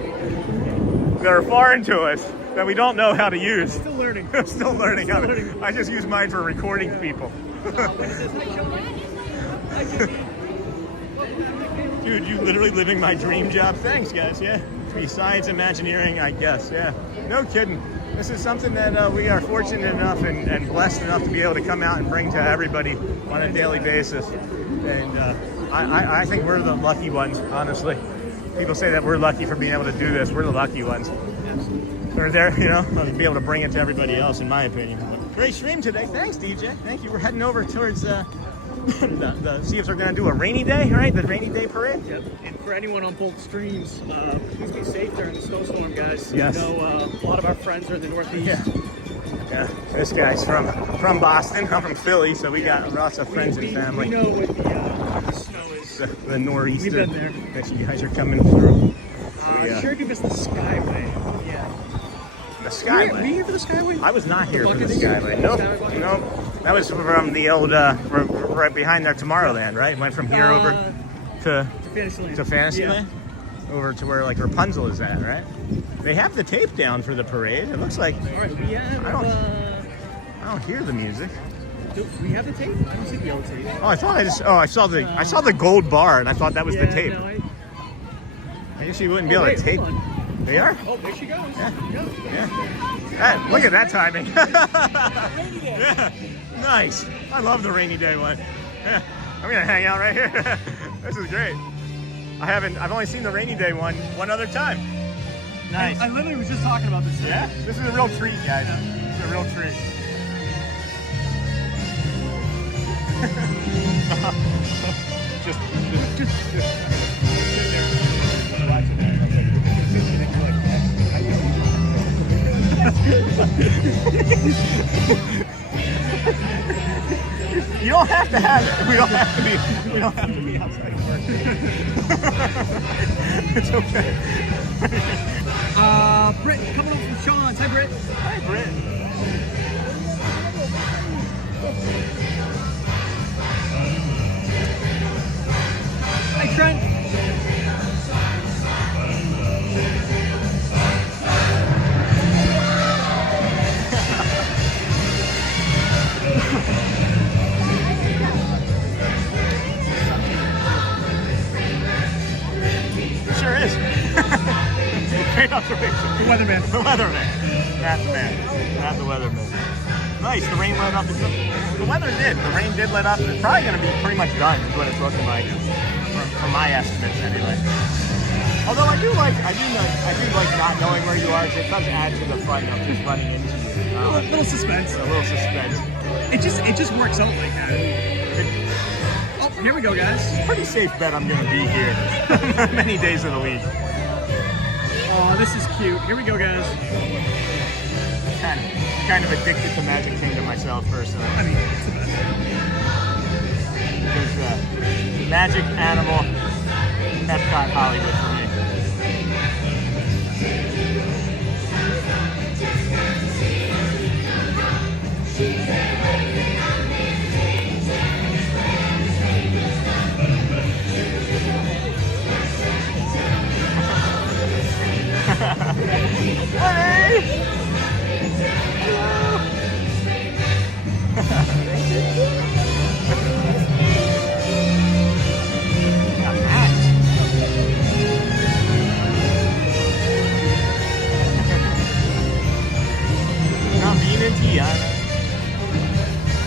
that are foreign to us that we don't know how to use. Still learning. Still learning how to. I just use mine for recording people. Dude, you literally living my dream job. Thanks, guys. Yeah. To be science, Imagineering, I guess. Yeah. No kidding. This is something that we are fortunate enough and blessed enough to be able to come out and bring to everybody on a daily basis. And I think we're the lucky ones, honestly. People say that we're lucky for being able to do this. We're the lucky ones. We're there, you know, to be able to bring it to everybody else, in my opinion. But great stream today. Thanks, DJ. Thank you. We're heading over towards see if they're going to do a rainy day, right? The rainy day parade. Yep. And for anyone on both streams, please be safe during the snowstorm, guys. Yes. You know, a lot of our friends are in the Northeast. Yeah. This guy's from Boston. I'm from Philly, so we got lots of friends and family. We know what the snow is. The nor'easter. We've been there. Next you guys are coming through. Sure, give us the Skyway. Yeah. The Skyway. Were you here for the Skyway? I was not here for the Bucket? Skyway. Nope. That was from the old, right behind that Tomorrowland, right? Went from here over to Fantasyland. Fantasyland? Over to where like Rapunzel is at, right? They have the tape down for the parade. It looks like All right, we have. I don't hear the music. Do we have the tape? I don't see the old tape. Oh, I saw the gold bar, and I thought that was the tape. No, I guess you wouldn't be able to tape. They are? Oh, there she goes. Yeah. Look at that timing. Yeah. Nice. I love the rainy day one. Yeah. I'm gonna hang out right here. This is great. I've only seen the rainy day one other time. Nice. I literally was just talking about this. Yeah? This is a real treat, guys. This is a real treat. just You don't have to have it. We don't have to be outside of work. It's okay. Britt, coming up from Sean's. Hi, Britt. Hi, Britt. Hi, Trent. Sure is. Great observation. The weatherman. The weatherman. Not the man. Not the weatherman. Nice. The rain let up. The weather did. The rain did let up. It's probably going to be pretty much done, is what it's looking like, from my estimates anyway. Although I do like not knowing where you are. It does add to the fun of just running into you. A little suspense. A little suspense. It just works out like that. Oh, here we go, guys. Pretty safe bet I'm going to be here many days of the week. Oh, this is cute. Here we go, guys. Kind of addicted to Magic Kingdom myself, personally. I mean, it's the best. Because Magic, Animal, Epcot, Hollywood for me.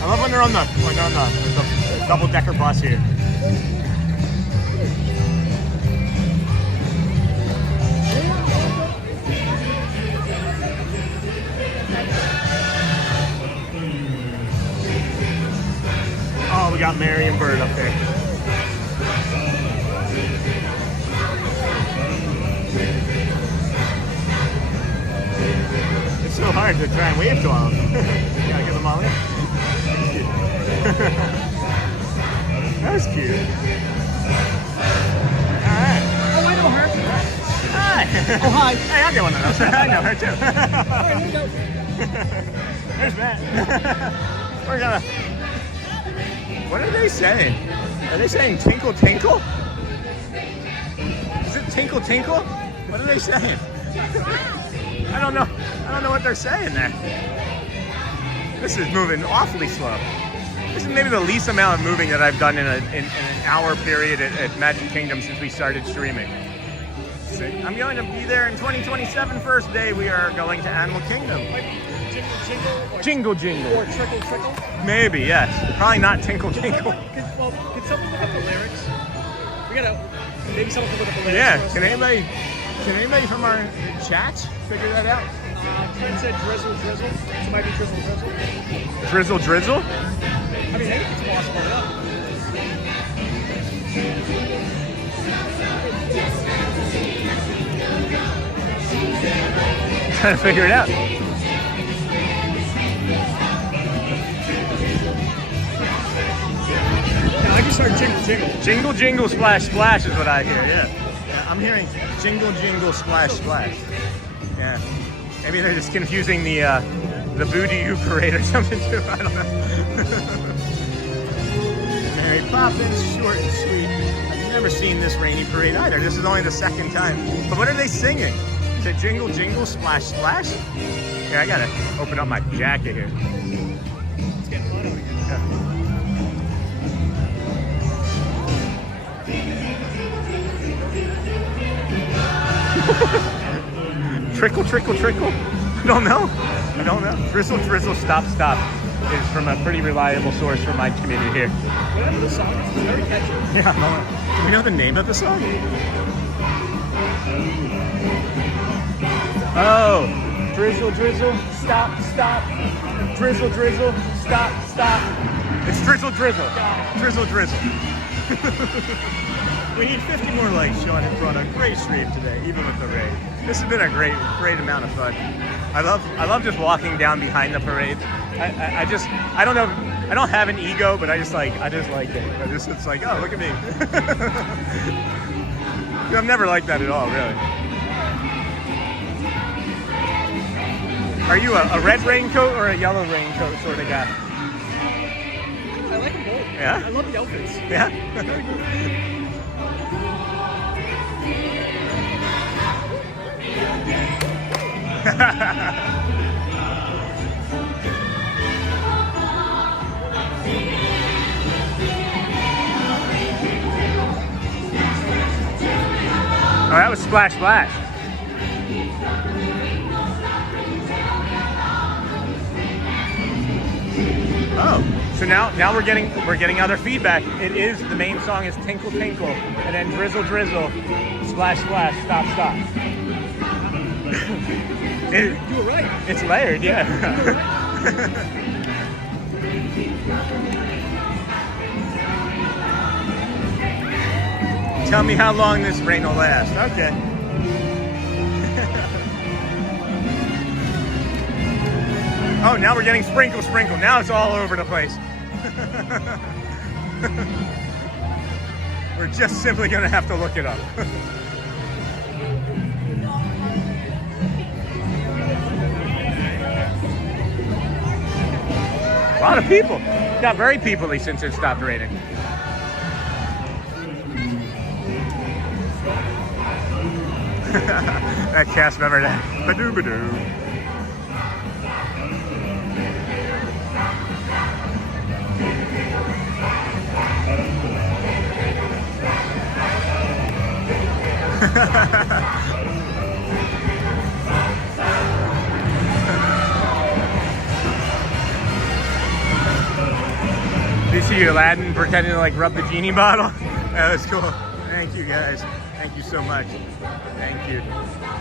I love when they're on the double-decker bus here. Oh, we got Mary and Bird up there. It's so hard to try and wave to all of them. Gotta get them all in. That was cute. Alright. Oh, I know her. Hi. Oh, hi. Hey, I'll get one of those. I know her too. Alright, here we go. There's Matt. We're gonna... What are they saying? Are they saying tinkle tinkle? Is it tinkle tinkle? What are they saying? I don't know what they're saying there. This is moving awfully slow. This is maybe the least amount of moving that I've done in an hour period at Magic Kingdom since we started streaming. So I'm going to be there in 2027. First day we are going to Animal Kingdom. Jingle jingle. Or trickle trickle. Maybe, yes. Probably not tinkle tinkle. Could someone look up the lyrics? Maybe someone can look up the lyrics. Yeah. Can anybody from our chat figure that out? Trent said drizzle drizzle. So it might be drizzle drizzle. Drizzle drizzle? I mean, maybe it's possible enough. Trying to figure it out. I just heard jingle jingle. Jingle jingle splash splash is what I hear, yeah. I'm hearing jingle jingle splash splash. Yeah. Maybe they're just confusing the Voodoo parade or something too. I don't know. Mary Poppins, short and sweet. I've never seen this rainy parade either. This is only the second time. But what are they singing? Is it Jingle Jingle Splash Splash? Yeah, I gotta open up my jacket here. It's getting hot again. Trickle, trickle, trickle. I don't know. Drizzle, drizzle, stop, stop is from a pretty reliable source from my community here. Whatever the song is, it's very catchy. Yeah, do we know the name of the song? Oh, drizzle, drizzle, stop, stop. Drizzle, drizzle, stop, stop. It's drizzle, drizzle. Drizzle, drizzle. We need 50 more likes. Sean has brought a great stream today, even with the rain. This has been a great amount of fun. I love just walking down behind the parade. I don't know. I don't have an ego, but I just like it. It's like, oh, look at me. I'm never like that at all, really. Are you a red raincoat or a yellow raincoat sort of guy? I like them both. Yeah? I love the outfits. Yeah? Oh, that was Splash Splash. Oh, so now we're getting other feedback. It is, the main song is Tinkle Tinkle, and then Drizzle Drizzle, Splash Splash, Stop Stop. You were right. It's layered, yeah. Tell me how long this rain will last. Okay. Oh, now we're getting sprinkle, sprinkle. Now it's all over the place. We're just simply going to have to look it up. A lot of people. Got very peoply since it stopped raining. That cast member, that badoo badoo. Do you see Aladdin pretending to like rub the genie bottle? That was cool. Thank you guys. Thank you so much. Thank you.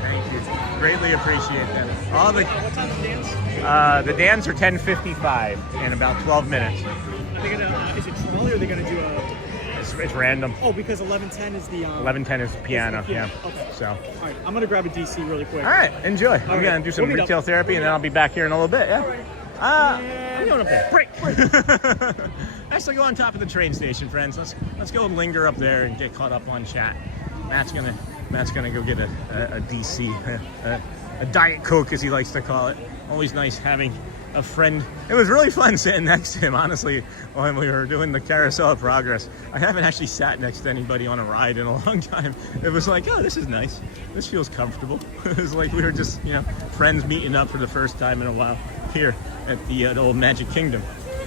Thank you. Greatly appreciate that. All the what time's the dance? The dance are 10:55 in about 12 minutes. Are they gonna? Is it trolley or are they gonna do a? It's random. Oh, because 11:10 is the. 11:10 is piano. Yeah. Okay. So. All right, I'm gonna grab a DC really quick. All right, enjoy. I'm right. gonna do some We'll meet retail up. therapy, and then I'll be back here in a little bit. Yeah. I'm going up there. Break. Nice to go on top of the train station, friends. Let's go and linger up there and get caught up on chat. Matt's gonna go get a DC, a Diet Coke as he likes to call it. Always nice having a friend. It was really fun sitting next to him, honestly, when we were doing the Carousel of Progress. I haven't actually sat next to anybody on a ride in a long time. It was like, oh, this is nice. This feels comfortable. It was like we were just, friends meeting up for the first time in a while here at the old Magic Kingdom.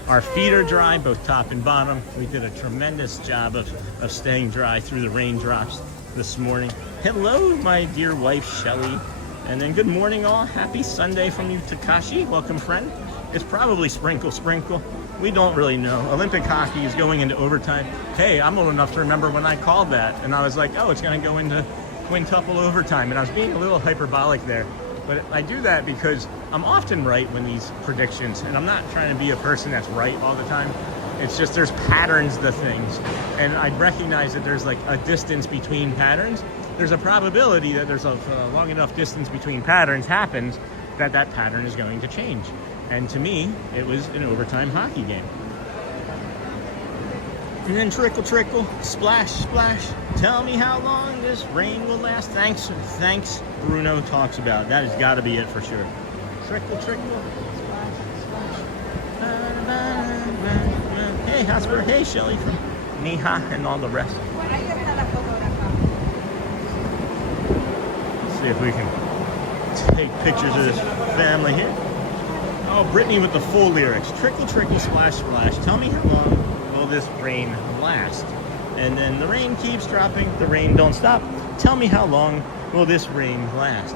Our feet are dry, both top and bottom. We did a tremendous job of staying dry through the raindrops this morning. Hello, my dear wife, Shelly. And then good morning, all. Happy Sunday from you, Takashi. Welcome, friend. It's probably sprinkle, sprinkle. We don't really know. Olympic hockey is going into overtime. Hey, I'm old enough to remember when I called that. And I was like, oh, it's going to go into quintuple overtime. And I was being a little hyperbolic there. But I do that because I'm often right when these predictions, and I'm not trying to be a person that's right all the time. It's just there's patterns to things. And I recognize that there's like a distance between patterns. There's a probability that there's a long enough distance between patterns happens that pattern is going to change. And to me, it was an overtime hockey game. And then trickle, trickle, splash, splash. Tell me how long this rain will last. Thanks, Bruno talks about. That has got to be it for sure. Trickle, trickle, splash, splash. Hey, Hotspur. Hey, Shelly from Niha and all the rest. Let's see if we can take pictures of this family here. Oh, Brittany with the full lyrics. Trickle, trickle, splash, splash. Tell me how long will this rain last? And then the rain keeps dropping. The rain don't stop. Tell me how long will this rain last?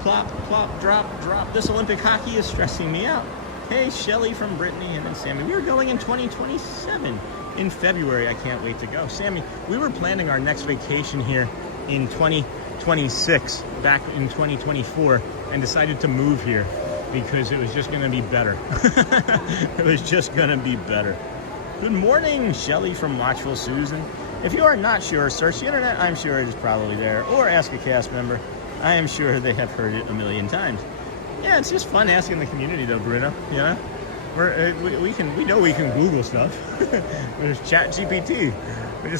Plop, plop, drop, drop. This Olympic hockey is stressing me out. Hey, Shelly from Brittany and then Sammy. We are going in 2027 in February. I can't wait to go. Sammy, we were planning our next vacation here in 2026, back in 2024, and decided to move here because it was just going to be better. It was just going to be better. Good morning, Shelly from Watchful Susan. If you are not sure, search the internet. I'm sure it is probably there. Or ask a cast member. I am sure they have heard it a million times. Yeah, it's just fun asking the community, though, Bruno. You know, we know we can Google stuff. There's ChatGPT.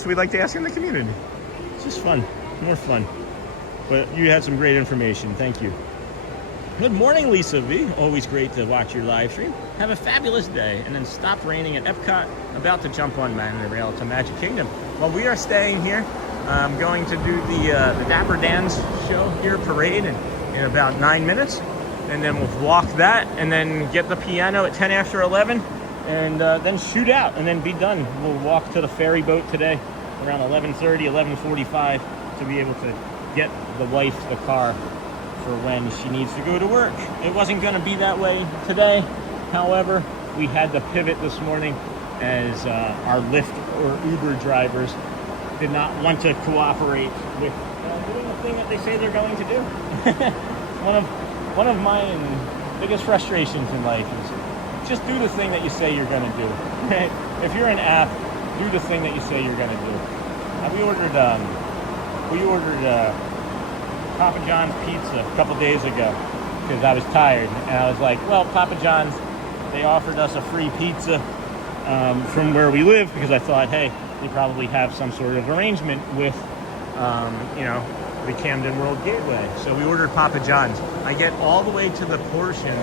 We like to ask in the community. It's just fun, more fun. But you had some great information. Thank you. Good morning, Lisa V. Always great to watch your live stream. Have a fabulous day. And then stop raining at Epcot. About to jump on Monorail to Magic Kingdom. Well, we are staying here. I'm going to do the Dapper Dans show here, parade, in about 9 minutes. And then we'll walk that and then get the piano at 10 after 11 and then shoot out and then be done. We'll walk to the ferry boat today around 11:30, 11:45 to be able to get the wife the car for when she needs to go to work. It wasn't going to be that way today. However, we had to pivot this morning as our Lyft or Uber drivers did not want to cooperate with doing the thing that they say they're going to do. One of my biggest frustrations in life is just do the thing that you say you're going to do. If you're an app, do the thing that you say you're going to do. We ordered Papa John's pizza a couple days ago because I was tired, and I was like, well, Papa John's, they offered us a free pizza from where we live because I thought, hey, they probably have some sort of arrangement with, the Camden World Gateway. So we ordered Papa John's. I get all the way to the portion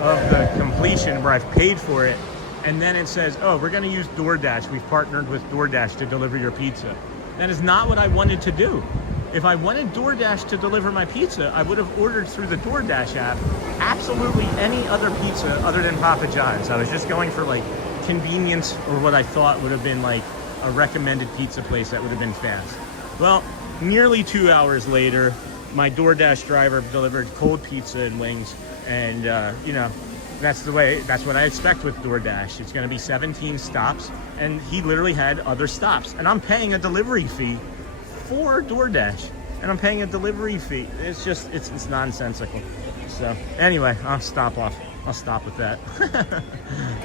of the completion where I've paid for it, and then it says, oh, we're going to use DoorDash. We've partnered with DoorDash to deliver your pizza. That is not what I wanted to do. If I wanted DoorDash to deliver my pizza, I would have ordered through the DoorDash app absolutely any other pizza other than Papa John's. I was just going for like convenience or what I thought would have been like a recommended pizza place that would have been fast. Well, nearly 2 hours later, my DoorDash driver delivered cold pizza and wings, and that's what I expect with DoorDash. It's going to be 17 stops, and he literally had other stops, and I'm paying a delivery fee for DoorDash, and I'm paying a delivery fee. It's just it's nonsensical. So anyway, I'll stop with that.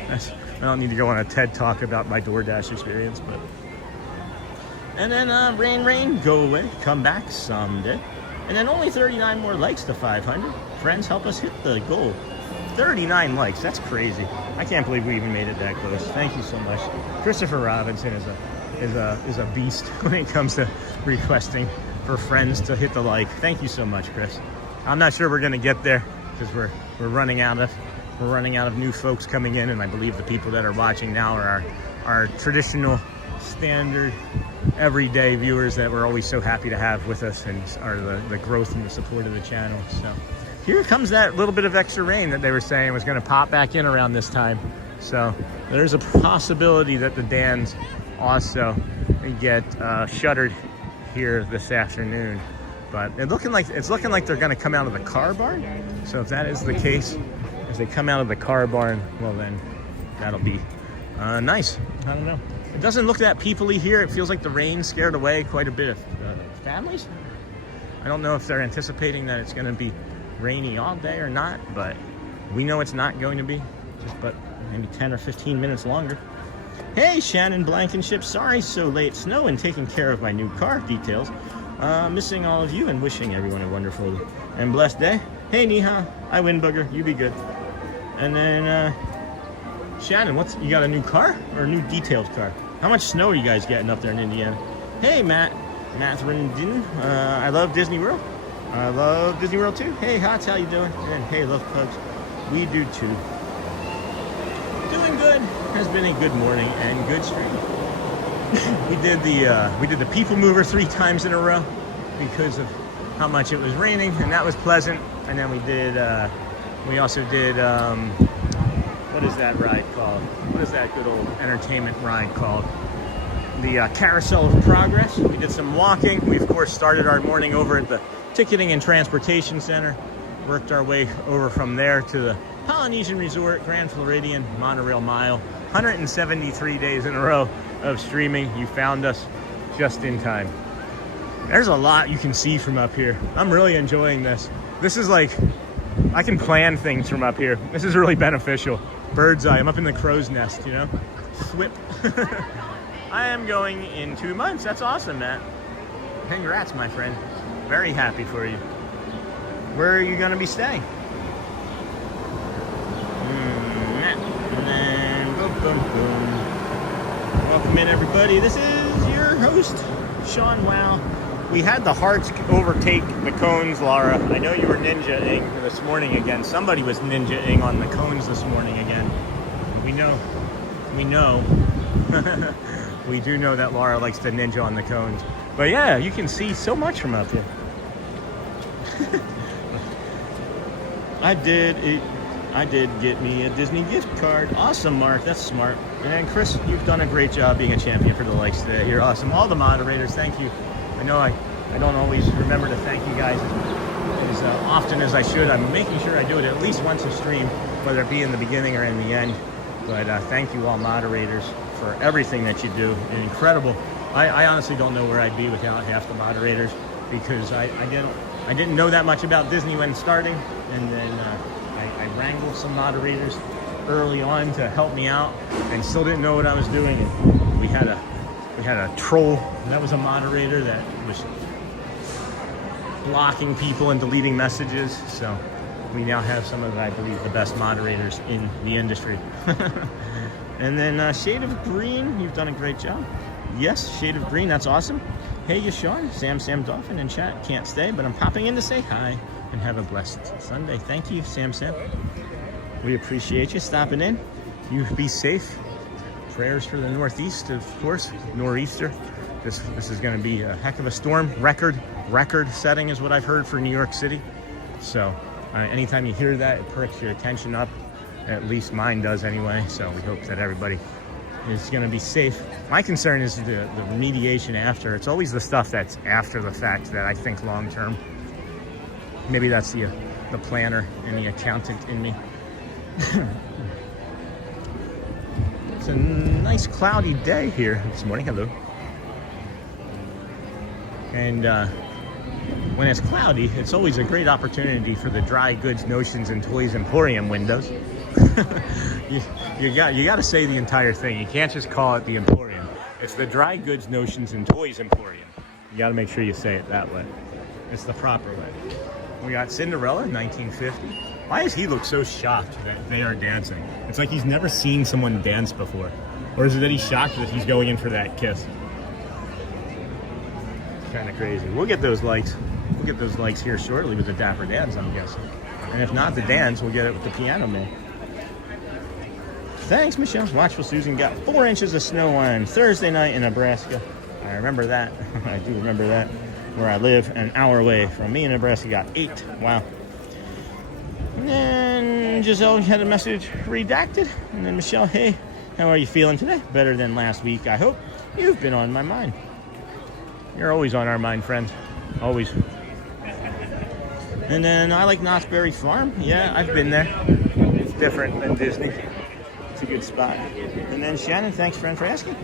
I don't need to go on a TED talk about my DoorDash experience, but. And then rain, go away, come back someday. And then only 39 more likes to 500. Friends, help us hit the goal. 39 likes, that's crazy. I can't believe we even made it that close. Thank you so much. Christopher Robinson is a beast when it comes to requesting for friends to hit the like. Thank you so much, Chris. I'm not sure we're gonna get there because we're running out of new folks coming in, and I believe the people that are watching now are our traditional standard everyday viewers that we're always so happy to have with us and are the growth and the support of the channel. So here comes that little bit of extra rain that they were saying was going to pop back in around this time. So there's a possibility that the Dans also get shuttered here this afternoon. But it's looking like they're going to come out of the car barn. So if that is the case, if they come out of the car barn, well then that'll be nice. I don't know. It doesn't look that people-y here. It feels like the rain scared away quite a bit of families. I don't know if they're anticipating that it's going to be rainy all day or not, but we know it's not going to be. But maybe 10 or 15 minutes longer. Hey, Shannon Blankenship. Sorry so late. Snow and taking care of my new car details. Missing all of you and wishing everyone a wonderful and blessed day. Hey, Neha. I win, Booger. You be good. And then... Shannon, you got a new car or a new detailed car? How much snow are you guys getting up there in Indiana? Hey, Matt Rindin. I love Disney World. I love Disney World too. Hey, Hots, how you doing? And hey, love pugs. We do too. Doing good. Has been a good morning and good stream. we did the People Mover 3 times in a row because of how much it was raining, and that was pleasant. And then we also did what is that ride called? What is that good old entertainment ride called? The Carousel of Progress. We did some walking. We of course started our morning over at the Ticketing and Transportation Center. Worked our way over from there to the Polynesian Resort, Grand Floridian, Monorail Mile. 173 days in a row of streaming. You found us just in time. There's a lot you can see from up here. I'm really enjoying this. This is like, I can plan things from up here. This is really beneficial. Bird's eye. I'm up in the crow's nest, you know? Swip. I am going in 2 months. That's awesome, Matt. Congrats, my friend. Very happy for you. Where are you going to be staying? And then, boom, boom, boom. Welcome in, everybody. This is your host, Sean Wow. We had the hearts overtake the cones, Laura. I know you were ninja-ing this morning again. Somebody was ninja-ing on the cones this morning again. We know. We do know that Laura likes to ninja on the cones. But yeah, you can see so much from up here. I did get me a Disney gift card. Awesome, Mark. That's smart. And Chris, you've done a great job being a champion for the likes today. You're awesome. All the moderators, thank you. I know I don't always remember to thank you guys as often as I should. I'm making sure I do it at least once a stream, whether it be in the beginning or in the end. But thank you all moderators for everything that you do. Incredible. I honestly don't know where I'd be without half the moderators, because I didn't know that much about Disney when starting, and then I wrangled some moderators early on to help me out, and still didn't know what I was doing. And we had a troll that was a moderator that was blocking people and deleting messages. So we now have some of, I believe, the best moderators in the industry. And then Shade of Green, you've done a great job. Yes, Shade of Green, that's awesome. Hey, Yashawn, Sam Dolphin in chat. Can't stay, but I'm popping in to say hi and have a blessed Sunday. Thank you, Sam. We appreciate you stopping in. You be safe. Prayers for the Northeast, of course. Nor'easter. This is going to be a heck of a storm. Record setting is what I've heard for New York City. So anytime you hear that, it perks your attention up. At least mine does anyway. So we hope that everybody is going to be safe. My concern is the remediation after. It's always the stuff that's after the fact that I think long term. Maybe that's the planner and the accountant in me. It's a nice cloudy day here this morning. Hello. And when it's cloudy, it's always a great opportunity for the Dry Goods, Notions, and Toys Emporium windows. you got to say the entire thing. You can't just call it the Emporium. It's the Dry Goods, Notions, and Toys Emporium. You got to make sure you say it that way. It's the proper way. We got Cinderella, 1950. Why does he look so shocked that they are dancing? It's like he's never seen someone dance before. Or is it that he's shocked that he's going in for that kiss? It's kind of crazy. We'll get those likes. We'll get those likes here shortly with the Dapper Dans, I'm guessing. And if not the dance, we'll get it with the Piano Man. Thanks, Michelle. Watchful Susan got 4 inches of snow on Thursday night in Nebraska. I remember that. I do remember that. Where I live, an hour away from me in Nebraska, got 8. Wow. And then Giselle had a message redacted. And then Michelle, hey, how are you feeling today? Better than last week, I hope. You've been on my mind. You're always on our mind, friend. Always. And then I like Knott's Berry Farm. Yeah, I've been there. It's different than Disney. It's a good spot. And then Shannon, thanks, friend, for asking.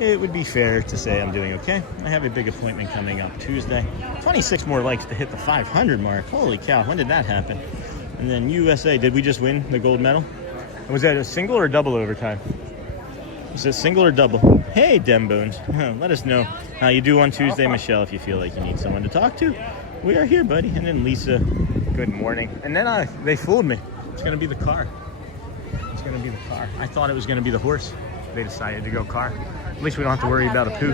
It would be fair to say I'm doing okay. I have a big appointment coming up Tuesday. 26 more likes to hit the 500 mark. Holy cow, when did that happen? And then USA, did we just win the gold medal? Was that a single or double overtime? Was it single or double? Hey, Dembones. Let us know how you do on Tuesday, Michelle, if you feel like you need someone to talk to. We are here, buddy. And then Lisa, good morning. And then they fooled me. It's going to be the car. It's going to be the car. I thought it was going to be the horse. they decided to go car. At least we don't have to worry about a poo.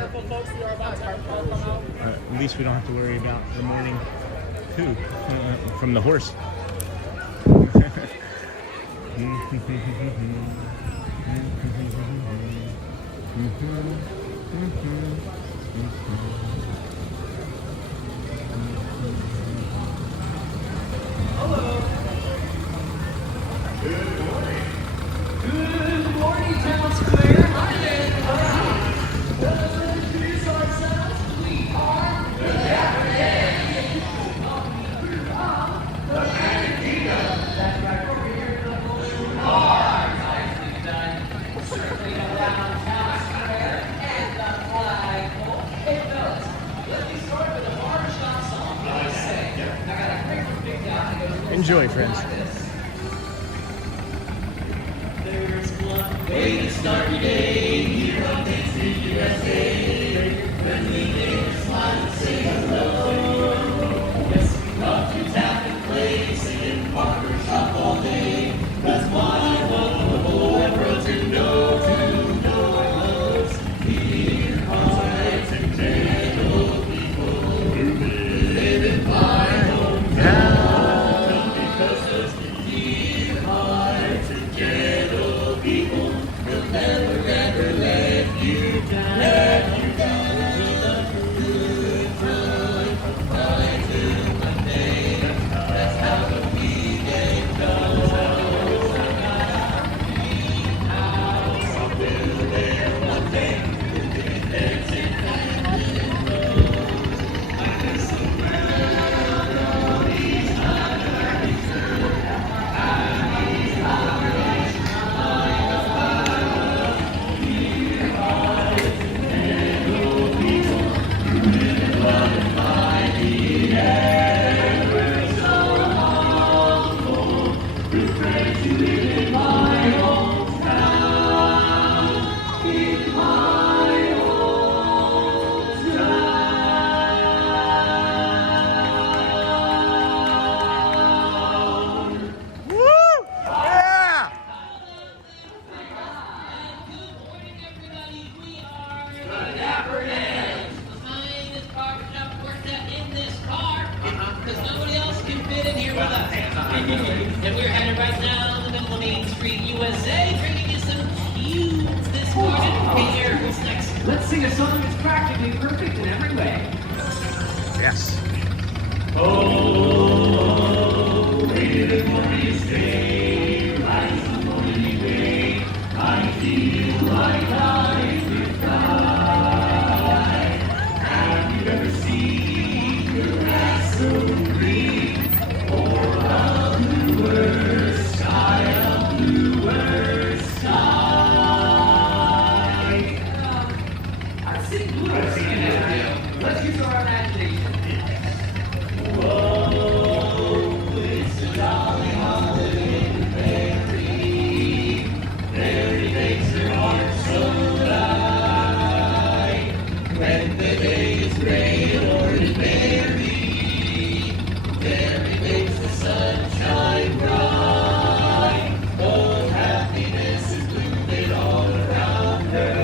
At least we don't have to worry about the morning poo from the horse. Hello. Good morning. Good morning, Town Square. Hi there. Let's introduce ourselves. We are the Dapper Dans. The Bandito. That's right. Over here in the blue car. Nicely done. Circling around Town Square and the flagpole. Hey, fellas, let me start with a barbershop song. I say, I got a great one picked out. Enjoy, friends. There's one way to start your day here on TDWSS. Friendly neighbors smile and say hello. Yes, we love to tap and play, singing barbershop all day. That's why I want the whole world to know us. Dear hearts and gentle people who live in my hometown. Never ever let you down. Let you down. We love the good time from Friday to Monday. That's how the weekend goes. I'll be there one day. Dancing hand in glove. I can see around all these holidays. And we're headed right now in the middle of Main Street, USA, drinking you some cubes this morning. Hey, Eric, what's next? Let's sing a song that's practically perfect in every way. Yes. Oh, waited for this day, rise the morning day. I feel like I could fly. Have you ever seen the grass so green? Or a bluer sky, a bluer sky. I've seen blue. I've seen it. Let's use our imagination. Whoa, it's a jolly holiday to Mary. Mary makes her heart so light. When the day is gray or is merry, Mary makes the sunshine bright. Oh, happiness is blooming all around her.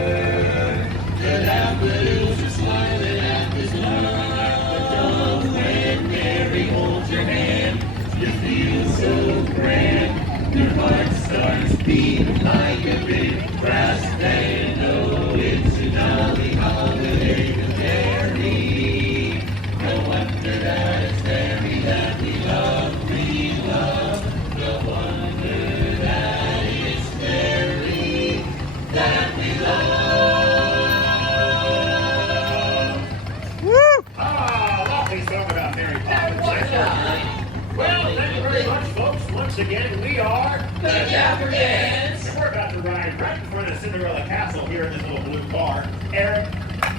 The daffodils are smiling at this love. When Mary holds your hand, you feel so grand. Your heart starts beating like a big brass band. Oh, it's a jolly holiday to Mary. No wonder that it's Mary that we love, we love. No wonder that it's Mary that we love. Woo! Ah, lovely song about Mary Poppins. Well, thank you very much, folks. Once again, we are The Dapper Dans. And we're about to ride right in front of Cinderella Castle here in this little blue car. Eric,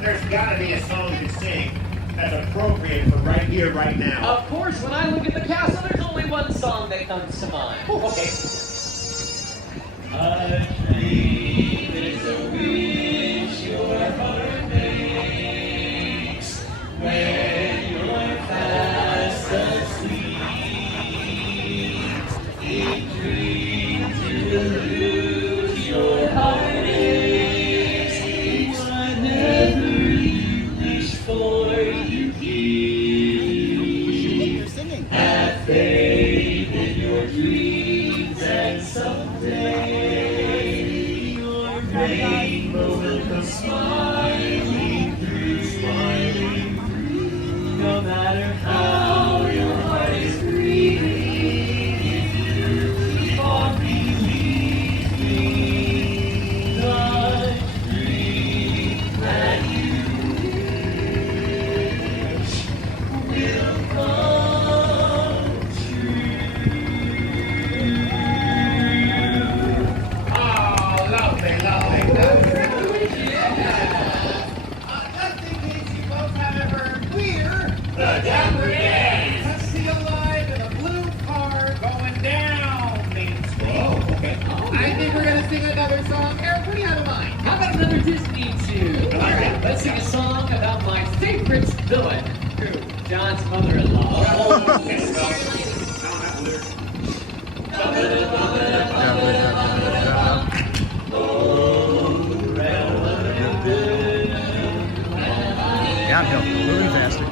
there's got to be a song you can sing that's appropriate for right here, right now. Of course, when I look at the castle, there's only one song that comes to mind. Okay. A dream is a wish your heart makes when you're fast asleep. In dreams you will lose your heartache. dreams and someday your rainbow will come smiling through, no matter how your heart is grieving, keep on believing the dream that you wish will come true. Oh, lovely, lovely, lovely. Just in case you folks haven't heard, we're The Dapper Dans. see alive in a blue car going down Main Street. Oh, okay. I think we're gonna sing another song. Eric, what do you have in mind? How about another Disney tune? All right, let's sing a song about my favorite villain, John's mother-in-law. Downhill, moving faster.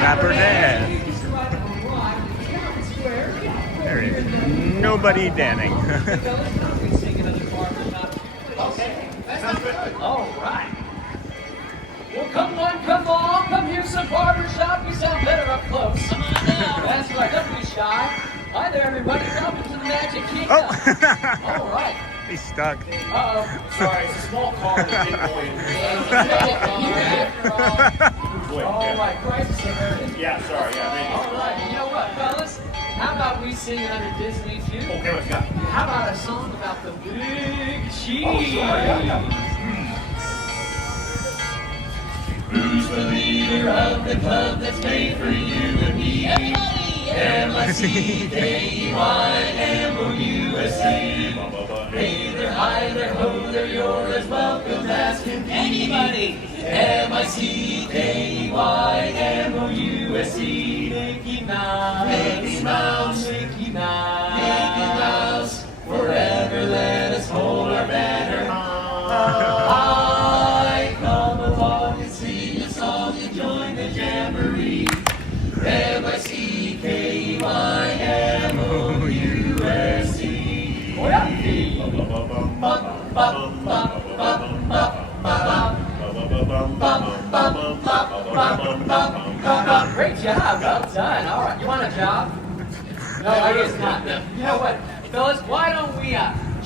Dapper Dans. There he is. Nobody danning. All right. Well, come on, come hear some barbershop. We sound better up close. Come on down. That's right, don't be shy. Hi there, everybody. Welcome to the Magic Kingdom. All right. He's stuck. Uh-oh. Sorry, it's a small car that didn't go in. Oh, my crisis averted. Yeah, sorry, yeah, maybe. All right, you know what, fellas? How about we sing another Disney tune? Okay, let's go. How about a song about the big cheese? Oh, sorry, yeah. Who's the leader of the club that's made for you and me? M-I-C-K-E-Y-M-O-U-S-E. Hey there, hi there, ho there, you're as welcome as can be. Anybody? M-I-C-K-E-Y-M-O-U-S-E. Mickey Mouse, Mickey Mouse, Mickey Mouse, Mickey Mouse. Forever let us hold our banner high. Come along and sing a song and join the jamboree. M-I-C-K-E-Y-M-O-U-S-E. Great job, well done. All right, you want a job? No, I guess not. You know what, fellas, why don't we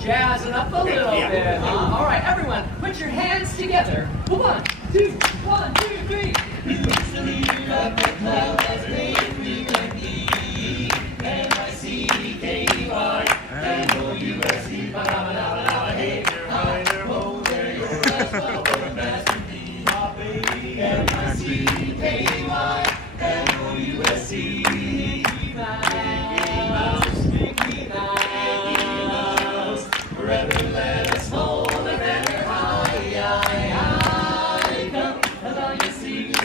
jazz it up a little bit? All right, everyone, put your hands together. 1, 2, 1, 2, 3. Who's the leader of the club that's made for you and me? M-I-C-K-E-Y-M-O-U-S-E. Hey there, hi there, ho there, you're as welcome as can be. My baby, M-I-C-K-E-Y-M-O-U-S-E. Mickey Mouse, Mickey Mouse, forever let us hold a banner high. Come along and sing a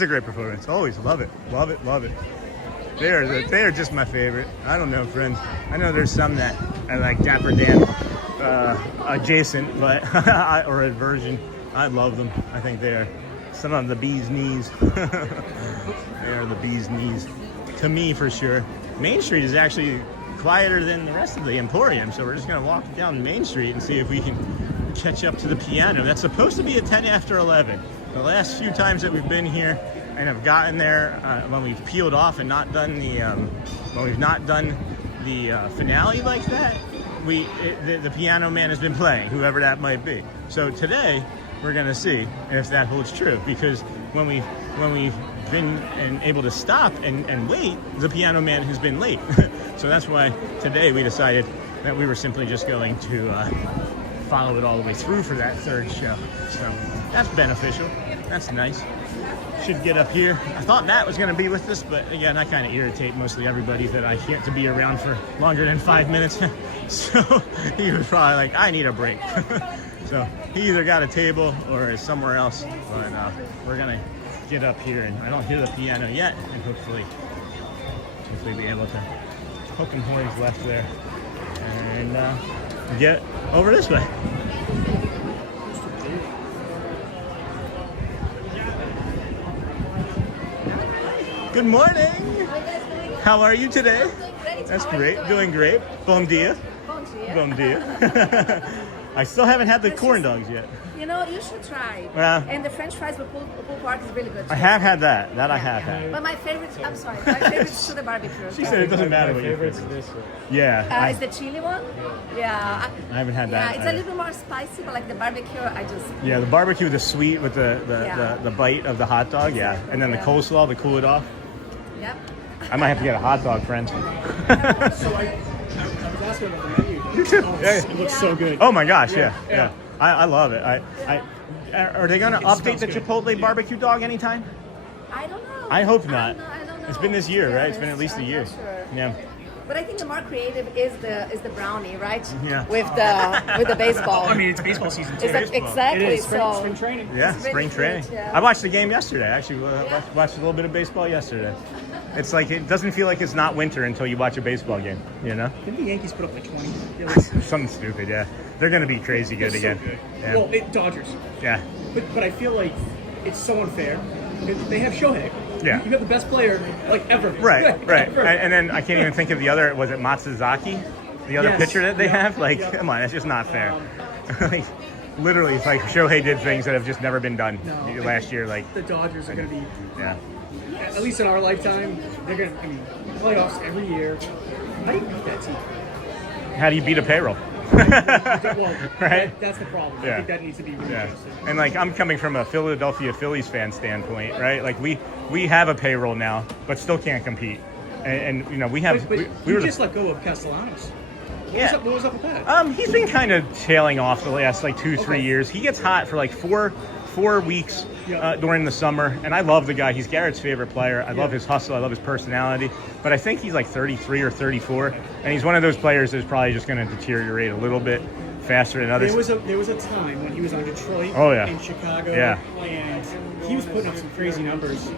Always a great performance. Always love it. Love it. Love it. They are just my favorite. I don't know, friends. I know there's some that I like Dapper Dan adjacent, but or a version. I love them. I think they are some of the bee's knees. They are the bee's knees. To me, for sure. Main Street is actually quieter than the rest of the Emporium, so we're just gonna walk down Main Street and see if we can catch up to the piano. That's supposed to be at 10 after 11. The last few times that we've been here and have gotten there, when we've peeled off and not done the finale like that, the piano man has been playing, whoever that might be. So today we're gonna see if that holds true, because when we've been able to stop and wait, the piano man has been late. So that's why today we decided that we were simply just going to follow it all the way through for that third show. So that's beneficial. That's nice. Should get up here. I thought Matt was going to be with us, but again, I kind of irritate mostly everybody that I get to be around for longer than 5 minutes. So he was probably like, I need a break. So he either got a table or is somewhere else. But we're going to get up here, and I don't hear the piano yet, and hopefully be able to hook and horns left there and get over this way. Good morning. How are you today? That's great. Doing great. Bon dia. Bon dia. I still haven't had the corn dogs yet. You know, you should try. Yeah. And the French fries with pulled pork is really good too. I have had that. I have had. But my favorite, I'm sorry, my favorite is to the barbecue. She said it doesn't matter what your favorite is. Yeah. Is the chili one? Yeah. I haven't had that. Yeah, it's a little more spicy, but like the barbecue, I just. Yeah, the barbecue, the sweet with the bite of the hot dog, yeah. And then the coleslaw to cool it off. Yep. I might have to get a hot dog, friends. So I was asking about the menu. You too. It looks so good. Oh my gosh, yeah. I love it. Are they going to update the Chipotle barbecue dog anytime? I don't know. I hope not. I don't know. It's been this year, right? It's been at least a year. Not sure. Yeah. But I think the more creative is the brownie, right? Yeah. With the baseball. I mean, it's baseball season too. Exactly. It is So spring training. Yeah, It's spring really training. good, yeah. I watched the game yesterday. Actually, watched a little bit of baseball yesterday. It's like, it doesn't feel like it's not winter until you watch a baseball game, you know? Didn't the Yankees put up like 20? Something stupid, yeah. They're going to be crazy good again. So good. Yeah. Well, Dodgers. Yeah. But I feel like it's so unfair. They have Shohei. Yeah. You have the best player like ever. Right. Ever. And then I can't even think of the other, was it Matsuzaki? The other pitcher that they have? Like, come on, that's just not fair. Like, literally, it's like Shohei did things that have just never been done last year. Like, the Dodgers are going to be, at least in our lifetime, they're going to, playoffs every year. How do you beat that team? How do you beat a payroll? Well, right? That's the problem. Yeah. I think that needs to be readjusted. And like, I'm coming from a Philadelphia Phillies fan standpoint, right? Like, we have a payroll now, but still can't compete. And you know, we have. But we were just let go of Castellanos. Yeah. What was up with that? He's been kind of tailing off the last like 2-3 years. He gets hot for like four weeks during the summer, and I love the guy. He's Garrett's favorite player. I love his hustle. I love his personality. But I think he's like 33 or 34, and he's one of those players that's probably just going to deteriorate a little bit faster than others. There was a time when he was on Detroit and Chicago, and he was putting up some crazy numbers.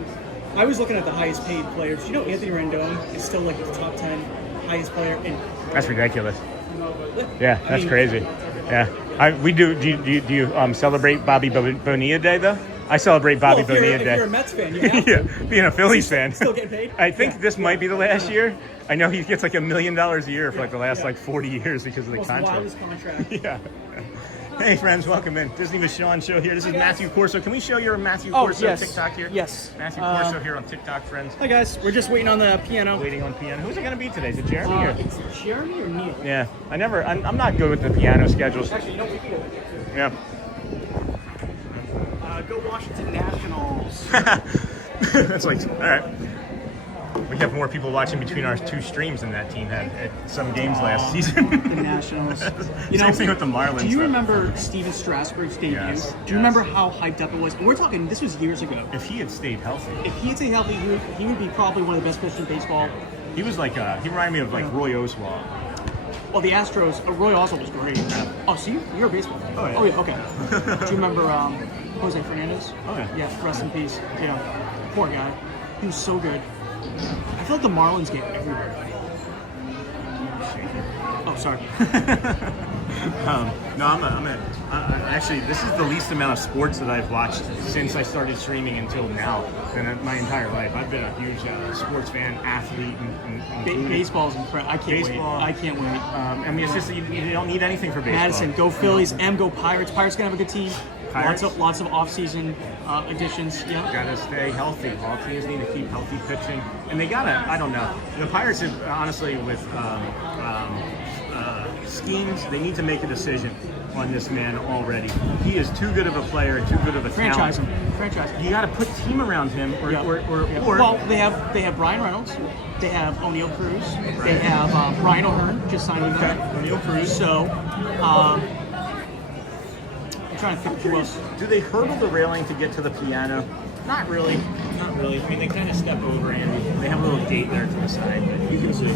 I was looking at the highest paid players. You know, Anthony Rendon is still like the top 10 highest player. That's ridiculous. Yeah, that's crazy. Yeah, Do you celebrate Bobby Bonilla Day though? I celebrate Bobby Bonilla Day. If you're a Mets fan, you have to. Being a Phillies fan. Still getting paid? I think this might be the last year. I know he gets like $1 million a year for like the last like 40 years because of the contract. Wildest contract. Yeah. Hey friends, welcome in. Disney with Sean show here. This is Matthew Corso. Can we show your Matthew Corso TikTok here? Yes. Matthew Corso here on TikTok, friends. Hi guys, we're just waiting on the piano. Waiting on piano. Who's it going to be today? Is it Jeremy or? It's Jeremy or Neil. Yeah, I'm not good with the piano schedules. Actually, you know what we can do? Yeah. Go Washington Nationals. That's like, all right. We have more people watching between our two streams than that team had at some games last season. The Nationals. Same thing with the Marlins. Do you remember Steven Strasburg's debut? Yes. Do you remember how hyped up it was? And we're talking, this was years ago. If he had stayed healthy. If he had stayed healthy, he would be probably one of the best pitchers in baseball. He was like, he reminded me of like Roy Oswalt. Well, the Astros, Roy Oswalt was great. Oh, so you're a baseball fan? Oh, yeah, okay. Do you remember Jose Fernandez? Oh, yeah. Yeah, rest in peace. You know, Poor guy. He was so good. I feel like the Marlins get everywhere. Oh, sorry. No, actually, this is the least amount of sports that I've watched since I started streaming until now, and my entire life. I've been a huge sports fan, athlete, and Baseball's incredible. I can't wait. I can't wait. I mean, it's just you don't need anything for baseball. Madison, go Phillies. M, go Pirates. Pirates gonna have a good team. Pirates? Lots of off-season additions. Yeah. Gotta stay healthy. All teams need to keep healthy pitching, and they gotta. I don't know. The Pirates have honestly with schemes. They need to make a decision on this man already. He is too good of a player and too good of a Franchise talent. him. Franchise him. You got to put team around him, or Well, they have Brian Reynolds. They have O'Neal Cruz. They have Brian O'Hearn just signed with them. O'Neal Cruz. So, I'm trying to think who else. Do they hurdle the railing to get to the piano? Not really. Not really. I mean, they kind of step over Andy. They have a little gate there to the side, but you can see.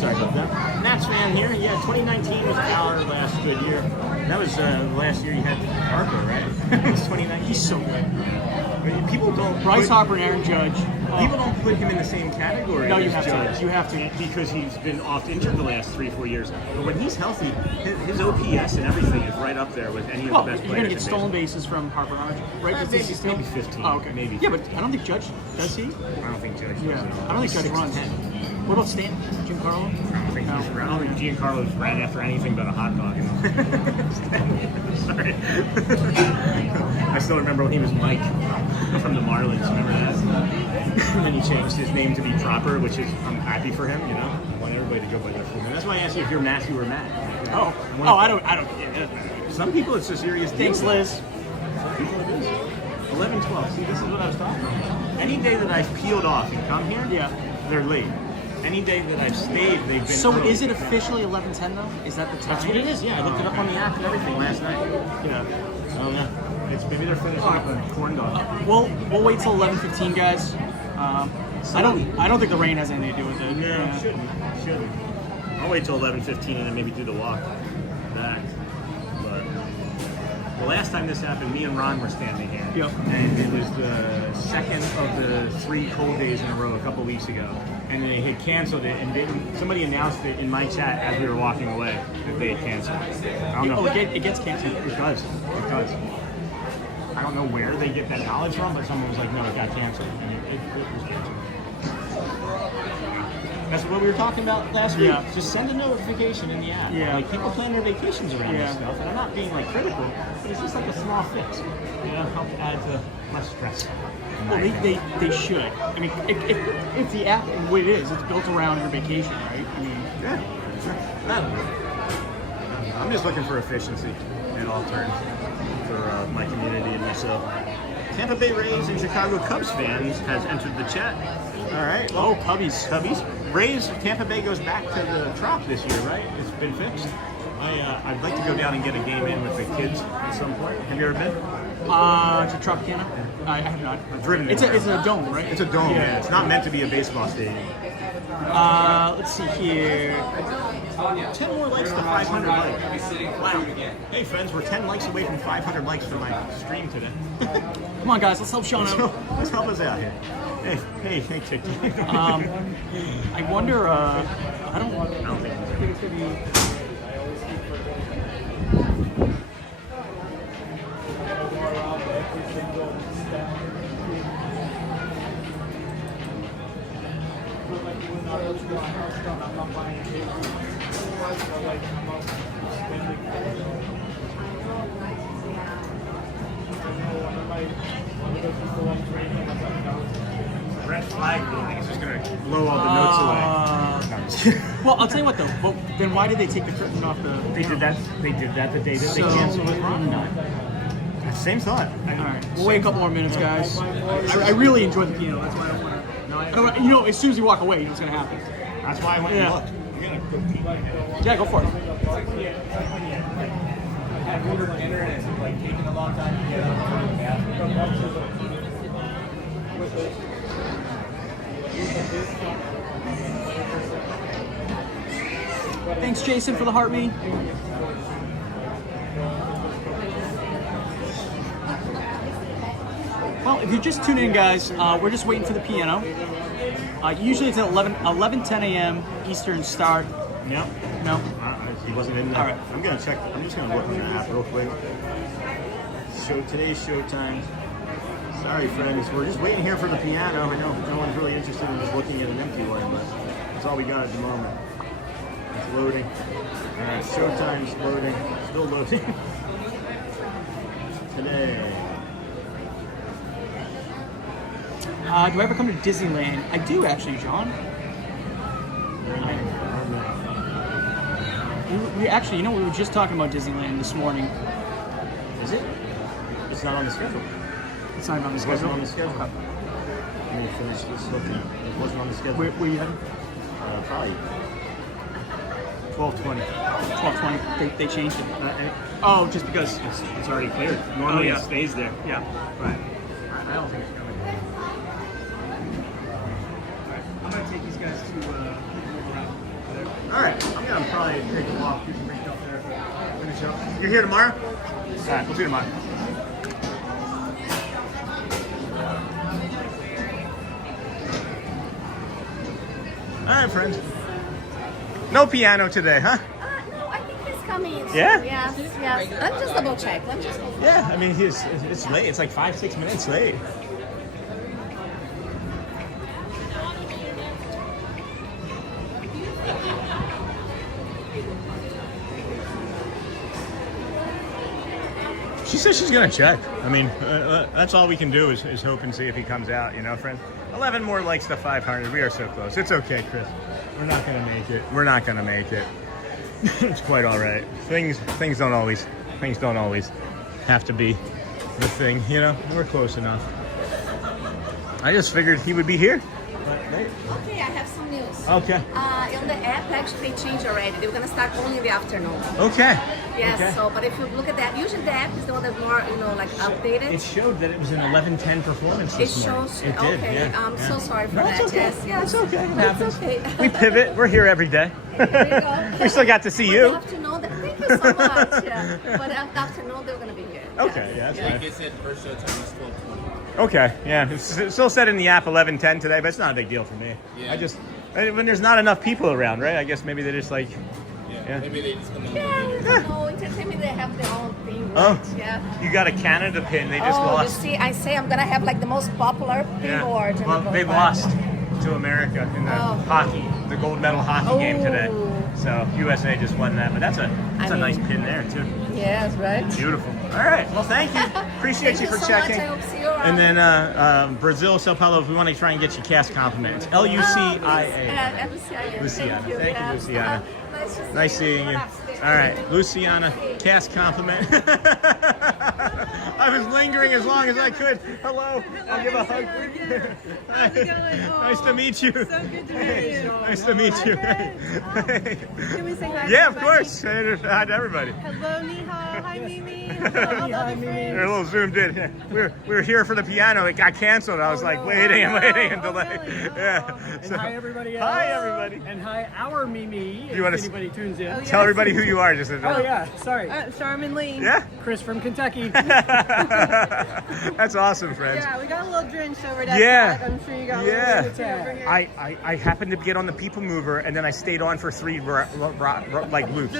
Sorry about that. Nats fan here. Yeah, 2019 was our last good year. That was the last year you had Harper, right? It was 2019. He's so good. People don't. Bryce Harper and Aaron Judge. People don't put him in the same category. No, you as have Judge. to. You have to. Because he's been oft injured the last 3-4 years. But when he's healthy, his OPS and everything is right up there with any of the best players. You're gonna get stolen bases from Harper, aren't you? Right? Maybe 15. Oh, okay. Maybe. Yeah, but I don't think Judge does he. I don't think Judge. Yeah. I don't think Judge runs. What about Stanton? Giancarlo? I don't think Giancarlo's ran after anything but a hot dog. Sorry. I still remember when he was Mike from the Marlins. Remember that? And then he changed his name to be Proper, which is, I'm happy for him, you know? I want everybody to go by their full name. That's why I asked you if you're Matthew or Matt. I don't. Yeah. Some people it's a serious deal. Thanks, Liz. 11, 12. See, this is what I was talking about. Any day that I've peeled off and come here, they're late. Any day that I've stayed, they've been So early. is it officially 11:10 though? Is that the time? That's what it is, yeah. I looked it up on the app and everything last night. Yeah. Oh, yeah. It's, maybe they're finishing up a corn dog. We'll wait till 11:15, guys. I don't think the rain has anything to do with it. No, it shouldn't. I'll wait till 11:15 and then maybe do the walk back. But the last time this happened, me and Ron were standing here. Yep. And it was the second of the 3 cold days in a row a couple weeks ago. And they had canceled it, and somebody announced it in my chat as we were walking away that they had canceled it. I don't know. It gets canceled. It does. It does. I don't know where they get that knowledge from, but someone was like, no, it got canceled. And it was canceled. That's what we were talking about last week. Just send a notification in the app. Yeah. Like, people plan their vacations around this stuff, and I'm not being like critical, but it's just like a small fix. You know, help add to less stress. Well, they should. I mean, if the app, what it is, it's built around your vacation, right? I mean, I'm just looking for efficiency at all turns for my community and myself. Tampa Bay Rays and Chicago Cubs fans has entered the chat. All right. Oh, Cubbies. Rays, Tampa Bay goes back to the Trop this year, right? It's been fixed. I'd like to go down and get a game in with the kids at some point. Have you ever been? To Tropicana? I have not. I've driven It's a dome, right? It's a dome, yeah. It's not meant to be a baseball stadium. Let's see here. 10 more likes to 500 likes. Wow. Hey friends, we're 10 likes away from 500 likes for my stream today. Come on, guys, let's help Sean out. Let's help us out here. Hey, Kick. I wonder. I don't think it's gonna be. Red flag, I think it's just going to blow all the notes away. Well, I'll tell you what though. Well, then why did they take the curtain off the? They did that the day that they canceled it. No. Same thought. All right, we'll wait a couple more minutes, guys. I really enjoy the piano. That's why I don't want to. I don't. You know, as soon as you walk away, you know what's gonna happen. That's why I went and looked. You're gonna go peek. Yeah, go for it. Had ordered dinner and it's like taking a long time to get out. Thanks, Jason, for the heartbeat. Well, if you're just tuning in, guys, we're just waiting for the piano. Usually it's at 10 a.m. Eastern start. No. No? He wasn't in there. All right. I'm gonna check. I'm just gonna look on the app real quick. Today's show time. Sorry, friends. We're just waiting here for the piano. I know no one's really interested in just looking at an empty one, but that's all we got at the moment. It's loading. All right, showtime's loading. Still loading. Today. Do I ever come to Disneyland? I do, actually, John. We actually, you know, we were just talking about Disneyland this morning. Is it? It's not on the schedule. It's not on the It schedule? wasn't on the schedule. Let me finish this looking. It wasn't on the schedule. Where you headed? Probably 12:20. 12:20. They changed it. Oh, just because it's already cleared. Normally it stays there. Yeah. Right. I don't think it's coming. I'm gonna take these guys to around. All right. I'm gonna probably take a walk. Do some reach up there. Finish up. You're here tomorrow? All right. We'll see you tomorrow. All right, friends. No piano today, huh? No, I think he's coming. soon. Yeah? Yes, yes. Let me just double check. Yeah, I mean, it's late. It's like 5-6 minutes late. She says she's gonna check. I mean, that's all we can do is hope and see if he comes out, you know, friend. 11 more likes to 500. We are so close. It's okay, Chris. We're not gonna make it. We're not gonna make it. It's quite all right. Things don't always have to be the thing, you know. We're close enough. I just figured he would be here. Okay, I have some news. Okay. On the app, actually, they changed already. They're gonna start only in the afternoon. Okay. Yes. Okay. So, but if you look at that, usually the app is the one that's more, like updated. It showed that it was an 11:10 performance this morning. Shows. It did. Okay. Yeah. I'm so sorry for No, that. it's okay. Yes. It's okay. It It's happens. okay. We pivot. We're here every day. There you go. We still got to see But you. You have to know that. Thank you so much. Yeah. But afternoon they're gonna be here. Okay, yeah, that's Like fine. I said, first show time is 12:20. Okay, yeah. It's still said in the app 11:10 today, but it's not a big deal for me. Yeah. When there's not enough people around, right? I guess maybe they just like. Yeah. Maybe they just come in. Yeah. No, entertainment, they have their own thing. Oh. Right? Yeah. You got a Canada pin. They just You lost. see, I say I'm gonna have like the most popular billboard. Well, they lost to America in the hockey, the gold medal hockey game today. So USA just won that, but that's a nice pin there too. Yes, right. Beautiful. All right. Well, thank you. Appreciate Thank you for so checking. Much. I hope to see you around. And then Brazil, Sao Paulo, if we want to try and get you cast compliments. Luciana. Luciana. Thank you. Thank you, Luciana. Nice seeing you. All right, Luciana, cast compliment. I was lingering as long as I could. Hello. I'll give a hug. How's it going? Nice to meet you. So good to meet you. Nice to meet you. Can we say hi? Yeah, of to course. Say hi to everybody. Hello, ni hao. Hi, Mimi. Hello, They're a little zoomed in. We were here for the piano. It got canceled. I was like waiting and delayed. Yeah. And hi, everybody else. Hi, everybody. And hi, our Mimi. You wanna if anybody tunes in. Tell everybody who you are. Just Oh, yeah. Sorry. Charmin Lee. Yeah. Chris from Kentucky. That's awesome, friends. Yeah, we got a little drenched over that. Yeah. I'm sure you got a little over here. I happened to get on the people mover and then I stayed on for 3 loops.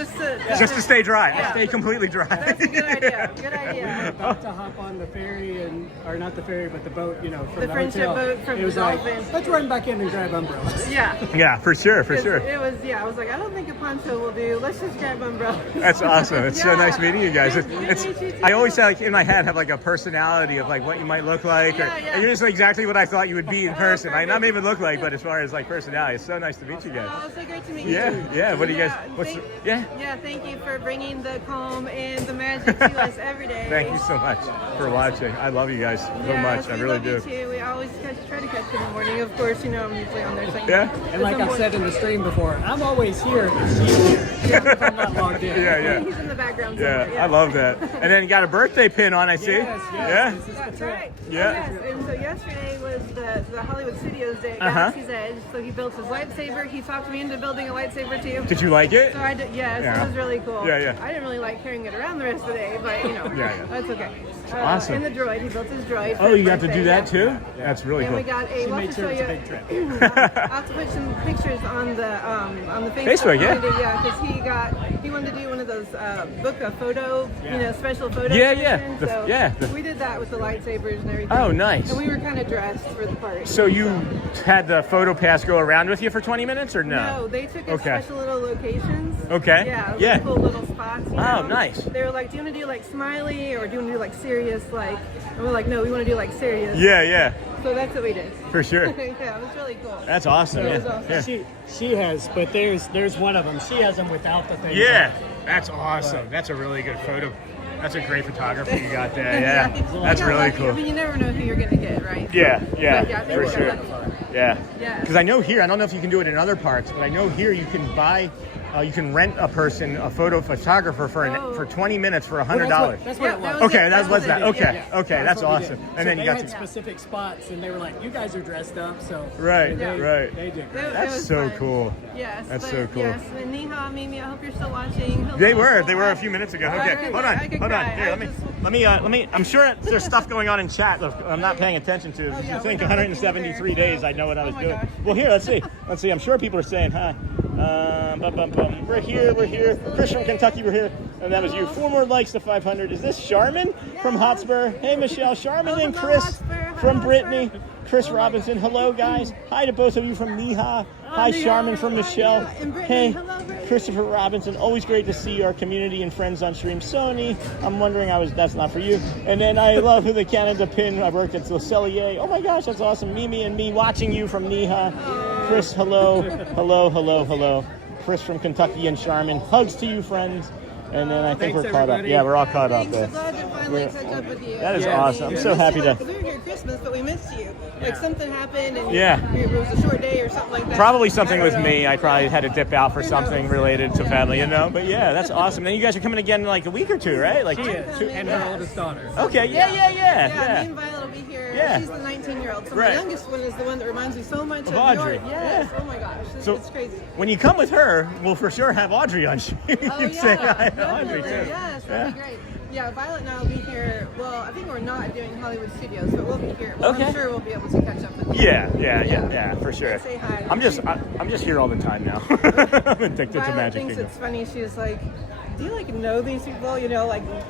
Just to stay dry. Yeah. I stayed completely dry. That's a good idea. Good idea. About to hop on the ferry or not the ferry, but the boat, from The friendship hotel. boat from it was the like, Dolphin. let's run back in and grab umbrellas. Yeah. Yeah, for sure. It was, I was like, I don't think a poncho will do. Let's just grab umbrellas. That's awesome. It's so nice meeting you guys. Good to meet you too. I always say, like, in my head, have like a personality of like what you might look like. And you're just exactly what I thought you would be in person. Like, not even look like, but as far as like personality, it's so nice to meet you guys. Oh, so great to meet you. Yeah. What do you guys? Yeah, thank you for bringing the calm and the magic to us every day. Thank you so much for watching. I love you guys so much. I really do. We love you too. We always try to catch you in the morning. Of course, I'm usually on there. Yeah. And like I've said in the stream before, I'm always here. If I'm not logged in. Yeah. He's in the background Yeah, somewhere. I love that. And then you got a birthday pin on, I see. Yeah. That's right. Yeah. Yes. And so yesterday was the Hollywood Studios Day at Uh-huh. Galaxy's Edge. So he built his lightsaber. He talked me into building a lightsaber too. Did you like it? So I did. Yes, Yeah. it was really cool. Yeah. I didn't really like carrying it around the rest of the day, but Yeah. that's okay. Awesome. And the droid. He built his droid. Oh, for you have to birthday, do that yeah. too? That's really And cool. we got a. We'll have to show you. I'll have to put some pictures on the Facebook, yeah. Because he wanted to do one of those book a photo, special photo. Yeah, sessions. yeah. So we did that with the lightsabers and everything. Oh, nice. And we were kind of dressed for the part. So you had the photo pass go around with you for 20 minutes or no? No, they took us special little locations. Okay. Yeah. Yeah. Cool little spots. You know? Oh, nice. They were like, "Do you want to do like smiley or do you want to do like serious?" Like, and we're like, "No, we want to do like serious." Yeah. So that's what we did. For sure. Yeah, it was really cool. That's awesome. It was Yeah. awesome. Yeah. She has, but there's one of them. She has them without the thing. Yeah, that's awesome. That's a really good photo. That's a great photographer you got there. Yeah, that's really lucky. cool. I mean, you never know who you're gonna get, right? Yeah, But I think for we got sure. lucky. Yeah, Yeah. because I know here, I don't know if you can do it in other parks, but I know here you can buy, you can rent a person, a photo photographer for 20 minutes for $100. That's what it was. Okay, that was that. Okay, Yeah. okay, that's what we awesome. did. And So then you they got had to. specific spots, and they were like, "You guys are dressed up, so Right, they, right. They did. It That's was so fun. cool. Yes. That's but so cool. Yes, and Neha, Mimi, I hope you're still watching. Hello. They were a few minutes ago. Okay, Alright, hold I could on. cry. Here, let me. I'm sure there's stuff going on in chat that I'm not paying attention to. If you think 173 days, I know what I was doing. Well, here, let's see. I'm sure people are saying hi. We're here. Chris from Kentucky, we're here. And that was you. 4 more likes to 500. Is this Charmin from Hotspur? Hey, Michelle. Charmin and Chris from Brittany. Chris Robinson. Hello, guys. Hi to both of you from Neha. Hi, Charmin from Michelle. Hey, Christopher Robinson. Always great to see our community and friends on stream. Sony. I'm wondering, that's not for you. And then I love the Canada pin. I worked at Le Cellier. Oh my gosh, that's awesome. Mimi and me watching you from Neha. Chris, hello. Chris from Kentucky and Charmin. Hugs to you, friends. And then I think we're caught up. Yeah, we're all caught up there. I'm so glad to finally catch up with you. That is awesome. I'm so happy to. We were here Christmas, but we missed you. Like something happened, and Yeah. it was a short day or something like that. Probably something with me. I probably had to dip out for something related to family, But yeah, that's awesome. Then you guys are coming again in like a week or two, right? Like two and her oldest daughter. Okay, yeah. Yeah, me and Violet will be here. Yeah. She's the 19-year-old. So Right. my youngest one is the one that reminds me so much of Audrey. yours. Yes. Oh my gosh. So It's crazy. when you come with her, we'll for sure have Audrey on. You can say hi to Audrey too. Yes, that'd be great. Yeah, Violet and I will be here. Well, I think we're not doing Hollywood Studios, but we'll be here. Well, Okay. I'm sure we'll be able to catch up with you. Yeah, for sure. Say hi. I'm just here all the time now. I'm addicted to Violet Magic thinks Kingdom. it's funny. She's like, "Do you like know these people?"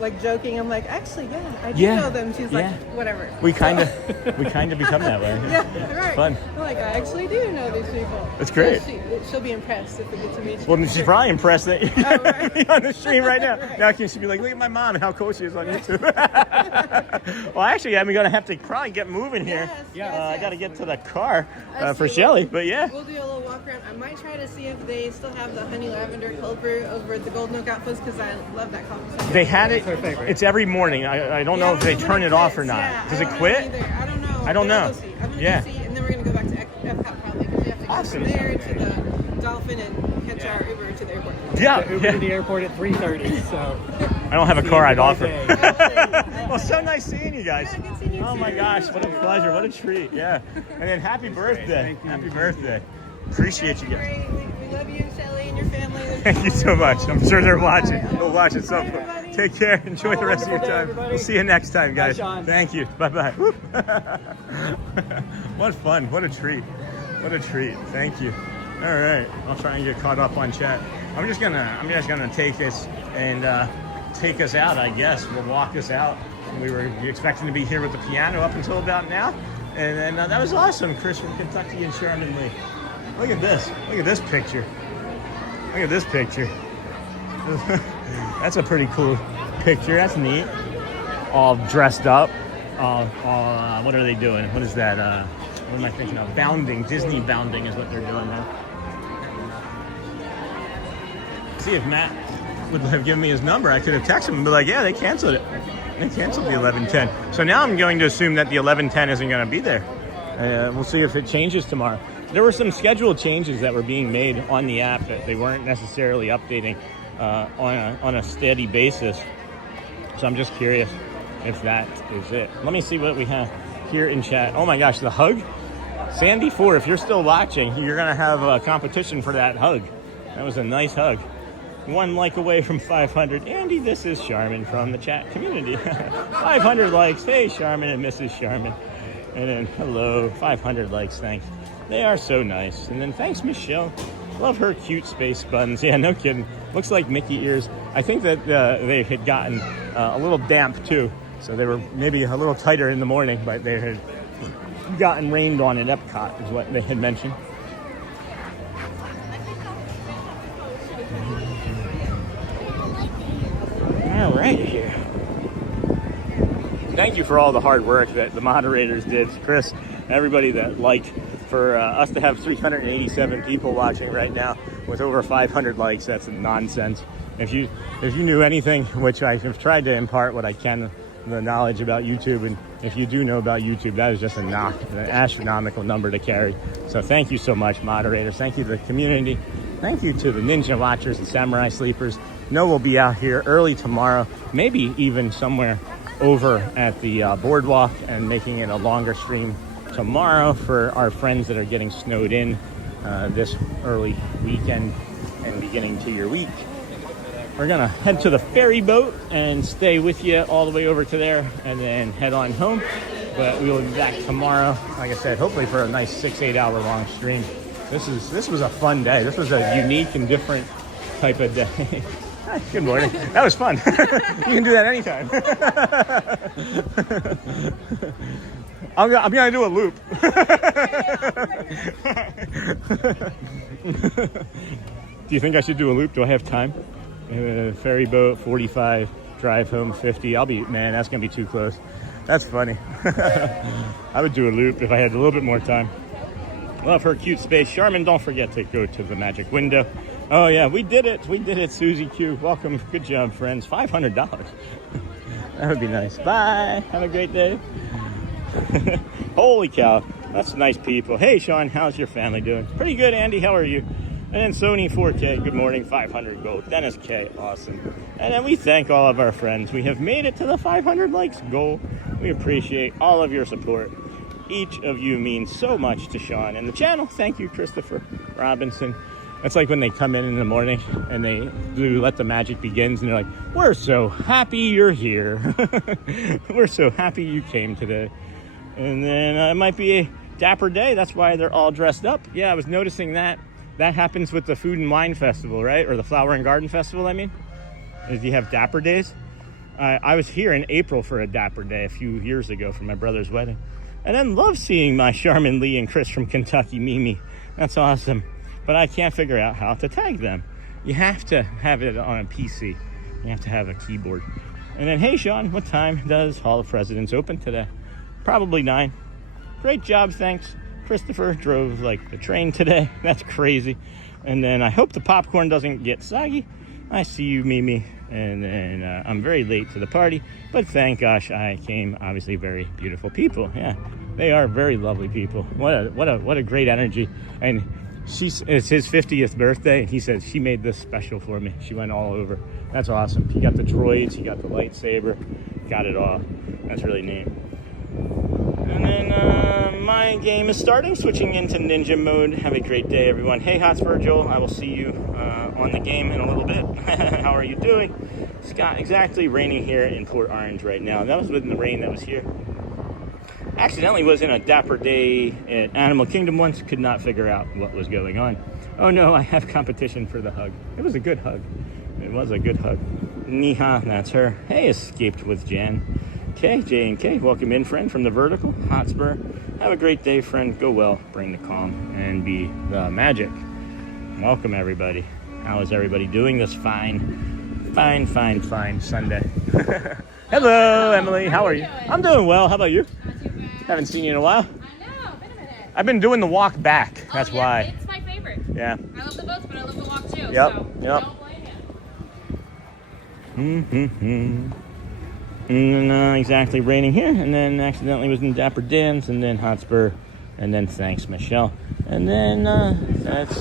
Like joking. I'm like, "Actually, yeah, I do Yeah, know them." She's like, yeah. "Whatever." We kind of become that way. Yeah, right. It's fun. I'm like, I actually do know these people. That's great. So she'll be impressed if we get to meet you. Well, she's probably impressed that you're on the stream right now. Now she'll be like, look at my mom and how cool she is on YouTube. Well, actually, I'm going to have to probably get moving here. I got to get to the car for Shelly, but yeah. We'll do a little walk around. I might try to see if they still have the honey lavender cold brew over at the Golden Oak Outpost because I love that coffee. So They had it. It's every morning. I don't know if they turn it off or not. Does it quit? I don't know. I don't know. I'm gonna Yeah. go see, and then we're gonna go back to Epcot probably because we have to go Awesome. from there to the Dolphin and catch our Uber to the airport. Yeah. Uber to the airport at 3:30. So I don't have a car I'd offer. day. Well, so nice seeing you guys. Oh my gosh, what a pleasure, what a treat. Yeah. And then happy birthday. Happy birthday. Appreciate you guys. We love you, Shelly, and your family. Thank you so much. I'm sure they're watching. They'll watch it some point. Take care. Enjoy the rest of your time. We'll see you next time, guys. Thank you. Bye-bye. What fun. What a treat. What a treat. Thank you. All right. I'll try and get caught up on chat. I'm just gonna take this and take us out, I guess. We'll walk us out. We were expecting to be here with the piano up until about now. And then that was awesome. Chris from Kentucky and Sherman Lee. Look at this. Look at this picture. Look at this picture. That's a pretty cool picture. That's neat. All dressed up. What are they doing? What is that? What am I thinking of? Bounding. Disney bounding is what they're doing now. See if Matt would have given me his number. I could have texted him and be like, yeah, they canceled it. They canceled the 11:10. So now I'm going to assume that the 11:10 isn't going to be there. We'll see if it changes tomorrow. There were some scheduled changes that were being made on the app that they weren't necessarily updating on a steady basis. So I'm just curious if that is it. Let me see what we have here in chat. Oh my gosh, the hug. Sandy 4, if you're still watching, you're going to have a competition for that hug. That was a nice hug. 1 like away from 500. Andy, this is Charmin from the chat community. 500 likes. Hey, Charmin and Mrs. Charmin. And then, hello, 500 likes, thanks. They are so nice. And then, thanks, Michelle. Love her cute space buns. Yeah, no kidding. Looks like Mickey ears. I think that they had gotten a little damp, too. So they were maybe a little tighter in the morning, but they had gotten rained on at Epcot, is what they had mentioned. All right, here. Thank you for all the hard work that the moderators did, Chris, everybody that liked. For us to have 387 people watching right now with over 500 likes, that's nonsense. If you knew anything, which I've tried to impart what I can, the knowledge about YouTube, and if you do know about YouTube, that is just an astronomical number to carry. So thank you so much, moderators. Thank you to the community. Thank you to the Ninja Watchers and Samurai Sleepers. No, we'll be out here early tomorrow, maybe even somewhere over at the boardwalk, and making it a longer stream tomorrow for our friends that are getting snowed in this early weekend and beginning to your week. We're gonna head to the ferry boat and stay with you all the way over to there and then head on home. But we will be back tomorrow, like I said, hopefully for a nice 6-8 hour long stream. This was a fun day. This was a unique and different type of day. Hi, good morning. That was fun. You can do that anytime. I'm gonna do a loop. Do you think I should do a loop? Do I have time? Ferry boat, 45, drive home, 50. Man, that's gonna be too close. That's funny. I would do a loop if I had a little bit more time. Love her cute space. Charmin, don't forget to go to the magic window. Oh yeah, we did it. We did it, Susie Q. Welcome. Good job, friends. $500. That would be nice. Bye. Have a great day. Holy cow. That's nice people. Hey, Sean, how's your family doing? Pretty good, Andy. How are you? And then Sony 4K, good morning, 500 gold. Dennis K, awesome. And then we thank all of our friends. We have made it to the 500 likes goal. We appreciate all of your support. Each of you means so much to Sean and the channel. Thank you, Christopher Robinson. It's like when they come in the morning and they do Let the Magic Begins, and they're like, we're so happy you're here. We're so happy you came today. And then it might be a dapper day. That's why they're all dressed up. Yeah, I was noticing that. That happens with the Food and Wine Festival, right? Or the Flower and Garden Festival, I mean. Is you have dapper days. I was here in April for a dapper day a few years ago for my brother's wedding. And then love seeing my Charmin Lee and Chris from Kentucky, Mimi. That's awesome. But I can't figure out how to tag them. You have to have it on a PC. You have to have a keyboard. And then, hey, Sean, what time does Hall of Presidents open today? Probably 9. Great job, thanks. Christopher drove like the train today. That's crazy. And then I hope the popcorn doesn't get soggy. I see you, Mimi. And then I'm very late to the party, but thank gosh I came. Obviously, very beautiful people. Yeah, they are very lovely people. What a great energy. And it's his 50th birthday, and he said she made this special for me. She went all over. That's awesome. He got the droids, he got the lightsaber, got it all. That's really neat. And then my game is starting, switching into ninja mode. Have a great day, everyone. Hey, Hotspur Joel, I will see you on the game in a little bit. How are you doing? Scott, exactly raining here in Port Orange right now. That was within the rain that was here. Accidentally was in a dapper day at Animal Kingdom once, could not figure out what was going on. Oh no, I have competition for the hug. It was a good hug. It was a good hug. Niha, that's her. Hey, escaped with Jan. K, J and K, welcome in, friend, from the Vertical, Hotspur. Have a great day, friend. Go well, bring the calm, and be the magic. Welcome, everybody. How is everybody doing this fine Sunday? Hello, Emily. How are you? I'm doing well. How about you? Haven't seen you in a while. I know, been a minute. I've been doing the walk back. That's why. It's my favorite. Yeah. I love the boats, but I love the walk too. Yep. So Yep. don't blame you. And then exactly raining here, and then accidentally was in Dapper Dans, and then Hotspur, and then thanks, Michelle. And then that's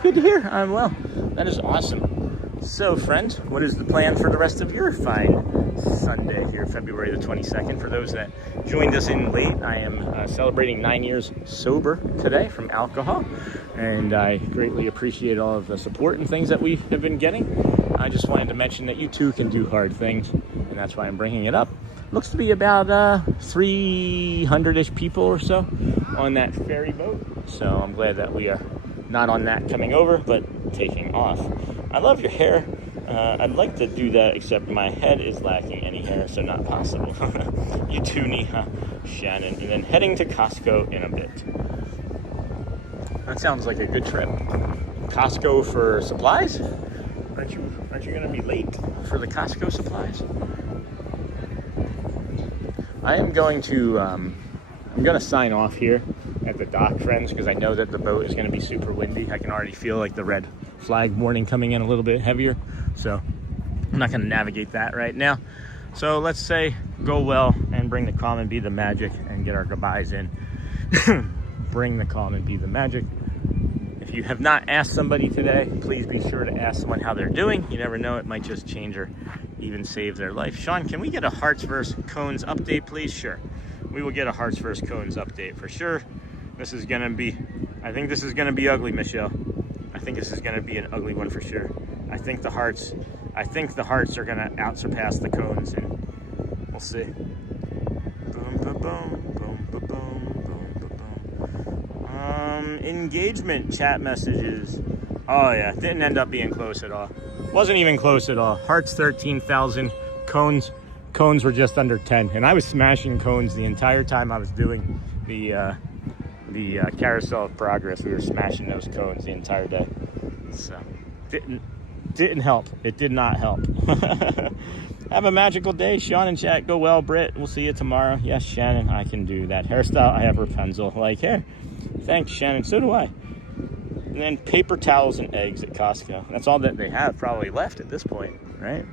good to hear. I'm well. That is awesome. So, friends, what is the plan for the rest of your fine Sunday here, February the 22nd. For those that joined us in late, I am celebrating 9 years sober today from alcohol, and I greatly appreciate all of the support and things that we have been getting. I just wanted to mention that you too can do hard things, and that's why I'm bringing it up. Looks to be about 300-ish people or so on that ferry boat, so I'm glad that we are not on that coming over, but taking off. I love your hair. I'd like to do that, except my head is lacking any hair, so not possible. You too, Neha, Shannon. And then heading to Costco in a bit. That sounds like a good trip. Costco for supplies? Aren't you gonna be late for the Costco supplies? I am going to, I'm gonna sign off here at the dock, friends, because I know that the boat is gonna be super windy. I can already feel like the red flag warning coming in a little bit heavier. So I'm not gonna navigate that right now. So let's say go well and bring the calm and be the magic and get our goodbyes in. Bring the calm and be the magic. If you have not asked somebody today, please be sure to ask someone how they're doing. You never know, it might just change or even save their life. Sean, can we get a Hearts vs. Cones update, please? Sure. We will get a Hearts vs. Cones update for sure. This is gonna be, I think this is gonna be ugly, Michelle. I think this is gonna be an ugly one for sure. I think the Hearts are gonna outsurpass the Cones, and we'll see. Boom, ba, boom, boom, ba, boom, boom, ba, boom. Engagement chat messages. Oh yeah, didn't end up being close at all. Wasn't even close at all. Hearts 13,000, Cones were just under 10, and I was smashing Cones the entire time I was doing the carousel of progress. We were smashing those Cones the entire day. So didn't help. It did not help. Have a magical day, Sean and chat. Go well, Britt. We'll see you tomorrow. Yes, Shannon, I can do that. Hairstyle, I have Rapunzel like hair. Thanks, Shannon. So do I. And then paper towels and eggs at Costco. That's all that they have probably left at this point, right?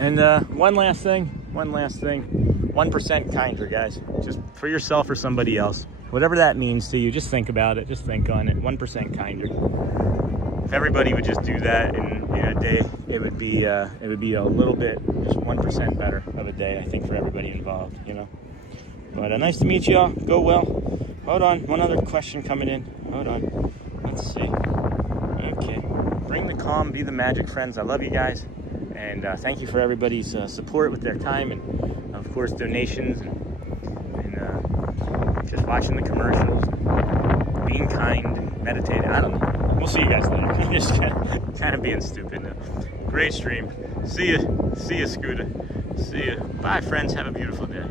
And one last thing. 1% kinder, guys. Just for yourself or somebody else. Whatever that means to you, just think about it. Just think on it. 1% kinder. If everybody would just do that in a day, it would be a little bit, just 1% better of a day, I think, for everybody involved, you know. But nice to meet y'all. Go well. Hold on, one other question coming in. Hold on. Let's see. Okay. Bring the calm, be the magic, friends. I love you guys. And thank you for everybody's support with their time and, of course, donations and just watching the commercials, being kind and meditating. I don't know. We'll see you guys later. I'm just kind of being stupid now. Great stream. See ya, Scooter. See ya. Bye, friends. Have a beautiful day.